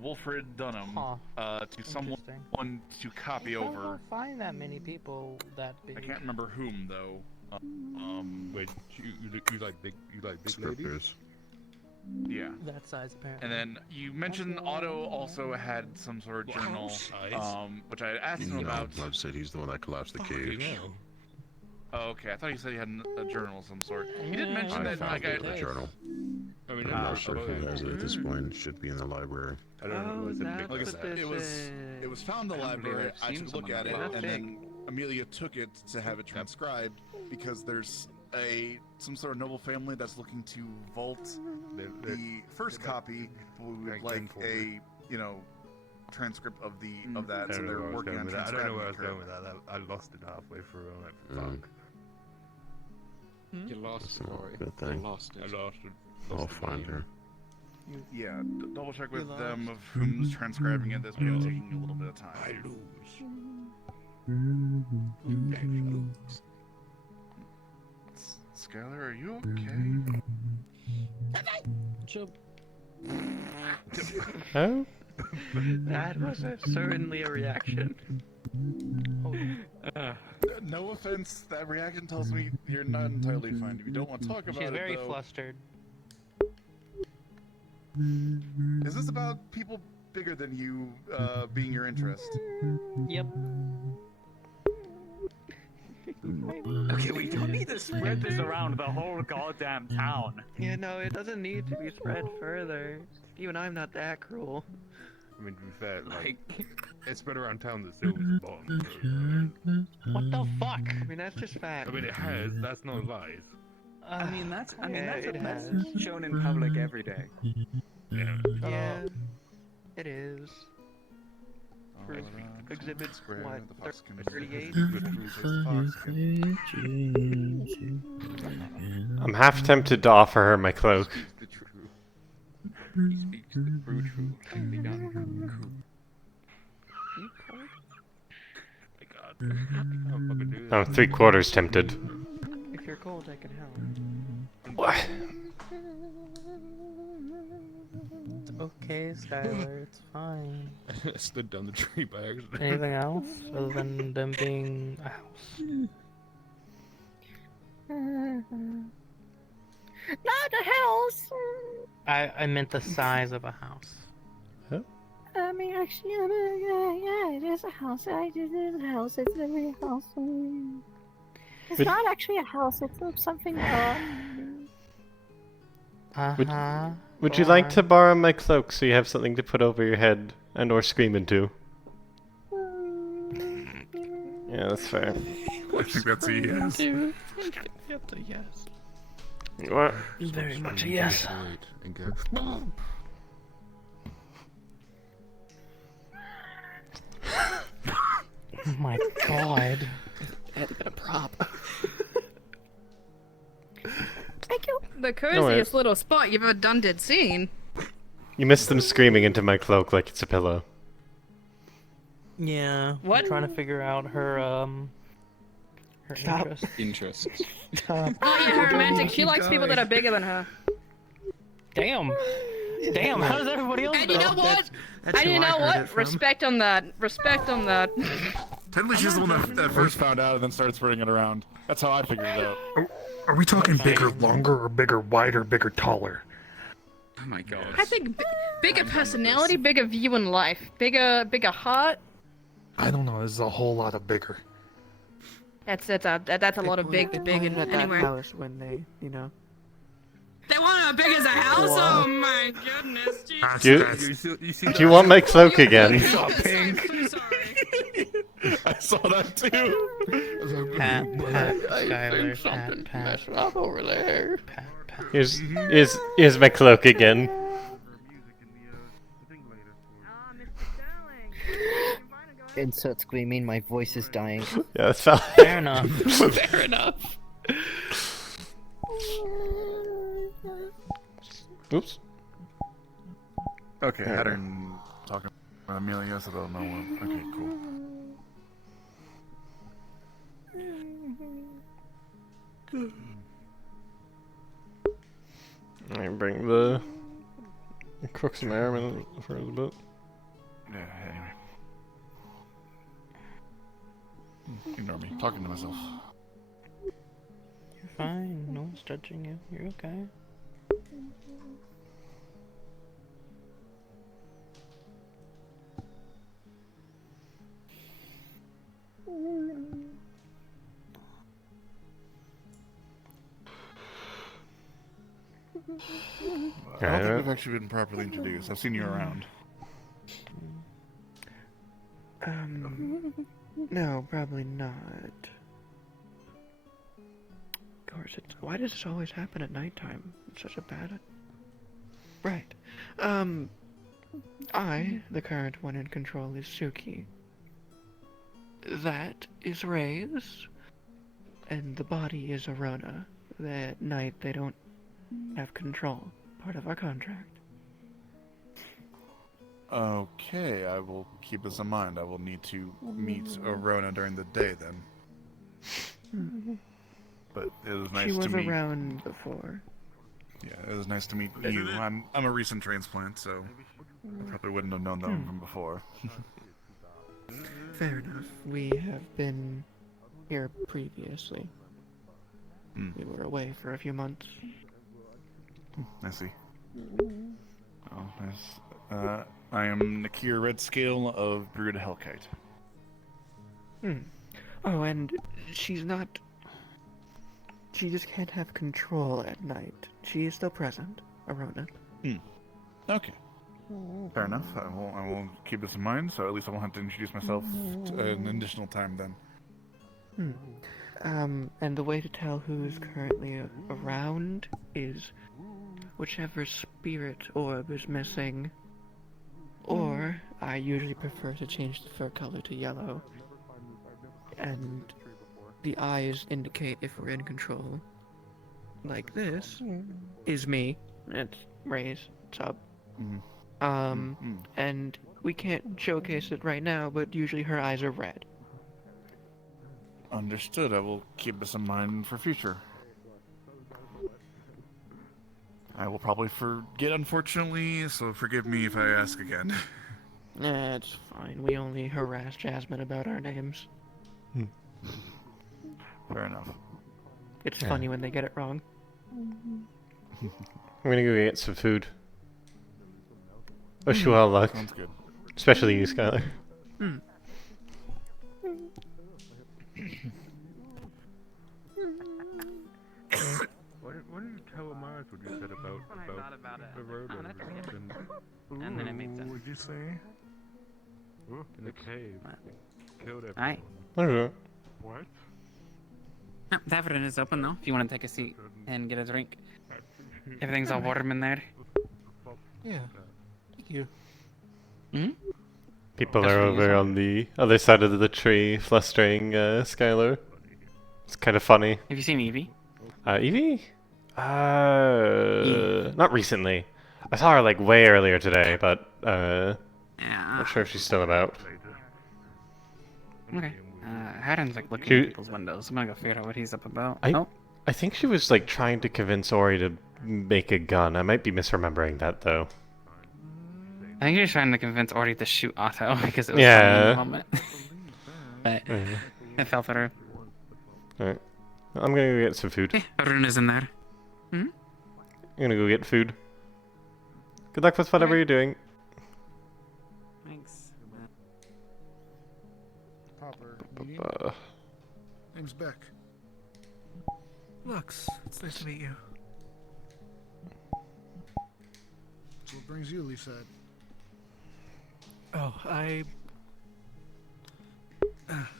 Wilfred Dunham. To someone to copy You over. don't find that many people that big. I can't remember whom though. Wait, you like big ladies? Scripters. Yeah. That size apparently. And then you mentioned Otto also had some sort of journal, which I asked him about. Blood said he's the one that collapsed the cage. Oh, okay. I thought you said he had a journal of some sort. He did mention I that found like the journal. I mean, I'm not sure who has it at this point. It should be in the library. I don't know. Like I said, it was found in the library. I took a look at it, and then Amelia took it to have it transcribed because there's some sort of noble family that's looking to vault the first copy with like a transcript of that. So they're working on I don't know where I was transcribing going with that. I lost it halfway through. I'm like, fuck. You lost it, Rory. Good thing. You lost it. I lost it. I'll find her. Yeah, double check with them of whom's transcribing it. This may be taking a little bit of time. I lose. Skylar, are you okay? Jump. Oh? That was certainly a reaction. No offense, that reaction tells me you're not entirely fine. If you don't want to talk about She's it, very though, flustered. is this about people bigger than you being your interest? Yep. Okay, we don't need to spread this around the whole goddamn town. Yeah, no, it doesn't need to be spread further. Even I'm not that cruel. I mean, to be fair, like it's spread around town that Silver's bottom. What the fuck? I mean, that's just fact. I mean, it has. That's no lies. I mean, that's it has. shown in public every day. Yeah. Yeah, it is. First exhibit, what, The fox can 38? I'm half tempted to offer her my cloak. He speaks the true truth. Only done. I'm 3/4 tempted. If you're cold, I can help. What? It's okay, Skylar, it's fine. I slid down the tree by accident. Anything else other than them being a house? Not a house. I meant the size of a house. I mean, actually, yeah, it is a house. It is a house. It's literally a house. It's Would- not actually a house. It's something. Would you like to borrow my cloak so you have something to put over your head and or scream into? Yeah, that's fair. I think that's a yes. That's a yes. What? Very much a yes. Oh my god. I had to get a prop. The coziest little spot you've ever done did seen. You missed them screaming into my cloak like it's a pillow. Yeah. What? I'm trying to figure out her her Interests. Oh yeah, her romantic. She likes people that are bigger than her. Damn. Damn, how does everybody else And you know what? And you know what? Respect on that. Respect on that. Technically, she's the one that first found out and then started spreading it around. That's how I figured it out. Are we talking bigger, longer, or bigger, wider, bigger, taller? Oh my god. I think bigger personality, bigger view in life, bigger heart. I don't know. This is a whole lot of bigger. That's a lot of big at anywhere. that house when they, you know. They want as big as a house? Oh my goodness, Do you want my cloak again? Pink. I saw that too. Pat, Skylar, Pat. up over there. Here's my cloak again. Insert screaming, my voice is dying. Yeah, that's fine. Fair enough. Fair enough. Oops. Okay, Hattern talking about Amelia, so they'll know what. Okay, cool. I bring the crooks and airmen for a little bit. Yeah, anyway. Ignore me. Talking to myself. You're fine. No one's judging you. You're okay. I don't think we've actually been properly introduced. I've seen you around. No, probably not. Of course, why does this always happen at nighttime? It's such a bad... Right. I, the current one in control, is Suki. That is Ray's. And the body is Arona. At night, they don't have control. Part of our contract. Okay, I will keep this in mind. I will need to meet Arona during the day then. But it was nice She was to meet. around before. Yeah, it was nice to meet you. I'm a recent transplant, so I probably wouldn't have known that from before. Fair enough. We have been here previously. We were away for a few months. I see. Oh, nice. I am Nakir Redscale of Brood Hellkite. Oh, and she's not... She just can't have control at night. She is still present, Arona. Okay. Fair enough. I will keep this in mind, so at least I won't have to introduce myself an additional time then. And the way to tell who's currently around is whichever spirit orb is missing, or I usually prefer to change the fur color to yellow, and the eyes indicate if we're in control. Like this is me. It's Ray's sub. And we can't showcase it right now, but usually her eyes are red. Understood. I will keep this in mind for future. I will probably forget, unfortunately, so forgive me if I ask again. It's fine. We only harass Jasmine about our names. Fair enough. It's Yeah. funny when they get it wrong. I'm gonna go get some food. Wish you all luck. Sounds good. Especially you, Skylar. What did you tell Mars what you said about the rodents And then it made sense. What would you say? in the cave? Killed everyone. Alright. What? Oh, the tavern is open though, if you want to take a seat and get a drink. Everything's all warm in there. Yeah. Thank you. People That's are for you, over sir. on the other side of the tree, flustering Skylar. It's kind of funny. Have you seen Evie? Evie? Not recently. I saw her like way earlier today, but not sure if she's still about. Okay. Haddon's like looking at people's windows. I'm gonna go figure out what he's up about. I think she was like trying to convince Ori to make a gun. I might be misremembering that though. I think he was trying to convince Ori to shoot Otto because it was funny in the moment. But it fell through. Alright. I'm gonna go get some food. Arun is in there. I'm gonna go get food. Good luck with whatever you're doing. Thanks. Hopper, Name's Beck. Lux, it's nice to meet you. So what brings you to Leafside? Oh,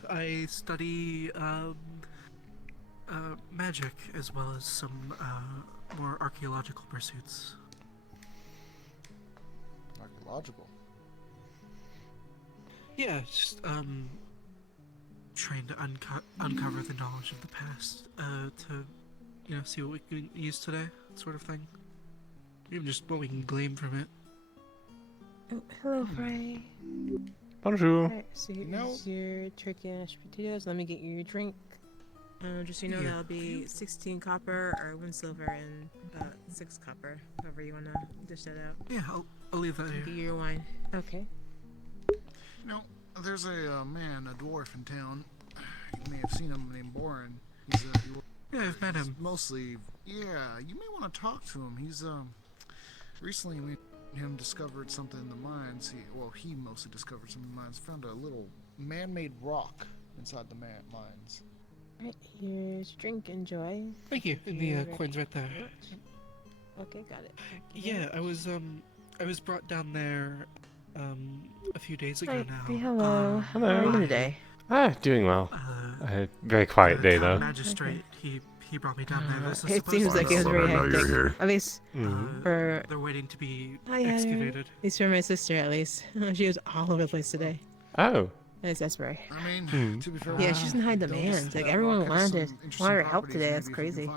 I study magic as well as some more archaeological pursuits. Archaeological? Yeah, just trying to uncover the knowledge of the past to see what we can use today, sort of thing. Even just what we can glean from it. Oh, hello, Fray. Bonjour. Alright, so here's your turkey and mashed potatoes. Let me get you your drink. Just so you know, Yeah. that'll be 16 copper or 1 silver and 6 copper. However you want to dish that out. Yeah, I'll leave that here. Get your wine. Okay. You know, there's a man, a dwarf in town. You may have seen him named Boren. He's yeah, I've met him. Mostly, yeah. You may want to talk to him. He's recently we him discovered something in the mines. He mostly discovered something in the mines. Found a little man-made rock inside the mines. Alright, here's your drink. Enjoy. Thank you. And the coin's right there. Okay, got it. Yeah, I was brought down there a few days ago Hi, now. say hello. How are you today? Doing well. Very quiet day though. Magistrate, he brought me down there. This is It seems like it was very hectic. At least for They're waiting to be Hi, excavated. At least for my sister, at least. She was all over the place today. Oh. That's right. I mean, to be fair, Yeah, she doesn't hide demands. Like everyone wanted her help today. That's crazy.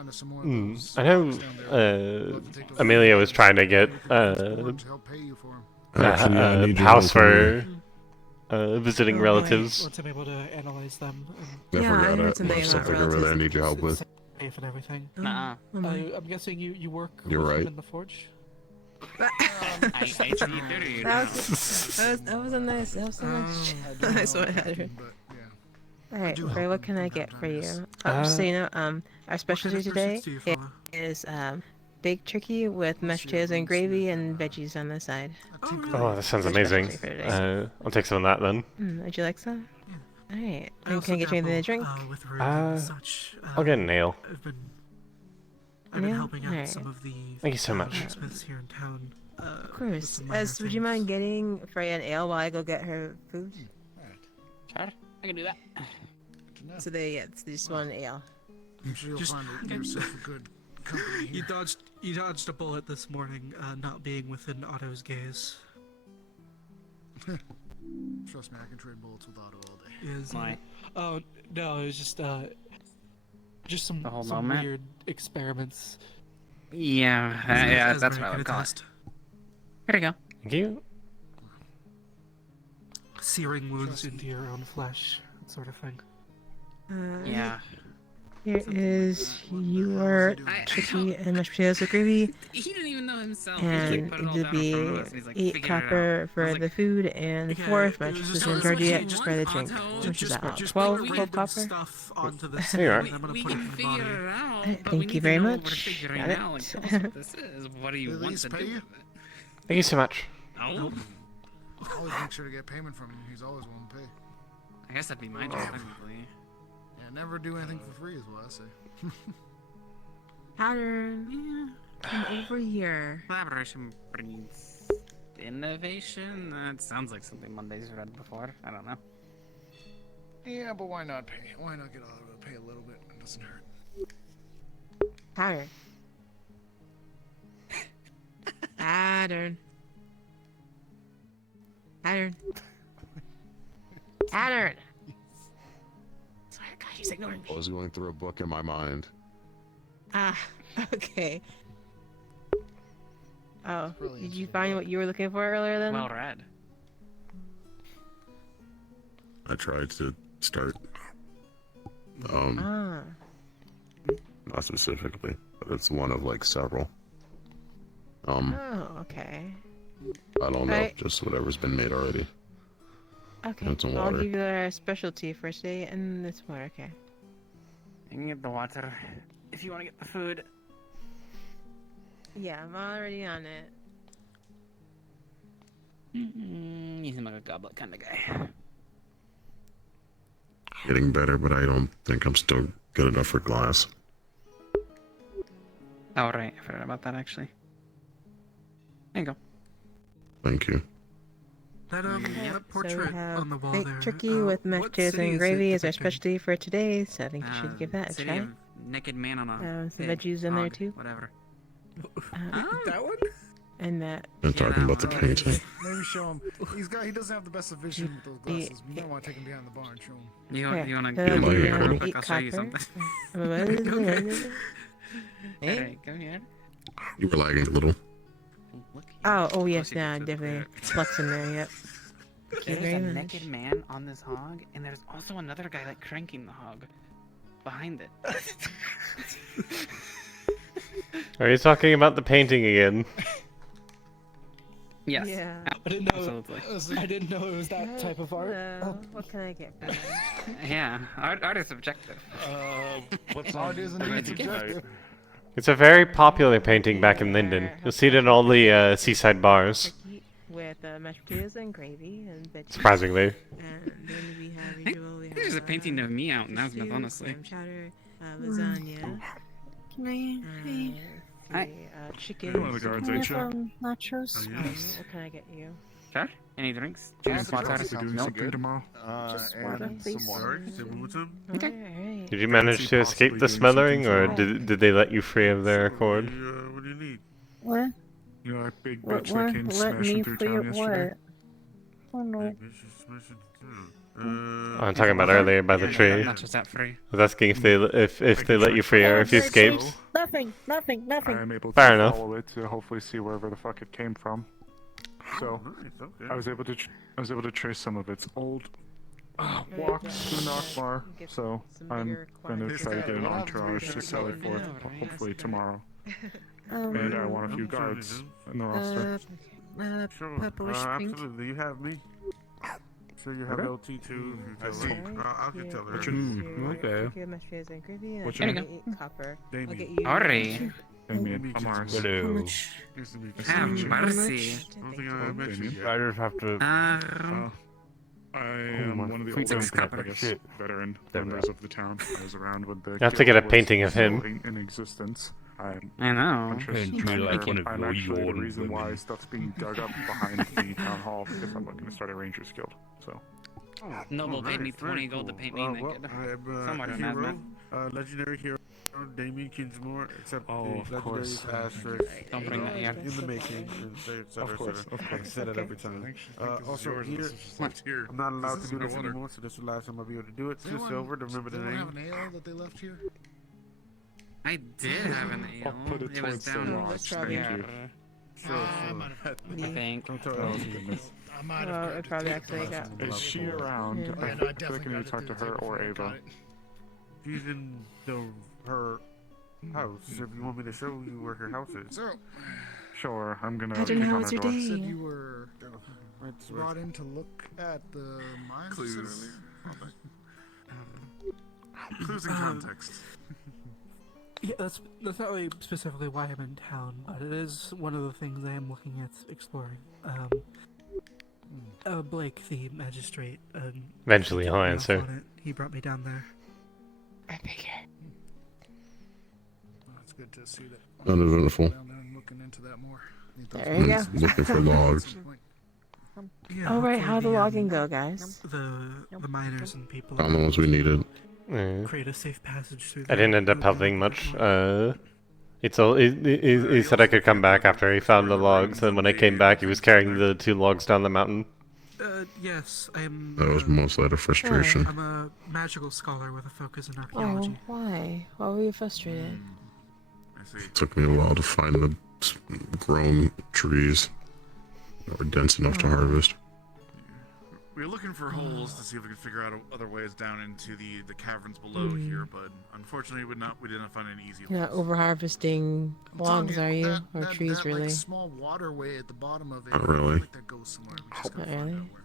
I know Amelia was trying to get Actually, I a need your house help for visiting relatives. Once I'm able to analyze them. I Yeah, I forgot heard it. something There's about something over there I relatives. need your help with. Safe and everything. Nuh-uh. I'm guessing you work You're with him right. in the forge? That was a nice. That was a nice one, Hedrick. Alright, Fray, what can I get for you? Just so you know, our specialty today is baked turkey with mashed potatoes and gravy and veggies on the side. Oh, that sounds amazing. I'll take some of that then. Would you like some? Alright, and can I get you anything to drink? I'll get an ale. I've been Yeah? helping out Alright. some of the Thank you so much. blacksmiths here in town. Of course. Would you mind getting Freya an ale while I go get her food? Sure, I can do that. So they just want an ale. I'm sure you'll find yourself a good company You here. dodged a bullet this morning, not being within Otto's gaze. Trust me, I can trade bullets with Otto all day. Is oh no, it was just some moment. weird experiments. Yeah, As that's Ray what I could would call it. attest. Here you go. Thank you. Searing wounds into your own flesh, that sort of thing. Yeah. Here is your chicky and mashed potatoes with gravy. He didn't even know himself. And it'll be 8 copper for the food and 4 if my chicken and tortilla just by the drink, which is about 12 copper. Stuff onto the There you are. I'm gonna put it in the body. Thank you very much. Got it. This is. What do you Did want these to pay do you? with it? Thank you so much. Oh. Always make sure to get payment from him. He's always willing to pay. I guess that'd be my job, technically. Yeah, never do anything for free is what I say. Pattern. Come over here. Collaboration brings innovation? That sounds like something Monday's read before. I don't know. Yeah, but why not pay? Why not get Otto to pay a little bit? It doesn't hurt. Pattern. Pattern. Pattern. Pattern. Sorry, God, he's ignoring me. I was going through a book in my mind. Ah, okay. Oh, did you find what you were looking for earlier then? Well read. I tried to start. Ah. Not specifically, but it's one of like several. Oh, okay. I don't know, Right. just whatever's been made already. Okay. And some I'll water. give you our specialty for today and this water, okay. You can get the water if you want to get the food. Yeah, I'm already on it. You seem like a goblet kind of guy. Getting better, but I don't think I'm still good enough for glass. Oh, right. I forgot about that, actually. There you go. Thank you. That So that portrait we have on the wall baked there. turkey with mashed what potatoes city and is it gravy is our depicting? specialty for today, so I think you should give that a City try. of naked man on a Some pig, veggies in there hog, too. Whatever. That one? And that. I'm talking about the painting. Maybe show him. He doesn't have the best of vision with those glasses. You might want to take him behind the bar and show him. You Here, want to so get we here, have hold on. 8 I'll show you copper. something. Hey? Alright, come here. You were lagging a little. Oh yes, yeah, I'm definitely flexing there, yep. Thank you There's very a much. naked man on this hog, and there's also another guy like cranking the hog behind it. Are you talking about the painting again? Yes. Yeah. I didn't know. Absolutely. I didn't know it was that type of art. Hello, what can I get for you? Yeah, art is subjective. What's Art isn't even It's a gift. subjective. It's a very popular painting back in Linden. You'll see it in all the seaside bars. Turkey with mashed potatoes and gravy and veggies. Surprisingly. And then we have I think usual, we there's a have, painting of me out in stew, Asmith, honestly. clam chowder, lasagna. Can Chicken. You're one of the guards, ain't you? nachos? What can I get you? Sure. Any drinks? Juice, Juice, water, possibly doing milk. something tomorrow. Just water, please. Okay. Did you manage to escape the smothering, or did they let you free of their accord? What do you need? What? You know that big What? bitch that came Let me smashing through for town your yesterday? what? Oh no. I'm talking about earlier by the tree. Not just that free. I was asking if they let you free or if you escaped. Nothing. I am able to Fair enough. follow it to hopefully see wherever the fuck it came from. So I was able to trace some of its old walks to Nockmar. So I'm going to try to get an entourage to sell it for hopefully tomorrow. And I want a few guards in the roster. Purplish pink. Absolutely, you have me. So you have Okay. LT too. If you tell her. I can tell her. What's your Okay. Give mashed potatoes and gravy and What's your I'll name? get 8 copper. I'll Damien. get you. Alright. Damien, I'm Mars. Hello. Nice to meet you. Have Nice to meet you. mercy. I don't think I mentioned Damien. yet. I just have to. I am one of the Sweet oldest, copper. I guess, Shit. veteran There we members go. of the town. I was around when the You have to get a guild was painting of him. still in existence. I know. I'm actually the reason why stuff's being dug up behind the town hall because I'm looking to start a Rangers Guild. So. Noble paid me 20 gold to paint me naked. I'm Somewhere a in hero, Asmith. legendary hero. Damien Kinsmore, except Oh, the of legendary course. asterisk. Don't bring that here. In the making, and et cetera, Of course, et cetera. of I course. say that Okay. every time. I actually think this is Also, yours and here, this is just left here. I'm not allowed This to is do this water. anymore, so this is the last time I'll be able to do it. Does Sue Silver, to remember the anyone have name. an ale that they left here? I did have an ale. I'll put it It was towards the down lodge, thank you. there. I might have I think. Don't tell Oh, Elsie. goodness. I might Well, have it probably actually got. Is she around? Yeah. I Yeah, no, I feel like definitely I need got to talk it to through her the or table before I Ava. got it. She's in her house. If you want me to show you where her house is. So, Sure, I'm gonna I don't know kick how on was her your door. day. you said you were Right, brought in to look at the mine Clues. facility? Clues in context. Yeah, that's not really specifically why I'm in town, but it is one of the things I am looking at exploring. Blake, the magistrate, Eventually took I'll me off answer. on it. He brought me down there. I figure. Well, it's good to see that. Uneventful. Down there and looking into that more. Need those There you go. mines. Looking for logs. Yeah, Oh right, hopefully how'd the the, logging go, guys? The miners and people Found the ones we needed. Yeah. create a safe passage through. I didn't end up helping much. He said I could come back after he found the logs, and when I came back, he was carrying the 2 logs down the mountain. Yes, I'm. That was mostly out of frustration. I'm a magical scholar with a focus in Oh, archaeology. why? Why were you frustrated? It took me a while to find the grown trees that were dense enough to harvest. We were looking for holes to see if we could figure out other ways down into the caverns below here, but unfortunately we didn't find any easy You're not holes. over harvesting logs, are you? Or trees, that, really? Like, small waterway at the bottom of it. Not really. I feel like that goes somewhere. We just Not gotta find really. out where.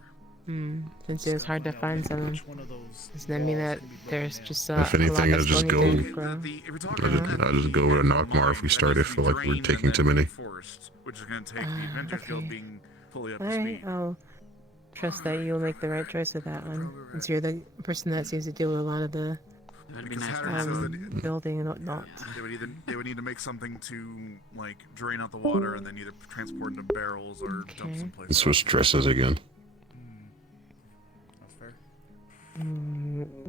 Since it was hard to find some. Which one of those Does that mean that there's just a If anything, lot I of just stony go. things growing? I just go to Knockmar if we start. I feel like we're taking too many. Forest, which is going to take the Adventures Guild being fully up to Alright, speed. I'll trust that you'll make the right choice with that one. Since you're the person that seems to deal with a lot of the Because Hattery says that building and whatnot. they would need to make something to like drain out the water and then either transport into barrels or dump someplace. Let's switch dresses again. That's fair.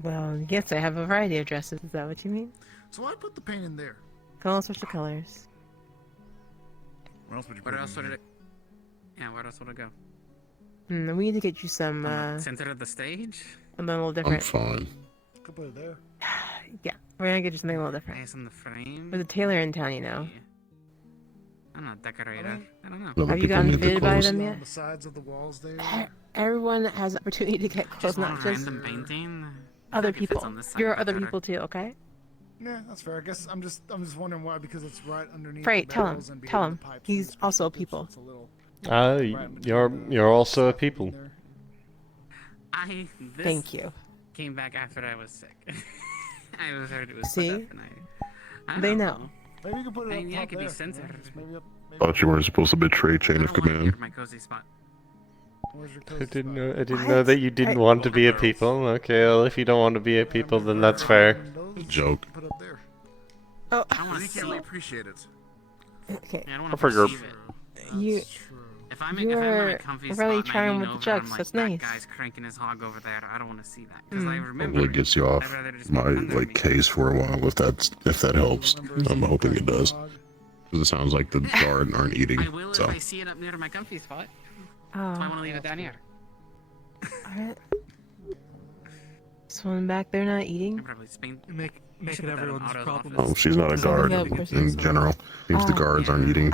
Well, yes, I have a variety of dresses. Is that what you mean? So I put the paint in there. All sorts of colors. Where else would you Where put else it? would it? Yeah, where else would it go? We need to get you some, Center of the stage? something a little I'm different. fine. Could put it there. Yeah, we're gonna get you something a little different. Nice on the frame. There's a tailor in town, you know. I'm not a decorator. I don't know. Other Have you people gotten need the fitted by clothes. them On yet? the sides of the walls there. Everyone has opportunity to get clothes, Just one not just random painting. other If it fits people. on this side, You're it's other better. people too, okay? Yeah, that's fair. I guess I'm just wondering why, because it's right underneath. Fray, the tell him. barrels and Tell behind him. the pipes. He's also a people. It's a little. You're also a people. This Thank you. Came back after I was sick. I was heard it was See? put up and I They don't know. Maybe you can put it I up mean, yeah, top it could be there. censored. Just maybe up. Thought you weren't supposed to betray chain of command. My cozy spot. Where's your I didn't know. I didn't What? know that you didn't want to be a people. Okay, well, if you don't want to be a people, then that's fair. Joke. Put up there. Oh, I want to You see can't really it. appreciate it. okay. I don't want I to figure- perceive it. You, If I'm in you're a comfy really spot trying and I with lean the over, jugs. I'm like, That's that nice. guy's cranking his hog over there. I don't want to see that because I remember. Hopefully it gets you off I'd rather just my be under like me. case for a while if that helps. I'm hoping it does. 'Cause it sounds like the guard aren't eating. I will So if I see it up near my comfy spot. Oh, That's why I want to leave it down here. alright. This one back there not eating? I'm probably Spain. Make it should put that on everyone's Otto's problem. office. oh, she's not a guard in general. Seems the guards aren't eating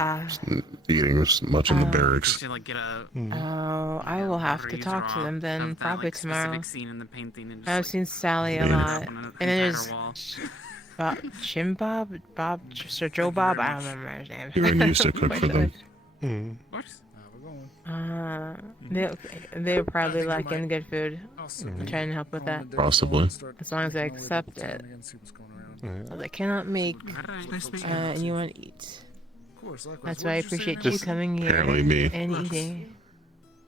as much in the barracks. Should like get a Oh, I will have to breeze talk to draw them then, of that, probably like, tomorrow. specific scene in the painting and just, I've like, seen Sally a put it lot. up on an And then entire there's wall. Jim Bob, Sir Joe Bob, I don't remember his name. Irene used to cook for them. Of course. They're probably lacking good food. I'm trying to help with that. Possibly. As long as I accept it. Well, I cannot make anyone eat. That's why I appreciate you Just coming here apparently me. and eating.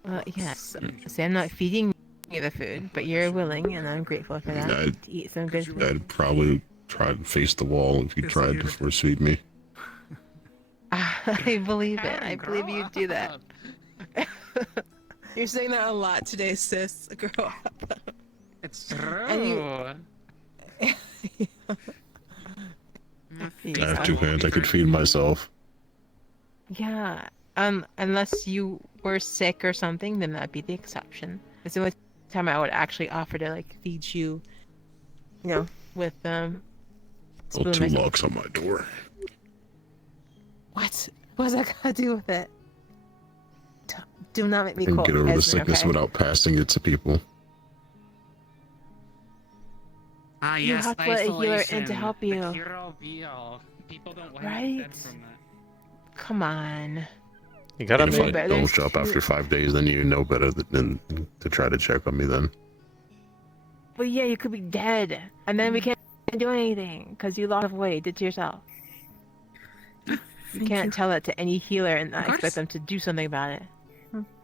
Well, yes. See, I'm not feeding you the food, but you're willing, and I'm grateful for that. I'd- To eat some good food. I'd probably try to face the wall if you tried to force feed me. I believe it. I believe you'd do that. You're saying that a lot today, sis. Grow up. It's true. And you- I have 2 hands. I could feed myself. Yeah. Unless you were sick or something, then that'd be the exception. It's the only time I would actually offer to like feed you, you know, with Oh, spoon 2 myself. locks on my door. What? What's that got to do with it? Do not make me I can call get over the Esme, sickness okay? without passing it to people. Ah, You yes, have to let a healer in to isolation. help The you. cure-all be-all. People don't want Right? to be dead from that. Come on. You gotta And if make. I don't show up after 5 days, then you know better than to try to check on me then. Well, yeah, you could be dead, and then we can't do anything because you lost weight. Did to yourself. You can't tell that to any healer and not expect them to do something about it.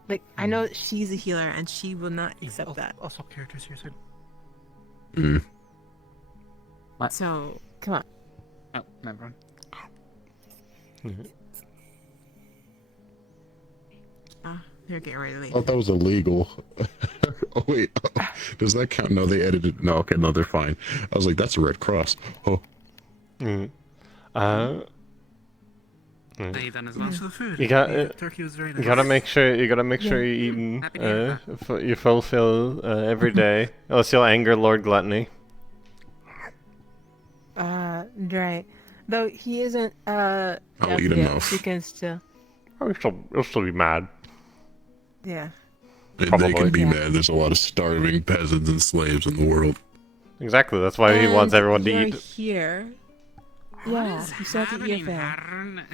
Like, I know she's a healer, and she will not accept that. I'll swap characters here soon. So, come on. Oh, never mind. You're getting ready to leave. I thought that was illegal. Oh wait, does that count? No, they edited. No, okay, no, they're fine. I was like, that's a red cross. Oh. They done as well. Thanks for the food. You got. The turkey was very nice. You gotta make sure. You gotta make sure Yeah. you're eating. Happy to hear You fulfill every day, else you'll anger Lord Gluttony. Right. Though he isn't, I'll eat definitely enough. He can still, Oh, he'll still be mad. yeah. They Probably. can be mad. There's a lot of starving peasants and slaves in the world. Exactly. That's why he wants everyone to you're eat. here. Yeah, you still have to eat your fare.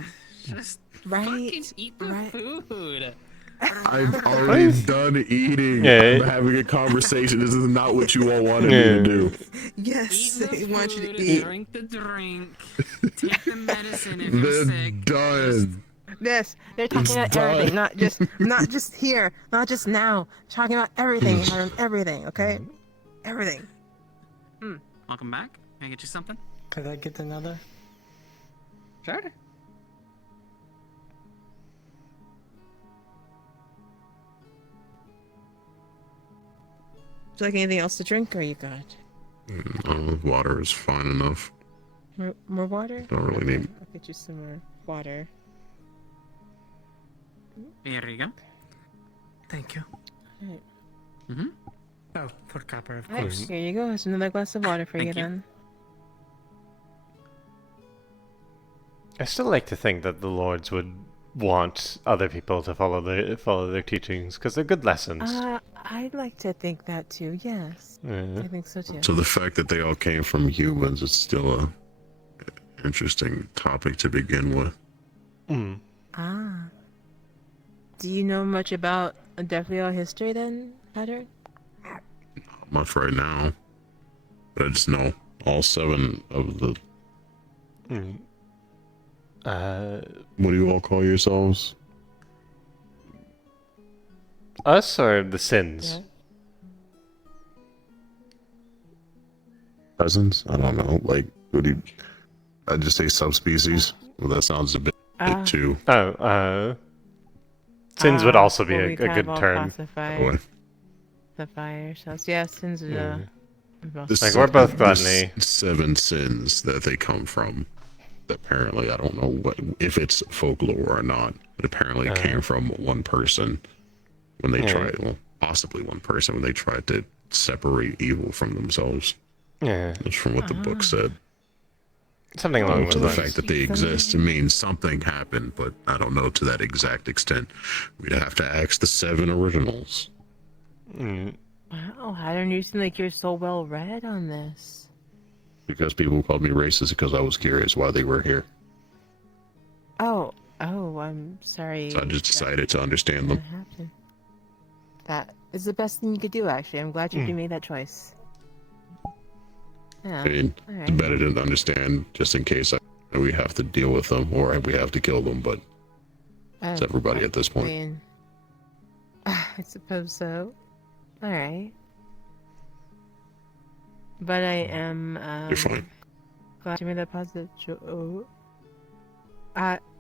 Just Right? fucking eat the food. I'm already done eating. Yeah. I'm having a conversation. This is not what you all wanted me to do. Yes, they want you to Food, eat. drink the drink, take the medicine if They're you're sick. done. This, they're talking It's about done. everything, not just here, not just now. Talking about everything, Harem, everything, okay? Everything. Welcome back. Can I get you something? Could I get another? Sure. Would you like anything else to drink, or you got Water is fine enough. more water? Don't really need. I'll get you some more water. Here you go. Thank you. Alright. Mm-hmm. Oh, for copper, of Alright, course. here you go. Here's another glass of water for you Thank you. then. I still like to think that the lords would want other people to follow their teachings because they're good lessons. I'd like to think that too, yes. Yeah. I think so too. So the fact that they all came from humans is still a interesting topic to begin with. Ah. Do you know much about Deathly history then, Patrick? Not much right now, but I just know all 7 of the. What do you all call yourselves? Us or the sins? Peasants? I don't know. Like, what do you? I just say subspecies. Well, that sounds a bit too. Sins would also be well, a we kind good of all term. Classify ourselves. Yeah, sins is This Like, is we're both there's gluttony. 7 sins that they come from. Apparently, I don't know what if it's folklore or not, but apparently it came from one person when they tried, well, possibly one person when they tried to separate evil from themselves. Yeah, that's from what the book said. Something along to those the lines. fact that they exist means something happened, but I don't know to that exact extent. We'd have to ask the 7 originals. Wow, I don't you seem like you're so well read on this. Because people called me racist because I was curious why they were here. Oh, I'm sorry. So I just decided to understand them. Happened. That is the best thing you could do, actually. I'm glad you made that choice. Yeah. I mean, it's better to understand just in case we have to deal with them or we have to kill them, but it's everybody at this point. I mean, I suppose so. Alright. But I am, You're fine. glad you made that positive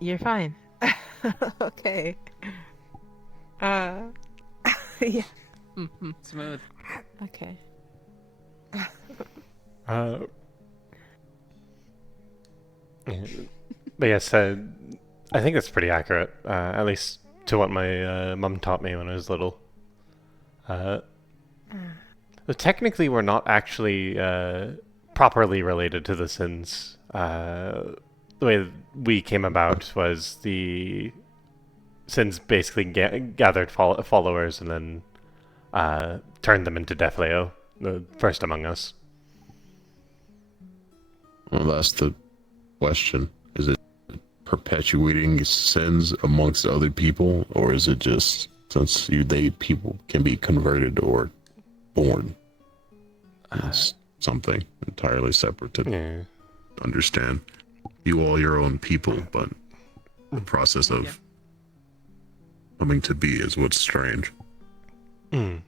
you're fine. Okay. Yeah. Smooth. Okay. But yes, I think that's pretty accurate, at least to what my mum taught me when I was little. Technically, we're not actually properly related to the sins. The way we came about was the sins basically gathered followers and then turned them into Deathleo, the first among us. Well, that's the question. Is it perpetuating sins amongst other people, or is it just since people can be converted or born? It's something entirely separate to understand. You all your own people, but the process of coming to be is what's strange. I'm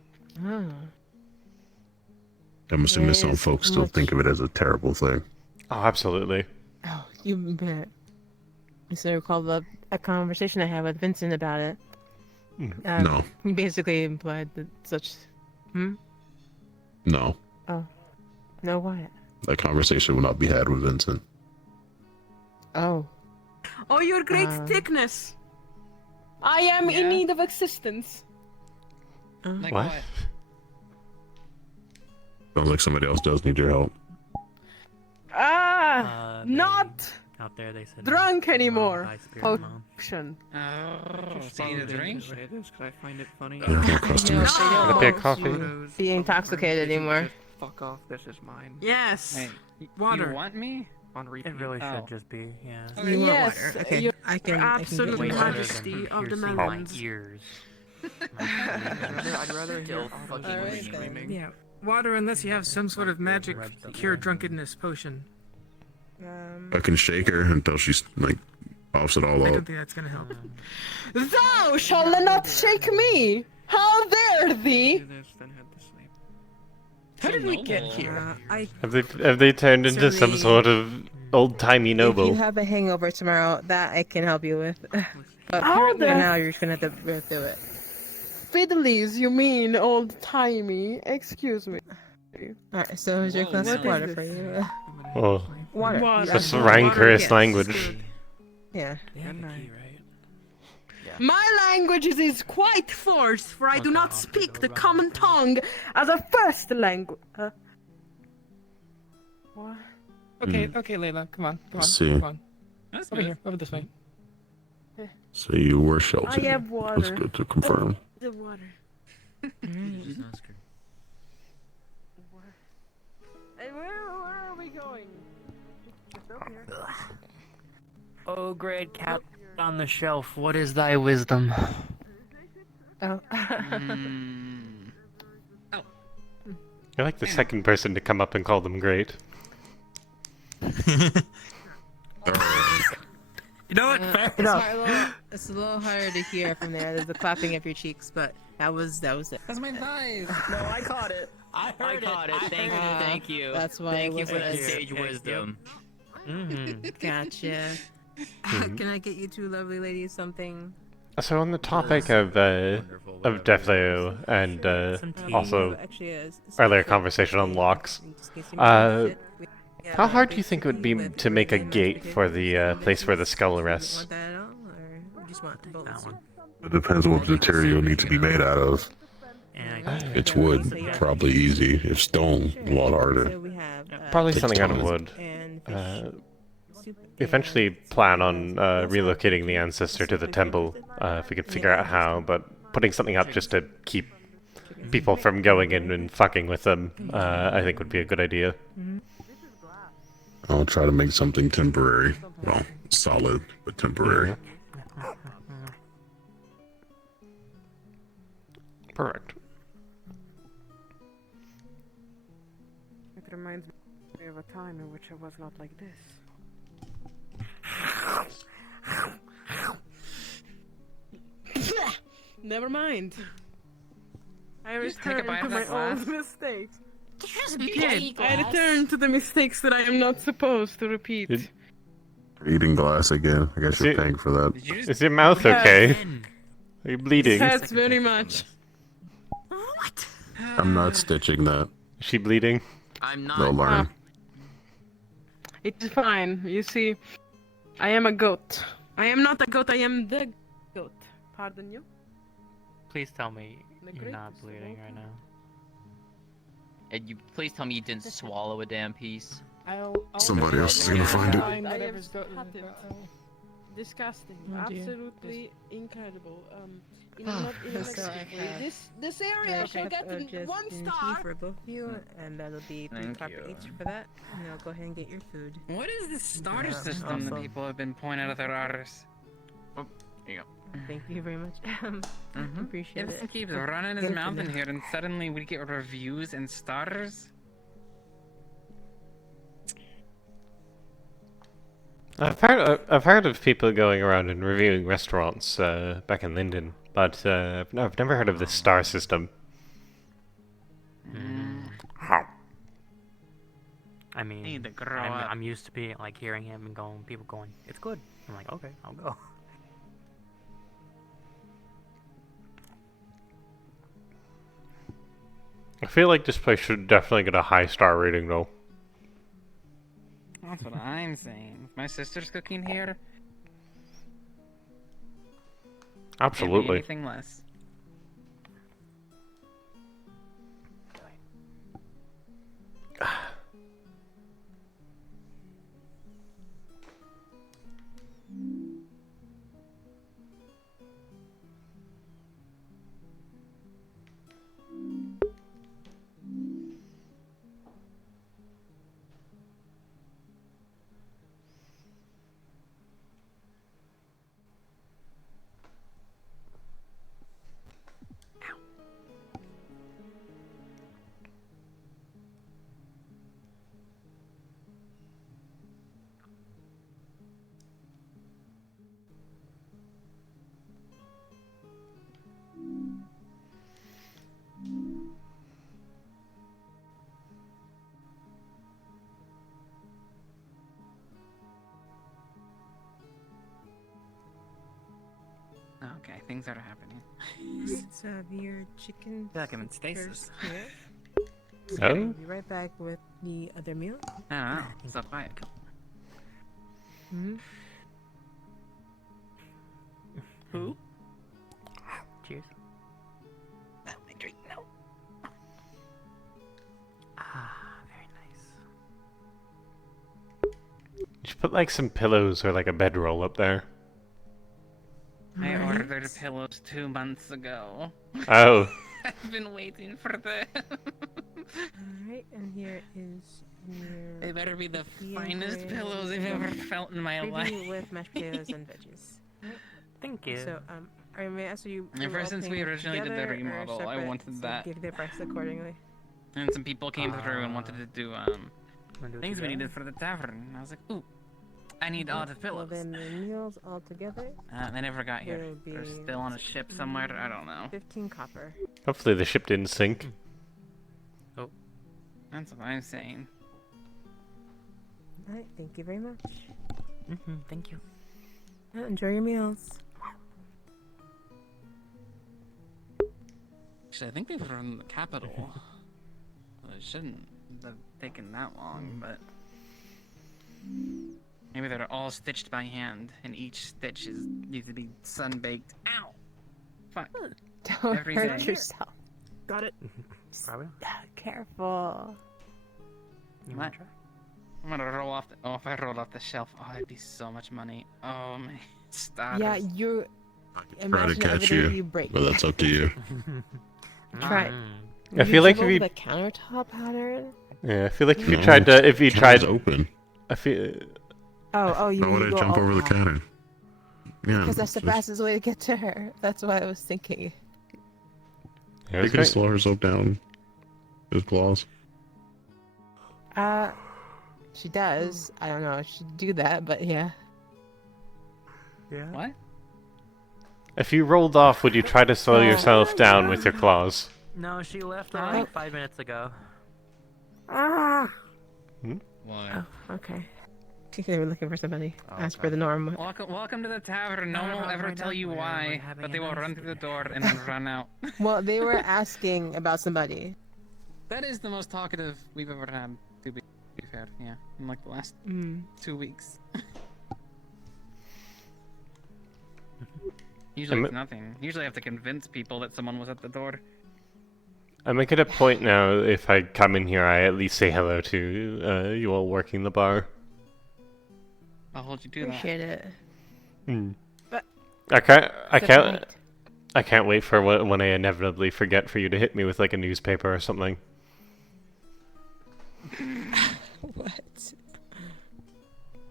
assuming some folks still think of it as a terrible thing. Oh, absolutely. Oh, you bet. I still recall a conversation I had with Vincent about it. No. He basically implied that such... No. Oh. No what? That conversation will not be had with Vincent. Oh. Oh, your great thickness! I am in need of assistance. Like what? Sounds like somebody else does need your help. Not out there they said drunk anymore. Potion. Need a drink? Could I find it funny? Wanna be a coffee? Be intoxicated anymore. Fuck off, this is mine. Yes. Hey, Water. You want me? On repeat. It really Oh. should just be, yeah. You want Yes, water? Okay. your I can absolute get water. majesty of the Piercing melons. my ears. I'd rather hear fucking audible screaming. screaming. Yeah, water unless you have some sort of magic cure drunkenness potion. I can shake her until she's like pops it all I out. don't think that's gonna help. Thou shalt not shake me! How dare thee! How did we get here? Have they turned into some Certainly- sort of old-timey If noble? you have a hangover tomorrow, that I can help you with. But How for the- now, you're just gonna have to go through it. Fiddlies, you mean old-timey? Excuse me. Alright, so here's your glass of water for you. Oh, Water. That's Yeah. rancorous Yes. language. Yeah. My language is quite forced, for I do not speak the common tongue as a first language. What? Okay, okay, Layla, come on, come on, See. come on. Over here, over this way. So you were sheltered. I have That's water. good to confirm. The water. And where are we going? Oh, great cat on the shelf, what is thy wisdom? Oh. You're like the second person to come up and call them great. You know what? Fair enough. It's a little harder to hear from there. There's the clapping of your cheeks, but that was it. That's my thighs. No, I caught it. I caught it. Thank you. That's why Thank it you for wasn't the as- sage wisdom. Gotcha. Can I get you two lovely ladies something? So on the topic of Deathleo and also earlier conversation on locks, how hard do you think it would be to make a gate for the place where the skull rests? It depends what material needs to be made out of. If it's wood, probably easy. If stone, a lot harder. Probably Takes something out of time. wood. We eventually plan on relocating the ancestor to the temple, if we could figure out how, but putting something up just to keep people from going in and fucking with them, I think would be a good idea. I'll try to make something temporary. Well, solid, but temporary. Correct. It reminds me of a time in which I was not like this. Never mind. I Just take a return bite to of my that glass. old mistakes. Okay. I return to the mistakes that I am not supposed to repeat. Eating glass again. I guess you're paying for that. Is your mouth okay? Are you bleeding? Hurts very much. I'm not stitching that. Is she bleeding? I'm They'll learn. It's fine. You see, I am a goat. I am not a goat, I am the goat. Pardon you? Please tell me The you're not greatest bleeding goat. right now. And you please tell me you didn't swallow a damn piece. Somebody else is gonna find it. I have happened. Disgusting. Oh, dear. Absolutely incredible. In a not in a So I Mexican way. have- This area shall get just 1 green star. tea for both of you, and that'll be 3 Thank copper you. each for that. And I'll go ahead and get your food. What is this starter system that also- people have been pointing out of their artists? Oh, there you go. Thank you very much. Appreciate Ibsen it. keeps running his Good mouth for in me. here, and suddenly we get reviews and starters. I've heard of people going around and reviewing restaurants back in Linden, but no, I've never heard of the star system. How? I mean, Need to grow up. I'm used to being like hearing him and going, people going, it's good. I'm like, okay, I'll go. I feel like this place should definitely get a high star rating though. That's what I'm saying. My sister's cooking here. Can't be Absolutely. anything less. Okay, things are happening. Let's have your chicken. Feel like I'm in stasis. first here. Oh? I'll be right back with the other meal. I don't know. It's not quiet. Hmm? Who? Cheers. No, my drink, no. Ah, very nice. You should put like some pillows or like a bedroll up there. I Right. ordered pillows 2 months ago. Oh. I've been waiting for them. Alright, and here is your. They better be the tea finest and pillows I've ever felt in my gravy life. with mashed potatoes and veggies. Right. Thank you. So, I may ask you. Ever we're all since we paying originally did the together or remodel, I separate, wanted so that. Give the price accordingly. And some people came through and wanted to do Wanna do it things we together? needed for the tavern. And I was like, ooh, I need all the Well, pillows. then the meals all together They never got here. will be They're still on a ship somewhere. I don't know. 15 copper. Hopefully the ship didn't sink. Oh. That's what I'm saying. Alright, thank you very much. Thank you. Enjoy your meals. Actually, I think they were from the capital. Well, it shouldn't have taken that long, but maybe they're all stitched by hand, and each stitch needs to be sun-baked. Ow! Fuck. Don't Every hurt day. yourself. Got it. Probably. Careful. You What? wanna try? I'm gonna roll off. Oh, if I roll off the shelf, oh, it'd be so much money. Oh my, stars. Yeah, you're. Try to Imagine catch everything you, break. but that's up to you. Try. I feel like if jump you over the countertop pattern. Yeah, I feel like if you No, tried to if you counter's tried open. I feel Oh, you Why would mean I go jump over the up? counter? Yeah, Because that's the just- fastest way to get to her. That's what I was thinking. Yeah, He can slow herself down. His claws. She does. I don't know if she'd do that, but yeah. Yeah. What? If you rolled off, would you try to slow yourself down with your claws? No, she left Huh? like 5 minutes ago. Ah. Why? Oh, okay. They were looking for somebody. Oh, As per the norm. Welcome to the tavern. No one will ever tell you why, but they will run through the door and then run out. Well, they were asking about somebody. That is the most talkative we've ever had, to be fair. Yeah, in like the last 2 weeks. Usually it's nothing. Usually I have to convince people that someone was at the door. I make it a point now, if I come in here, I at least say hello to you all working the bar. I'll hold you to that. Appreciate it. But I can't wait for when I inevitably forget for you to hit me with like a newspaper or something. What?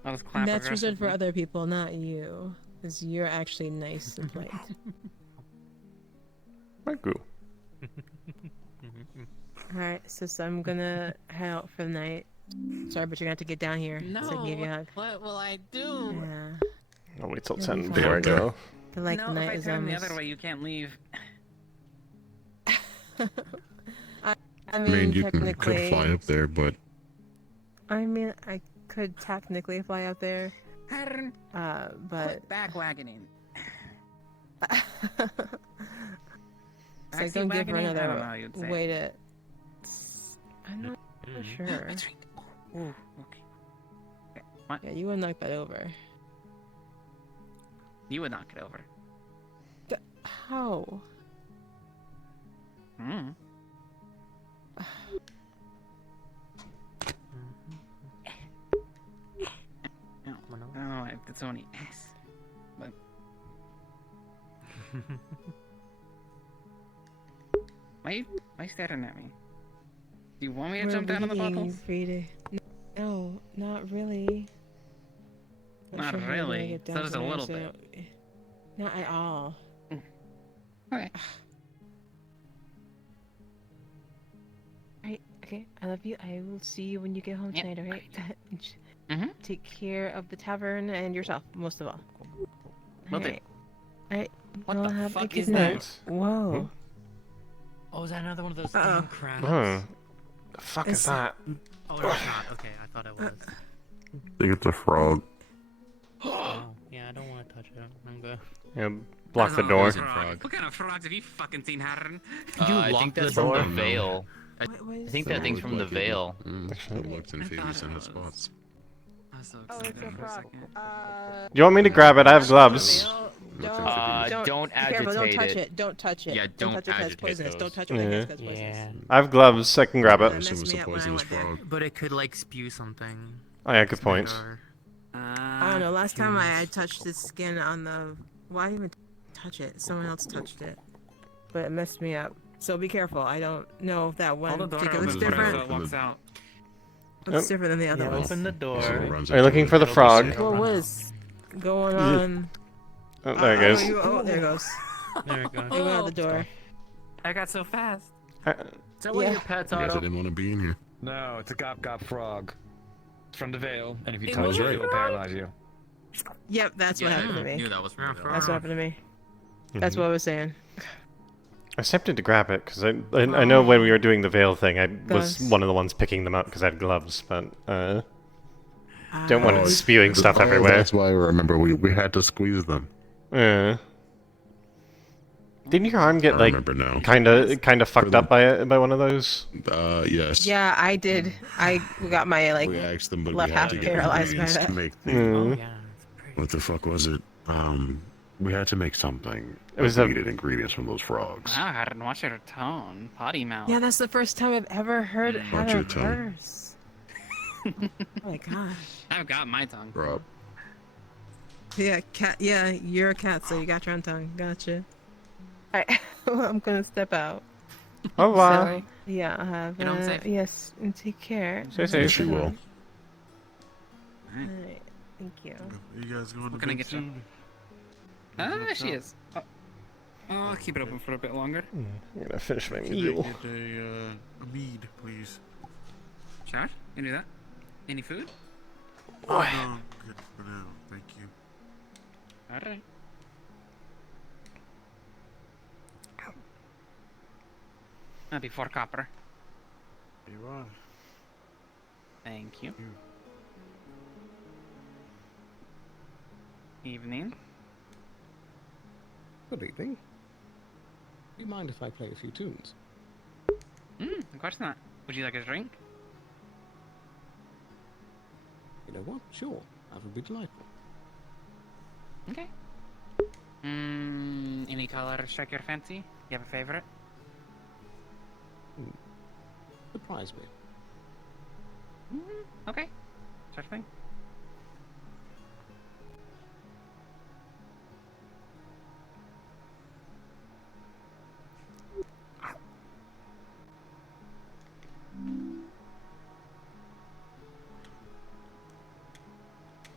Clap That's reserved for other people, not you. Because you're actually nice and polite. Thank you. Alright, so I'm gonna head out for the night. Sorry, but you're gonna have to get down here so I can give you a hug. What will I do? Yeah. I'll wait till You'll 10 be before I fine. go. But like no, the night if I is turn the almost... other way, you can't leave. I I mean, you could technically... fly up there, but I mean, I could technically fly up there. But... Quit backwagoning. So don't give her Backseat wagoning? I don't know another how you'd say way it. to... I'm not sure. Ooh, okay. Yeah, you would knock that over. You would knock it over. How? Mm. I don't know if it's only S, but... Why are you staring at me? Do you want me to jump down on the bottles? No, not really. Not sure how we're gonna really. get So down just a there, little so- bit. Not at all. Okay. Right, okay, I love you. I will see you when you get home tonight, alright? Take care of the tavern and yourself, most of all. Will do. Alright. What well, the have a fuck good is night. that? Whoa. Oh, is that another one of those Uh-oh. damn crabs? The fuck is that? Oh, no, it's not. Okay, I thought it was. I think it's a frog. Oh, yeah, I don't want to touch it. I'm good. Yeah, block the door. What kind of frogs have you fucking seen, Harren? I think that's from the Veil. I think that thing's from the Veil. It looked amphibious in its spots. Oh, it's a frog. Do you want me to grab it? I have gloves. Don't Careful, don't agitate touch it. it. Don't touch it. Yeah, don't touch it 'cause it's agitate poisonous. those. Don't touch it because it's poisonous. I have gloves. I can grab it. But it could, like, spew something. Oh yeah, good point. I don't know. Last time I touched the skin on the... Why even touch it? Someone else touched it. But it messed me up. So be careful. I don't know if that one particular's different. It's different than the other ones. Open the door. Are you looking for the frog? What was going on? Oh, there it goes. There it goes. There it goes. It went out the door. I got so fast. Is that one of your pets, I guess I Otto? didn't want to be in here. No, it's a gop frog. It's from the Veil, and if you It touch was it, a it'll frog? paralyze you. Yep, that's what happened to me. Knew that was from the Veil. That's what happened to me. That's what I was saying. I stepped in to grab it because I know when we were doing the veil thing, I was one of the ones picking them up because I had gloves, but don't want it spewing stuff everywhere. That's why I remember we had to squeeze them. Didn't your arm get like kind of fucked up by one of those? Yes. Yeah, I did. I got my like We asked them, but left we had half to get paralyzed by ingredients that. to make Mm. what the fuck was it? We had to make something. It was we needed ingredients from those frogs. Wow, Harren, watch your tone. Potty mouth. Yeah, that's the first time I've ever heard Watch had your a tongue. verse. Oh my gosh. I've got my tongue. Rob. Yeah, cat. Yeah, you're a cat, so you got your own tongue. Gotcha. Alright, I'm gonna step out. Oh wow. So, yeah, I'll have. Get home safe. Yes, and take care. Stay safe. She will. Alright, thank you. You guys going to What can I bed get you? soon? She is. Oh, I'll keep it open for a bit longer. I'm gonna finish my Could I meal. get a mead, please? Sure, you do that. Any food? No, I'm good for now. Thank you. Alright. That'll be 4 copper. You are. Thank you. Evening. Good evening. Do you mind if I play a few tunes? Of course not. Would you like a drink? You know what? Sure. That would be delightful. Okay. Any color strike your fancy? You have a favorite? Surprise me. Okay. Such thing.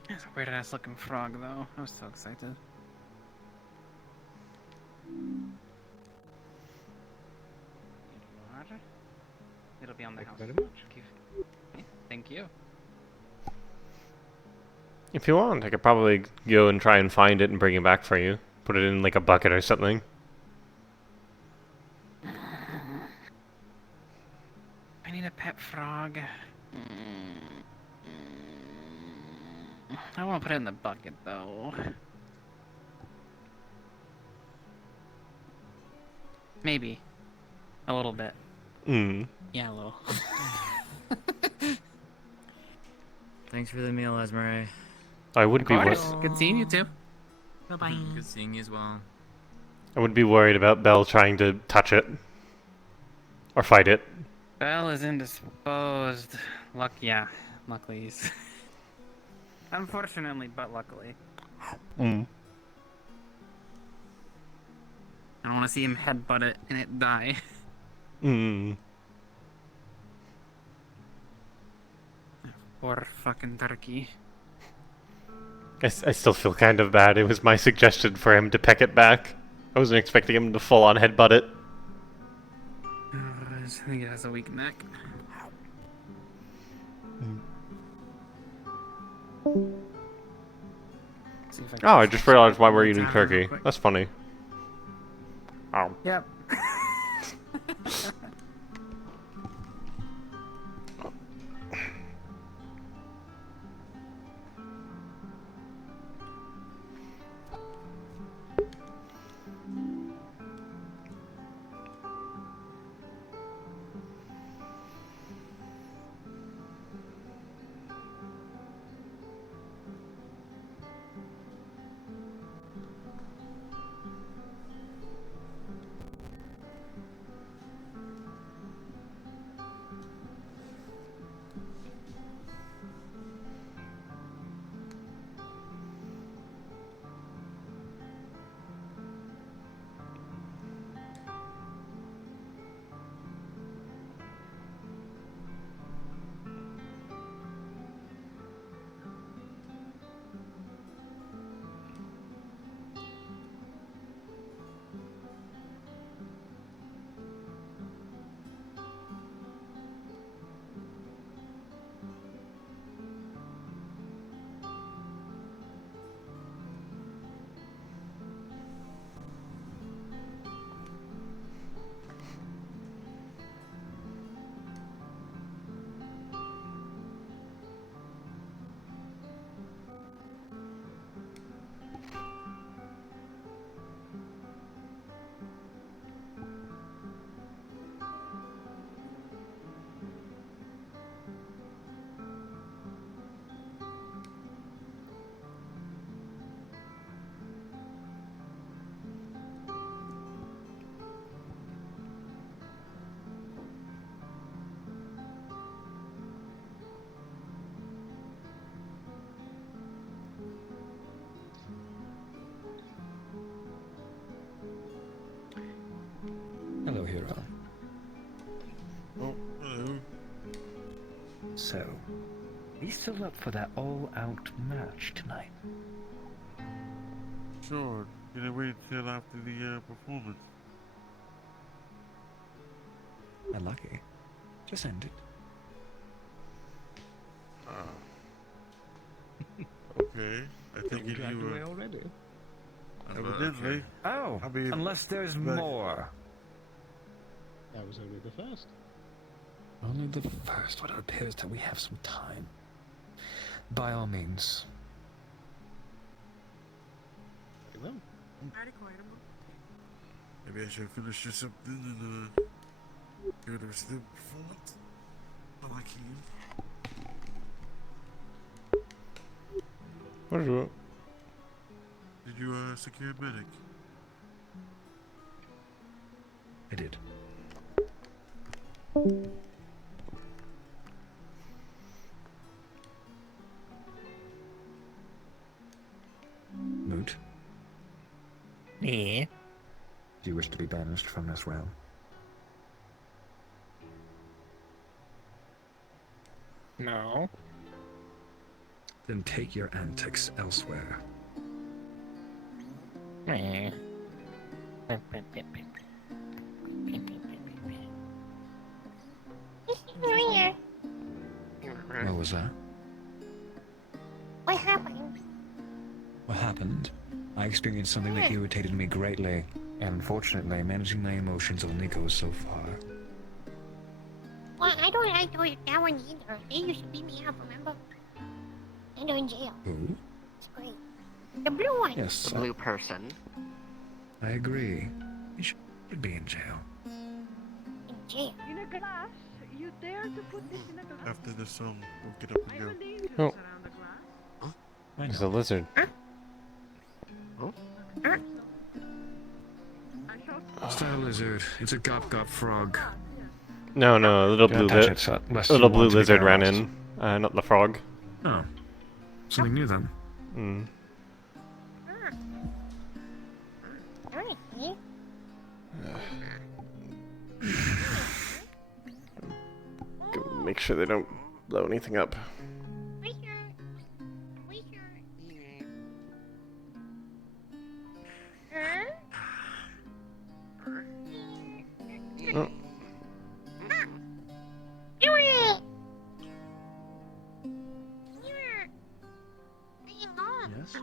That's a weird ass looking frog though. I was so excited. It'll be on the house. Thank you very much. Yeah, thank you. If you want, I could probably go and try and find it and bring it back for you. Put it in like a bucket or something. I need a pet frog. I want to put it in the bucket though. Maybe. A little bit. Yeah, a little. Thanks for the meal, Esmeralda. I would Of be course. Good seeing you too. Bye-bye. Good seeing you as well. I would be worried about Belle trying to touch it. Or fight it. Belle is indisposed. Yeah, luckily he's... Unfortunately, but luckily. I don't want to see him headbutt it and it die. Poor fucking turkey. I still feel kind of bad. It was my suggestion for him to peck it back. I wasn't expecting him to full-on headbutt it. I think it has a weak neck. Oh, I just realized why we're eating turkey. That's funny. Ow. Yep. Hello, hero. Oh, hello. So, are you still up for that all-out match tonight? Sure. Can I wait till after the performance? Lucky. Just end it. Okay. I think if Dragged you away already. evidently. Oh, I mean, unless there's but- more. That was only the first. Only the first, but it appears that we have some time. By all means. Well, Maybe I should finish this up then and give the rest of the performance. But I can. Bonjour. Did you secure a medic? I did. Moot. Yeah. Do you wish to be banished from this realm? No. Then take your antics elsewhere. Meh. What was that? What happened? What happened? I experienced something that irritated me greatly, and unfortunately, managing my emotions only goes so far. Well, I don't like that one either. They used to beat me up, remember? And they're in jail. Who? It's great. The blue one. Yes, The blue person. I agree. You should be in jail. In jail. In a glass? You dare to put this in a glass? After the song, we'll get up and go. Oh. There's a lizard. Oh? It's not a lizard. It's a gop frog. No, a little blue, Don't touch it, unless little you blue want to be lizard ran paralyzed. in, not the frog. Oh. Something new then. Mm. Make sure they don't blow anything up. Oh. Yes?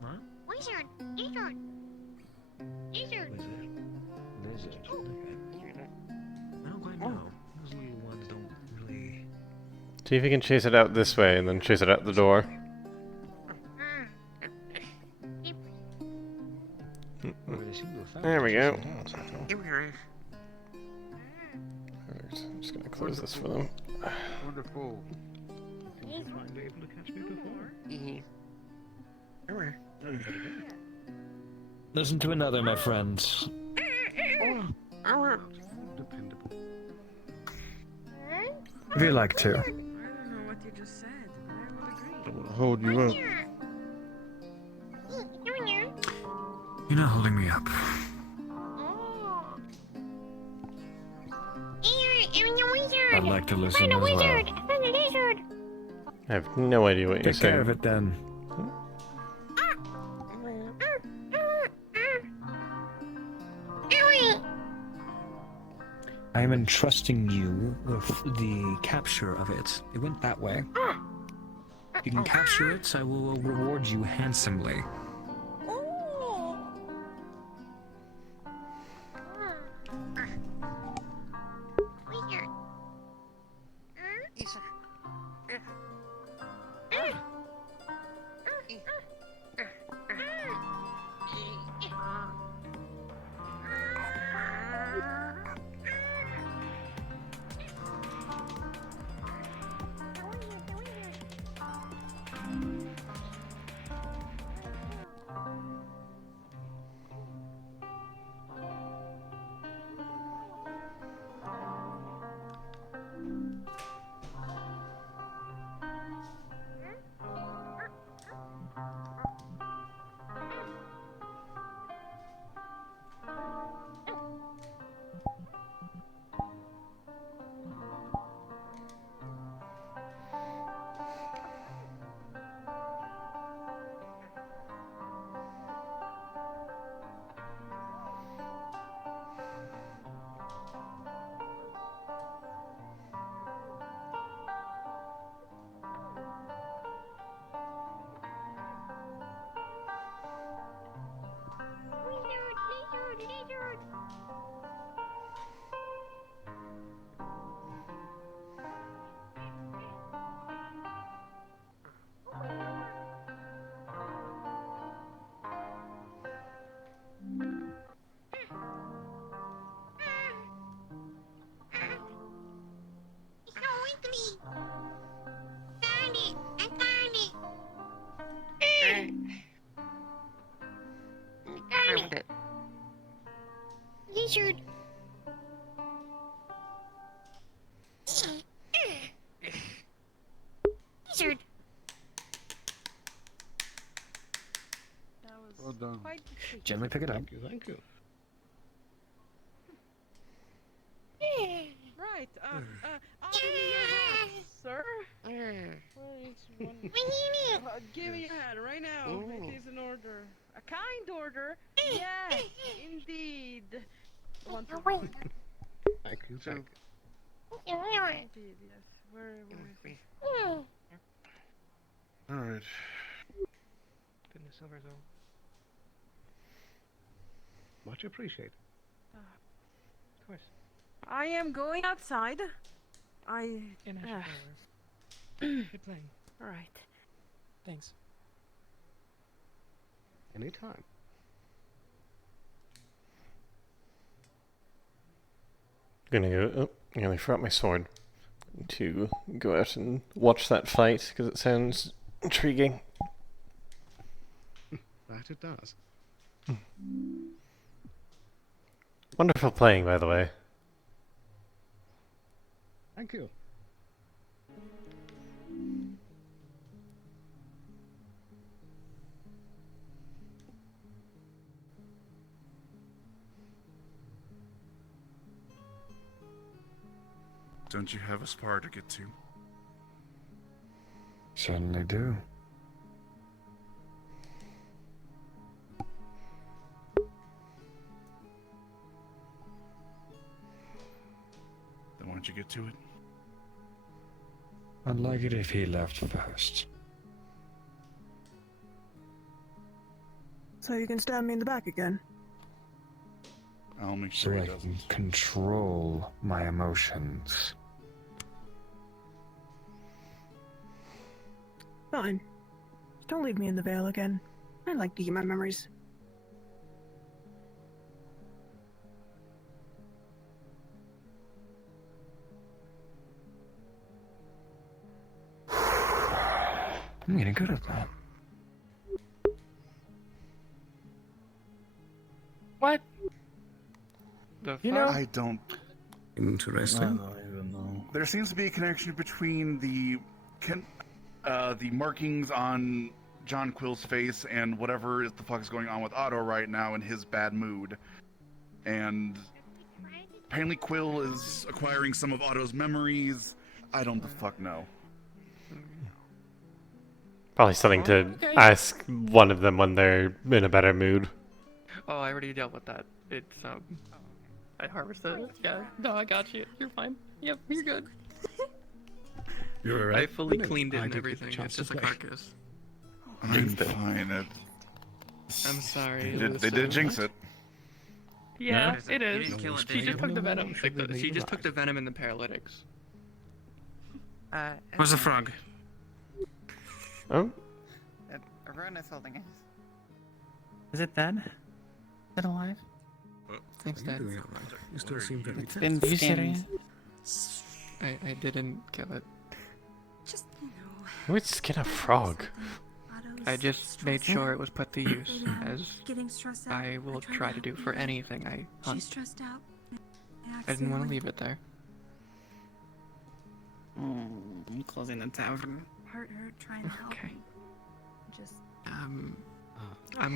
What? Wizard! Lizard! Lizard! Lizard. I don't quite know. Those little ones don't really... See if you can chase it out this way and then chase it out the door. There we go. Perfect. I'm just gonna close this for them. Wonderful. Did you find able to catch me before? Listen to another, my friends. Dependable. If you like to. I don't know what you just said, but I would agree. I'll hold you up. You're not holding me up. I'd like to listen as well. Find a lizard! I have no idea what you're Take care saying. of it then. I am entrusting you with the capture of it. It went that way. If you can capture it, I will reward you handsomely. Lizard. Lizard. Well done. Gently pick it up. Thank you, thank you. Right, I'll give me your hat, sir. Give me your hat right now. Oh. It is an order. A kind order. Yes, indeed. One second. Thank you, thank Indeed, yes. Where is it? Alright. Goodness, over though. Much appreciated. Of course. I am going outside. Good playing. All right. Thanks. Anytime. Gonna go. Oh, I nearly forgot my sword. To go out and watch that fight because it sounds intriguing. That it does. Wonderful playing, by the way. Thank you. Don't you have a spar to get to? Certainly do. Then why don't you get to it? I'd like it if he left first. So you can stab me in the back again. I'll make So sure I he can doesn't. control my emotions. Fine. Just don't leave me in the veil again. I like to keep my memories. I'm getting good at that. What? You know, I don't. Interesting. I don't even know. There seems to be a connection between the markings on John Quill's face and whatever the fuck is going on with Otto right now in his bad mood. And apparently Quill is acquiring some of Otto's memories. I don't the fuck know. Probably something to ask one of them when they're in a better mood. Oh, I already dealt with that. It's, I harvested it. Yeah, no, I got you. You're fine. Yep, you're good. You're right. I fully cleaned it and everything. It's just a carcass. I'm fine. I'm sorry. They did jinx it. Yeah, No? it You is. didn't kill it, She did just you? took the venom. Should Like we she leave just it took the venom in the paralytics. Where's the frog? Oh? Arun is holding it. Is it dead? Is it alive? It's dead. You still seem very It's been You skinned. I didn't kill it. Just, you know. Where'd skin a frog? I just made sure it was put to use, as Getting stressed out. I will try to do for anything I She's hunt. stressed out. I didn't want to leave it there. I'm closing the tavern. Hurt her, trying to help. Okay. me. Just. I'm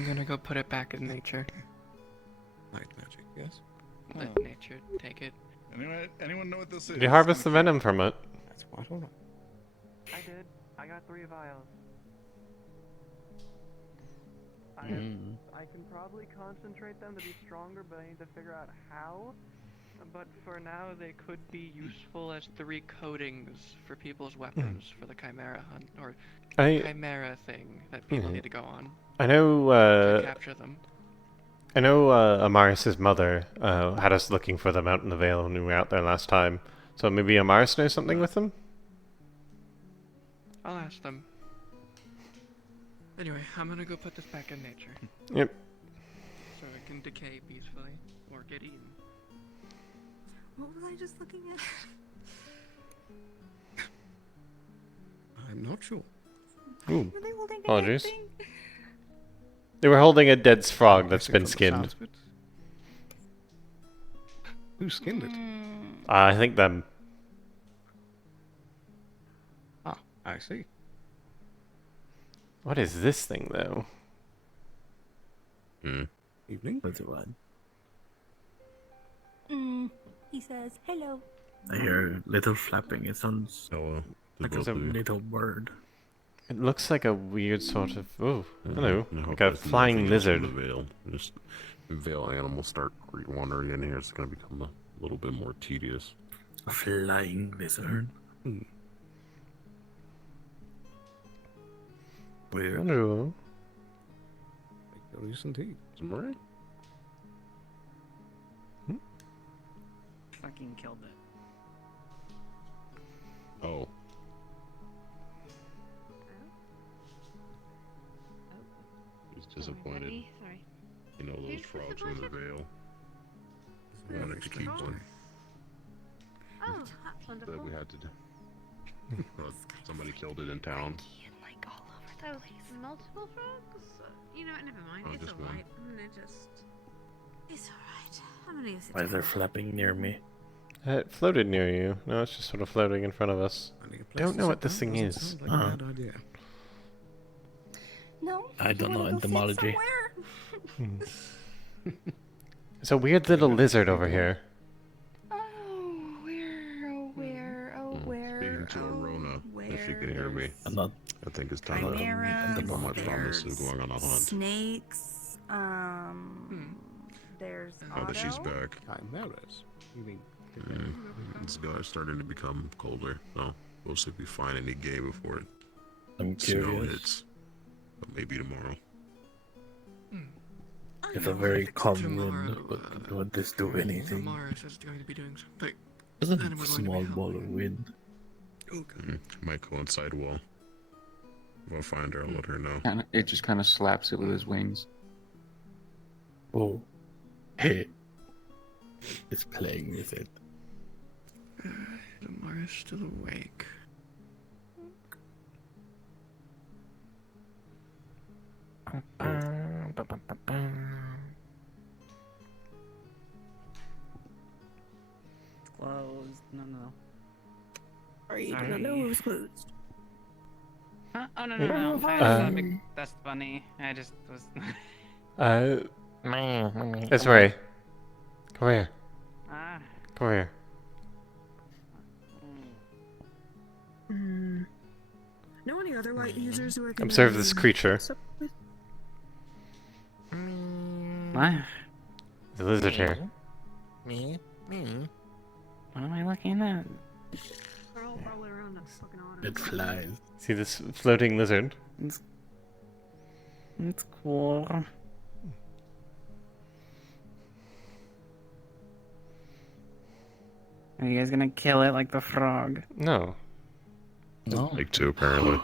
gonna go put it back in nature. Night magic, yes? Let nature take it. Anyone know what this is? Did you harvest the venom from it? That's what I don't know. I did. I got 3 vials. I can probably concentrate them to be stronger, but I need to figure out how. But for now, they could be useful as 3 coatings for people's weapons for the Chimera hunt, or Chimera thing that people need to go on. I know, to capture them. I know, Amaris's mother, had us looking for them out in the Vale when we were out there last time. So maybe Amaris knows something with them? I'll ask them. Anyway, I'm gonna go put this back in nature. Yep. So it can decay peacefully, or get eaten. What was I just looking at? I'm not sure. Ooh. Were they holding a Apologies. dead thing? They were holding a dead frog that's been skinned. Who skinned it? I think them. Ah, I see. What is this thing, though? Evening. What's it one? He says hello. I hear little flapping. It sounds like a little bird. It looks like a weird sort of... Oh, hello. Like a flying lizard. Just veil animals start wandering in here. It's going to become a little bit more tedious. A flying lizard. Weird. Hello. Curious indeed. Right? Fucking killed it. Oh. He's disappointed. Sorry. You know those frogs in the veil. He wanted to keep one. Oh, that's wonderful. That we had to do. Well, somebody killed it in town. Like all over the place. Multiple frogs? You know what? Never mind. Oh, It's just one. alright. I'm gonna just. It's alright. I'm gonna use it. Why is there flapping near me? It floated near you. No, it's just sort of floating in front of us. Don't know what this thing is. Like a bad idea. No. I don't know entomology. It's a weird little lizard over here. Speaking to Arona, if she can hear me. I'm not. I think it's time to put my promise of going on a hunt. Snakes. There's Now that she's back. Chimeras. You mean? It's starting to become colder, so we'll see if we find any game before I'm snow curious. hits. But maybe tomorrow. It's a very calm wind, but would this do anything? Mars is going to be doing something. It's a small ball of wind. Might go inside wall. If I find her, I'll let her know. It just kind of slaps it with his wings. Oh, hey, it's playing with it. The Mars still awake. Closed. No. Sorry, I didn't know it was closed. Huh? Oh, no. That's funny. I just was... It's Ray. Come here. Ah. Come here. Know any other light users who I can Observe this creature. What? The lizard here. Me? What am I looking at? We're all probably around us looking on It flies. See this floating lizard? It's cool. Are you guys gonna kill it like the frog? No. No. Like two, apparently.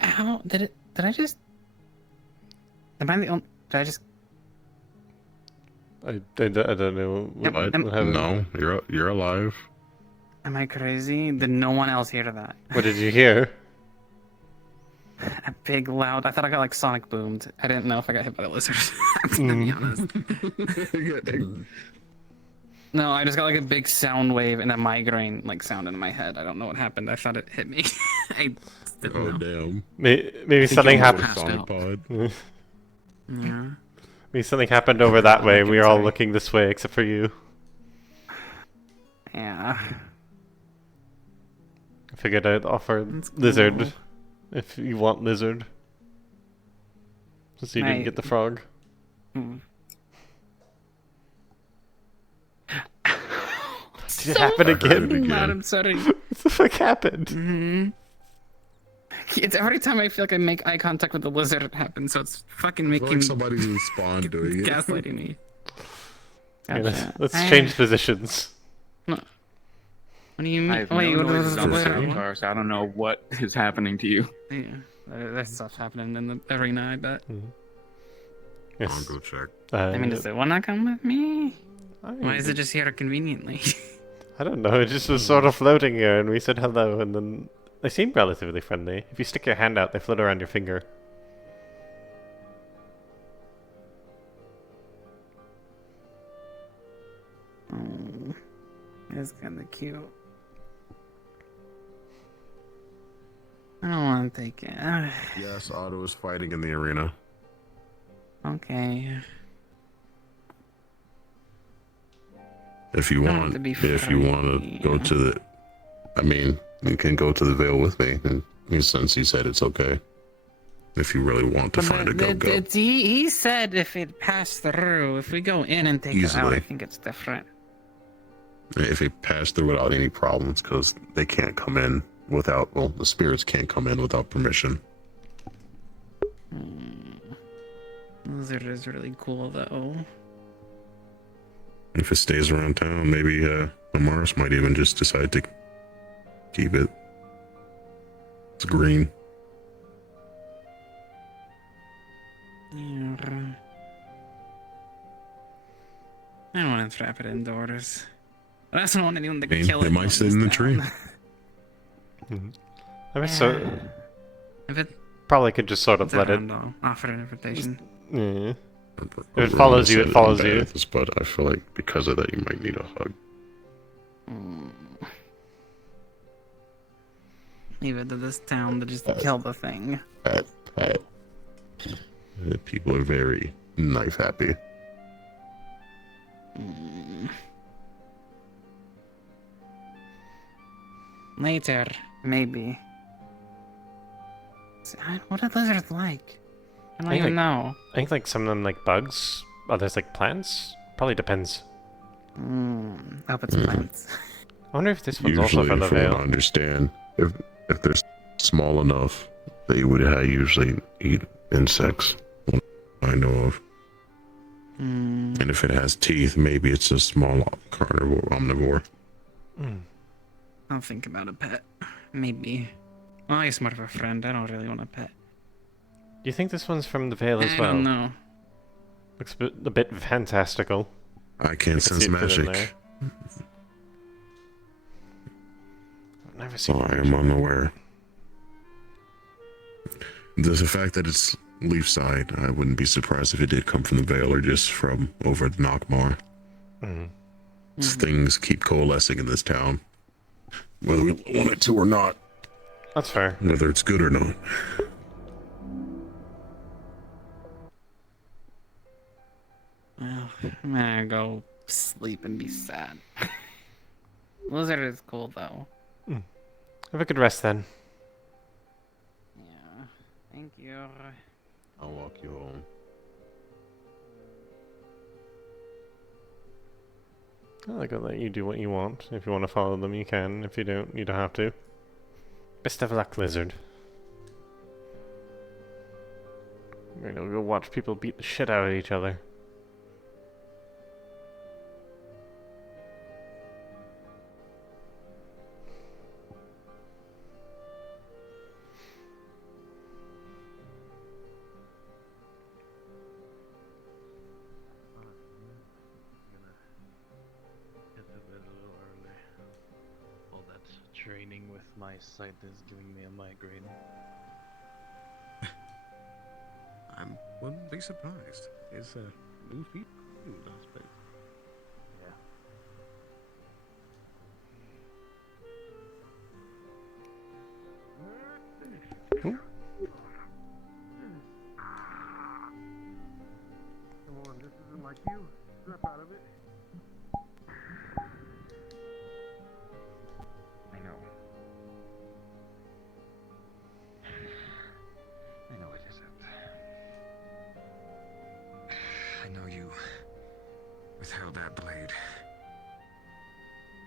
How did I just... Am I the only... Did I just... I don't know. Yep, What I'm- happened? No, you're alive. Am I crazy? Did no one else hear that? What did you hear? A big loud... I thought I got like sonic boomed. I didn't know if I got hit by the lizard. I'm gonna be honest. No, I just got like a big sound wave and a migraine like sound in my head. I don't know what happened. I thought it hit me. I didn't know. Damn. Maybe something happened. Sonic pod. Yeah. Maybe something happened over that way. We were all looking this way except for you. Yeah. I figured I'd offer lizard if you want lizard. Since you didn't get the frog. Did it happen again? I'm sorry. What the fuck happened? It's every time I feel like I make eye contact with the lizard, it happens. So it's fucking making Like somebody's in spawn doing it. gaslighting me. Okay, let's change positions. What do you mean? I have Wait, no what noises was on the the sound car, so I don't know what is happening to you. Yeah, that stuff's happening in the arena, I bet. Yes. I'll go check. I mean, does it want to come with me? Why is it just here conveniently? I don't know, it just was sort of floating here and we said hello and then... They seem relatively friendly. If you stick your hand out, they float around your finger. is kind of cute. I don't want to take it. Yes, Otto is fighting in the arena. Okay. If you I want want, to be if you want to go to the, I mean, you can go to the Vale with me, and since he said it's okay. If you really want to find a go-go. He said if it passed through, if we go in and take it out, I Easily. think it's different. If it passed through without any problems, because they can't come in without, well, the spirits can't come in without permission. Lizard is really cool, though. If it stays around town, maybe Amaris might even just decide to keep it. It's green. Yeah. I don't want to trap it indoors. I also don't want anyone to kill it. It might sit in the tree. I mean, so If it probably could just sort of let it. Offer an invitation. Yeah. If it follows you, it follows you. But I feel like because of that, you might need a hug. Leave it to this town to just kill the thing. People are very knife happy. Later, maybe. What are lizards like? I don't even know. I think like some of them like bugs, others like plants. Probably depends. I hope it's plants. I wonder if this one's Usually, also for the from what I Vale. understand, if they're small enough, they would usually eat insects. What I know of. And if it has teeth, maybe it's a small carnivore, omnivore. I'll think about a pet. Maybe. Well, he's more of a friend. I don't really want a pet. Do you think this one's from the Vale as I well? don't know. Looks a bit fantastical. I can't see sense it fit in magic. there. I've never So seen I am unaware. There's the fact that it's Leafside. I wouldn't be surprised if it did come from the Vale or just from over at Knockmar. Things keep coalescing in this town, whether we want it to or not. That's fair. Whether it's good or not. Well, I'm gonna go sleep and be sad. Lizard is cool, though. Have a good rest then. Yeah. Thank you. I'll walk you home. I'll let you do what you want. If you want to follow them, you can. If you don't, you don't have to. Best of luck, Lizard. We're gonna go watch people beat the shit out of each other. All that training with my sight is giving me a migraine. I wouldn't be surprised. It's new feet, I suppose. Yeah. Come on, this isn't like you. Snap out of it. I know. I know it isn't. I know you withheld that blade.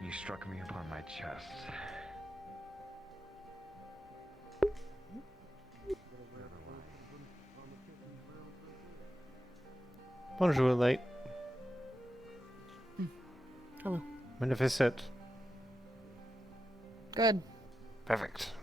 You struck me upon my chest. Bonjour, late. Hello. Magnificent. Good. Perfect.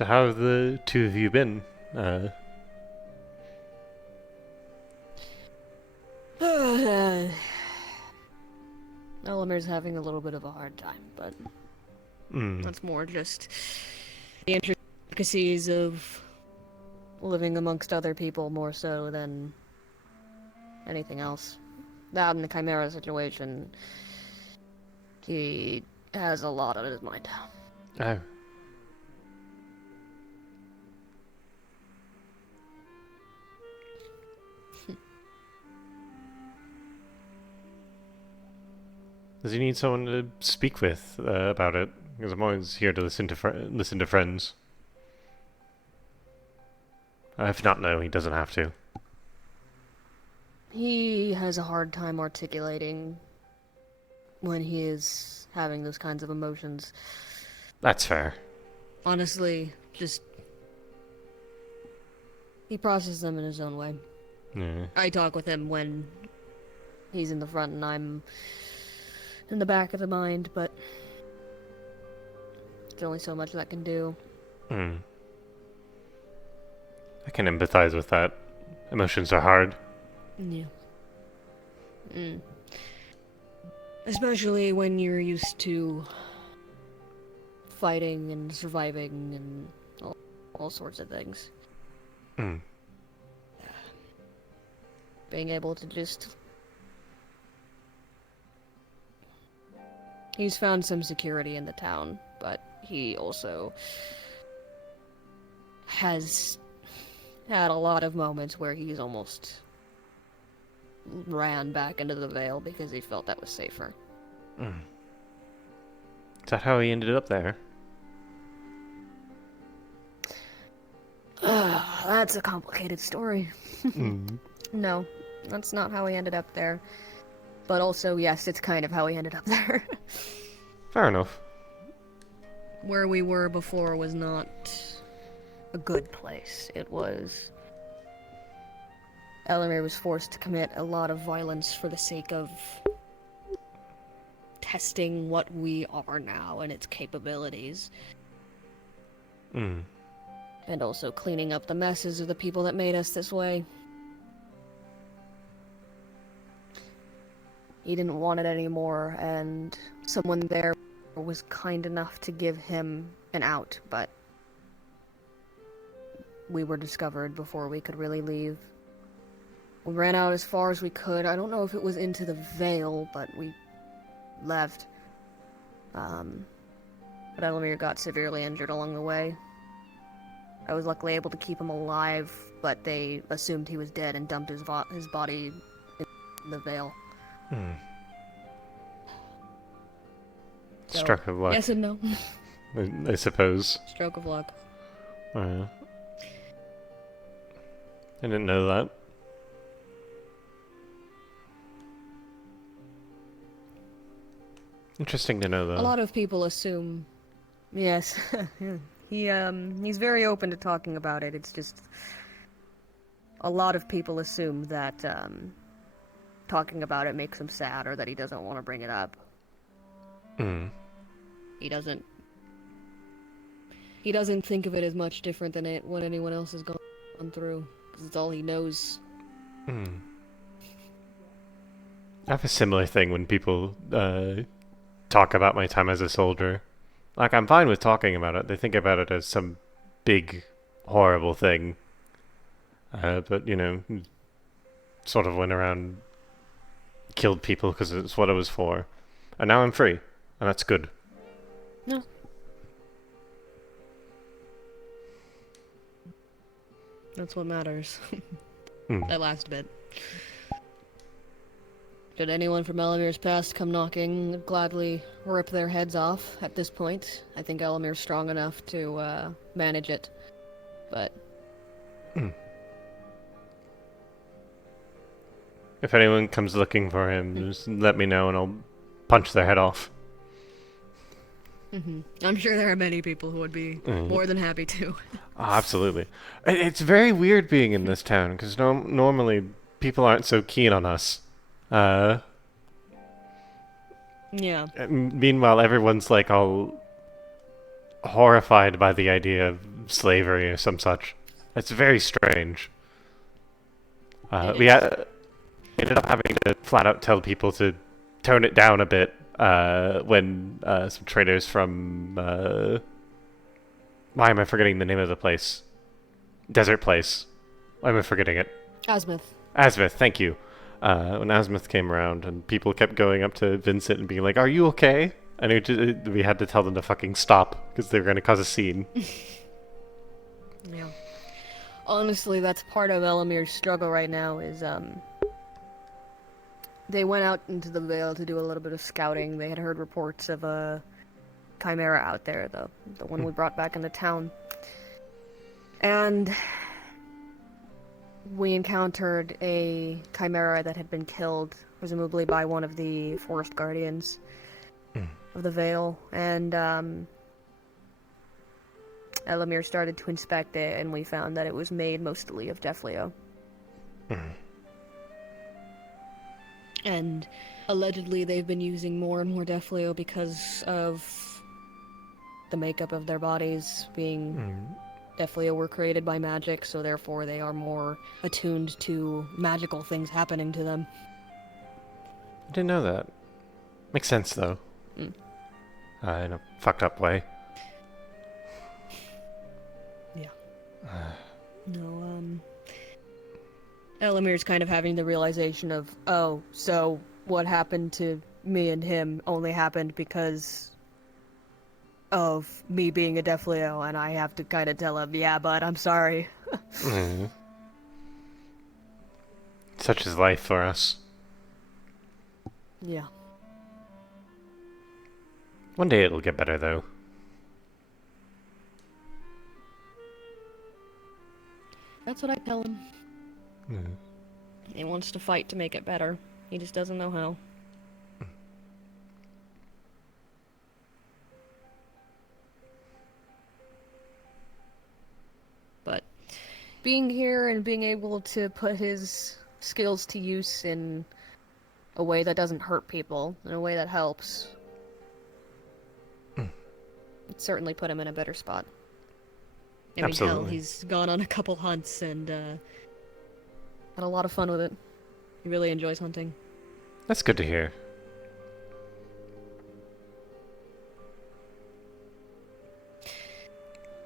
So how have the two of you been? Elamir's having a little bit of a hard time, but that's more just the intricacies of living amongst other people more so than anything else. That and the Chimera situation, he has a lot on his mind. Oh. Does he need someone to speak with about it? Because I'm always here to listen to friends. If not, no, he doesn't have to. He has a hard time articulating when he is having those kinds of emotions. That's fair. Honestly, just... he processes them in his own way. Yeah. I talk with him when he's in the front and I'm in the back of the mind, but there's only so much that can do. I can empathize with that. Emotions are hard. Yeah. Especially when you're used to fighting and surviving and all sorts of things. Being able to just... he's found some security in the town, but he also has had a lot of moments where he's almost ran back into the Vale because he felt that was safer. Is that how he ended up there? That's a complicated story. No, that's not how he ended up there. But also, yes, it's kind of how he ended up there. Fair enough. Where we were before was not a good place. It was... Elamir was forced to commit a lot of violence for the sake of testing what we are now and its capabilities. And also cleaning up the messes of the people that made us this way. He didn't want it anymore, and someone there was kind enough to give him an out, but we were discovered before we could really leave. We ran out as far as we could. I don't know if it was into the Vale, but we left. But Elamir got severely injured along the way. I was luckily able to keep him alive, but they assumed he was dead and dumped his body in the Vale. So, Stroke of luck. yes and no. I suppose. Stroke of luck. Oh, yeah. I didn't know that. Interesting to know, though. A lot of people assume... Yes. He's very open to talking about it. It's just... a lot of people assume that, talking about it makes him sad, or that he doesn't want to bring it up. He doesn't think of it as much different than what anyone else has gone through, because it's all he knows. I have a similar thing when people talk about my time as a soldier. Like, I'm fine with talking about it. They think about it as some big, horrible thing. But, you know, sort of went around, killed people because it's what it was for. And now I'm free. And that's good. No. That's what matters. That last bit. Should anyone from Elamir's past come knocking, I'd gladly rip their heads off at this point. I think Elamir's strong enough to manage it. But... If anyone comes looking for him, just let me know and I'll punch their head off. I'm sure there are many people who would be more than happy to. Oh, absolutely. It's very weird being in this town, because normally people aren't so keen on us. Yeah. Meanwhile, everyone's like all horrified by the idea of slavery or some such. It's very strange. It We is. ended up having to flat out tell people to tone it down a bit when some traders from why am I forgetting the name of the place? Desert place. Why am I forgetting it? Azimuth. Azimuth, thank you. When Azimuth came around and people kept going up to Vincent and being like, "Are you okay?" And we had to tell them to fucking stop because they were going to cause a scene. Yeah. Honestly, that's part of Elamir's struggle right now is, they went out into the Vale to do a little bit of scouting. They had heard reports of a chimera out there, the one we brought back into town. And we encountered a chimera that had been killed, presumably by one of the forest guardians of the Vale. And, Elamir started to inspect it, and we found that it was made mostly of Defleo. And allegedly they've been using more and more Defleo because of the makeup of their bodies being Defleo were created by magic, so therefore they are more attuned to magical things happening to them. I didn't know that. Makes sense, though. In a fucked up way. No, Elamir's kind of having the realization of, oh, so what happened to me and him only happened because of me being a Defleo, and I have to kind of tell him, yeah, but I'm sorry. Such is life for us. Yeah. One day it'll get better, though. That's what I tell him. He wants to fight to make it better. He just doesn't know how. But being here and being able to put his skills to use in a way that doesn't hurt people, in a way that helps, it certainly put him in a better spot. I mean, hell, Absolutely. he's gone on a couple hunts and had a lot of fun with it. He really enjoys hunting. That's good to hear.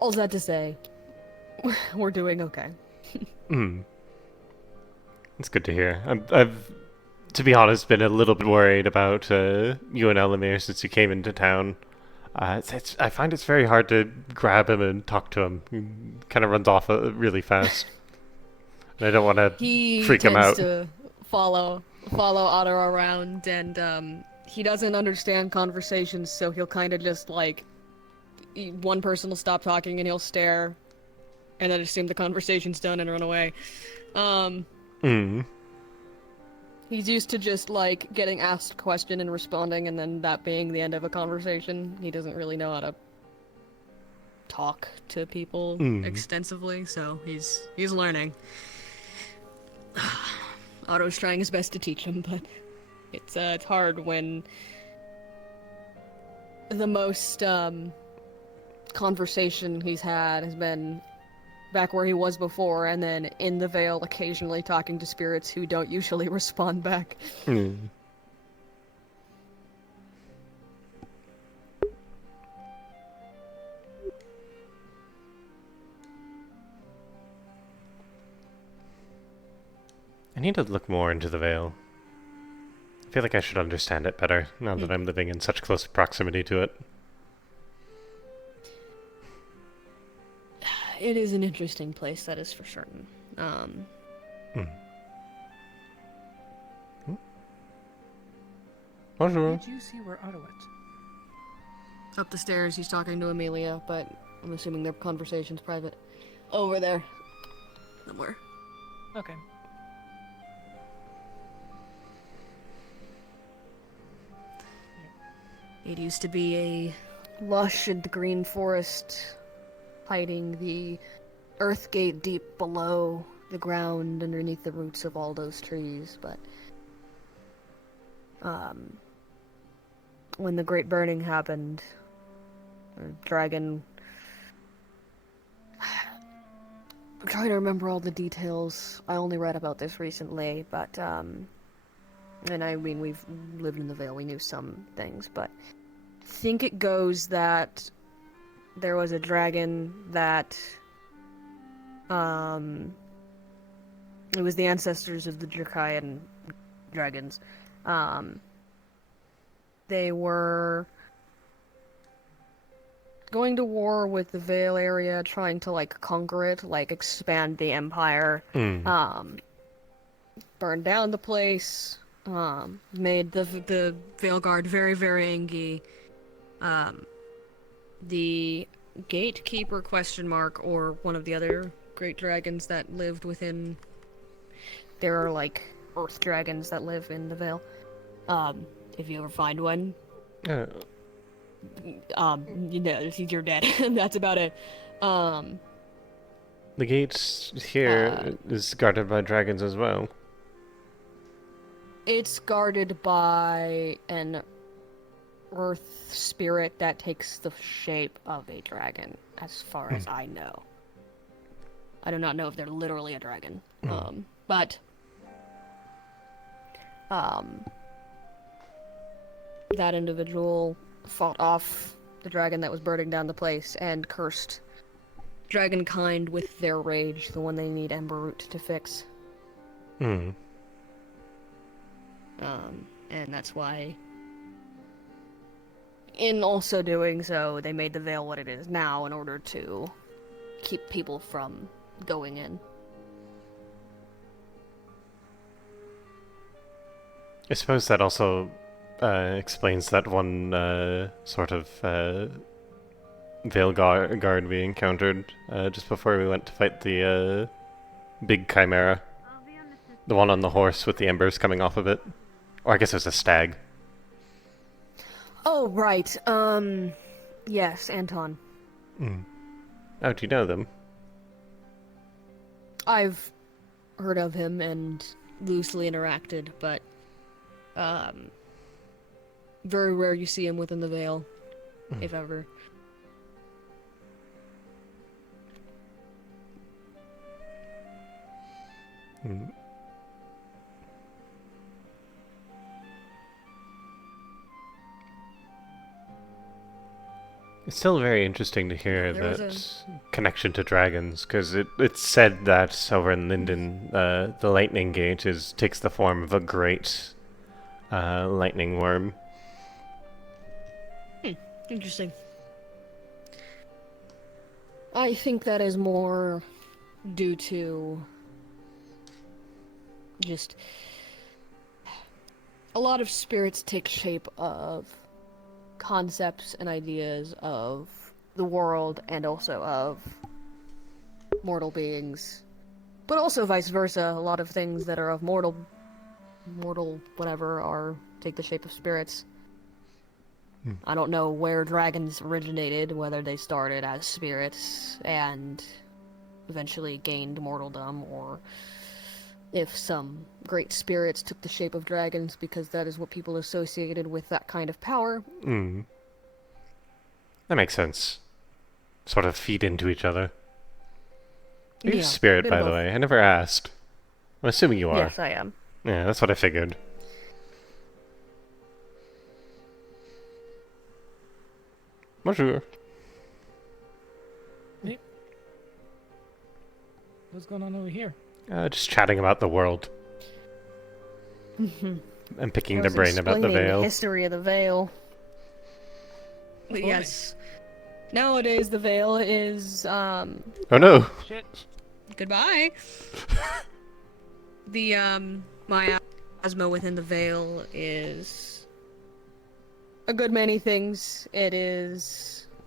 All that to say, we're doing okay. It's good to hear. I've, to be honest, been a little bit worried about you and Elamir since you came into town. I find it's very hard to grab him and talk to him. He kind of runs off really fast. And I don't want to freak him out. He tends to follow Otto around, and he doesn't understand conversations, so he'll kind of just like one person will stop talking and he'll stare, and then assume the conversation's done and run away. He's used to just like getting asked a question and responding, and then that being the end of a conversation. He doesn't really know how to talk to people extensively, so he's learning. Otto's trying his best to teach him, but it's hard when the most conversation he's had has been back where he was before, and then in the Vale occasionally talking to spirits who don't usually respond back. I need to look more into the Vale. I feel like I should understand it better, now that I'm living in such close proximity to it. It is an interesting place, that is for certain. Bonjour. Did you see where Otto went? Up the stairs, he's talking to Amelia, but I'm assuming their conversation's private. Over there. Somewhere. Okay. It used to be a lush and green forest, hiding the earth gate deep below the ground underneath the roots of all those trees, but when the Great Burning happened, the dragon trying to remember all the details. I only read about this recently, but, and I mean, we've lived in the Vale, we knew some things, but I think it goes that there was a dragon that, it was the ancestors of the Dracaian dragons. They were going to war with the Vale area, trying to, like, conquer it, like, expand the empire. Burned down the place, made the Vale Guard very, very angry. The Gatekeeper or one of the other great dragons that lived within... There are, like, earth dragons that live in the Vale. If you ever find one, you're dead. That's about it. The gates here is guarded by dragons as well. It's guarded by an earth spirit that takes the shape of a dragon, as far as I know. I do not know if they're literally a dragon. But that individual fought off the dragon that was burning down the place and cursed dragonkind with their rage, the one they need Ember Root to fix. And that's why, in also doing so, they made the Vale what it is now in order to keep people from going in. I suppose that also explains that one sort of Vale guard we encountered just before we went to fight the big chimera. The one on the horse with the embers coming off of it. Or I guess it was a stag. Oh, right. Yes, Anton. Oh, do you know them? I've heard of him and loosely interacted, but very rare you see him within the Vale, if ever. It's still very interesting to hear that connection to dragons, because it's said that over in Linden, the lightning gate takes the form of a great lightning worm. Interesting. I think that is more due to just a lot of spirits take shape of concepts and ideas of the world and also of mortal beings, but also vice versa. A lot of things that are of mortal whatever take the shape of spirits. I don't know where dragons originated, whether they started as spirits and eventually gained mortaldom, or if some great spirits took the shape of dragons because that is what people associated with that kind of power. That makes sense. Sort of feed into each other. Are you Yeah, a spirit, bit by of the both. way? I never asked. I'm assuming you are. Yes, I am. Yeah, that's what I figured. Bonjour. Hey. What's going on over here? Just chatting about the world. And picking I the was brain about the explaining Vale. history of the Vale. But yes, nowadays the Vale is Oh no! Shit. Goodbye. The miasma within the Vale is a good many things. It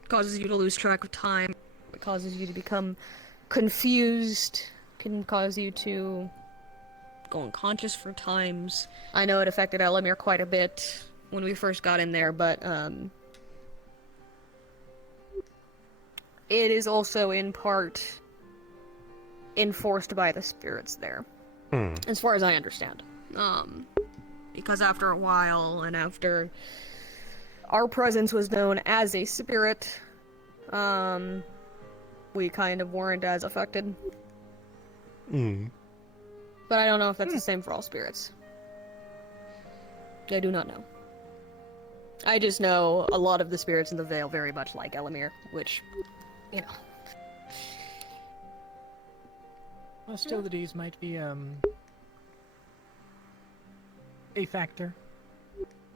causes you to lose track of time. It causes you to become confused. Can cause you to go unconscious for times. I know it affected Elamir quite a bit when we first got in there, but it is also in part enforced by the spirits there, as far as I understand. Because after a while, and after our presence was known as a spirit, we kind of weren't as affected. Mm. But I don't know if that's the same for all spirits. I do not know. I just know a lot of the spirits in the Vale very much like Elamir, which, you know. Hostilities might be a factor.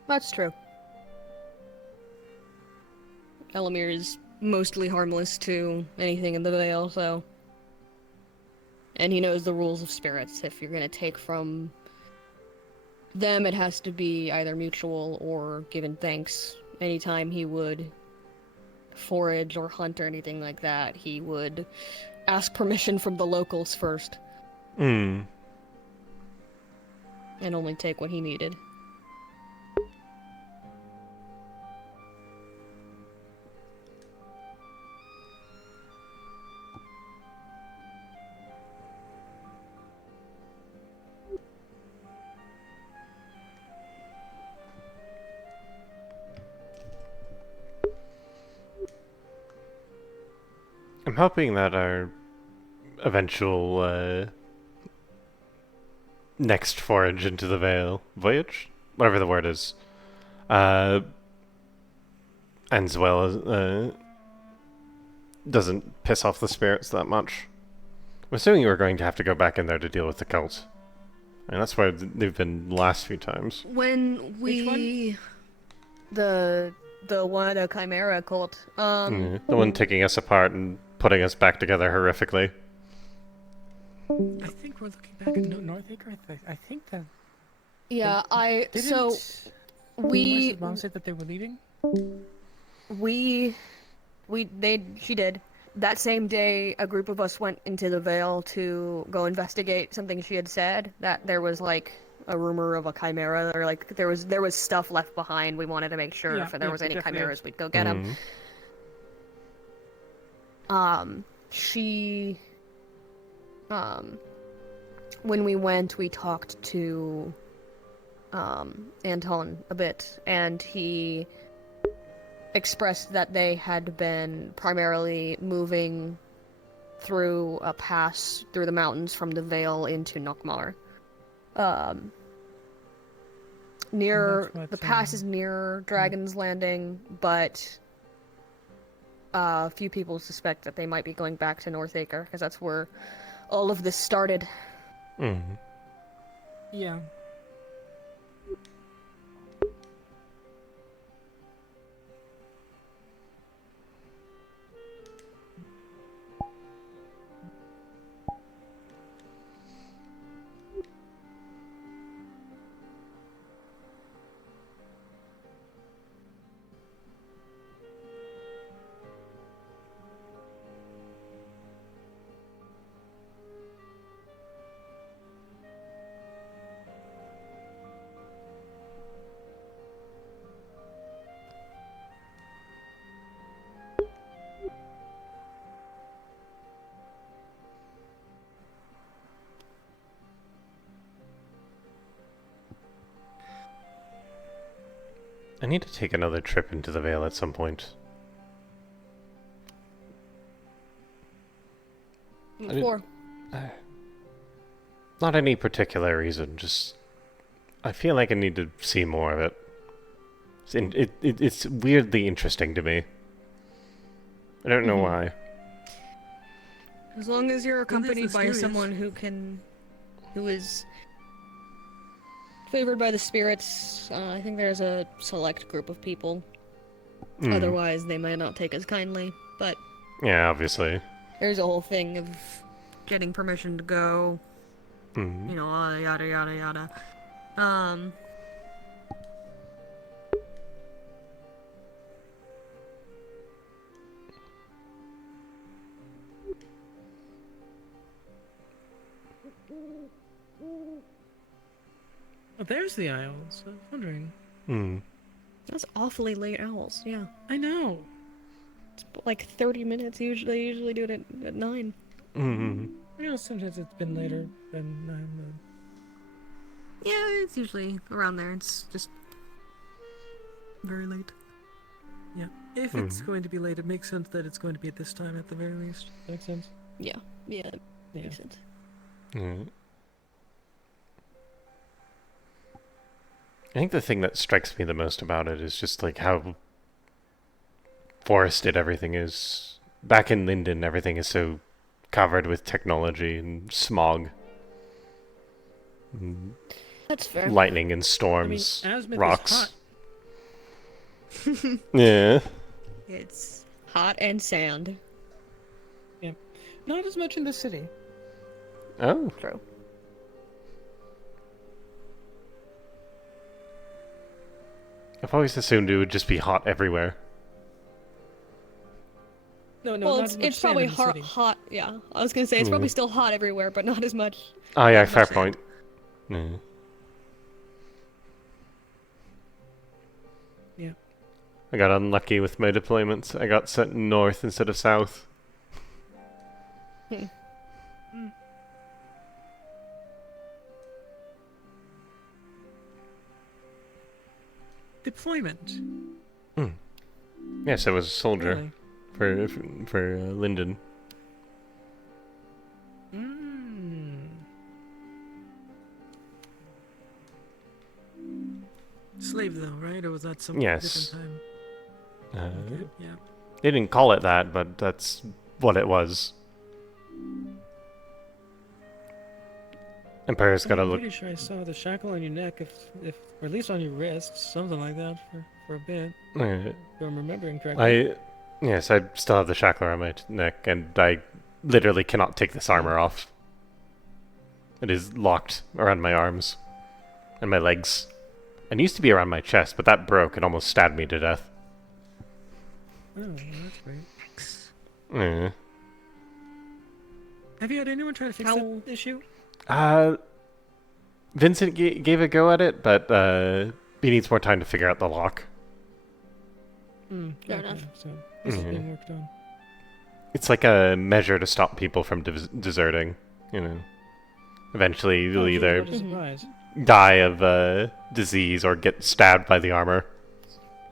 That's true. Elamir is mostly harmless to anything in the Vale, so... And he knows the rules of spirits. If you're gonna take from them, it has to be either mutual or given thanks. Anytime he would forage or hunt or anything like that, he would ask permission from the locals first. Mm. And only take what he needed. I'm hoping that our eventual next forage into the Vale, voyage, whatever the word is, ends well as doesn't piss off the spirits that much. I'm assuming we're going to have to go back in there to deal with the cult. And that's where they've been the last few times. When we... The one, the Chimera cult. The one taking us apart and putting us back together horrifically. I think we're looking back at Northacre. I think that... Yeah, Didn't Mom said that they were leaving? She did. That same day, a group of us went into the Vale to go investigate something she had said, that there was, like, a rumor of a chimera, or, like, there was stuff left behind. We wanted to make sure if there was any chimeras, we'd go get them. When we went, we talked to, Anton a bit, and he expressed that they had been primarily moving through a pass through the mountains from the Vale into Nockmaar. The pass is near Dragon's Landing, but a few people suspect that they might be going back to Northacre, because that's where all of this started. Yeah. I need to take another trip into the Vale at some point. For? Not any particular reason, just... I feel like I need to see more of it. It's weirdly interesting to me. I don't know why. As long as you're accompanied by someone who is favored by the spirits, I think there's a select group of people. Otherwise, they might not take as kindly, but... Yeah, obviously. There's a whole thing of getting permission to go, you know, yada yada yada. Oh, there's the Isles. I was wondering. That's awfully late owls, yeah. I know. It's like 30 minutes usually. They usually do it at 9. You know, sometimes it's been later than 9. Yeah, it's usually around there. It's just very late. Yeah. If it's going to be late, it makes sense that it's going to be at this time at the very least. Makes sense? Yeah. Yeah, makes sense. Mm. I think the thing that strikes me the most about it is just like how forested everything is. Back in Linden, everything is so covered with technology and smog. And That's fair. lightning and storms, Azmith rocks. is hot. Yeah. It's hot and sand. Yeah. Not as much in the city. Oh. True. I've always assumed it would just be hot everywhere. No, well, not it's as much it's sand probably in the city. hot. Yeah, I was gonna say it's probably still hot everywhere, but not as much. Oh yeah, not as fair much point. Yeah. Yeah. I got unlucky with my deployments. I got sent north instead of south. Hmm. Deployment. Yes, I was a soldier Really? for Linden. Slave though, right? Or was that some Yes. different time? Okay, yeah. They didn't call it that, but that's what it was. Empire's gotta I'm look. pretty sure I saw the shackle on your neck, or at least on your wrists, something like that for a bit. If I'm remembering correctly. Yes, I still have the shackle around my neck, and I literally cannot take this armor off. It is locked around my arms and my legs. It used to be around my chest, but that broke and almost stabbed me to death. Oh, well, that's great. Yeah. Have you had anyone try to fix that issue? Vincent gave a go at it, but he needs more time to figure out the lock. Fair enough. So this is being worked on. It's like a measure to stop people from deserting, you know. Eventually, you'll either what a surprise. die of disease or get stabbed by the armor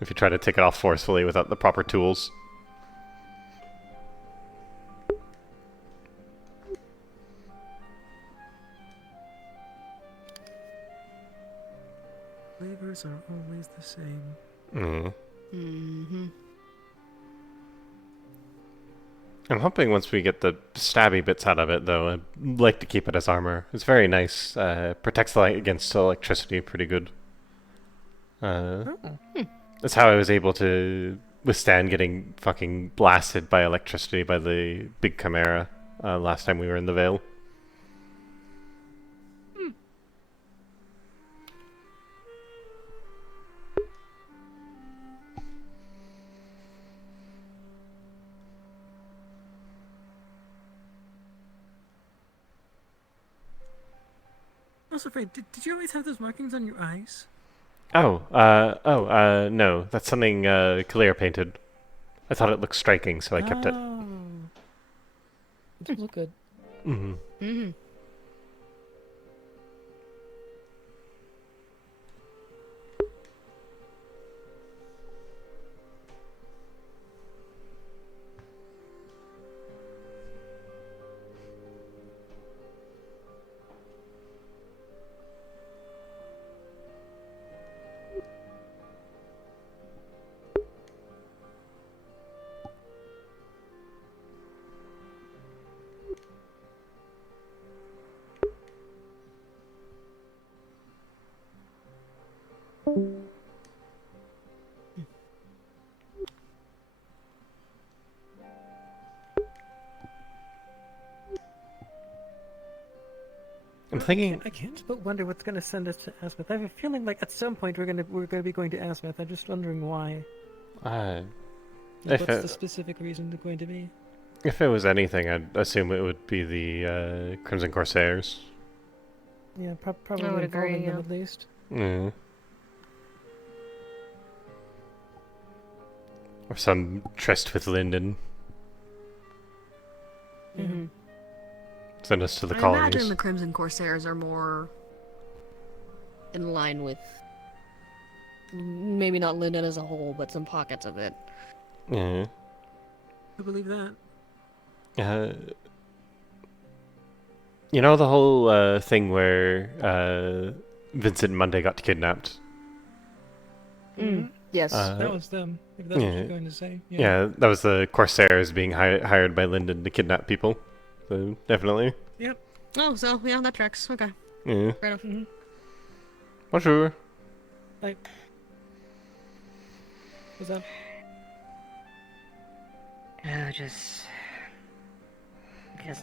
if you try to take it off forcefully without the proper tools. Flavors are always the same. Mm-hmm. I'm hoping once we get the stabby bits out of it, though, I'd like to keep it as armor. It's very nice. Protects the light against electricity pretty good. That's how I was able to withstand getting fucking blasted by electricity by the big Chimera last time we were in the Vale. Also, Fray, did you always have those markings on your eyes? No, that's something Kalir painted. I thought it looked striking, so I kept it. It does look good. Mm-hmm. Mm-hmm. I'm thinking. I can't but wonder what's going to send us to Azmith. I have a feeling like at some point we're going to be going to Azmith. I'm just wondering why. What's the specific reason they're going to be? If it was anything, I'd assume it would be the Crimson Corsairs. Yeah, probably I would involving agree, them yeah. at least. Mm. Or some tryst with Linden. Mm-hmm. Send us to the I colonies. imagine the Crimson Corsairs are more in line with maybe not Linden as a whole, but some pockets of it. Yeah. I believe that. You know the whole thing where Vincent and Monday got kidnapped? Yes. That was them, if that's what you're going to say. Yeah, that was the Corsairs being hired by Lyndon to kidnap people. So, definitely. Yep. Oh, so, yeah, that tracks. Okay. Yeah. Fair enough. Bonjour. Like... What's up? Oh, just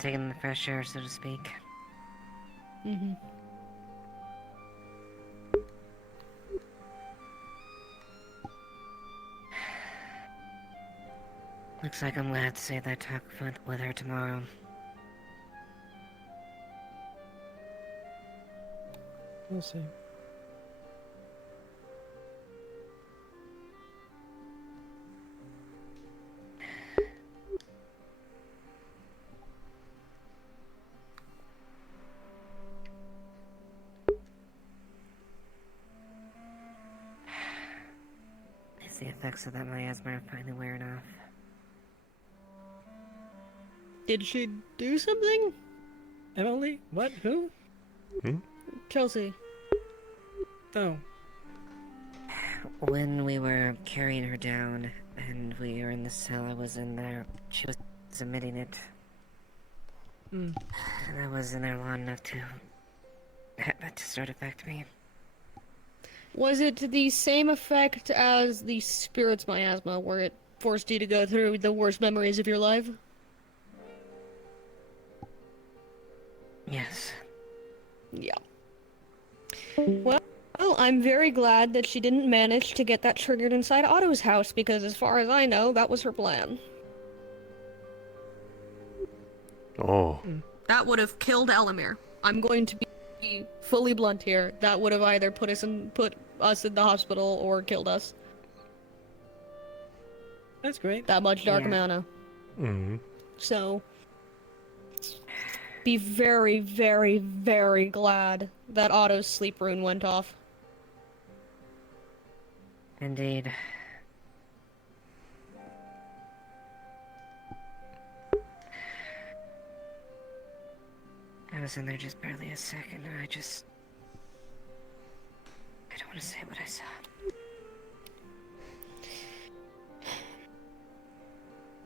taking the fresh air, so to speak. Mm-hmm. Looks like I'm gonna have to save that talk with her tomorrow. We'll see. It's the effects of that miasma are finally wearing off. Did she do something? Emily? What? Who? Chelsea. Oh. When we were carrying her down and we were in the cell I was in there, she was emitting it. And I was in there long enough to start affecting me. Was it the same effect as the spirit's miasma, where it forced you to go through the worst memories of your life? Yes. Yeah. Well, I'm very glad that she didn't manage to get that triggered inside Otto's house, because as far as I know, that was her plan. Oh. That would have killed Elamir. I'm going to be fully blunt here. That would have either put us in the hospital or killed us. That's great. That much dark mana. So, be very, very, very glad that Otto's sleep rune went off. Indeed. I was in there just barely a second, and I don't want to say what I saw.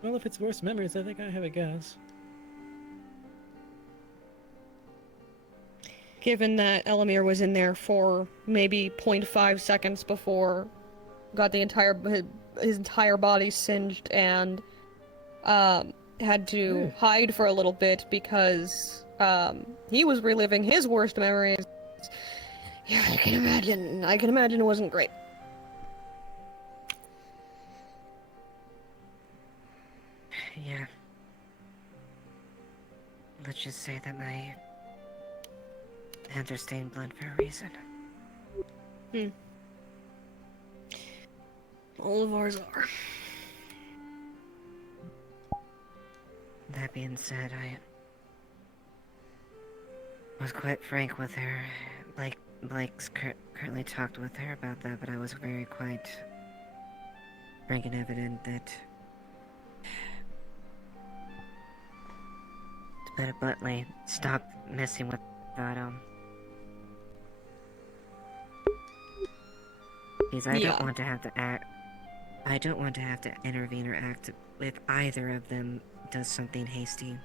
Well, if it's worse memories, I think I have a guess. Given that Elamir was in there for maybe 0.5 seconds before got the his entire body singed and had to hide for a little bit because he was reliving his worst memories. Yeah, I can imagine it wasn't great. Yeah. Let's just say that my hands are stained blood for a reason. All of ours are. That being said, I was quite frank with her. Blake's currently talked with her about that, but I was very quite frank and evident that, to put it bluntly, stop messing with Otto. Because I don't want to have to act. I don't want to have to intervene or act if either of them does something hasty.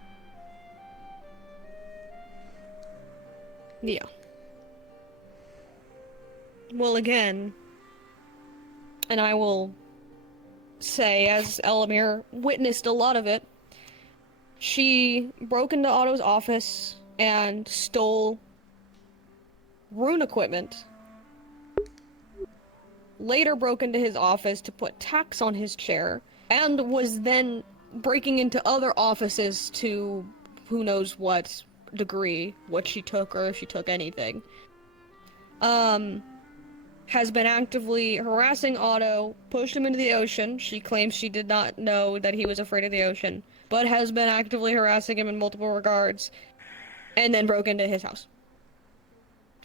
Yeah. Well, again, and I will say, as Elamir witnessed a lot of it, she broke into Otto's office and stole rune equipment. Later broke into his office to put tax on his chair, and was then breaking into other offices to who knows what degree, what she took or if she took anything. Has been actively harassing Otto, pushed him into the ocean. She claims she did not know that he was afraid of the ocean, but has been actively harassing him in multiple regards, and then broke into his house.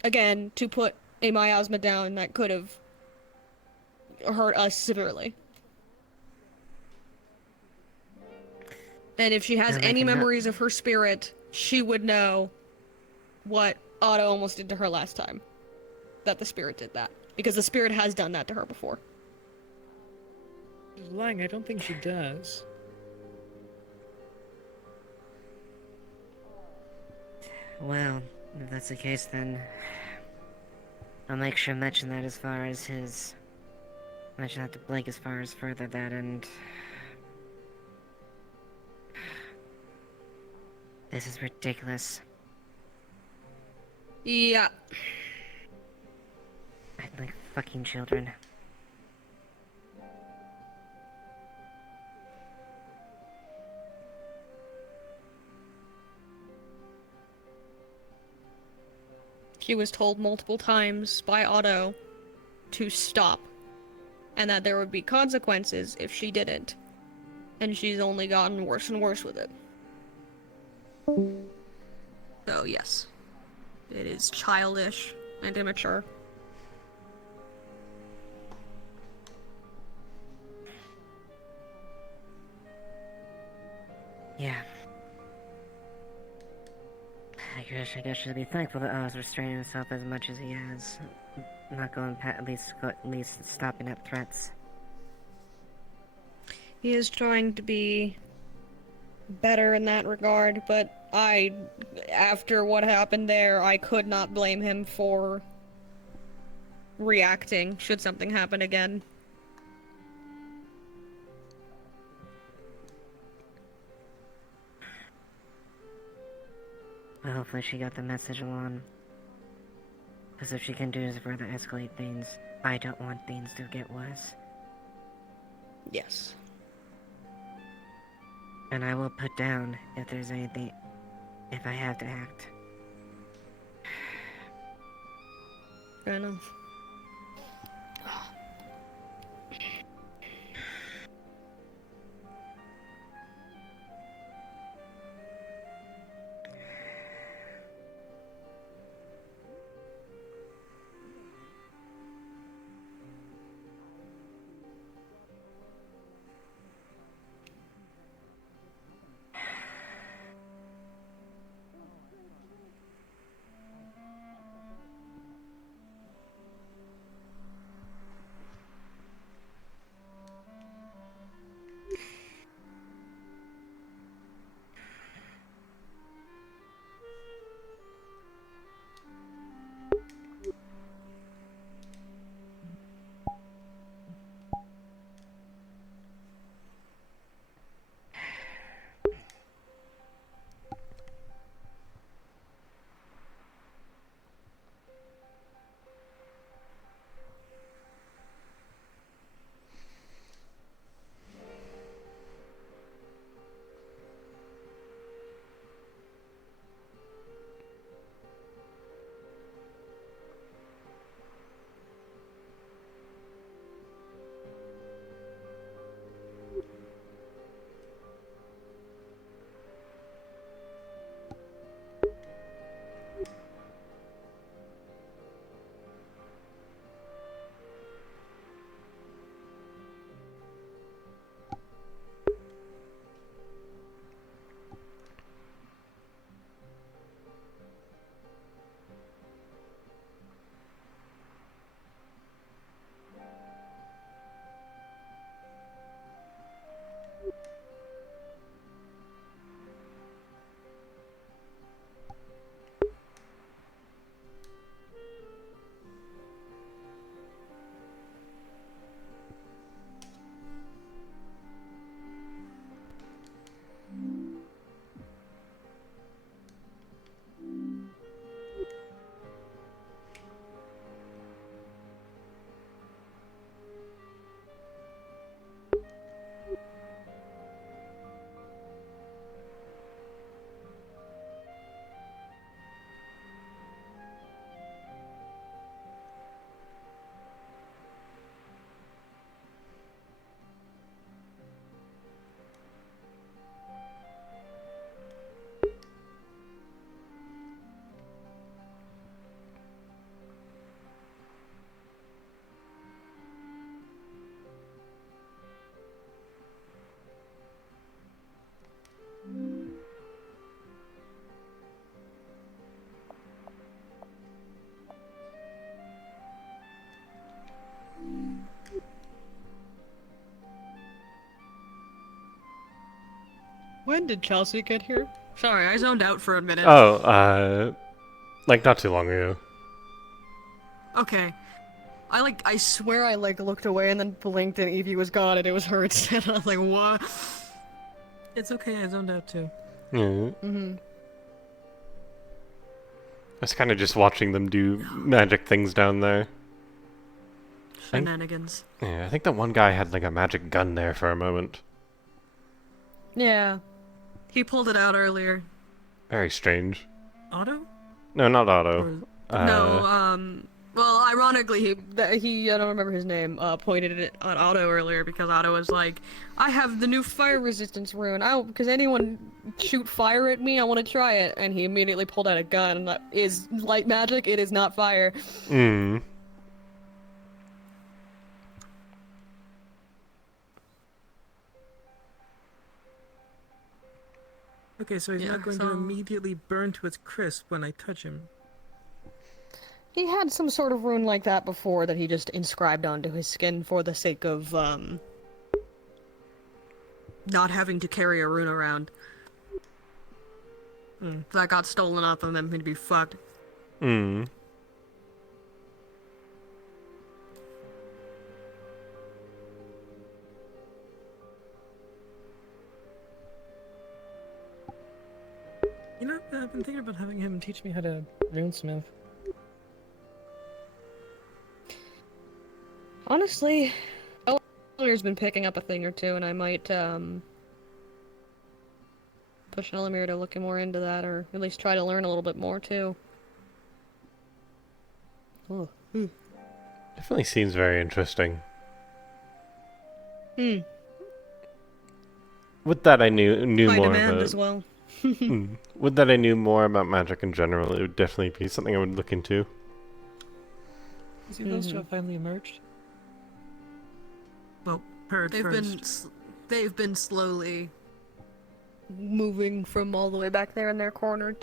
Again, to put a miasma down that could have hurt us severely. And if she has any memories of her spirit, she would know what Otto almost did to her last time. That the spirit did that. Because the spirit has done that to her before. She's lying, I don't think she does. Well, if that's the case, then I'll make sure to mention that as far as his... mention that to Blake as far as further that, and... This is ridiculous. Yeah. Act like fucking children. She was told multiple times by Otto to stop, and that there would be consequences if she didn't. And she's only gotten worse and worse with it. So yes, it is childish and immature. Yeah. I guess she'll be thankful that Oz restraining himself as much as he has. Not going at least stopping up threats. He is trying to be better in that regard, but after what happened there, I could not blame him for reacting should something happen again. Well, hopefully she got the message along. Because if she can do is further escalate things, I don't want things to get worse. Yes. And I will put down if there's anything, if I have to act. Fair enough. When did Chelsea get here? Sorry, I zoned out for a minute. Oh, like not too long ago. Okay. I swear I looked away and then blinked and Evie was gone and it was her instead. I was like, what? It's okay, I zoned out too. Yeah. Mm-hmm. I was kind of just watching them do magic things down there. Shenanigans. Yeah, I think that one guy had like a magic gun there for a moment. Yeah. He pulled it out earlier. Very strange. Otto? No, not Otto. Well, ironically, he I don't remember his name, pointed it at Otto earlier because Otto was like, I have the new fire resistance rune. Because anyone shoot fire at me, I want to try it. And he immediately pulled out a gun. And that is light magic, it is not fire. Mm. Okay, so he's not going to immediately burn to its crisp when I touch him. He had some sort of rune like that before that he just inscribed onto his skin for the sake of, not having to carry a rune around. If that got stolen off of him, he'd be fucked. Mm. You know, I've been thinking about having him teach me how to runesmith. Honestly, Elimir's been picking up a thing or two, and I might, push Elimir to look more into that, or at least try to learn a little bit more, too. Oh. Definitely seems very interesting. With that, I knew High more demand about. as well. With that, I knew more about magic in general. It would definitely be something I would look into. Has Evil's finally emerged? Well, Heard they've been slowly moving from all the way back there in their corner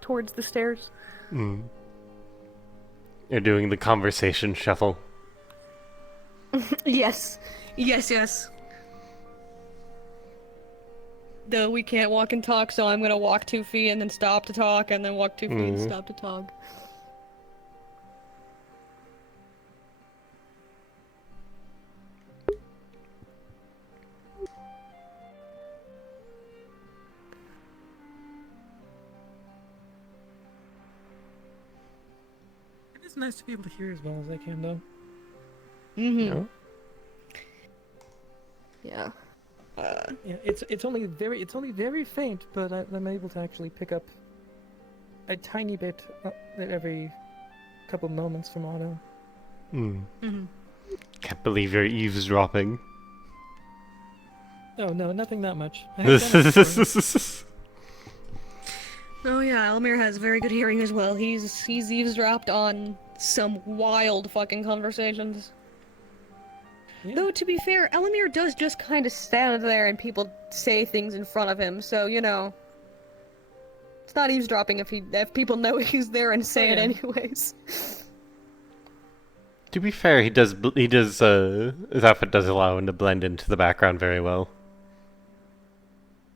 towards the stairs. Mm. You're doing the conversation shuffle. Yes. Yes. Though we can't walk and talk, so I'm gonna walk 2 feet and then stop to talk, and then walk 2 feet and stop to talk. It's nice to be able to hear as well as I can, though. Mm-hmm. Yeah. Yeah, it's only very faint, but I'm able to actually pick up a tiny bit at every couple moments from Otto. Can't believe you're eavesdropping. Oh no, nothing that much. Oh yeah, Elimir has very good hearing as well. He's eavesdropped on some wild fucking conversations. Yeah. Though, to be fair, Elimir does just kind of stand there and people say things in front of him, so, you know. It's not eavesdropping if people know he's there and say it anyways. To be fair, his outfit does allow him to blend into the background very well.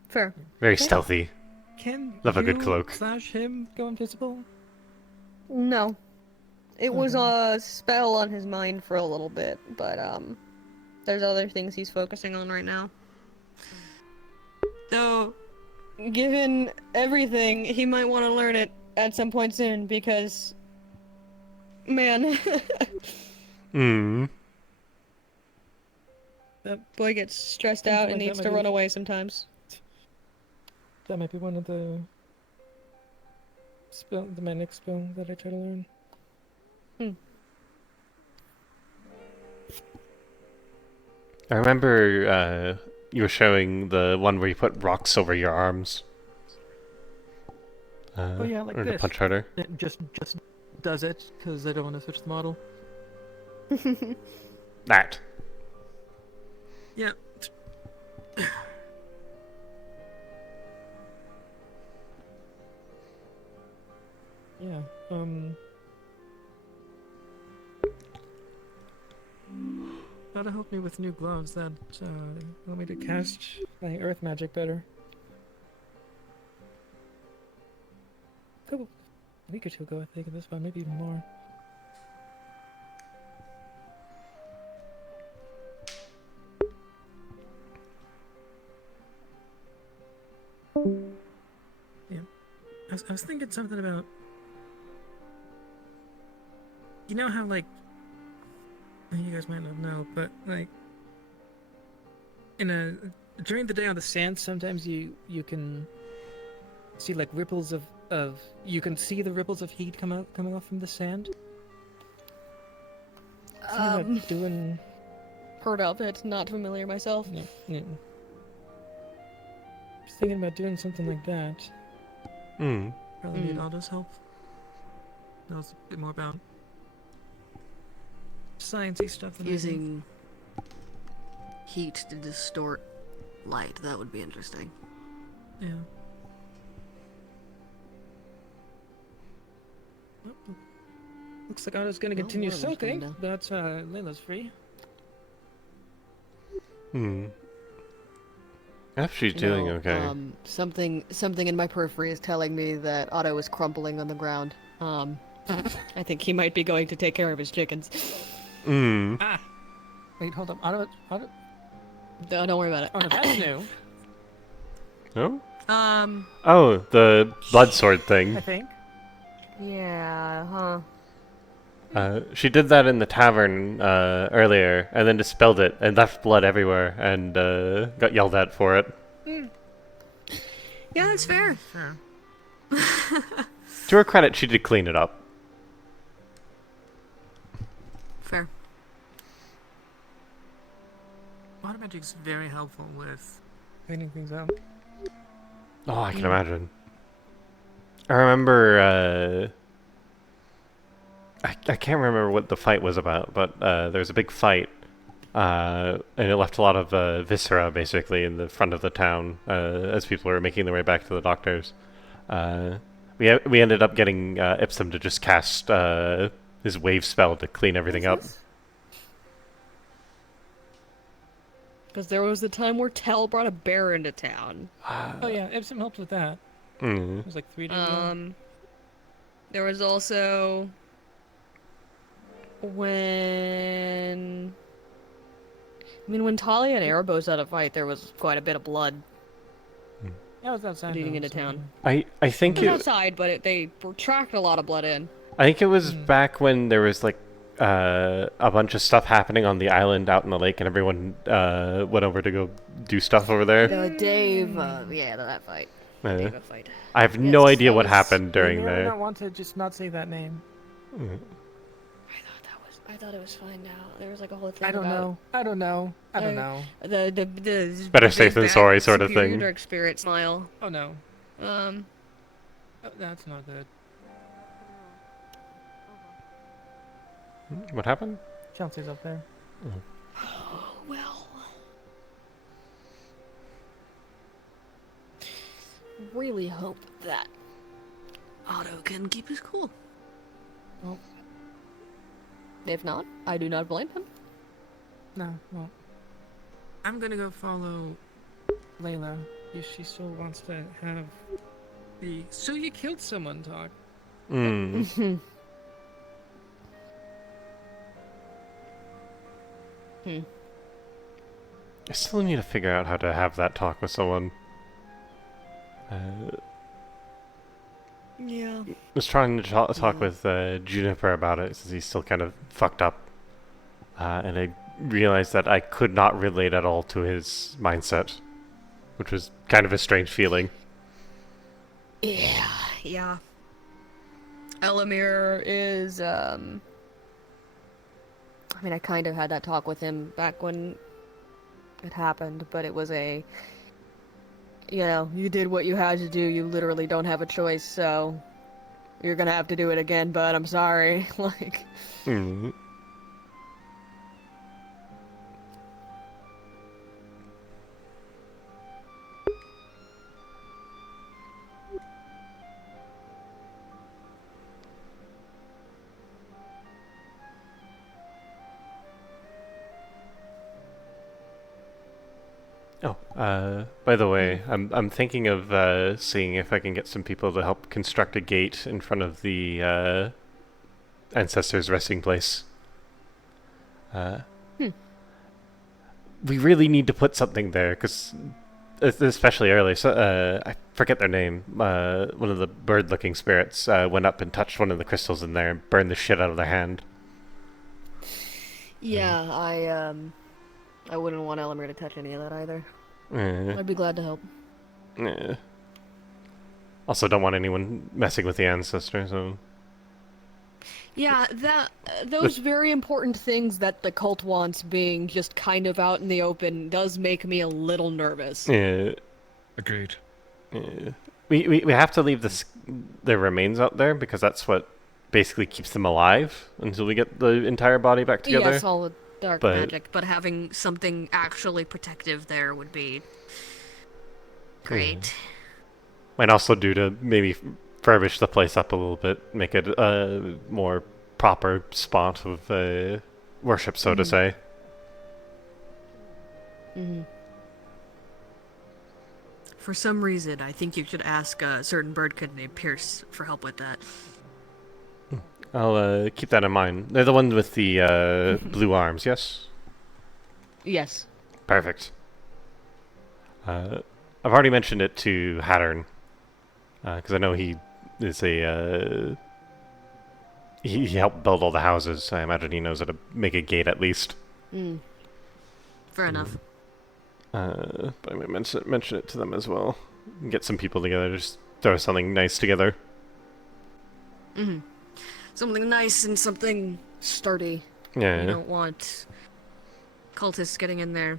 Fair. Very stealthy. Can Love a good cloak. / him go invisible? No. It was a spell on his mind for a little bit, but, there's other things he's focusing on right now. So, given everything, he might want to learn it at some point soon, because... Man. That boy gets stressed out and needs to run away sometimes. That might be one of the manic spell that I try to learn. I remember you were showing the one where you put rocks over your arms. Oh yeah, like or this. the punch harder. It just does it because I don't want to switch the model. That. Yep. Yeah. That'll help me with new gloves. That allow me to cast my earth magic better. a week or two ago, I think, at this point, maybe even more. Yeah. I was thinking something about... You know how, like... You guys might not know, but, like... During the day on the sand, sometimes you can see, like, ripples of... You can see the ripples of heat coming off from the sand. Doing... Heard of it, not familiar myself. Yeah. Just thinking about doing something like that. Probably need Aldo's help. Knows a bit more about sciencey stuff than Using heat to distort light, that would be interesting. Yeah. Looks like Otto's gonna continue soaking, but Layla's free. If she's doing okay. Something in my periphery is telling me that Otto is crumpling on the ground. I think he might be going to take care of his chickens. Ah! Wait, hold up. Otto? No, don't worry about it. Oh, no, that's new. No? Um. Oh, the blood sword thing. I think. Yeah, She did that in the tavern earlier, and then dispelled it, and left blood everywhere, and got yelled at for it. Yeah, that's fair. Fair. To her credit, she did clean it up. Fair. Water magic's very helpful with cleaning things up. Oh, I can imagine. I remember, I can't remember what the fight was about, but there was a big fight, and it left a lot of viscera, basically, in the front of the town, as people were making their way back to the doctors. We ended up getting Ipsum to just cast his wave spell to clean everything up. Because there was the time where Tell brought a bear into town. Oh yeah, Ipsum helped with that. Mm. It was like 3 days ago. There was also when Talia and Erebos had a fight, there was quite a bit of blood. Yeah, it was outside. Leading into town. I think It was outside, but they tracked a lot of blood in. I think it was back when there was like a bunch of stuff happening on the island out in the lake, and everyone went over to go do stuff over there. Dave, that fight. Dave fight. I have no idea what happened during You may there. not want to just not say that name. I thought it was fine now. There was like a whole thing. I don't know. I don't know. The Better safe than bad sorry sort of superior thing. Dark spirit smile. Oh no. That's not good. What happened? Chelsea's up there. Oh, well. Really hope that Otto can keep his cool. Well, if not, I do not blame him. No, well. I'm gonna go follow Layla if she still wants to have the "so you killed someone" talk. I still need to figure out how to have that talk with someone. Yeah. I was trying to talk with Juniper about it since he's still kind of fucked up. And I realized that I could not relate at all to his mindset, which was kind of a strange feeling. Yeah. Elamir is, I mean, I kind of had that talk with him back when it happened, but it was you did what you had to do. You literally don't have a choice, so you're gonna have to do it again, but I'm sorry. Like... Oh, by the way, I'm thinking of seeing if I can get some people to help construct a gate in front of the ancestors' resting place. We really need to put something there, because especially early. So I forget their name. One of the bird-looking spirits went up and touched one of the crystals in there and burned the shit out of their hand. Yeah, I wouldn't want Elamir to touch any of that either. I'd be glad to help. Also, don't want anyone messing with the ancestor, so... Yeah, those very important things that the cult wants being just kind of out in the open does make me a little nervous. Yeah. Agreed. Yeah. We have to leave their remains out there, because that's what basically keeps them alive until we get the entire body back together. Yes, all the dark magic, but having something actually protective there would be great. Might also do to maybe furbish the place up a little bit, make it a more proper spot of worship, so to say. For some reason, I think you should ask a certain bird kid named Pierce for help with that. I'll keep that in mind. They're the ones with the blue arms, yes? Yes. Perfect. I've already mentioned it to Hattern, because I know he is a... He helped build all the houses. I imagine he knows how to make a gate at least. Fair enough. But I'm going to mention it to them as well. Get some people together, just throw something nice together. Something nice and something sturdy. Yeah. You don't want cultists getting in there.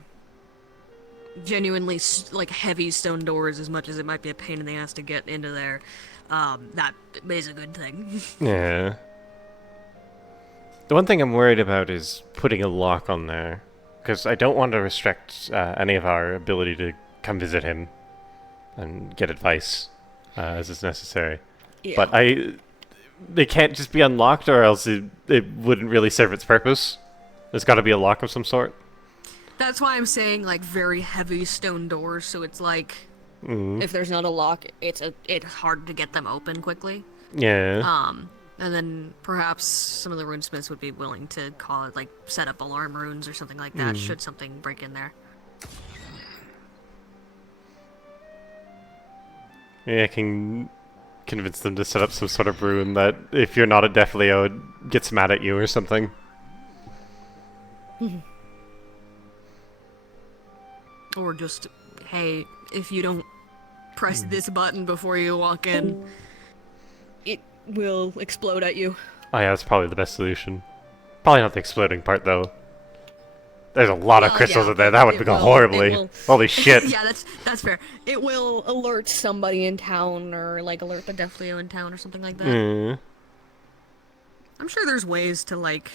Genuinely, like, heavy stone doors, as much as it might be a pain in the ass to get into there. That is a good thing. Yeah. The one thing I'm worried about is putting a lock on there, because I don't want to restrict any of our ability to come visit him and get advice as is necessary. Yeah. But they can't just be unlocked, or else it wouldn't really serve its purpose. There's got to be a lock of some sort. That's why I'm saying, like, very heavy stone doors, so it's like, if there's not a lock, it's hard to get them open quickly. Yeah. And then perhaps some of the runesmiths would be willing to call it, like, set up alarm runes or something like that, should something break in there. Yeah, I can convince them to set up some sort of rune that if you're not a Death Leo, it gets mad at you or something. Or just, hey, if you don't press this button before you walk in, it will explode at you. Oh yeah, that's probably the best solution. Probably not the exploding part, though. There's a lot of crystals in there. That would go horribly. Holy shit. Yeah, that's fair. It will alert somebody in town, or, like, alert the Death Leo in town or something like that. I'm sure there's ways to, like,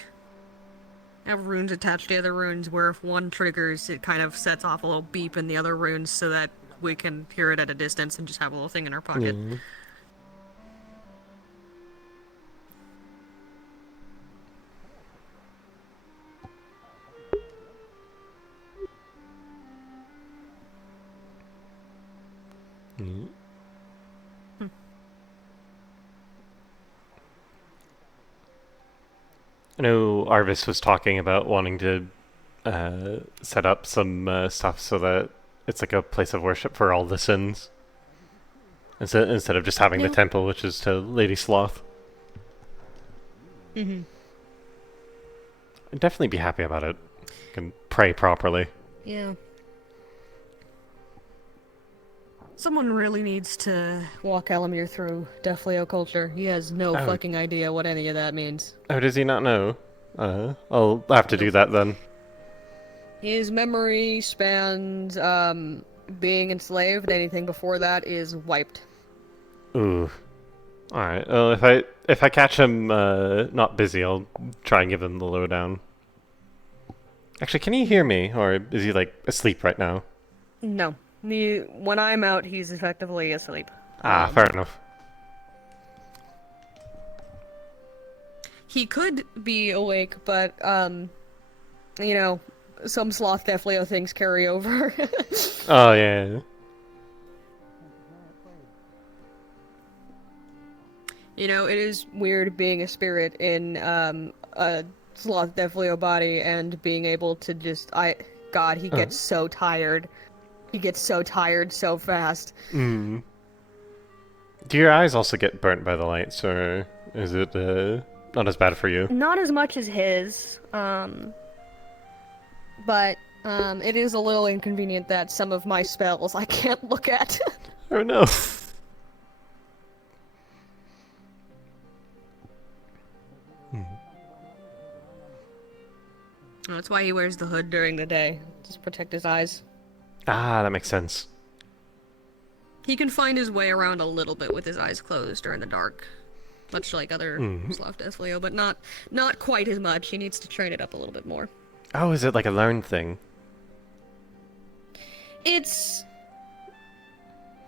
have runes attached to other runes where if one triggers, it kind of sets off a little beep in the other runes so that we can hear it at a distance and just have a little thing in our pocket. I know Arvis was talking about wanting to set up some stuff so that it's like a place of worship for all the sins. Instead of just having the temple, which is to Lady Sloth. I'd definitely be happy about it. Can pray properly. Yeah. Someone really needs to walk Elamir through Death Leo culture. He has no fucking idea what any of that means. Oh, does he not know? I'll have to do that then. His memory spans being enslaved. Anything before that is wiped. Ooh. Alright, well, if I catch him not busy, I'll try and give him the lowdown. Actually, can he hear me? Or is he, like, asleep right now? No. When I'm out, he's effectively asleep. Fair enough. He could be awake, but, you know, some sloth Defleo things carry over. Oh yeah. You know, it is weird being a spirit in a sloth Defleo body and being able to just God, he gets so tired. He gets so tired so fast. Mm. Do your eyes also get burnt by the lights, or is it not as bad for you? Not as much as his, but it is a little inconvenient that some of my spells I can't look at. Oh no. That's why he wears the hood during the day. Just protect his eyes. Ah, that makes sense. He can find his way around a little bit with his eyes closed or in the dark. Much like other Sloth Deathleo, but not quite as much. He needs to train it up a little bit more. Oh, is it like a learned thing? It's...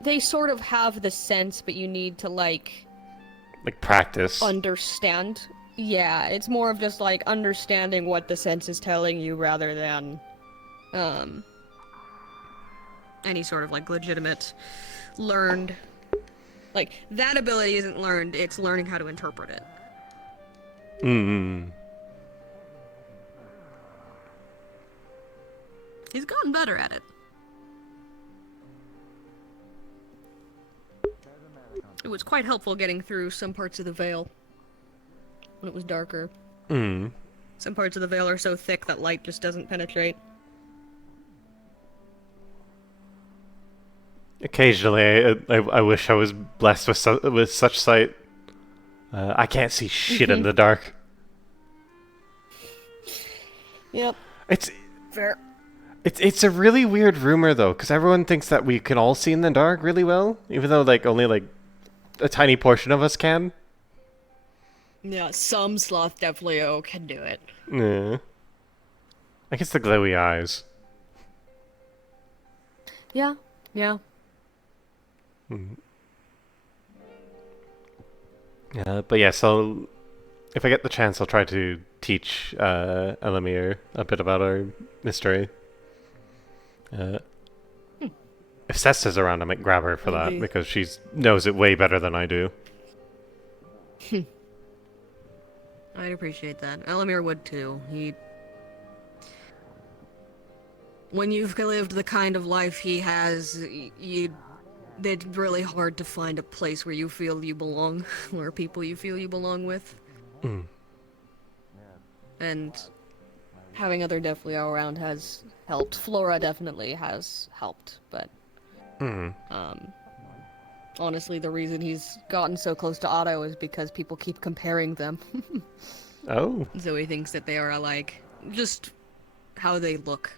They sort of have the sense, but you need to, like practice. Understand. Yeah, it's more of just, like, understanding what the sense is telling you rather than, any sort of, like, legitimate, learned... Like, that ability isn't learned, it's learning how to interpret it. Mm-hmm. He's gotten better at it. It was quite helpful getting through some parts of the Veil when it was darker. Mm. Some parts of the Veil are so thick that light just doesn't penetrate. Occasionally, I wish I was blessed with such sight. I can't see shit in the dark. Yep. It's fair. It's a really weird rumor though, because everyone thinks that we can all see in the dark really well, even though only a tiny portion of us can. Yeah, some Sloth Defleo can do it. Yeah. I guess the glowy eyes. Yeah. Yeah. But yeah, so if I get the chance, I'll try to teach Elamir a bit about our mystery. If Cesta's around, I might grab her for that, because she knows it way better than I do. I'd appreciate that. Elamir would too. When you've lived the kind of life he has, it's really hard to find a place where you feel you belong, or people you feel you belong with. And having other Defleo around has helped. Flora definitely has helped, but honestly, the reason he's gotten so close to Otto is because people keep comparing them. Oh. So he thinks that they are alike. Just how they look.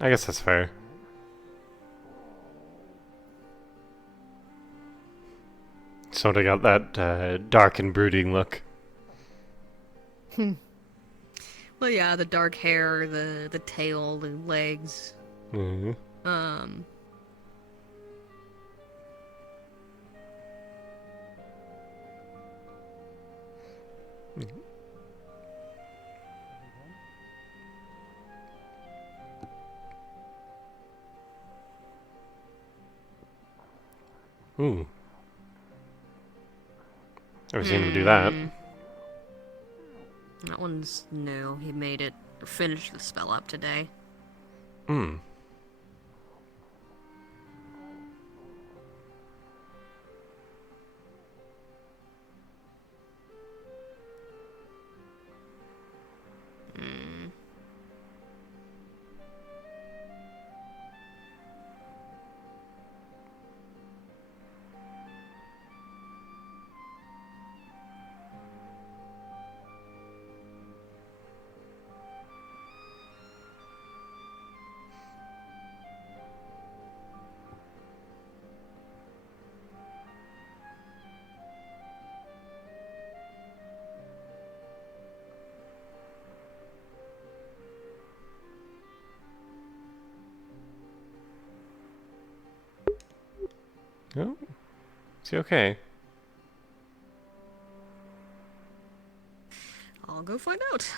I guess that's fair. Sort of got that dark and brooding look. Well, yeah, the dark hair, the tail, the legs. Ooh. Never seen him do that. That one's new. He made it, finished the spell up today. Oh. Is he okay? I'll go find out.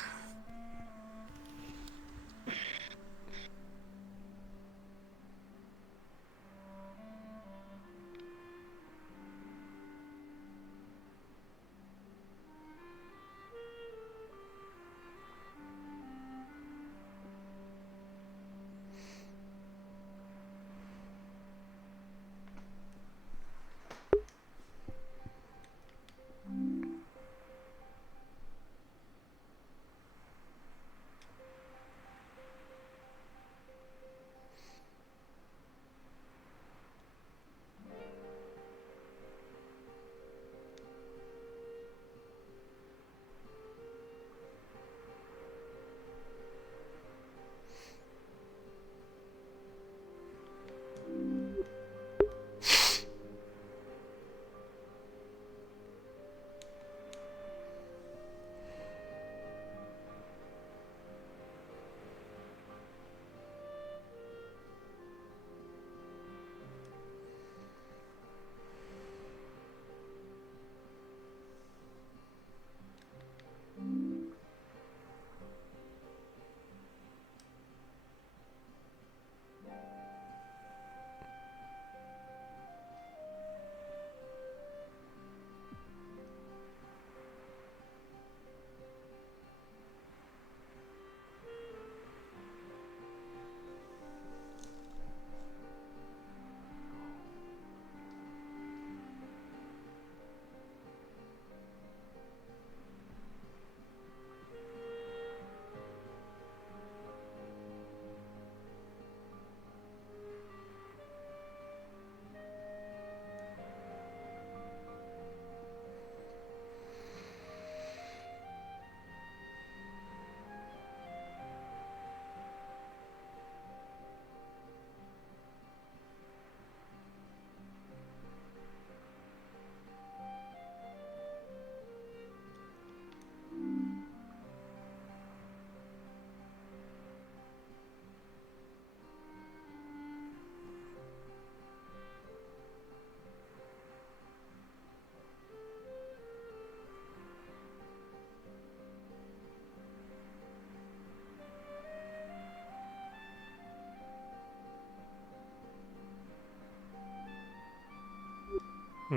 So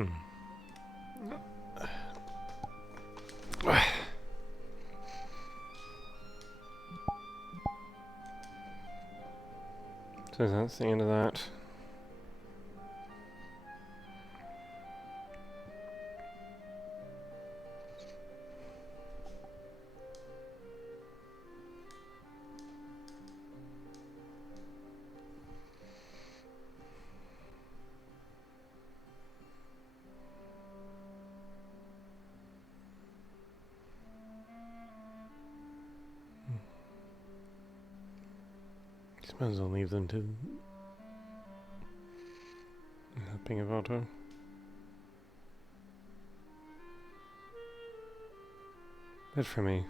that's the end of that. Suppose I'll leave them to helping of Otto. Good for me.